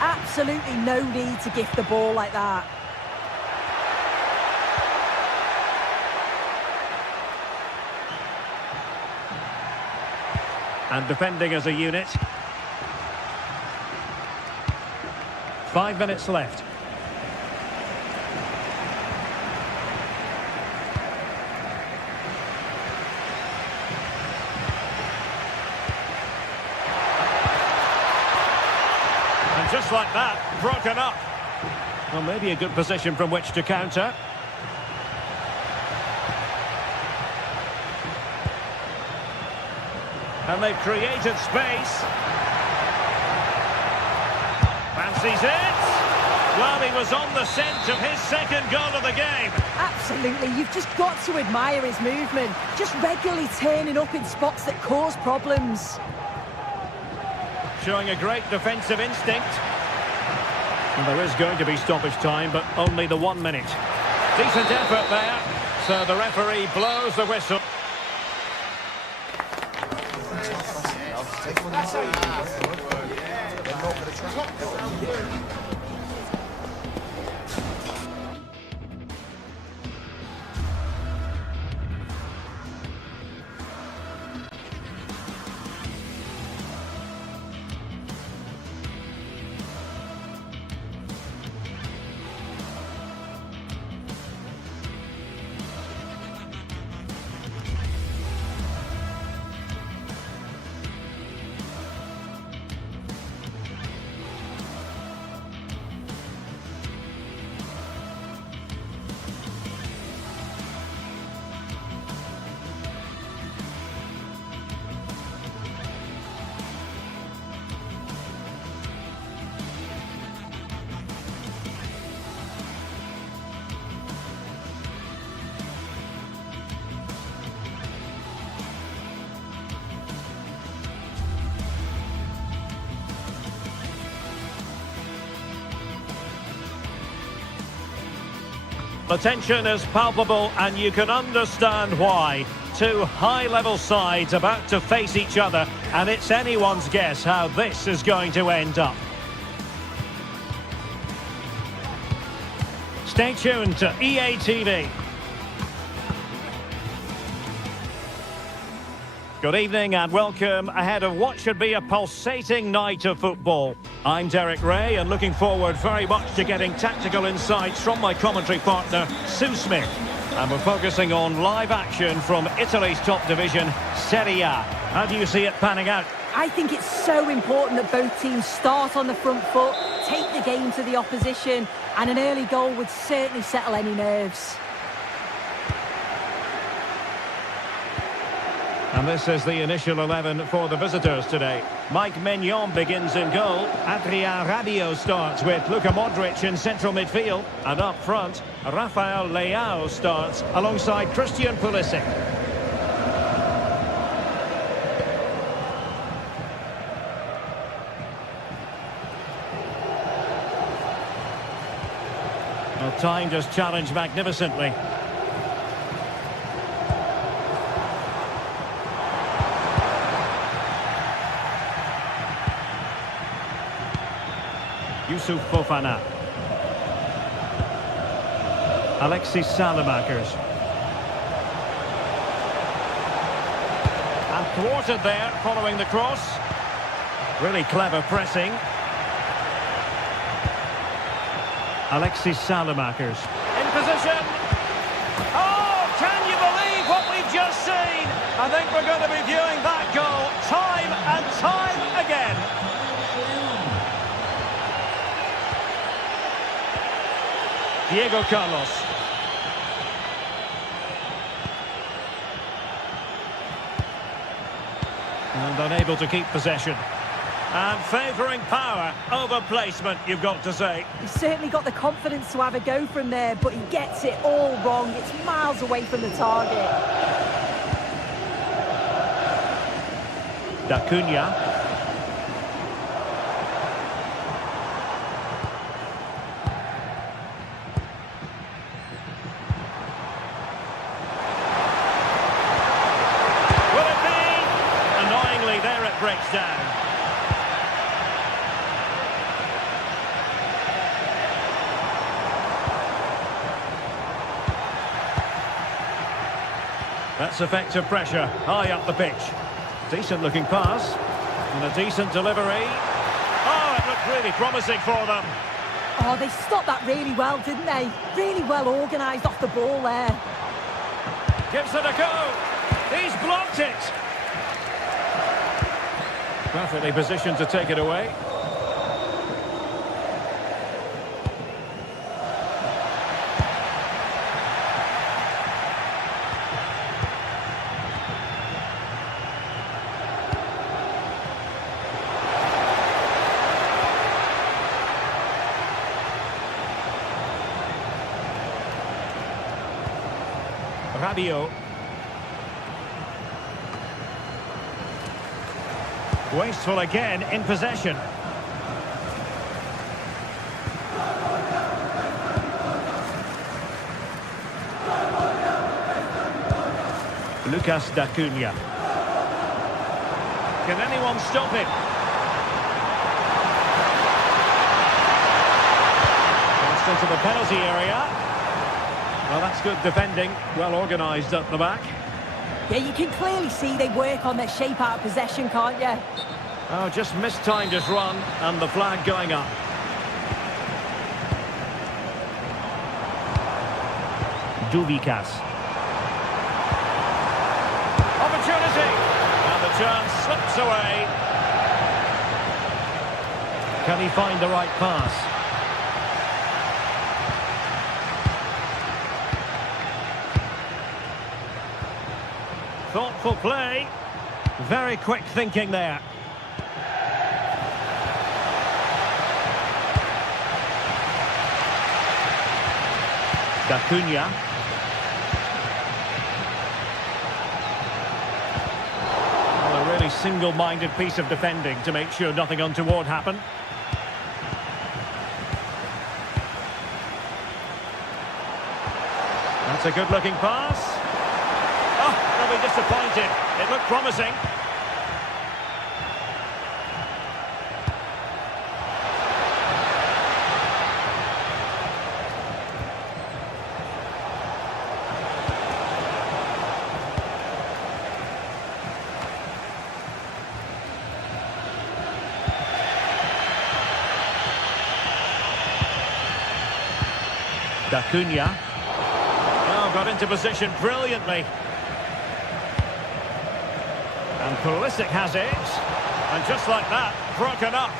Absolutely no need to gift the ball like that. And defending as a unit. 5 minutes left. And just like that, broken up. Well, maybe a good position from which to counter. And they've created space. Fancies it. Well, he was on the scent of his second goal of the game. Absolutely, you've just got to admire his movement. Just regularly turning up in spots that cause problems. Showing a great defensive instinct. And there is going to be stoppage time, but only the 1 minute. Decent effort there. So the referee blows the whistle. The tension is palpable and you can understand why. Two high-level sides about to face each other, and it's anyone's guess how this is going to end up. Stay tuned to EA TV. Good evening and welcome ahead of what should be a pulsating night of football. I'm Derek Ray and looking forward very much to getting tactical insights from my commentary partner, Sue Smith. And we're focusing on live action from Italy's top division, Serie A. How do you see it panning out? I think it's so important that both teams start on the front foot, take the game to the opposition, and an early goal would certainly settle any nerves. And this is the initial 11 for the visitors today. Mike Maignan begins in goal. Adrien Rabiot starts with Luka Modric in central midfield. And up front, Rafael Leao starts alongside Christian Pulisic. Well, timed his challenge magnificently. Youssouf Fofana. Alexis Salamakers. thwarted there following the cross. Really clever pressing. Alexis Salamakers. In position. Oh, can you believe what we've just seen? I think we're going to be viewing that goal time and time again. Diego Carlos. And unable to keep possession. And favouring power over placement, you've got to say. He's certainly got the confidence to have a go from there, but he gets it all wrong. It's miles away from the target. D'Acunha. Will it be? Annoyingly, there it breaks down. That's effective pressure, high up the pitch. Decent looking pass, and a decent delivery. Oh, it looked really promising for them. Oh, they stopped that really well, didn't they? Really well organised off the ball there. Gives it a go. He's blocked it. Perfectly positioned to take it away. Rabiot. Wasteful again in possession. Lucas D'Acunha. Can anyone stop him? Crossed into the penalty area. Well, that's good defending, well organised up the back. Yeah, you can clearly see they work on their shape out of possession, can't you? Oh, just mistimed his run, and the flag going up. Duvikas. Opportunity! And the chance slips away. Can he find the right pass? Thoughtful play. Very quick thinking there. D'Acunha. Well, a really single-minded piece of defending to make sure nothing untoward happened. That's a good-looking pass. Oh, they'll be disappointed. It looked promising. D'Acunha. Oh, got into position brilliantly. And Pulisic has it. And just like that, broken up.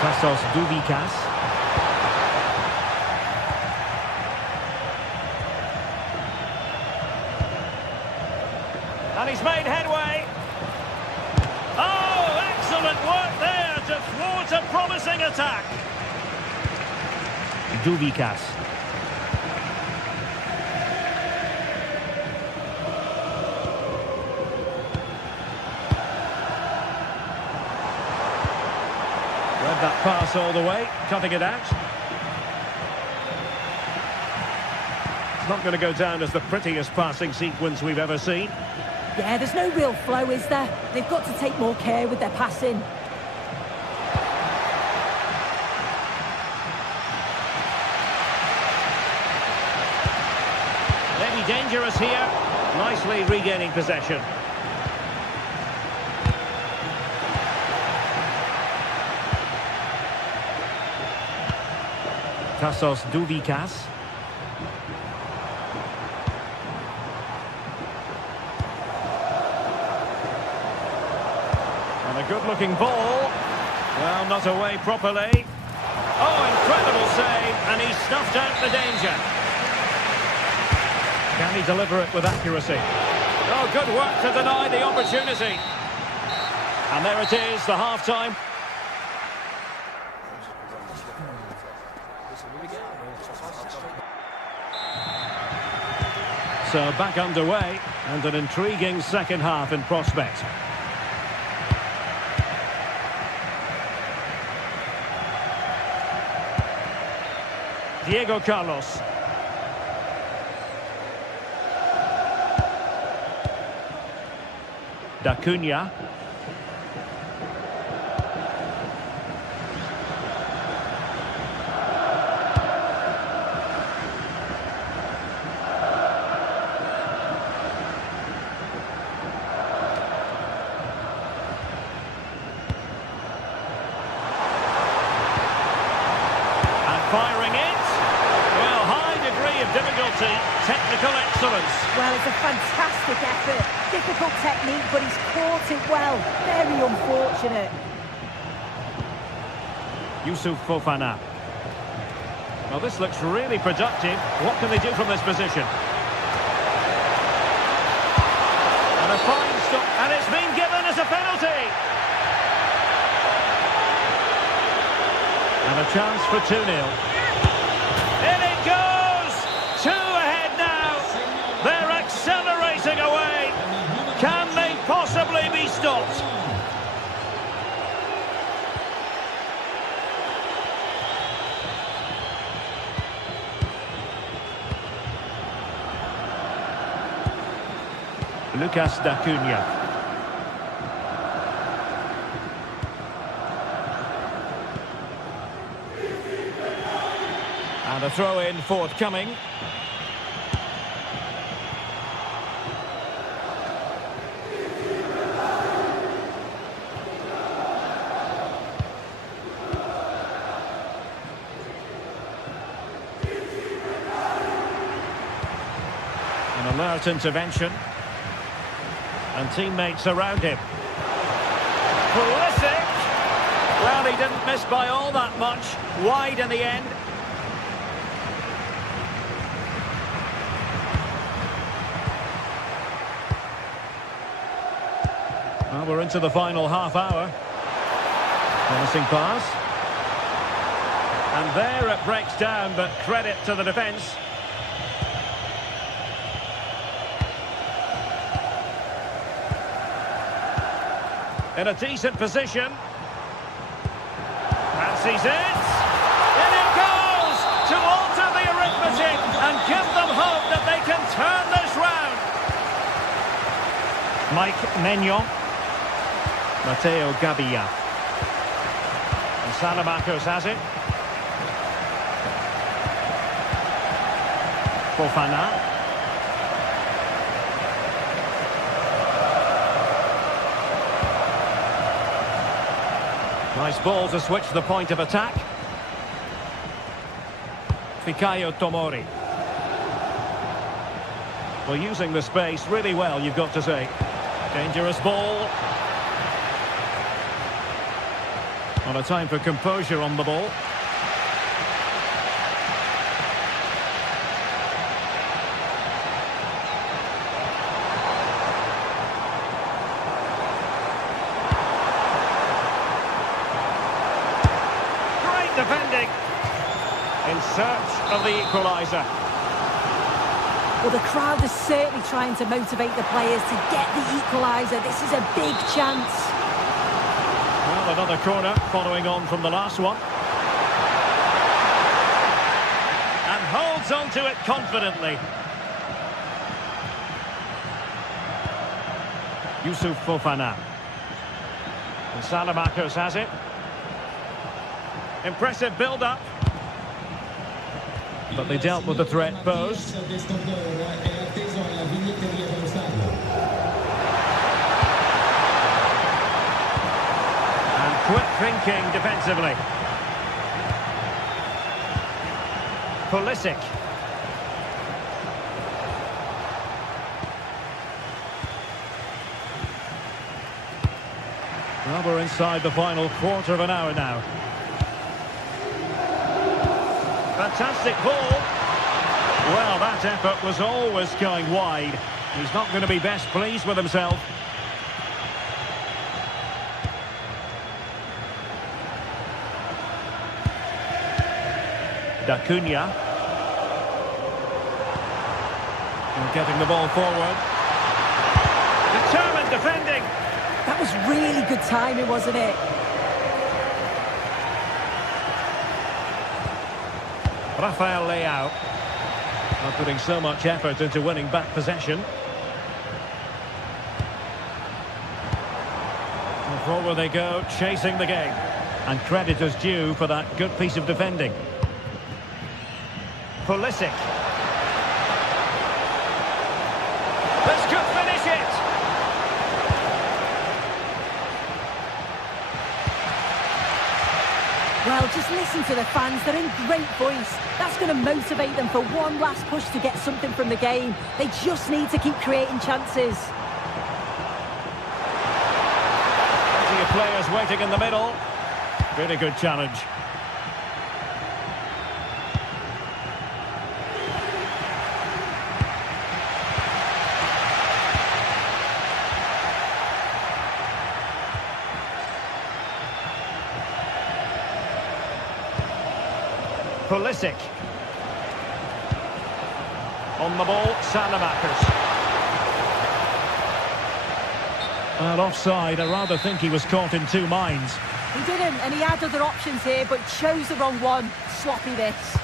Christos Duvikas. And he's made headway. Oh, excellent work there to thwart a promising attack. Duvikas. Read that pass all the way, cutting it out. It's not going to go down as the prettiest passing sequence we've ever seen. Yeah, there's no real flow, is there? They've got to take more care with their passing. dangerous here. Nicely regaining possession. Tassos Douvikas. And a good-looking ball. Well, not away properly. Oh, incredible save, and he snuffed out the danger. Can he deliver it with accuracy? Oh, good work to deny the opportunity. And there it is, the half-time. So back underway, and an intriguing second half in prospect. Diego Carlos. Da Cunha. Firing it. Well, high degree of difficulty, technical excellence. Well, it's a fantastic effort. Difficult technique, but he's caught it well. Very unfortunate. Yusuf Fofana. Well, this looks really productive. What can they do from this position? And a fine stop, and it's been given as a penalty. And a chance for 2-0. In it goes! 2 ahead now. They're accelerating away. Can they possibly be stopped? Lucas Da Cunha. And a throw-in forthcoming. An alert intervention. And teammates around him. Pulisic! Well, he didn't miss by all that much. Wide in the end. Well, we're into the final half hour. Promising pass. And there it breaks down, but credit to the defence. In a decent position. Fancies it. In it goes! To alter the arithmetic and give them hope that they can turn this round. Mike Maignan. Matteo Gabbia. And Salamakos has it. Fofana. Nice ball to switch the point of attack. Fikayo Tomori. Well, using the space really well, you've got to say. Dangerous ball. Not a time for composure on the ball. Great defending. In search of the equaliser. Well, the crowd is certainly trying to motivate the players to get the equaliser. This is a big chance. Well, another corner following on from the last one. And holds on to it confidently. Yusuf Fofana. And Salamakos has it. Impressive build-up. but they dealt with the threat posed. And quick thinking defensively. Pulisic. Well, we're inside the final quarter of an hour now. Fantastic ball. Well, that effort was always going wide. He's not going to be best pleased with himself. D'Acunha. And getting the ball forward. Determined defending. That was really good timing, wasn't it? Rafael Leao. Not putting so much effort into winning back possession. And forward they go, chasing the game. And credit is due for that good piece of defending. Pulisic. This could finish it! Well, just listen to the fans. They're in great voice. That's going to motivate them for one last push to get something from the game. They just need to keep creating chances. Plenty of players waiting in the middle. Really good challenge. Pulisic. On the ball, Salamakers. Well, offside. I rather think he was caught in two minds. He didn't, and he had other options here, but chose the wrong one. Sloppy this.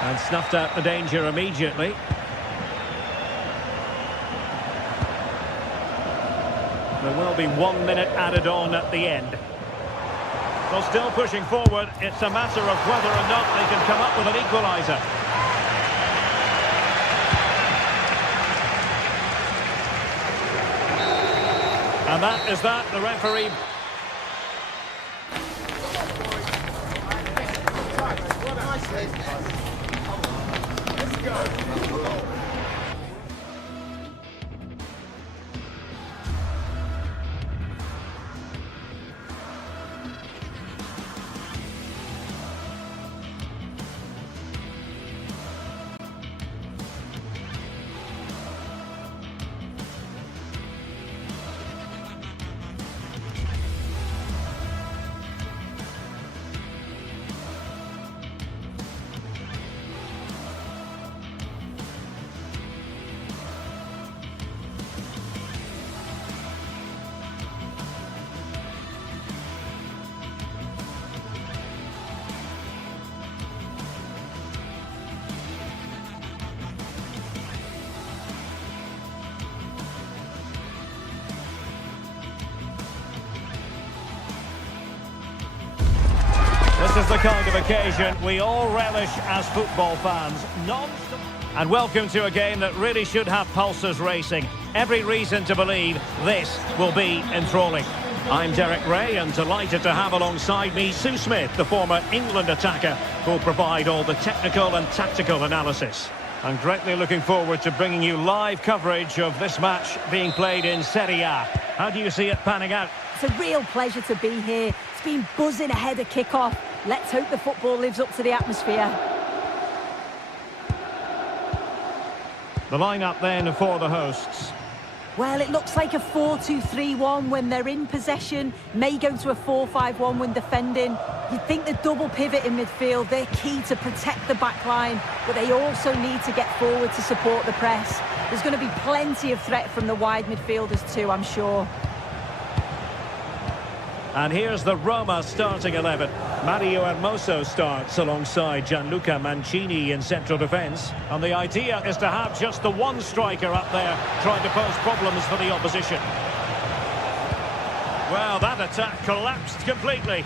And snuffed out the danger immediately. There will be 1 minute added on at the end. Well, still pushing forward. It's a matter of whether or not they can come up with an equaliser. And that is that. The referee... Let's go. This is the kind of occasion we all relish as football fans. And welcome to a game that really should have pulses racing. Every reason to believe this will be enthralling. I'm Derek Ray and delighted to have alongside me Sue Smith, the former England attacker, who'll provide all the technical and tactical analysis. I'm greatly looking forward to bringing you live coverage of this match being played in Serie A. How do you see it panning out? It's a real pleasure to be here. It's been buzzing ahead of kick-off. Let's hope the football lives up to the atmosphere. The lineup then for the hosts. Well, it looks like a 4-2-3-1 when they're in possession. May go to a 4-5-1 when defending. You'd think the double pivot in midfield, they're key to protect the back line, but they also need to get forward to support the press. There's going to be plenty of threat from the wide midfielders too, I'm sure. And here's the Roma starting 11. Mario Hermoso starts alongside Gianluca Mancini in central defence. And the idea is to have just the one striker up there trying to pose problems for the opposition. Well, that attack collapsed completely.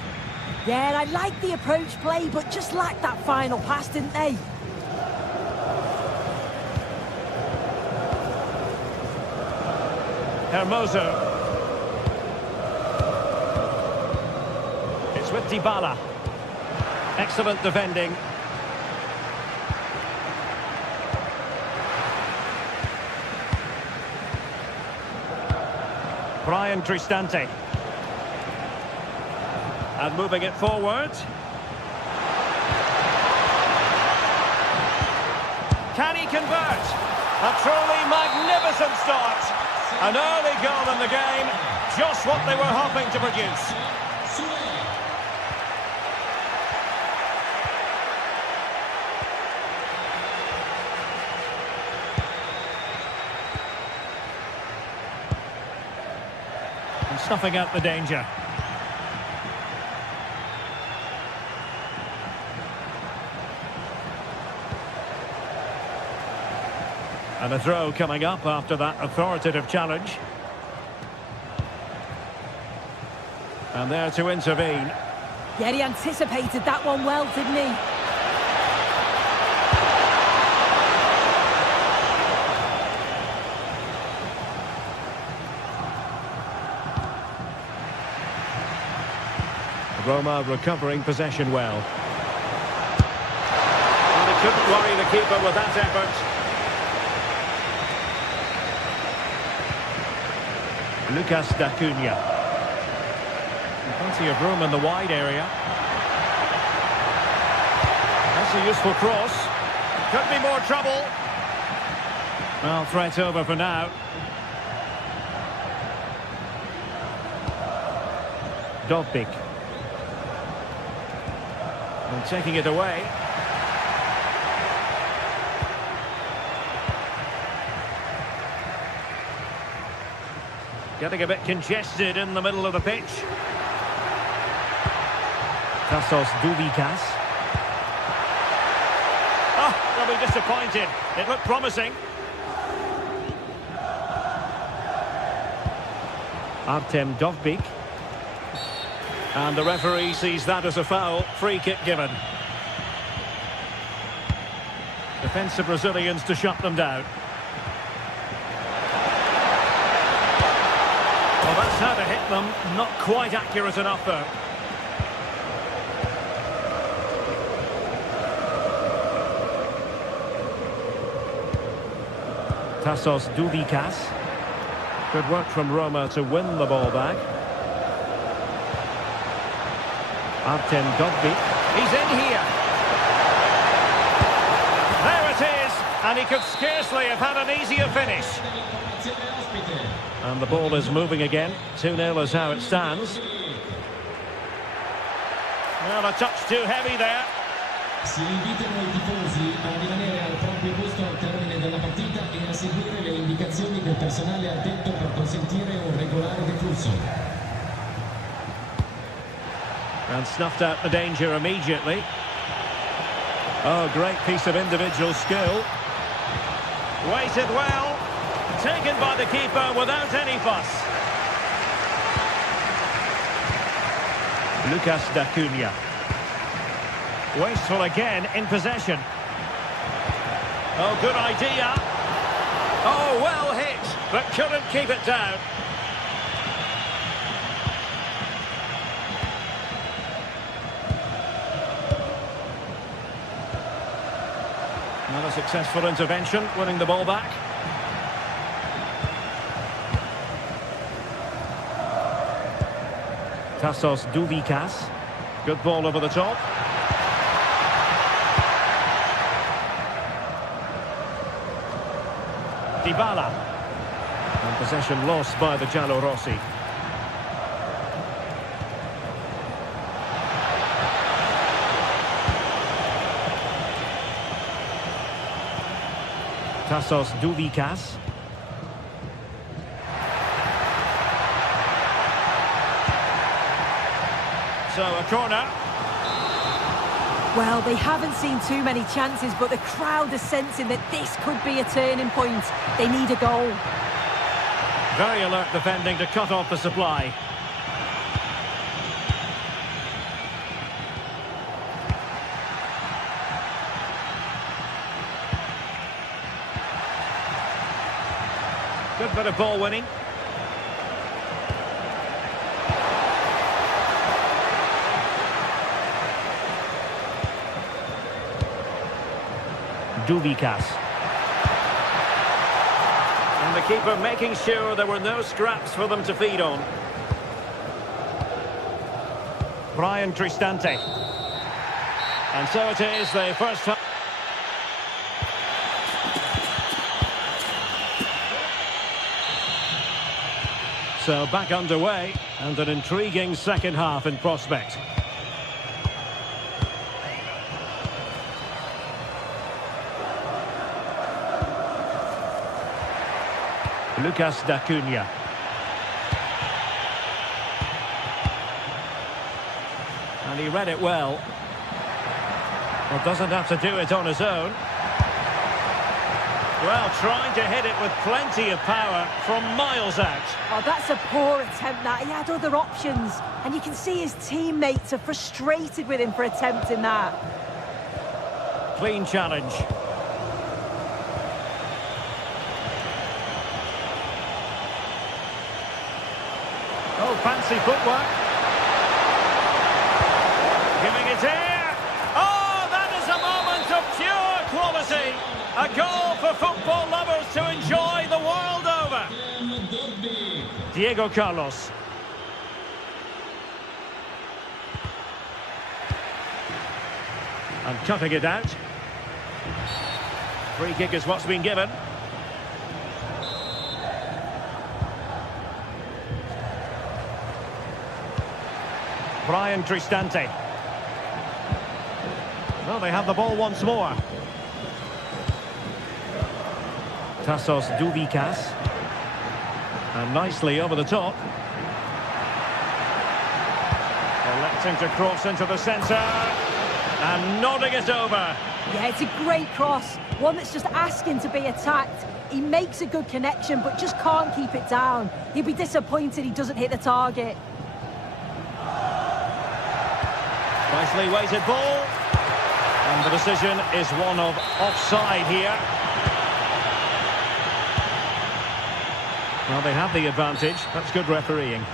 Yeah, I like the approach play, but just lacked that final pass, didn't they? Hermoso. It's with Dybala. Excellent defending. Brian Cristante. And moving it forward. Can he convert? A truly magnificent start. An early goal in the game. Just what they were hoping to produce. And snuffing out the danger. And a throw coming up after that authoritative challenge. And there to intervene. Yeah, he anticipated that one well, didn't he? Roma recovering possession well. And they couldn't worry the keeper with that effort. Lucas D'Acunha. Plenty of room in the wide area. That's a useful cross. Could be more trouble. Well, threat over for now. Dovbyk. And taking it away. Getting a bit congested in the middle of the pitch. Tassos Douvikas. Oh, they'll be disappointed. It looked promising. Artem Dovbyk. And the referee sees that as a foul. Free kick given. Defensive Brazilians to shut them down. Well, that's how to hit them. Not quite accurate enough, though. Tassos Douvikas. Good work from Roma to win the ball back. Artem Dovbyk. He's in here. There it is. And he could scarcely have had an easier finish. And the ball is moving again. 2-0 is how it stands. Well, a touch too heavy there. Si invitano I tifosi a rimanere al proprio posto al termine della partita e a seguire le indicazioni del personale addetto per consentire un regolare deflusso. And snuffed out the danger immediately. Oh, great piece of individual skill. Waited well. Taken by the keeper without any fuss. Lucas D'Acunha. Wasteful again in possession. Oh, good idea. Oh, well hit, but couldn't keep it down. Another successful intervention, winning the ball back. Tassos Douvikas. Good ball over the top. Dybala. And possession lost by the Giallorossi. Tassos Douvikas. So a corner. Well, they haven't seen too many chances, but the crowd is sensing that this could be a turning point. They need a goal. Very alert defending to cut off the supply. Good bit of ball winning. Duvikas. And the keeper making sure there were no scraps for them to feed on. Brian Cristante. And so it is, the first time. So back underway, and an intriguing second half in prospect. Lucas d'Acunha. And he read it well. Well, doesn't have to do it on his own. Well, trying to hit it with plenty of power from miles out. Oh, that's a poor attempt, that. He had other options. And you can see his teammates are frustrated with him for attempting that. Clean challenge. Oh, fancy footwork. Giving it here. Oh, that is a moment of pure quality. A goal for football lovers to enjoy the world over. Diego Carlos. And cutting it out. Free kick is what's been given. Brian Cristante. Well, they have the ball once more. Tassos Duvikas. And nicely over the top. Electing to cross into the centre. And nodding it over. Yeah, it's a great cross. One that's just asking to be attacked. He makes a good connection, but just can't keep it down. He'd be disappointed he doesn't hit the target. Nicely weighted ball. And the decision is one of offside here. Well, they have the advantage. That's good refereeing.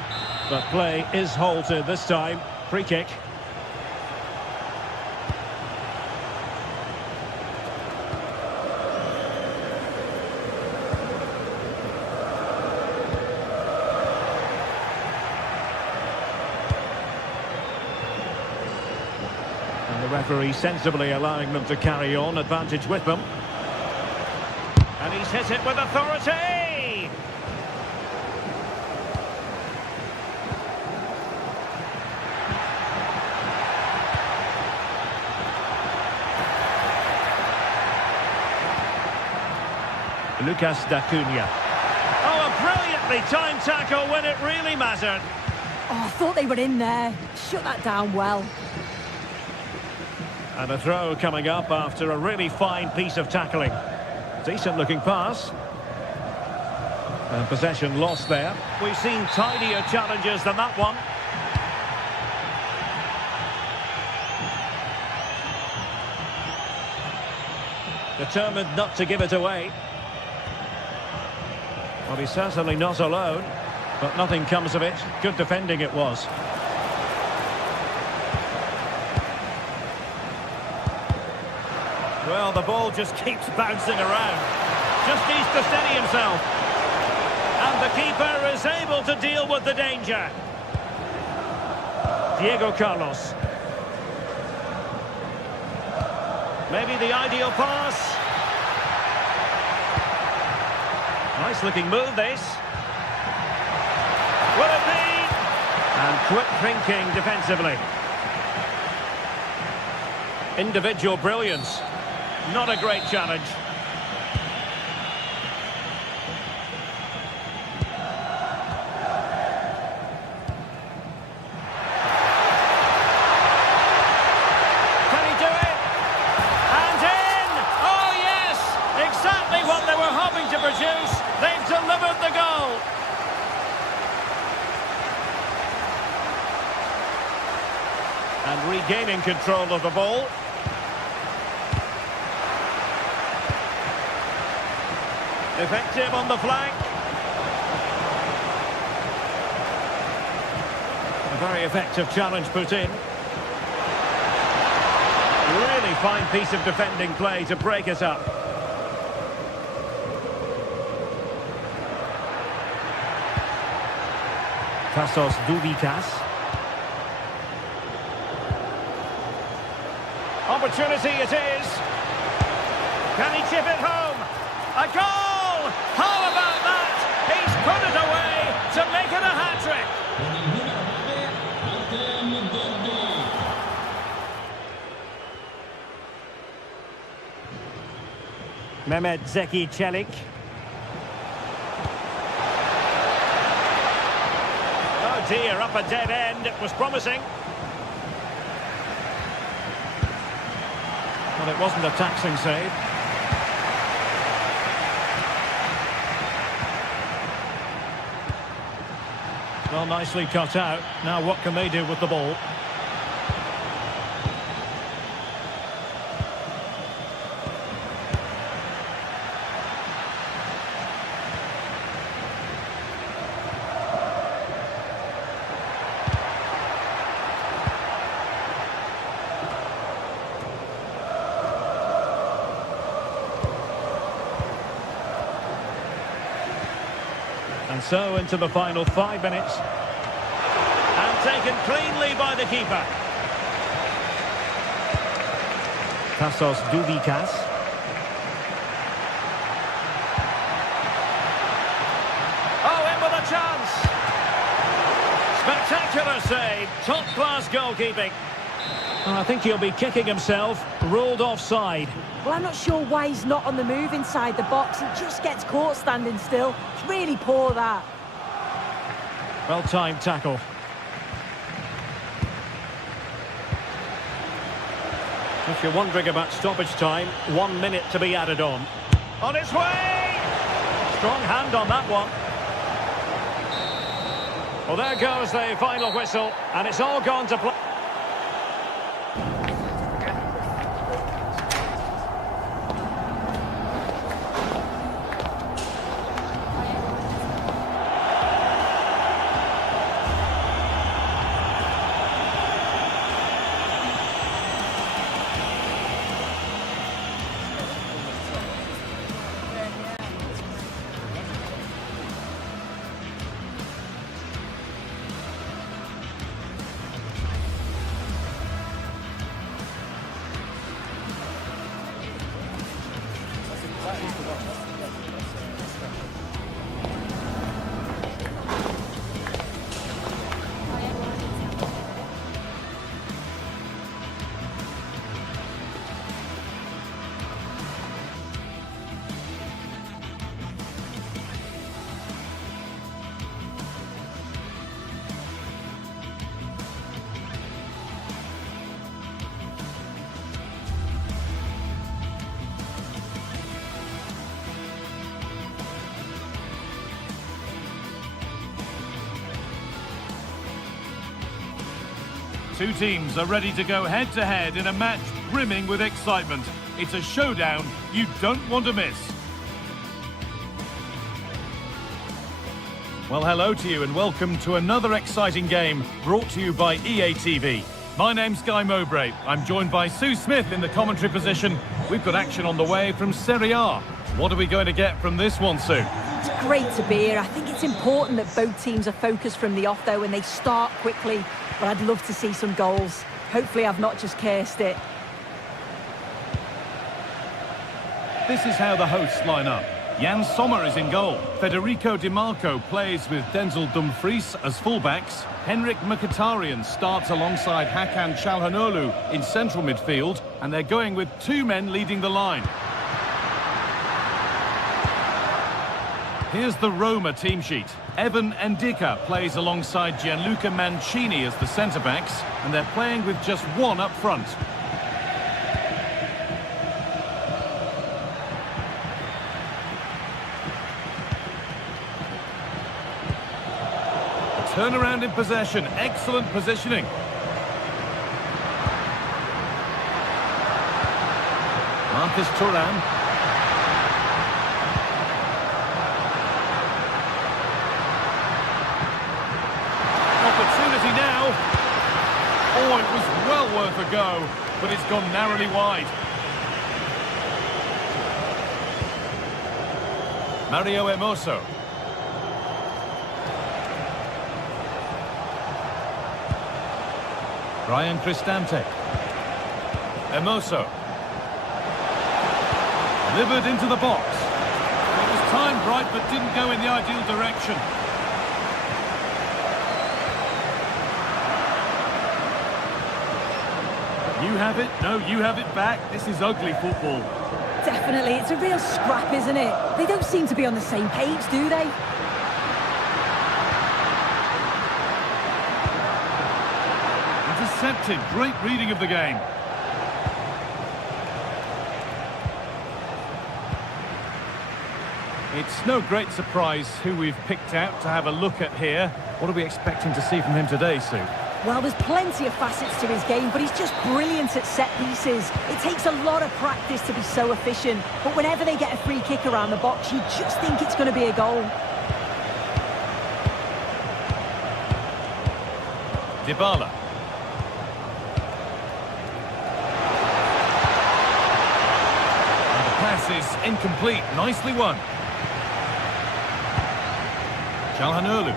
But play is halted this time. Free kick. And the referee sensibly allowing them to carry on, advantage with them. And he's hit it with authority! Lucas d'Acunha. Oh, a brilliantly timed tackle when it really mattered. Oh, I thought they were in there. Shut that down well. And a throw coming up after a really fine piece of tackling. Decent looking pass. And possession lost there. We've seen tidier challenges than that one. Determined not to give it away. Well, he's certainly not alone, but nothing comes of it. Good defending it was. Well, the ball just keeps bouncing around. Just needs to steady himself. And the keeper is able to deal with the danger. Diego Carlos. Maybe the ideal pass. Nice looking move, this. Will it be? And quick thinking defensively. Individual brilliance. Not a great challenge. Can he do it? And in! Oh yes! Exactly what they were hoping to produce. They've delivered the goal. And regaining control of the ball. Effective on the flank. A very effective challenge put in. Really fine piece of defending play to break it up. Tassos Doubikas. Opportunity it is. Can he chip it home? A goal! How about that? He's put it away to make it a hat-trick. Mehmet Zeki Çelik. Oh dear, up a dead end. It was promising. Well, it wasn't a taxing save. Well, nicely cut out. Now what can they do with the ball? And so into the final 5 minutes. And taken cleanly by the keeper. Tassos Doubikas. Oh, in with a chance. Spectacular save. Top-class goalkeeping. I think he'll be kicking himself. Ruled offside. Well, I'm not sure why he's not on the move inside the box. He just gets caught standing still. It's really poor, that. Well-timed tackle. If you're wondering about stoppage time, 1 minute to be added on. On its way! Strong hand on that one. Well, there goes the final whistle, and it's all gone to play. Two teams are ready to go head-to-head in a match brimming with excitement. It's a showdown you don't want to miss. Well, hello to you and welcome to another exciting game brought to you by EA TV. My name's Guy Mowbray. I'm joined by Sue Smith in the commentary position. We've got action on the way from Serie A. What are we going to get from this one, Sue? It's great to be here. I think it's important that both teams are focused from the off, though, and they start quickly. But I'd love to see some goals. Hopefully I've not just cursed it. This is how the hosts line up. Jan Sommer is in goal. Federico Di Marco plays with Denzel Dumfries as fullbacks. Henrik Mkhitaryan starts alongside Hakan Çalhanoğlu in central midfield. And they're going with two men leading the line. Here's the Roma team sheet. Evan Ndicka plays alongside Gianluca Mancini as the centre-backs, and they're playing with just one up front. A turnaround in possession, excellent positioning. Marcus Thuram. Opportunity now. now. Oh, it was well worth a go, but it's gone narrowly wide. Mario Hermoso. Brian Cristante. Hermoso. Delivered into the box. It was timed right, but didn't go in the ideal direction. You have it. No, you have it back. This is ugly football. Definitely, it's a real scrap, isn't it? They don't seem to be on the same page, do they? Intercepted. Great reading of the game. It's no great surprise who we've picked out to have a look at here. What are we expecting to see from him today, Sue? Well, there's plenty of facets to his game, but he's just brilliant at set pieces. It takes a lot of practice to be so efficient, but whenever they get a free kick around the box, you just think it's going to be a goal. Dybala. And the pass is incomplete. Nicely won. Çalhanoğlu.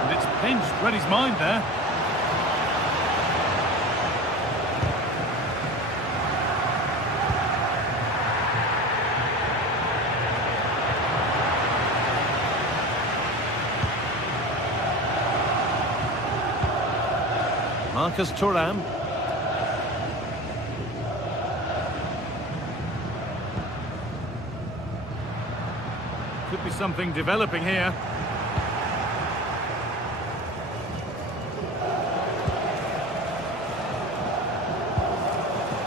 And it's pinched. Read his mind there. Marcus Thuram. Could be something developing here.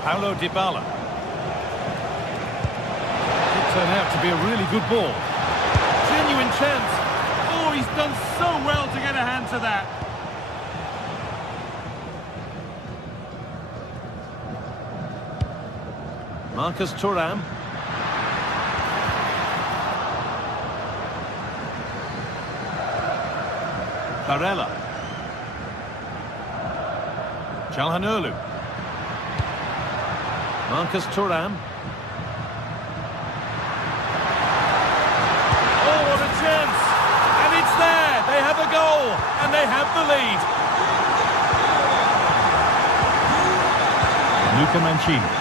Paulo Dybala. Could turn out to be a really good ball. Genuine chance. Oh, he's done so well to get a hand to that. Marcus Thuram. Barella. Çalhanoğlu. Marcus Thuram. Oh, what a chance! And it's there! They have a goal, and they have the lead. Luca Mancini.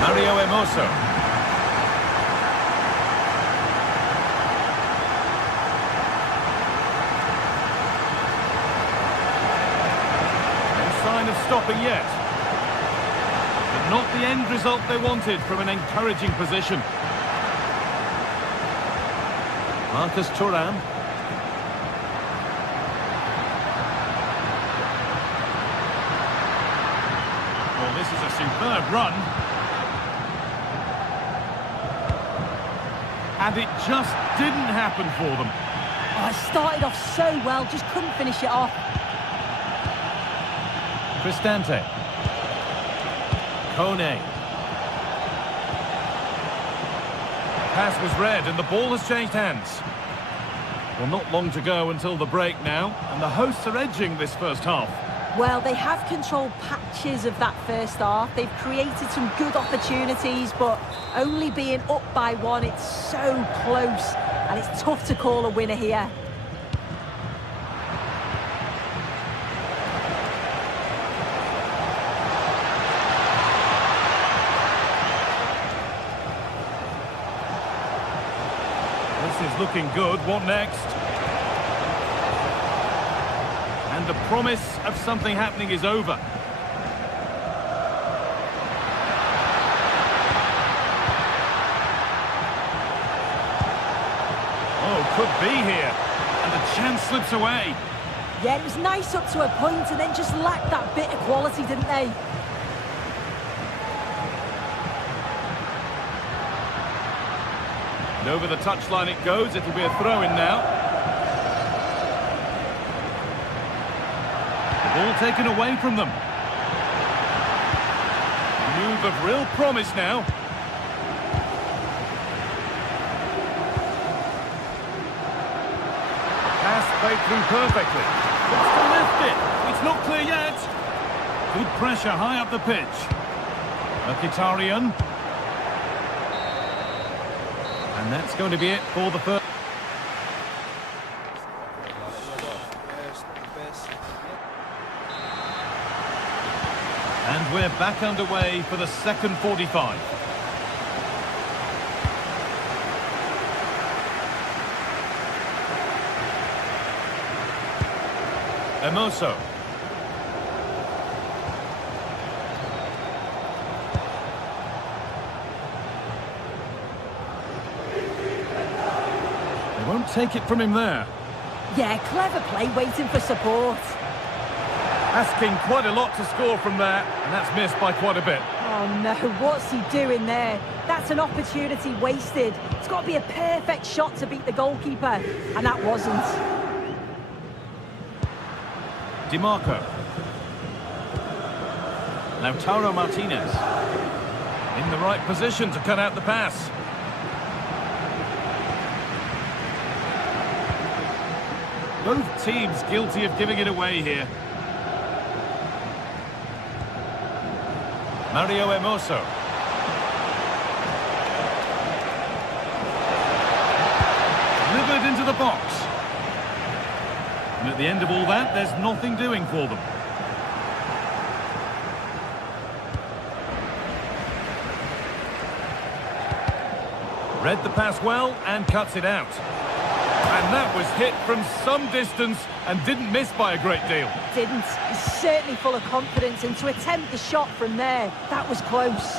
Mario Hermoso. No sign of stopping yet. But not the end result they wanted from an encouraging position. Marcus Thuram. Well, this is a superb run. And it just didn't happen for them. Oh, it started off so well, just couldn't finish it off. Cristante. Kone. Pass was read and the ball has changed hands. Well, not long to go until the break now, and the hosts are edging this first half. Well, they have controlled patches of that first half. They've created some good opportunities, but only being up by one, it's so close, and it's tough to call a winner here. This is looking good. What next? And the promise of something happening is over. Oh, could be here. And the chance slips away. Yeah, it was nice up to a point and then just lacked that bit of quality, didn't they? And over the touchline it goes. It'll be a throw-in now. The ball taken away from them. move of real promise now. Pass played through perfectly. Looks to lift it. It's not clear yet. Good pressure high up the pitch. Mkhitaryan. And that's going to be it for the first. And we're back underway for the second 45. Emoso. They won't take it from him there. Yeah, clever play, waiting for support. Asking quite a lot to score from there, and that's missed by quite a bit. Oh no, what's he doing there? That's an opportunity wasted. It's got to be a perfect shot to beat the goalkeeper, and that wasn't. DiMarco. Lautaro Martinez. In the right position to cut out the pass. Both teams guilty of giving it away here. Mario Emoso. Delivered into the box. And at the end of all that, there's nothing doing for them. Read the pass well and cuts it out. And that was hit from some distance and didn't miss by a great deal. Didn't. He's certainly full of confidence, and to attempt the shot from there, that was close.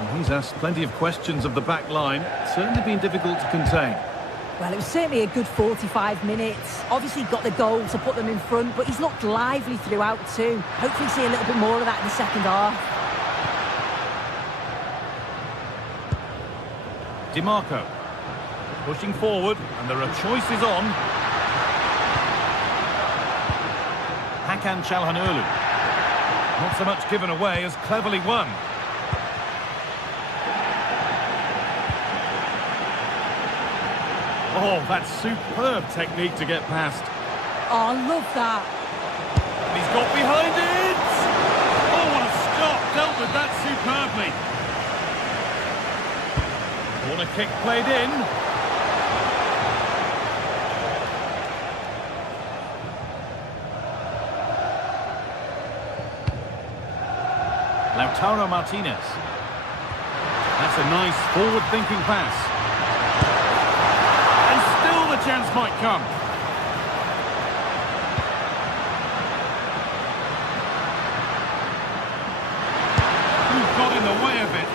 And he's asked plenty of questions of the back line. It's certainly been difficult to contain. Well, it was certainly a good 45 minutes. Obviously got the goal to put them in front, but he's looked lively throughout too. Hopefully see a little bit more of that in the second half. DiMarco. Pushing forward, and there are choices on. Hakan Çalhanoğlu. Not so much given away as cleverly won. Oh, that's superb technique to get past. Oh, I love that. And he's got behind it! Oh, what a stop! Dealt with that superbly. Corner kick played in. Lautaro Martinez. That's a nice forward-thinking pass. And still the chance might come. Who got in the way of it?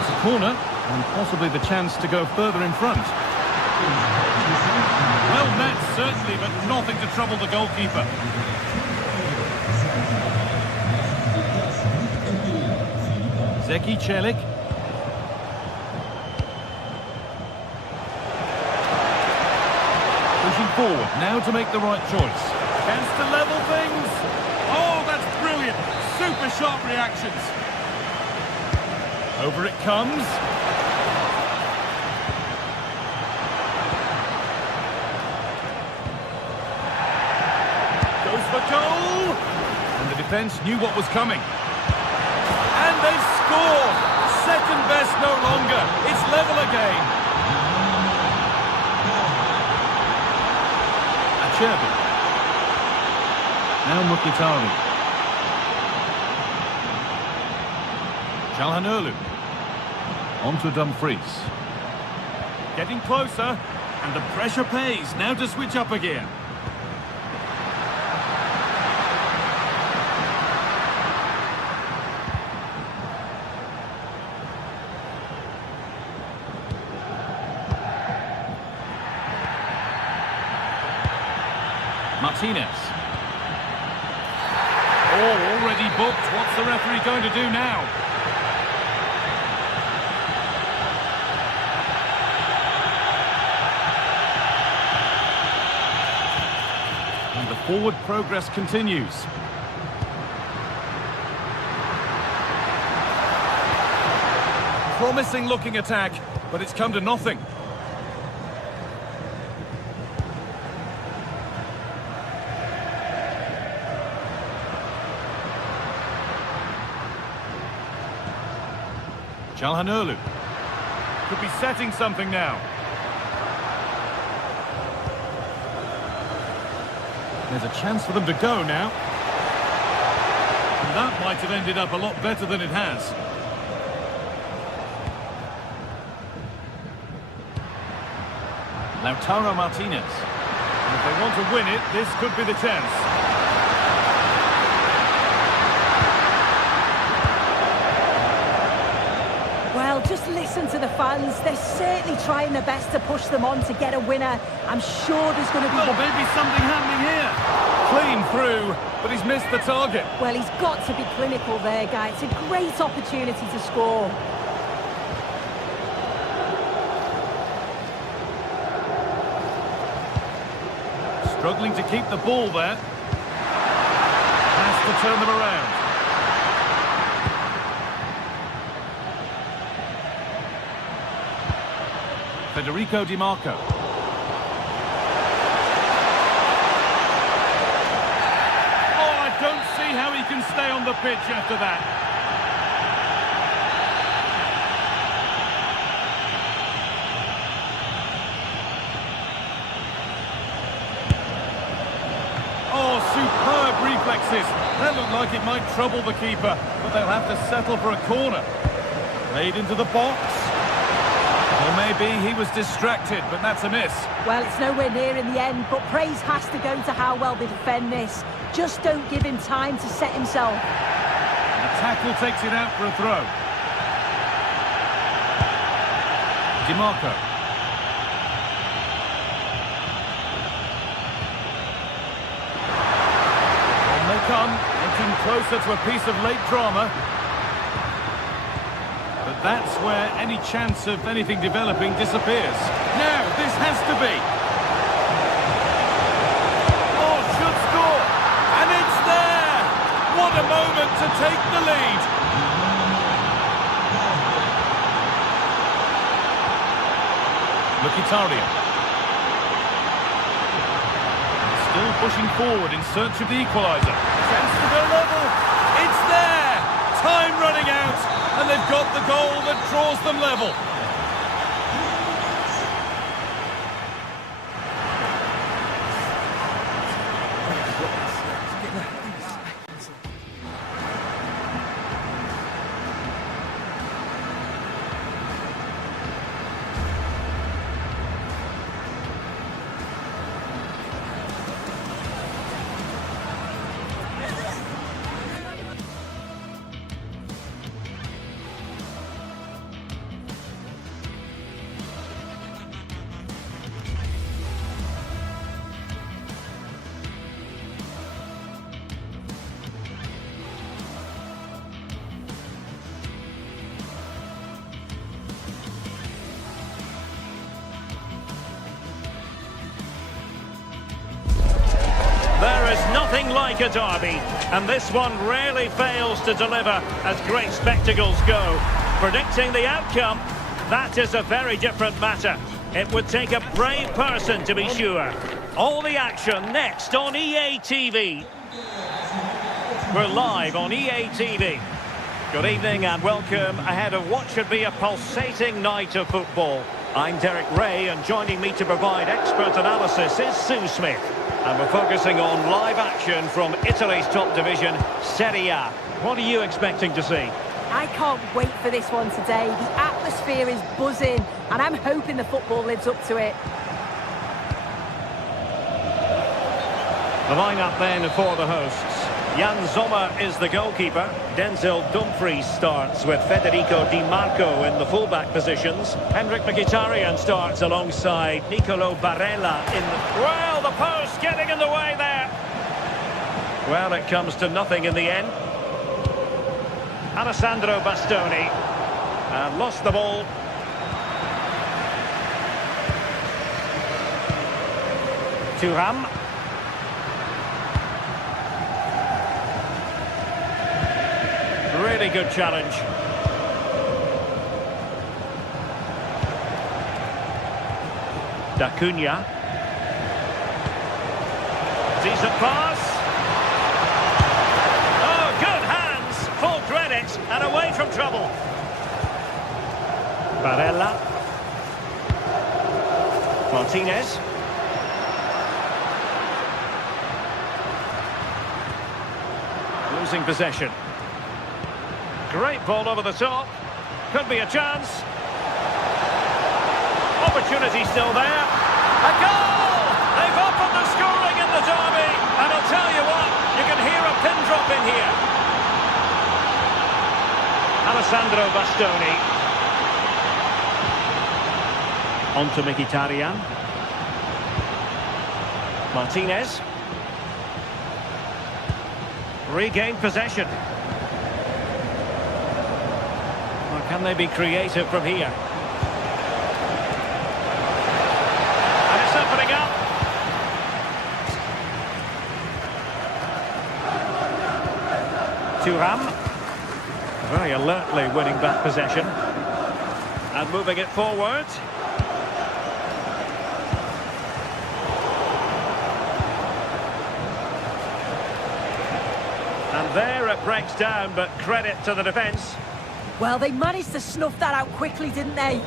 It's a corner, and possibly the chance to go further in front. Well met, certainly, but nothing to trouble the goalkeeper. Zeki Çelik. Pushing forward, now to make the right choice. Chance to level things. Oh, that's brilliant. Super sharp reactions. Over it comes. Goes for goal. And the defence knew what was coming. And they've scored! Second best no longer. It's level again. Acerbi. Now Mkhitaryan. Çalhanoğlu. On to Dumfries. Getting closer. And the pressure pays. Now to switch up again. Martinez. Oh, already booked. What's the referee going to do now? And the forward progress continues. promising looking attack, but it's come to nothing. Çalhanoğlu could be setting something now. There's a chance for them to go now. And that might have ended up a lot better than it has. Lautaro Martinez. And if they want to win it, this could be the chance. Well, just listen to the fans. They're certainly trying their best to push them on to get a winner. I'm sure there's going to be... Well, maybe something happening here. Clean through, but he's missed the target. Well, he's got to be clinical there, guy. It's a great opportunity to score. Struggling to keep the ball there. Has to turn them around. Federico Di Marco. Oh, I don't see how he can stay on the pitch after that. Oh, superb reflexes. That looked like it might trouble the keeper, but they'll have to settle for a corner. Played into the box. Or maybe he was distracted, but that's a miss. Well, it's nowhere near in the end, but praise has to go to how well they defend this. Just don't give him time to set himself. And the tackle takes it out for a throw. Di Marco. On they come, inching closer to a piece of late drama. But that's where any chance of anything developing disappears. Now, this has to be. Oh, should score. And it's there! What a moment to take the lead. Mkhitaryan. Still pushing forward in search of the equaliser. Chance to go level. It's there! Time running out. And they've got the goal that draws them level. There is nothing like a derby, and this one rarely fails to deliver as great spectacles go. Predicting the outcome, that is a very different matter. It would take a brave person to be sure. All the action next on EA TV. We're live on EA TV. Good evening and welcome ahead of what should be a pulsating night of football. I'm Derek Ray, and joining me to provide expert analysis is Sue Smith. And we're focusing on live action from Italy's top division, Serie A. What are you expecting to see? I can't wait for this one today. The atmosphere is buzzing, and I'm hoping the football lives up to it. The lineup then for the hosts. Jan Sommer is the goalkeeper. Denzel Dumfries starts with Federico Di Marco in the fullback positions. Henrik Mkhitaryan starts alongside Nicolo Barella in the... Well, the post getting in the way there. Well, it comes to nothing in the end. Alessandro Bastoni. And lost the ball. Thuram. Really good challenge. D'Acunha. Decent pass. Oh, good hands. Full credit and away from trouble. Barella. Martinez. Losing possession. Great ball over the top. Could be a chance. Opportunity still there. A goal! They've opened the scoring in the derby. And I'll tell you what, you can hear a pin drop in here. Alessandro Bastoni. On to Mkhitaryan. Martinez. Regained possession. Or can they be creative from here? And it's opening up. Thuram. Very alertly winning back possession. And moving it forward. And there it breaks down, but credit to the defence. Well, they managed to snuff that out quickly, didn't they?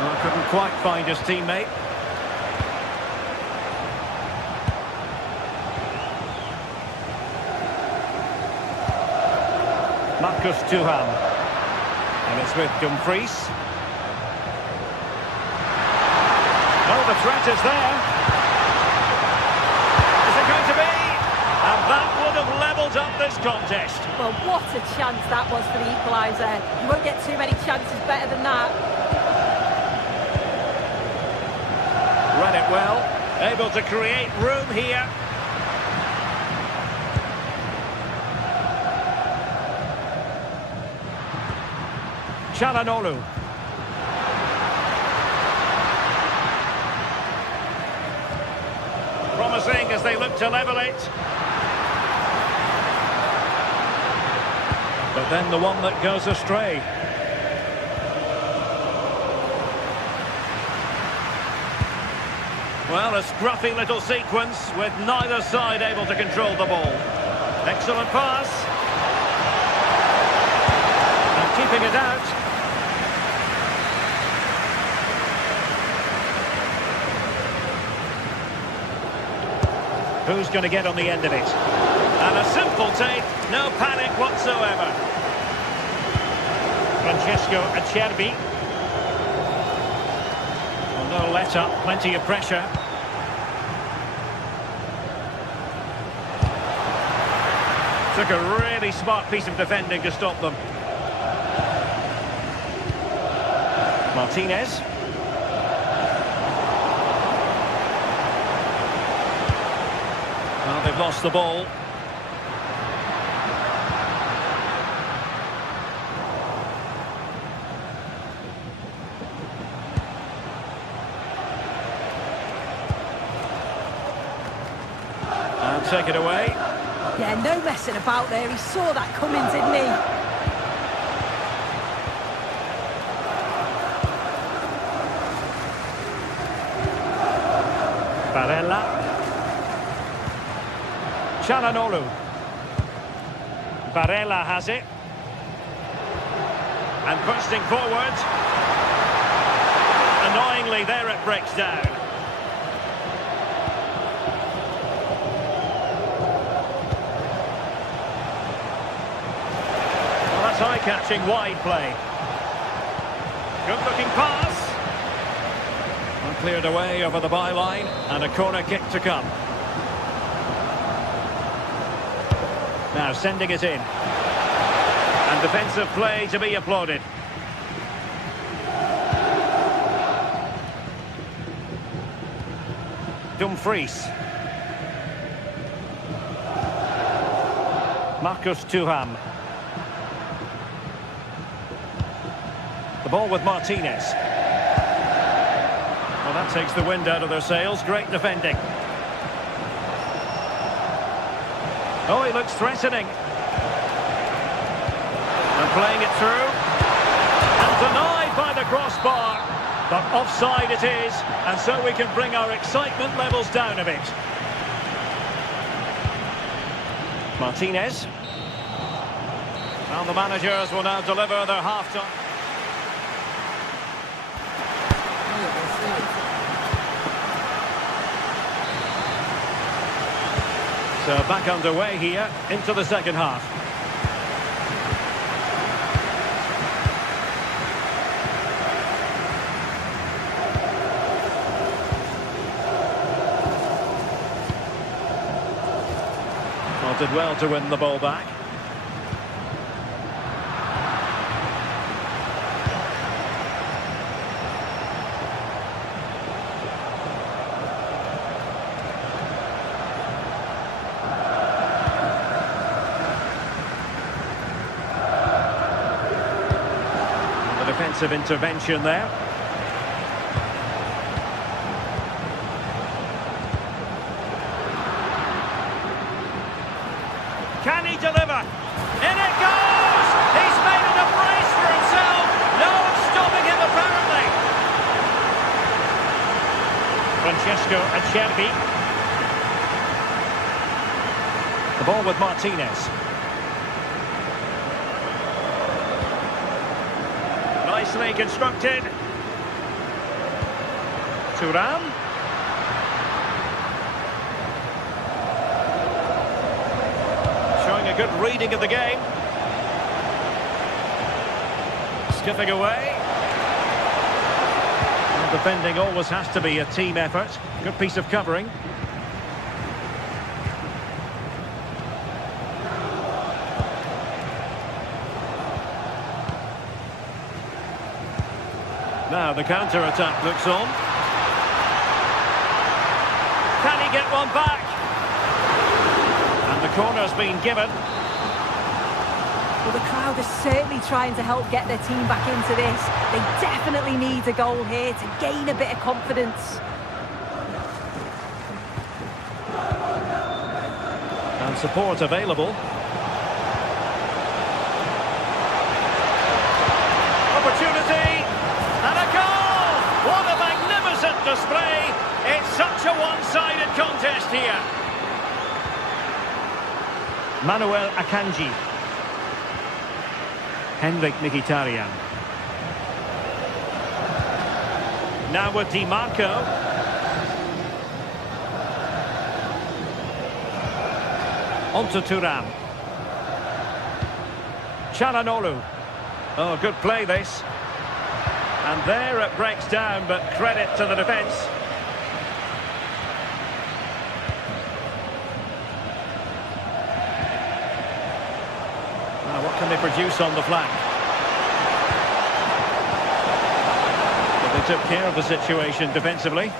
Well, couldn't quite find his teammate. Marcus Thuram. And it's with Dumfries. Oh, the threat is there. Is it going to be? And that would have levelled up this contest. Well, what a chance that was for the equaliser. You won't get too many chances better than that. Read it well. Able to create room here. Çalhanoğlu. Promising as they look to level it. But then the one that goes astray. Well, a scruffy little sequence with neither side able to control the ball. Excellent pass. And keeping it out. Who's going to get on the end of it? And a simple take, no panic whatsoever. Francesco Acerbi. Well, no let up, plenty of pressure. Took a really smart piece of defending to stop them. Martinez. Well, they've lost the ball. And take it away. Yeah, no messing about there. He saw that coming, didn't he? Barella. Çalhanoğlu. Barella has it. And bursting forward. Annoyingly, there it breaks down. Well, that's eye-catching wide play. Good-looking pass. And cleared away over the byline. And a corner kick to come. Now sending it in. And defensive play to be applauded. Dumfries. Marcus Thuram. The ball with Martinez. Well, that takes the wind out of their sails. Great defending. Oh, he looks threatening. And playing it through. And denied by the crossbar. But offside it is, and so we can bring our excitement levels down a bit. Martinez. And the managers will now deliver their half-time. So back underway here into the second half. Well, did well to win the ball back. Defensive intervention there. Can he deliver? In it goes! He's made it a brace for himself. No stopping him apparently. Francesco Acerbi. The ball with Martinez. Nicely constructed. Thuram. Showing a good reading of the game. Skipping away. Well, defending always has to be a team effort. Good piece of covering. Now the counter-attack looks on. Can he get one back? And the corner's been given. Well, the crowd is certainly trying to help get their team back into this. They definitely need a goal here to gain a bit of confidence. And support available. Opportunity. And a goal! What a magnificent display! It's such a one-sided contest here. Manuel Akanji. Henrik Mkhitaryan. Now with Di Marco. On to Thuram. Çalhanoğlu. Oh, good play this. And there it breaks down, but credit to the defence. Now, what can they produce on the flank? But they took care of the situation defensively.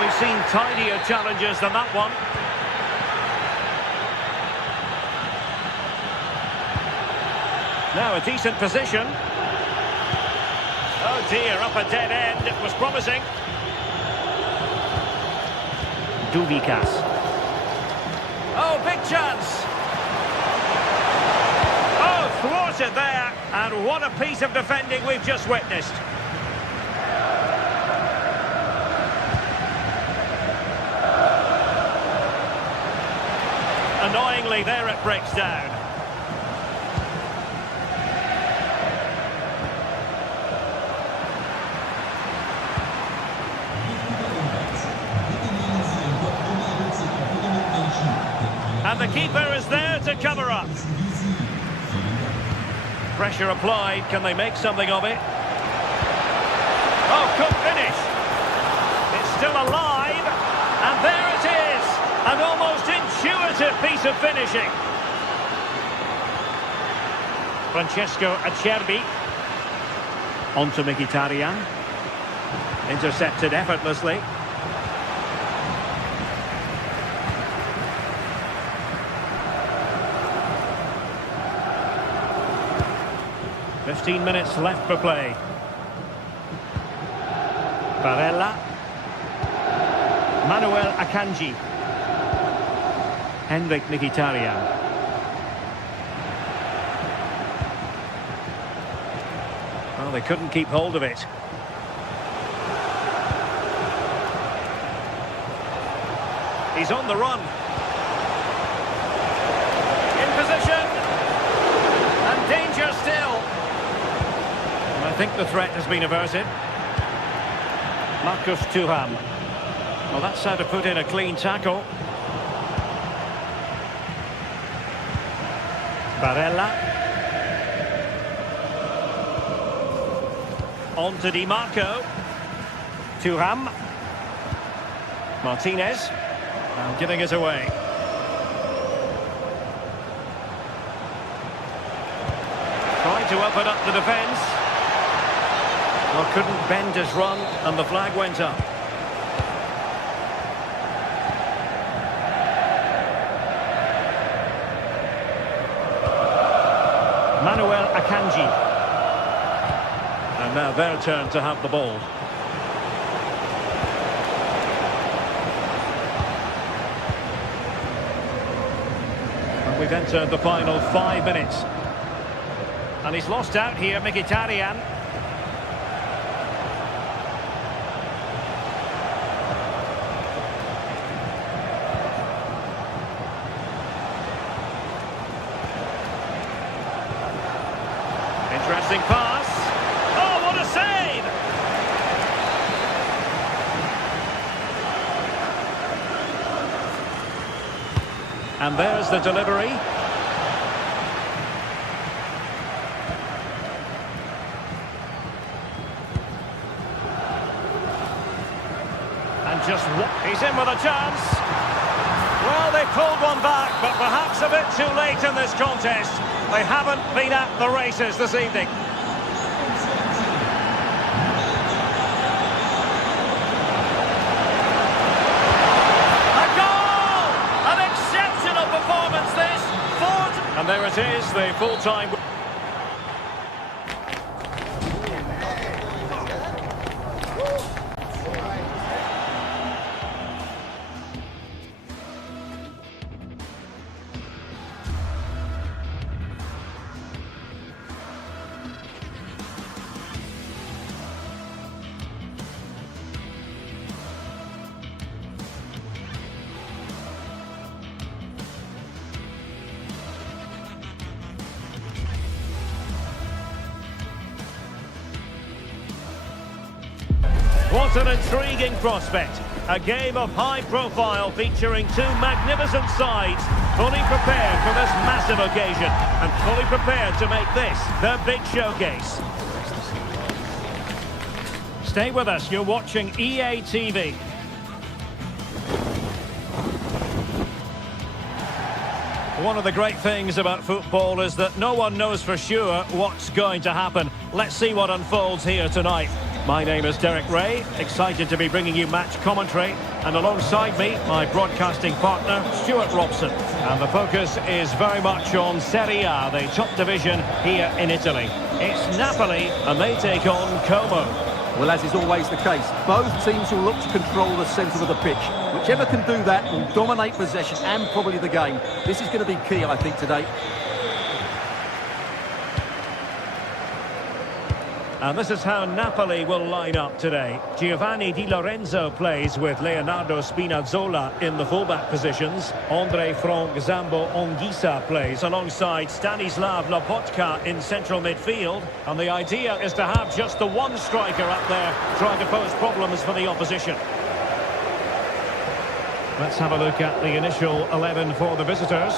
We've seen tidier challenges than that one. Now a decent position. Oh dear, up a dead end. It was promising. Duvikas. Oh, big chance. Oh, thwarted there. And what a piece of defending we've just witnessed. Annoyingly, there it breaks down. And the keeper is there to cover up. Pressure applied. Can they make something of it? Oh, could finish. It's still alive. And there it is. An almost intuitive piece of finishing. Francesco Acerbi. On to Mkhitaryan. Intercepted effortlessly. "15 minutes left for play. Barella. Manuel Akanji. Henrik Mkhitaryan. Well, they couldn't keep hold of it. He's on the run. In position. And danger still. And I think the threat has been averted. Marcus Thuram. Well, that's how to put in a clean tackle. Barella. On to Di Marco. Thuram. Martinez. Now giving it away. Trying to open up the defence. Well, couldn't bend his run, and the flag went up. Manuel Akanji. And now their turn to have the ball. And we've entered the final 5 minutes. And he's lost out here, Mkhitaryan. Interesting pass. Oh, what a save! And there's the delivery. And just what? He's in with a chance. Well, they pulled one back, but perhaps a bit too late in this contest. They haven't been at the races this evening. A goal! An exceptional performance this. And there it is, the full-time... What an intriguing prospect. A game of high profile featuring two magnificent sides, fully prepared for this massive occasion and fully prepared to make this their big showcase. Stay with us, you're watching EA TV. One of the great things about football is that no one knows for sure what's going to happen. Let's see what unfolds here tonight. My name is Derek Ray, excited to be bringing you match commentary, and alongside me, my broadcasting partner, Stuart Robson. And the focus is very much on Serie A, the top division here in Italy. It's Napoli, and they take on Como. Well, as is always the case, both teams will look to control the centre of the pitch. Whichever can do that will dominate possession and probably the game. This is going to be key, I think, today. And this is how Napoli will line up today. Giovanni Di Lorenzo plays with Leonardo Spinazzola in the fullback positions. Andre Frank Zambo Anguissa plays alongside Stanislav Lobotka in central midfield. And the idea is to have just the one striker up there trying to pose problems for the opposition. Let's have a look at the initial 11 for the visitors.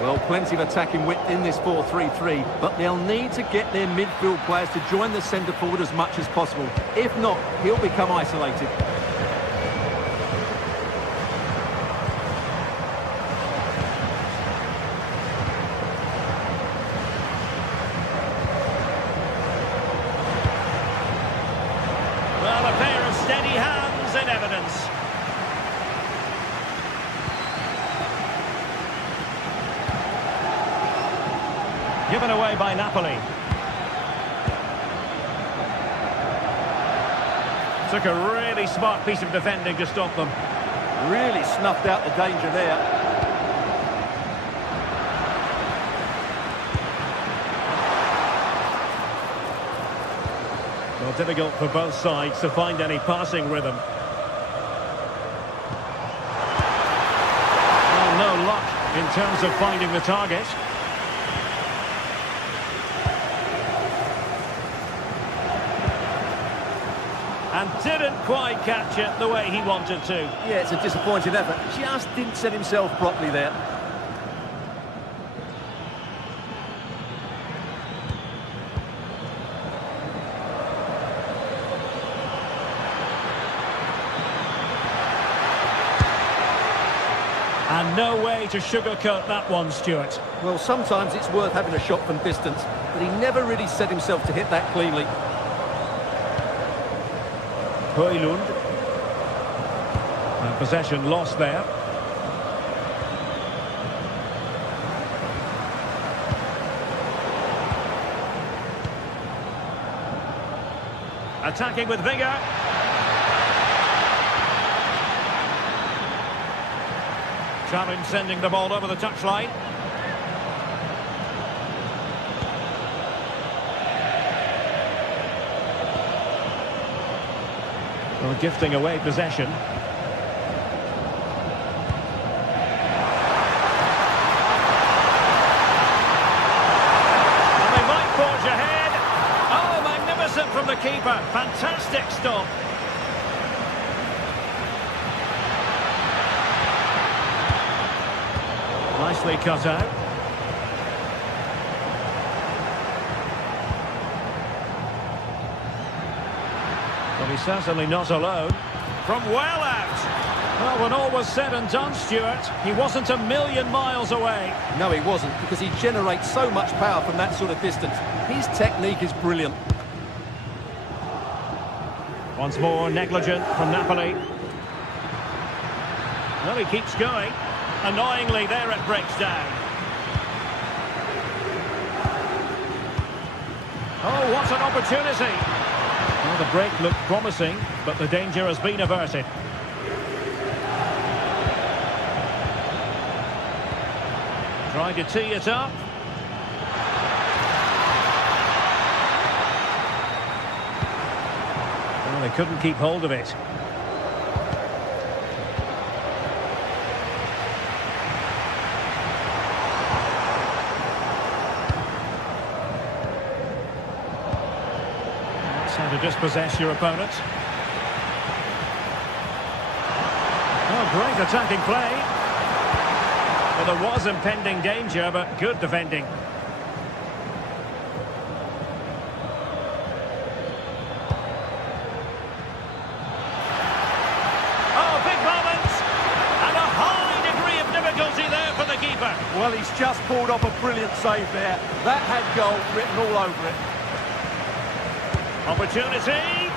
Well, plenty of attacking width in this 4-3-3, but they'll need to get their midfield players to join the centre forward as much as possible. If not, he'll become isolated. Well, a pair of steady hands in evidence. Given away by Napoli. Took a really smart piece of defending to stop them. Really snuffed out the danger there. Well, difficult for both sides to find any passing rhythm. Well, no luck in terms of finding the target. And didn't quite catch it the way he wanted to. Yeah, it's a disappointing effort. Just didn't set himself properly there. And no way to sugarcoat that one, Stuart. Well, sometimes it's worth having a shot from distance, but he never really set himself to hit that cleanly. Højlund. Possession lost there. Attacking with vigour. Challenge sending the ball over the touchline. Well, gifting away possession. And they might forge ahead. Oh, magnificent from the keeper. Fantastic stop. Nicely cut out. Well, he's certainly not alone. From well out. Well, when all was said and done, Stuart, he wasn't a million miles away. No, he wasn't, because he generates so much power from that sort of distance. His technique is brilliant. Once more, negligent from Napoli. Well, he keeps going. Annoyingly, there it breaks down. Oh, what an opportunity. Well, the break looked promising, but the danger has been averted. Trying to tee it up. Well, they couldn't keep hold of it. How to dispossess your opponent. Oh, great attacking play. Well, there was impending danger, but good defending. Oh, big moment! And a high degree of difficulty there for the keeper. Well, he's just pulled off a brilliant save there. That had goal written all over it. Opportunity.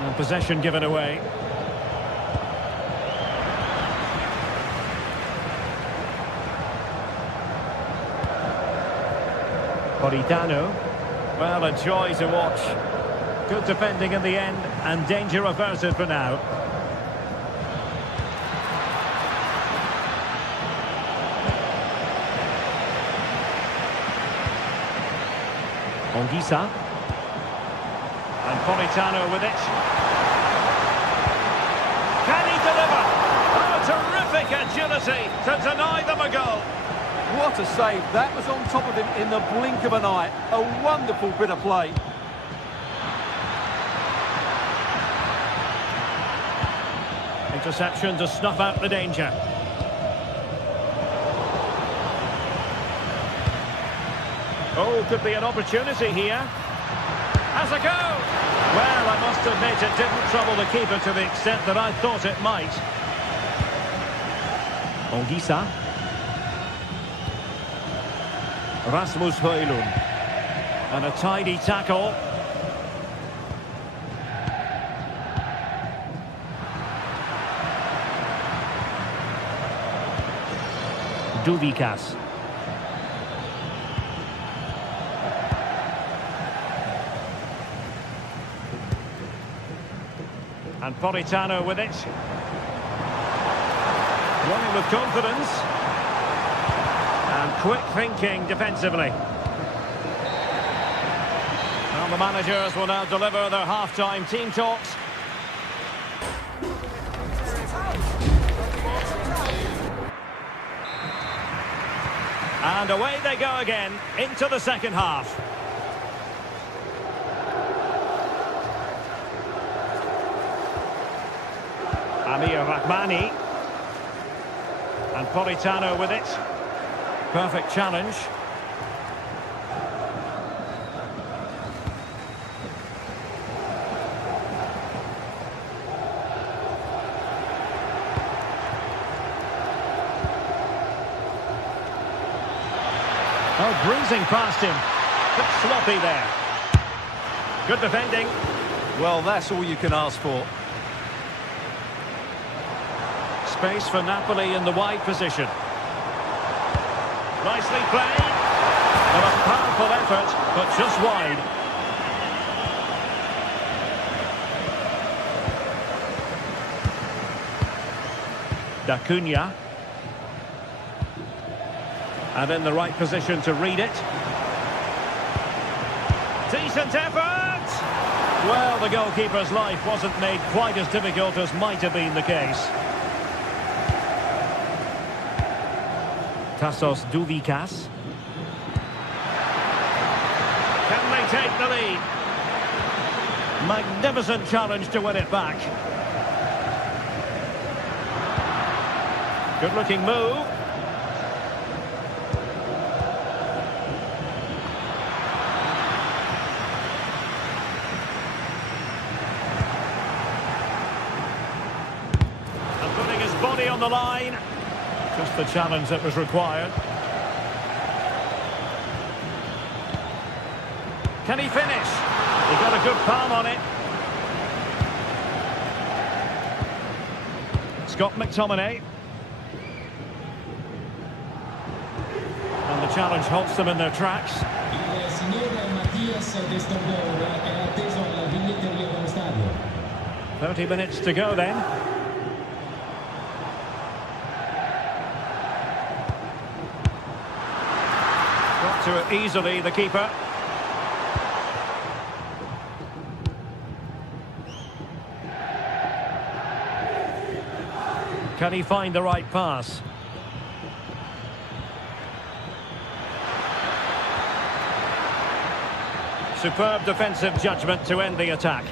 And possession given away. Politano. Well, a joy to watch. Good defending in the end, and danger averted for now. Onguisa. And Politano with it. Can he deliver? Oh, terrific agility to deny them a goal. What a save. That was on top of him in the blink of an eye. A wonderful bit of play. Interception to snuff out the danger. Oh, could be an opportunity here. Has a go! Well, I must admit it didn't trouble the keeper to the extent that I thought it might. Onguisa. Rasmus Højlund. And a tidy tackle. Duvikas. And Politano with it. Running with confidence. And quick thinking defensively. Well, the managers will now deliver their half-time team talks. And away they go again, into the second half. Amir Rahmani. And Politano with it. Perfect challenge. Oh, breezing past him. Bit sloppy there. Good defending. Well, that's all you can ask for. Space for Napoli in the wide position. Nicely played. Well, a powerful effort, but just wide. D'Acunha. And in the right position to read it. Decent effort! Well, the goalkeeper's life wasn't made quite as difficult as might have been the case. Tassos Douvikas. Can they take the lead? Magnificent challenge to win it back. Good looking move. And putting his body on the line. Just the challenge that was required. Can he finish? He got a good palm on it. Scott McTominay. And the challenge halts them in their tracks. Il signor Mattias Destornello è atteso alla biglietteria dello stadio. 30 minutes to go then. Got to it easily, the keeper. Can he find the right pass? Superb defensive judgment to end the attack.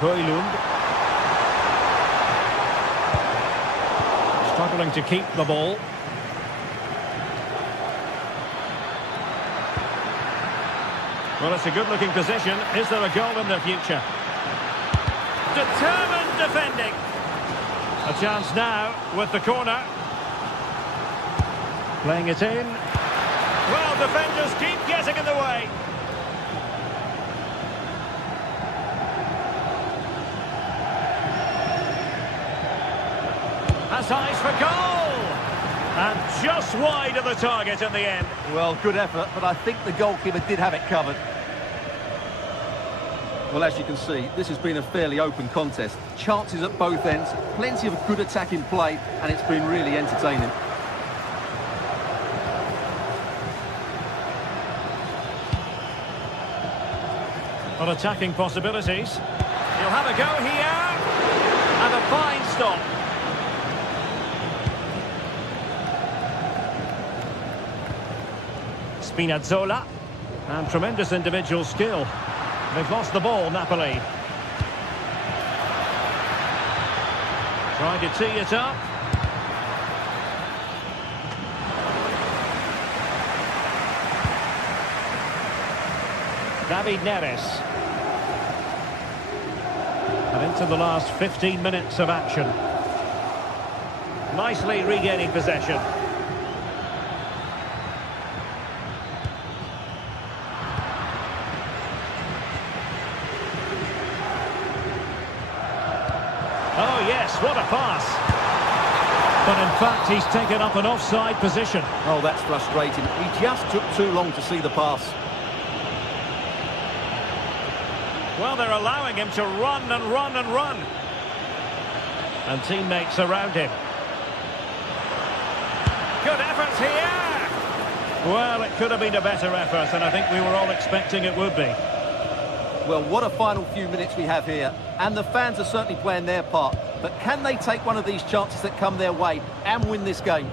Højlund. Struggling to keep the ball. Well, it's a good-looking position. Is there a goal in the future? Determined defending. A chance now with the corner. Playing it in. Well, defenders keep getting in the way. Has eyes for goal. And just wide of the target in the end. Well, good effort, but I think the goalkeeper did have it covered. Well, as you can see, this has been a fairly open contest. Chances at both ends, plenty of good attacking play, and it's been really entertaining. On attacking possibilities. He'll have a go here. And a fine stop. Spinazzola. And tremendous individual skill. They've lost the ball, Napoli. Trying to tee it up. David Neres. And into the last 15 minutes of action. Nicely regaining possession. Oh yes, what a pass. But in fact, he's taken up an offside position. Oh, that's frustrating. He just took too long to see the pass. Well, they're allowing him to run and run and run. And teammates around him. Good effort here! Well, it could have been a better effort, and I think we were all expecting it would be. Well, what a final few minutes we have here. And the fans are certainly playing their part. But can they take one of these chances that come their way and win this game?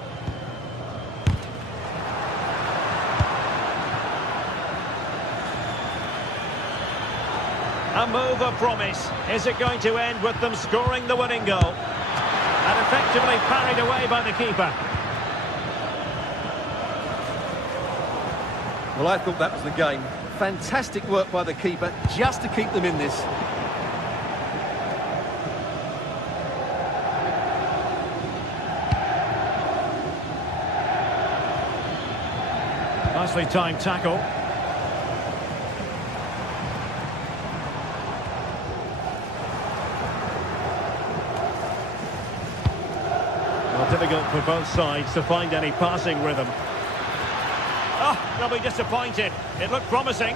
A move of promise. Is it going to end with them scoring the winning goal? And effectively parried away by the keeper. Well, I thought that was the game. Fantastic work by the keeper just to keep them in this. Nicely timed tackle. Well, difficult for both sides to find any passing rhythm. Oh, they'll be disappointed. It looked promising.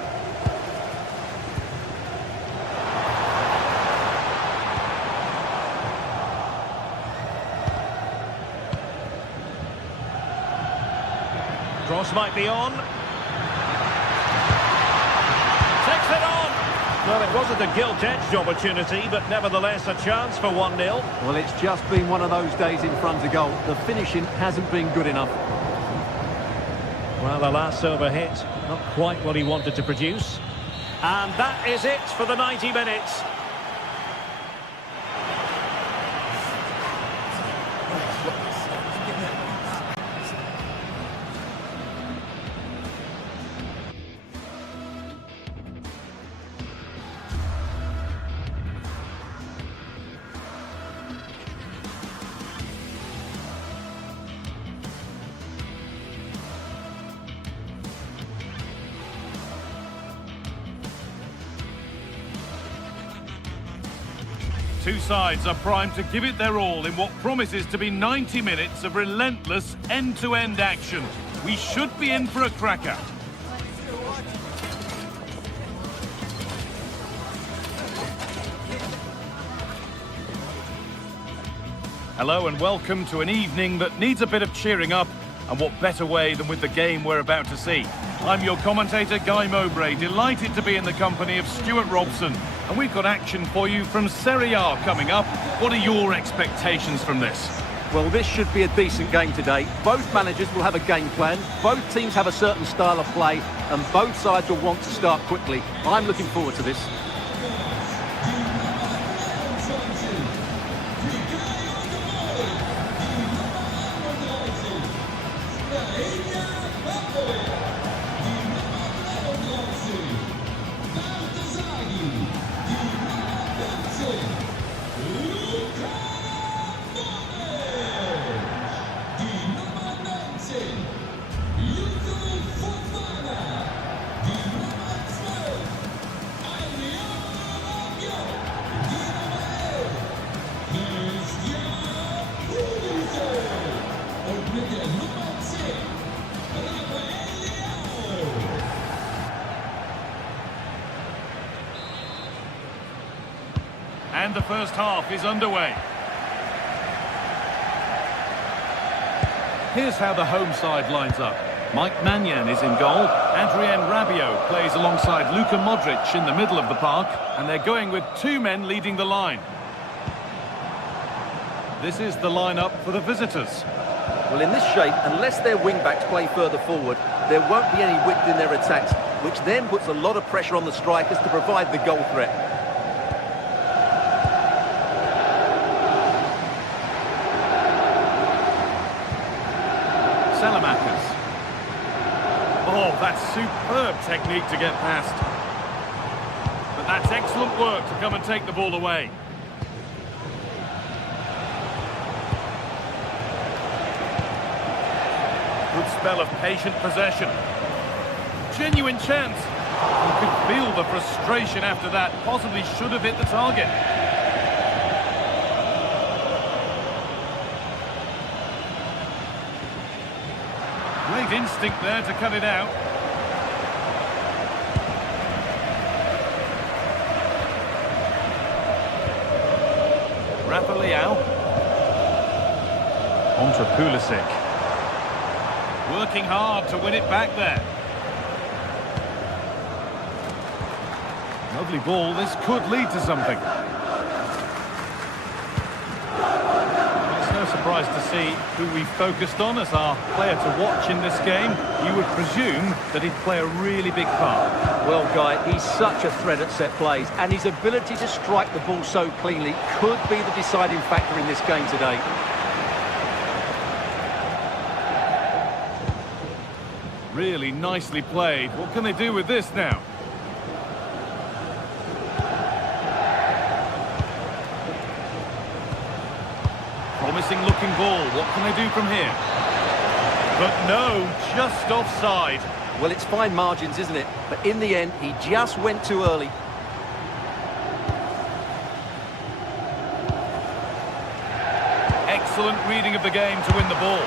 Cross might be on. Takes it on. Well, it wasn't a gilt-edged opportunity, but nevertheless a chance for 1-0. Well, it's just been one of those days in front of goal. The finishing hasn't been good enough. Well, the last over hit, not quite what he wanted to produce. And that is it for the 90 minutes. Two sides are primed to give it their all in what promises to be 90 minutes of relentless end-to-end action. We should be in for a cracker. Hello and welcome to an evening that needs a bit of cheering up, and what better way than with the game we're about to see. I'm your commentator, Guy Mowbray, delighted to be in the company of Stuart Robson. And we've got action for you from Serie A coming up. What are your expectations from this? Well, this should be a decent game today. Both managers will have a game plan. Both teams have a certain style of play, and both sides will want to start quickly. I'm looking forward to this. And the first half is underway. Here's how the home side lines up. Mike Mannion is in goal. Adrien Rabiot plays alongside Luka Modric in the middle of the park. And they're going with two men leading the line. This is the lineup for the visitors. Well, in this shape, unless their wing-backs play further forward, there won't be any width in their attacks, which then puts a lot of pressure on the strikers to provide the goal threat. Salamakers. Oh, that's superb technique to get past. But that's excellent work to come and take the ball away. Good spell of patient possession. Genuine chance. You could feel the frustration after that. Possibly should have hit the target. Great instinct there to cut it out. Rafa Leao. On to Pulisic. Working hard to win it back there. Lovely ball. This could lead to something. It's no surprise to see who we focused on as our player to watch in this game. You would presume that he'd play a really big part. Well, Guy, he's such a threat at set plays, and his ability to strike the ball so cleanly could be the deciding factor in this game today. Really nicely played. What can they do with this now? Promising looking ball. What can they do from here? But no, just offside. Well, it's fine margins, isn't it? But in the end, he just went too early. Excellent reading of the game to win the ball.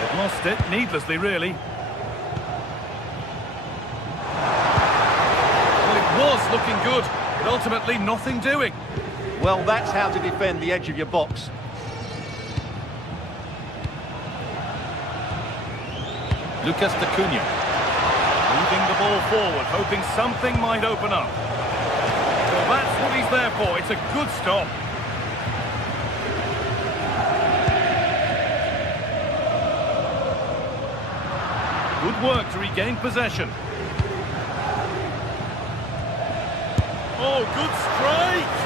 They've lost it, needlessly, really. Was looking good, but ultimately nothing doing. Well, that's how to defend the edge of your box. Lucas Acuna moving the ball forward, hoping something might open up. Well, that's what he's there for. It's a good stop. Good work to regain possession. Oh, good strike!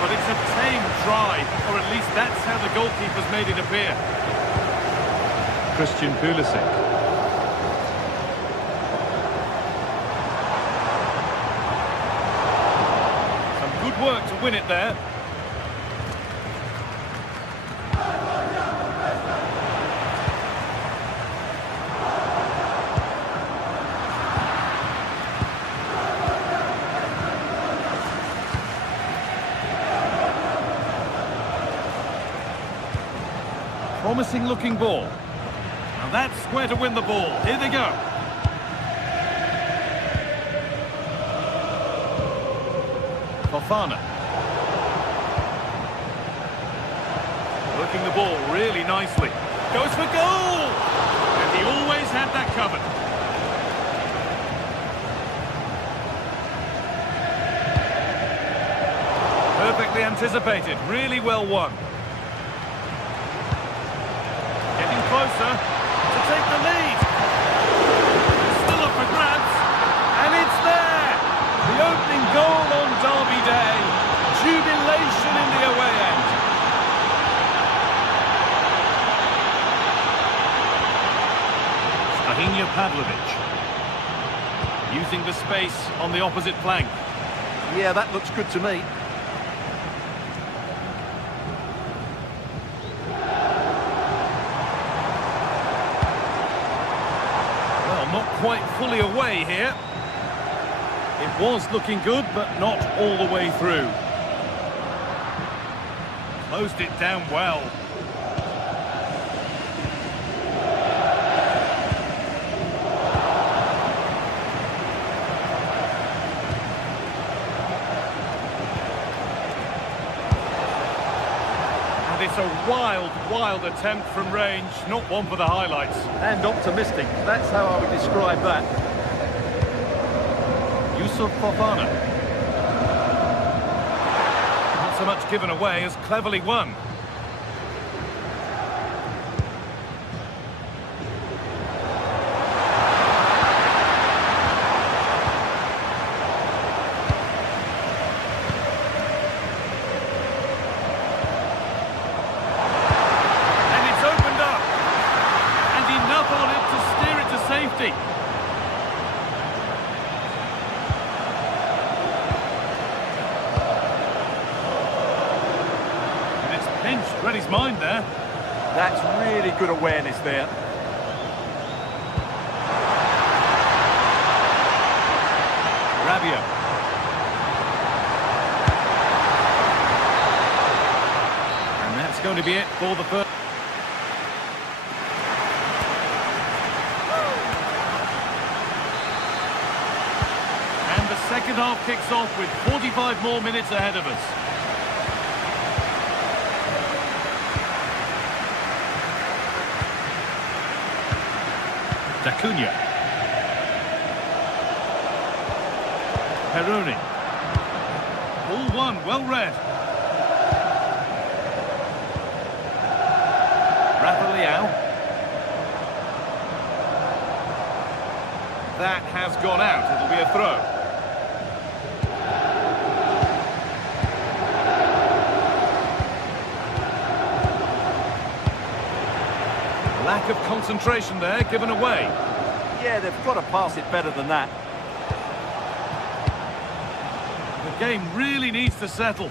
But it's a tame try, or at least that's how the goalkeeper's made it appear. Christian Pulisic. Some good work to win it there. Promising looking ball. And that's where to win the ball. Here they go. Fofana. Working the ball really nicely. Goes for goal! And he always had that covered. Perfectly anticipated. Really well won. Closer to take the lead. Still up for grabs, and it's there. The opening goal on Derby Day. Jubilation in the away end. Stahina Pavlovic using the space on the opposite flank. Yeah, that looks good to me. Not quite fully away here. It was looking good, but not all the way through. Closed it down well. And it's a wild, wild attempt from range, not one for the highlights. And optimistic, that's how I would describe that. Yusuf Fofana. Not so much given away as cleverly won. safety. And it's pinched, read his mind there. That's really good awareness there. Rabiot. And that's going to be it for the first. half kicks off with 45 more minutes ahead of us. Acuna. Peroni. All one, well read. Rafa. That has gone out. It'll be a throw. Lack of concentration there, given away. Yeah, they've got to pass it better than that. The game really needs to settle.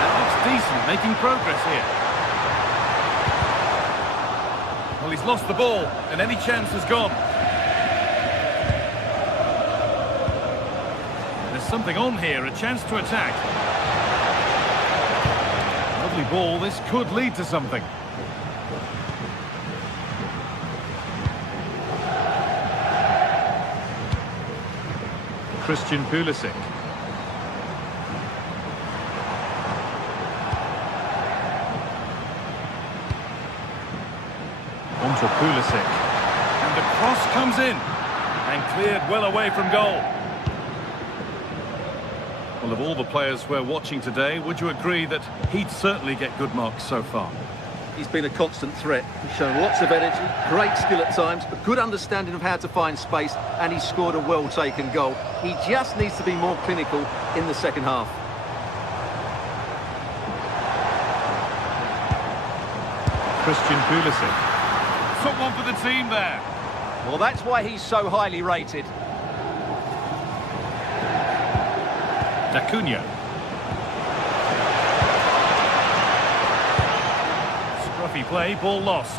That looks decent, making progress here. Well, he's lost the ball, and any chance has gone. There's something on here, a chance to attack. Lovely ball, this could lead to something. Christian Pulisic. On to Pulisic. And the cross comes in. And cleared well away from goal. Well, of all the players we're watching today, would you agree that he'd certainly get good marks so far? He's been a constant threat. He's shown lots of energy, great skill at times, a good understanding of how to find space, and he's scored a well-taken goal. He just needs to be more clinical in the second half. Christian Pulisic. Took one for the team there. Well, that's why he's so highly rated. Acuna. Scruffy play, ball lost.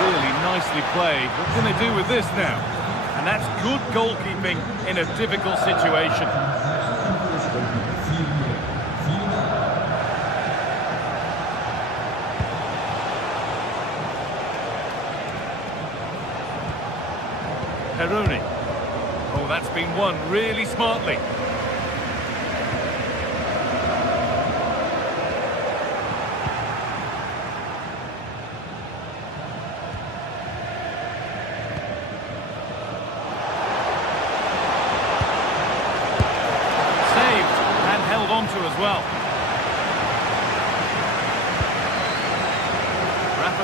Really nicely played. What can they do with this now? And that's good goalkeeping in a difficult situation. Peroni. Oh, that's been won really smartly. Saved and held on to as well. Rafa.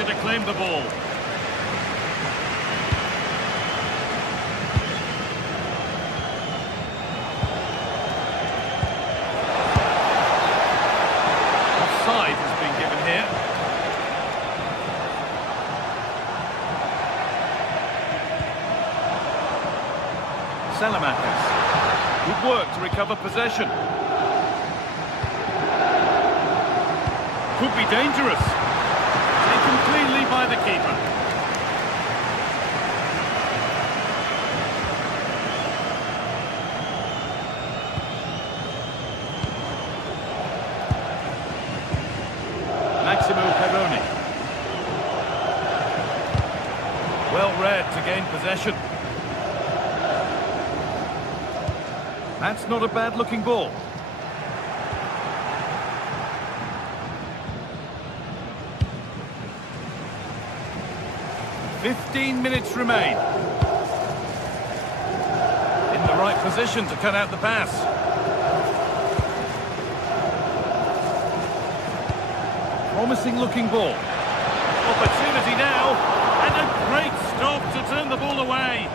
To claim the ball. Offside has been given here. Salamanca. Good work to recover possession. Could be dangerous. Cleanly by the keeper. Maximo Peroni. Well read to gain possession. That's not a bad looking ball. 15 minutes remain. In the right position to cut out the pass. Promising looking ball. Opportunity now. And a great stop to turn the ball away.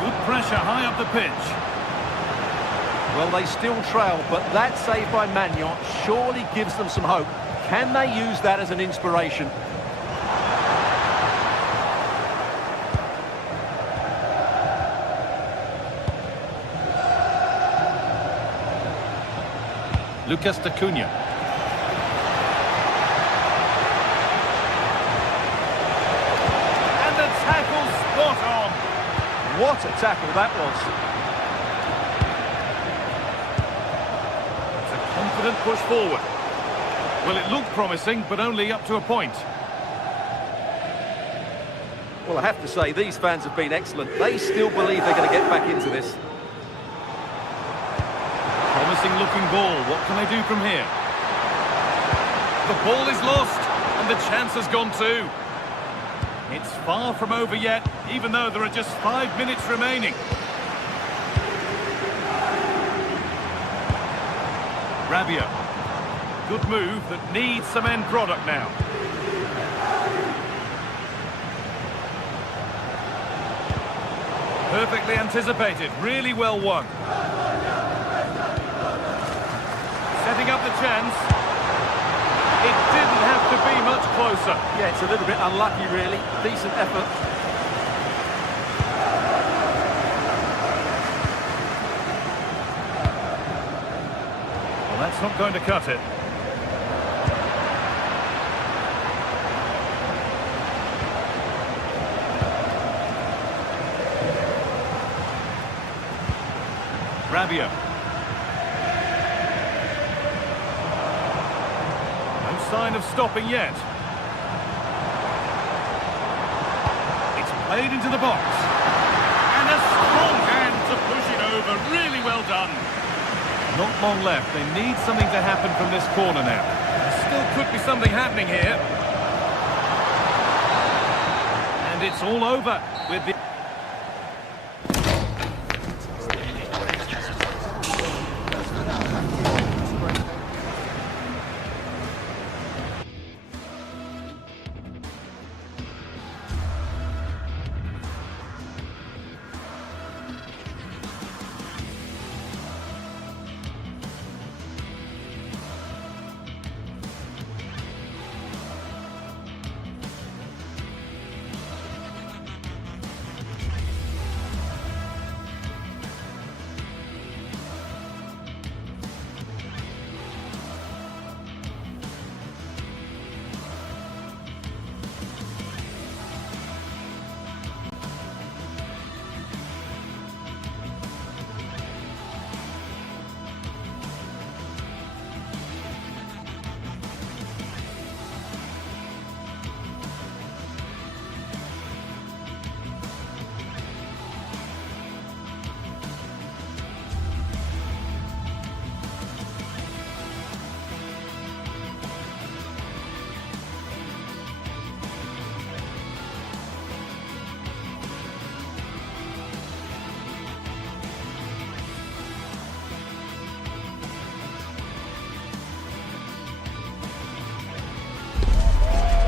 Good pressure high up the pitch. Well, they still trail, but that save by Magnon surely gives them some hope. Can they use that as an inspiration? Lucas Acuna. And the tackle spot on. What a tackle that was. confident push forward. Well, it looked promising, but only up to a point. Well, I have to say, these fans have been excellent. They still believe they're going to get back into this. Promising looking ball. What can they do from here? The ball is lost, and the chance has gone too. It's far from over yet, even though there are just 5 minutes remaining. Rabiot. Good move that needs some end product now. Perfectly anticipated, really well won. Setting up the chance. It didn't have to be much closer. Yeah, it's a little bit unlucky, really. Decent effort. Well, that's not going to cut it. Rabiot. No sign of stopping yet. It's played into the box. And a strong hand to push it over. Really well done. Not long left. They need something to happen from this corner now. There still could be something happening here. And it's all over with the...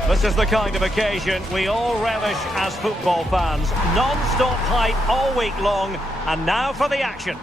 This is the kind of occasion we all relish as football fans. Non-stop hype all week long, and now for the action.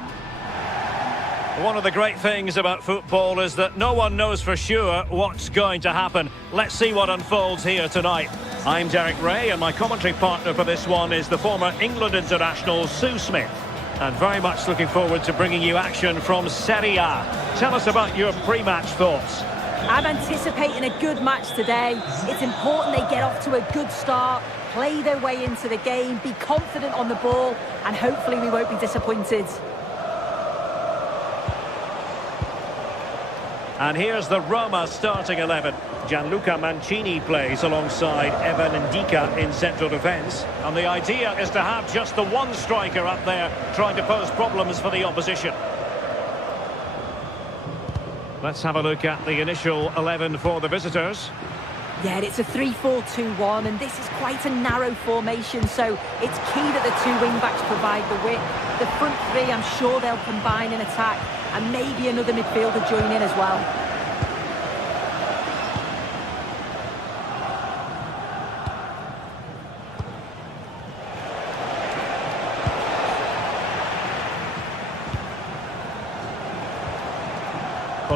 One of the great things about football is that no one knows for sure what's going to happen. Let's see what unfolds here tonight. I'm Derek Ray, and my commentary partner for this one is the former England international Sue Smith. And very much looking forward to bringing you action from Serie A. Tell us about your pre-match thoughts. I'm anticipating a good match today. It's important they get off to a good start, play their way into the game, be confident on the ball, and hopefully we won't be disappointed. And here's the Roma starting 11. Gianluca Mancini plays alongside Evan Ndika in central defence. And the idea is to have just the one striker up there trying to pose problems for the opposition. Let's have a look at the initial 11 for the visitors. Yeah, it's a 3-4-2-1, and this is quite a narrow formation, so it's key that the two wing-backs provide the width. The front three, I'm sure they'll combine in attack, and maybe another midfielder join in as well.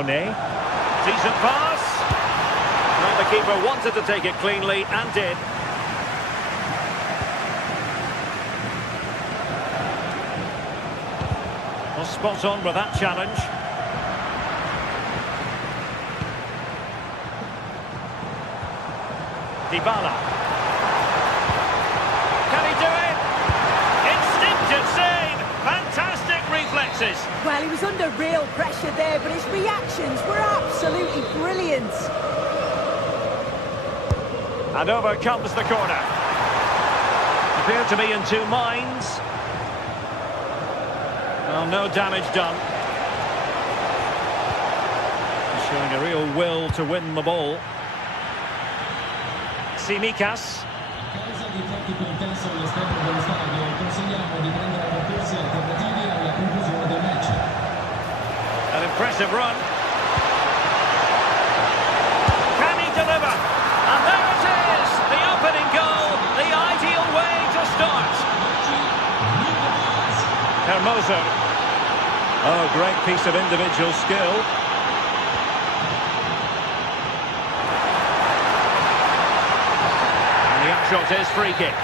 Decent pass. Well, the keeper wanted to take it cleanly and did. Well, spot on with that challenge. Dybala. Can he do it? Instinctive save. Fantastic reflexes. Well, he he was under real pressure there, but his reactions were absolutely brilliant. And over comes the corner. Appear to be in two minds. Well, no damage done. Showing a real will to win the ball. Tsimikas. A causa di troppi contesto all'esterno dello stadio, consigliamo di prendere percorsi alternativi alla conclusione del match. An impressive run. Can he deliver? And there it is! The opening goal, the ideal way to start. Hermoso. Oh, great piece of individual skill. And the upshot is free kick.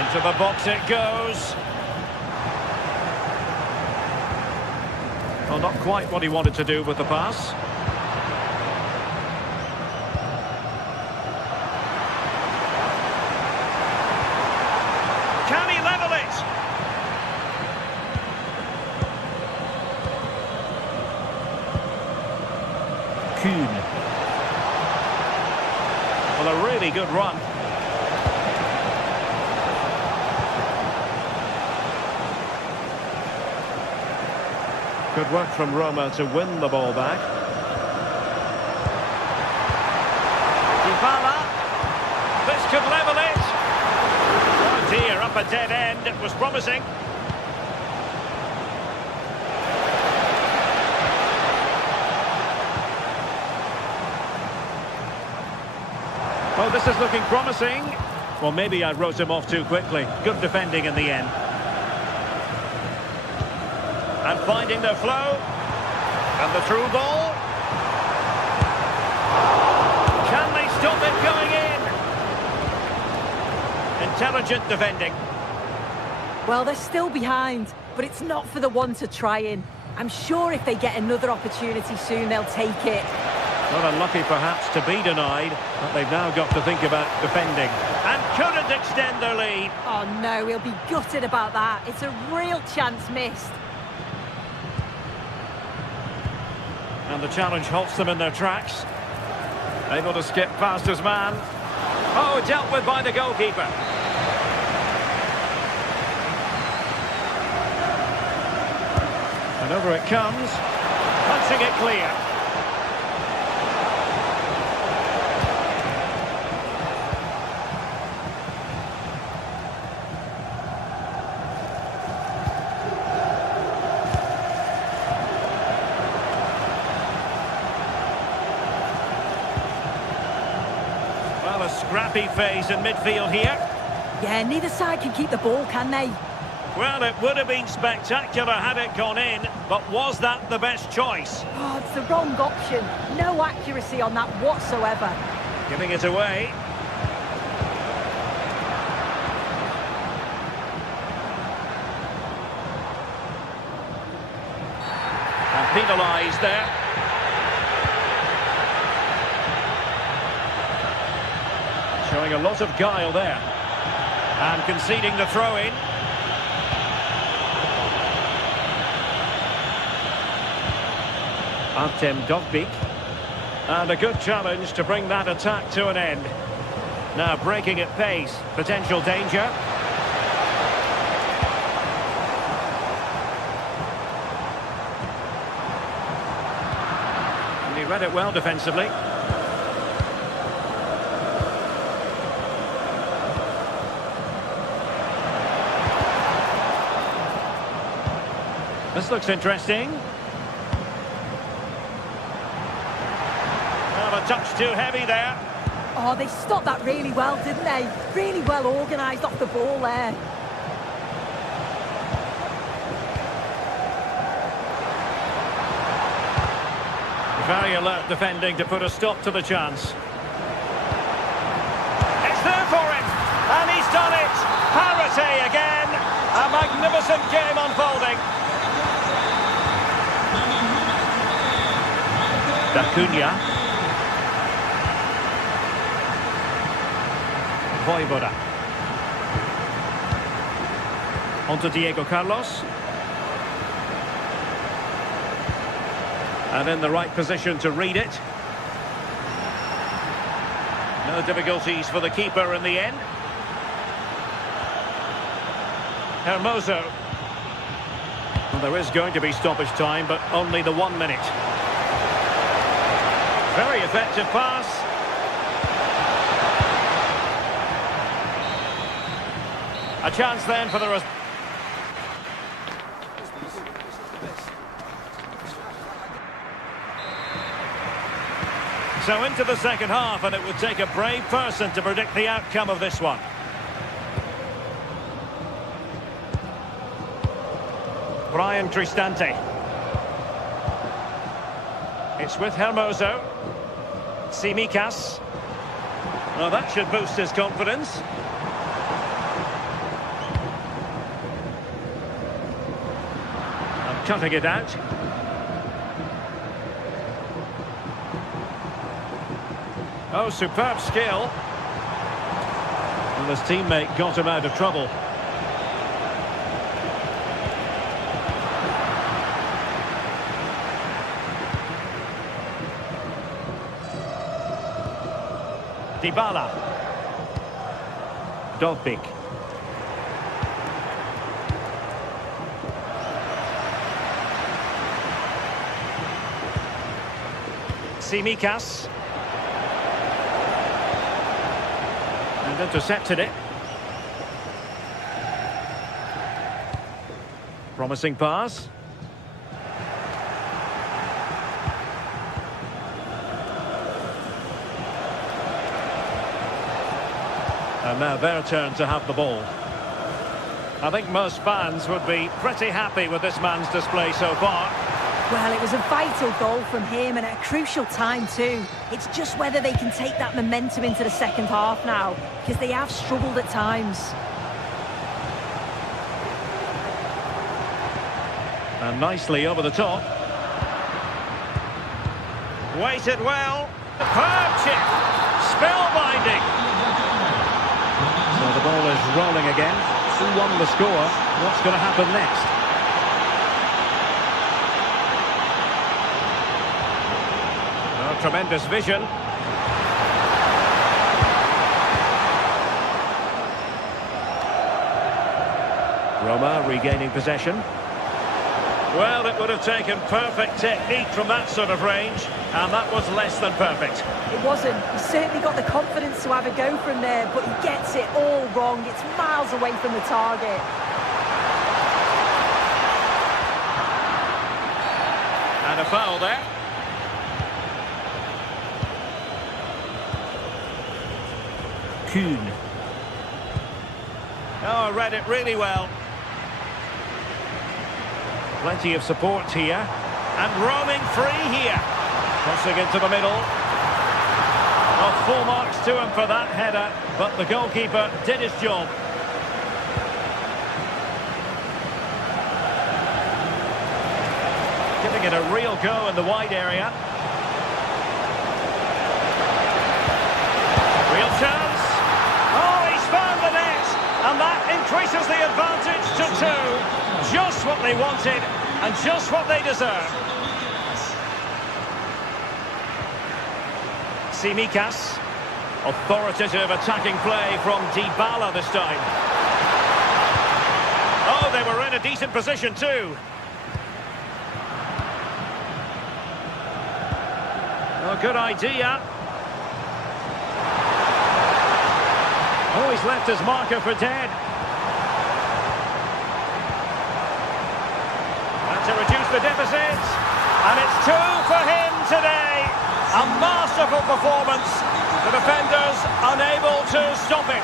Into the box it goes. Well, not quite what he wanted to do with the pass. Can he level it? Kuhn. Well, a really good run. Good work from Roma to win the ball back. Dybala. This could level it. Oh dear, up a dead end. It was promising. Oh, this is looking promising. Well, maybe I wrote him off too quickly. Good defending in the end. And finding their flow. And the through ball. Can they stop it going in? Intelligent defending. Well, they're still behind, but it's not for the one to try in. I'm sure if they get another opportunity soon, they'll take it. Not unlucky perhaps to be denied, but they've now got to think about defending. And couldn't extend their lead. Oh no, he'll be gutted about that. It's a real chance missed. And the challenge halts them in their tracks. Able to skip past his man. Oh, dealt with by the goalkeeper. And over it comes. Punching it clear. Well, a scrappy phase in midfield here. Yeah, neither side can keep the ball, can they? Well, it would have been spectacular had it gone in, but was that the best choice? Oh, it's the wrong option. No accuracy on that whatsoever. Giving it away. And penalised there. Showing a lot of guile there. And conceding the throw-in. Artem Dovbyk. And a good challenge to bring that attack to an end. Now breaking at pace. Potential danger. And he read it well defensively. This looks interesting. Well, a touch too heavy there. Oh, they stopped that really well, didn't they? Really well organised off the ball there. Very alert defending to put a stop to the chance. It's there for him, and he's done it. Parity again. A magnificent game unfolding. Dacunia. Voivoda. Onto Diego Carlos. And in the right position to read it. No difficulties for the keeper in the end. Hermoso. Well, there is going to be stoppage time, but only the 1 minute. Very effective pass. A chance then for the... So into the second half, and it would take a brave person to predict the outcome of this one. Brian Cristante. It's with Hermoso. Tsimikas. Well, that should boost his confidence. And cutting it out. Oh, superb skill. And his teammate got him out of trouble. Dybala. Dovbik. Tsimikas. And intercepted it. Promising pass. And now their turn to have the ball. I think most fans would be pretty happy with this man's display so far. Well, it was a vital goal from him and at a crucial time too. It's just whether they can take that momentum into the second half now, because they have struggled at times. And nicely over the top. Waited well. Superb chip. Spellbinding. So the ball is rolling again. 2-1 the score. What's going to happen next? Oh, tremendous vision. Roma regaining possession. Well, it would have taken perfect technique from that sort of range, and that was less than perfect. It wasn't. He certainly got the confidence to have a go from there, but he gets it all wrong. It's miles away from the target. And a foul there. Kuhn. Oh, read it really well. Plenty of support here. And roaming free here. Crossing into the middle. Well, full marks to him for that header, but the goalkeeper did his job. Giving it a real go in the wide area. Real chance. Oh, he's found the net. And that increases the advantage to 2. Just what they wanted and just what they deserve. Tsimikas. Authoritative attacking play from Dybala this time. Oh, they were in a decent position too. Oh, good idea. Oh, he's left his marker for dead. And to reduce the deficit. And it's 2 for him today. A masterful performance. The defenders unable to stop it.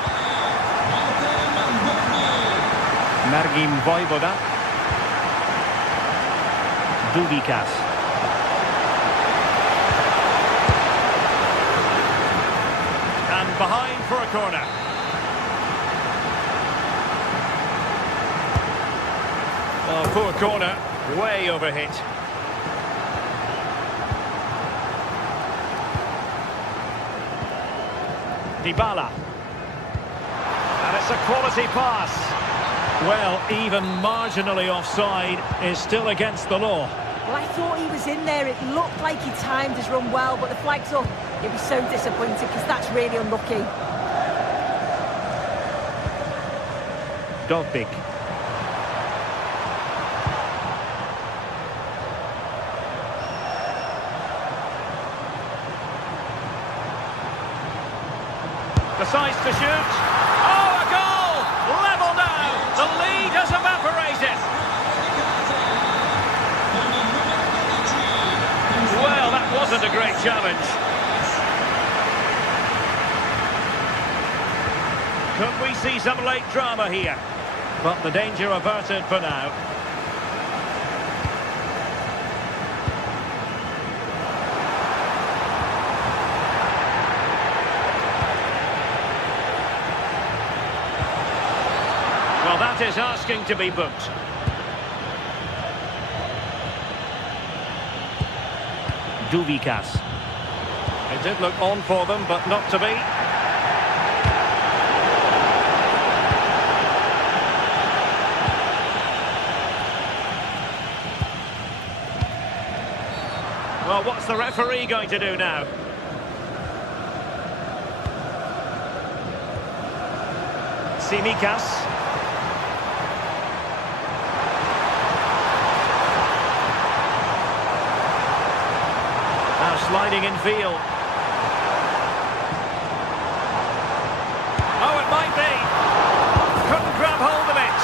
Margin Vojvoda. Dubikas. And behind for a corner. Oh, poor corner. Way overhit. Dybala. And it's a quality pass. Well, even marginally offside is still against the law. Well, I thought he was in there. It looked like he timed his run well, but the flag's up. He'll be so disappointed because that's really unlucky. Dovbik. Decides to shoot. Oh, a goal! Level now! The lead has evaporated. Well, that wasn't a great challenge. Could we see some late drama here? But the danger averted for now. Well, that is asking to be booked. Duvikas. It did look on for them, but not to be. Well, what's the referee going to do now? Simikas. Now sliding in field. Oh, it might be. Couldn't grab hold of it.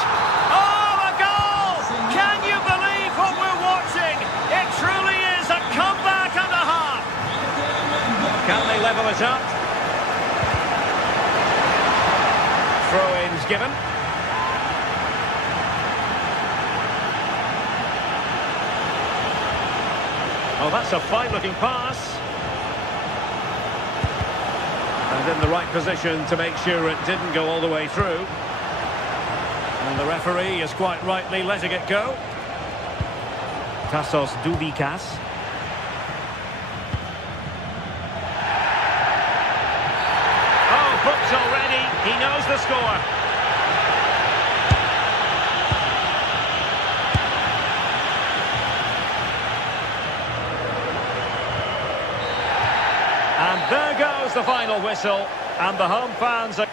Oh, a goal! Can you believe what we're watching? It truly is a comeback and a half. Can they level it up? Throw-ins given. Oh, that's a fine-looking pass. And in the right position to make sure it didn't go all the way through. And the referee is quite rightly letting it go. Tassos Duvikas. Oh, booked already. He knows the score. And there goes the final whistle, and the home fans are...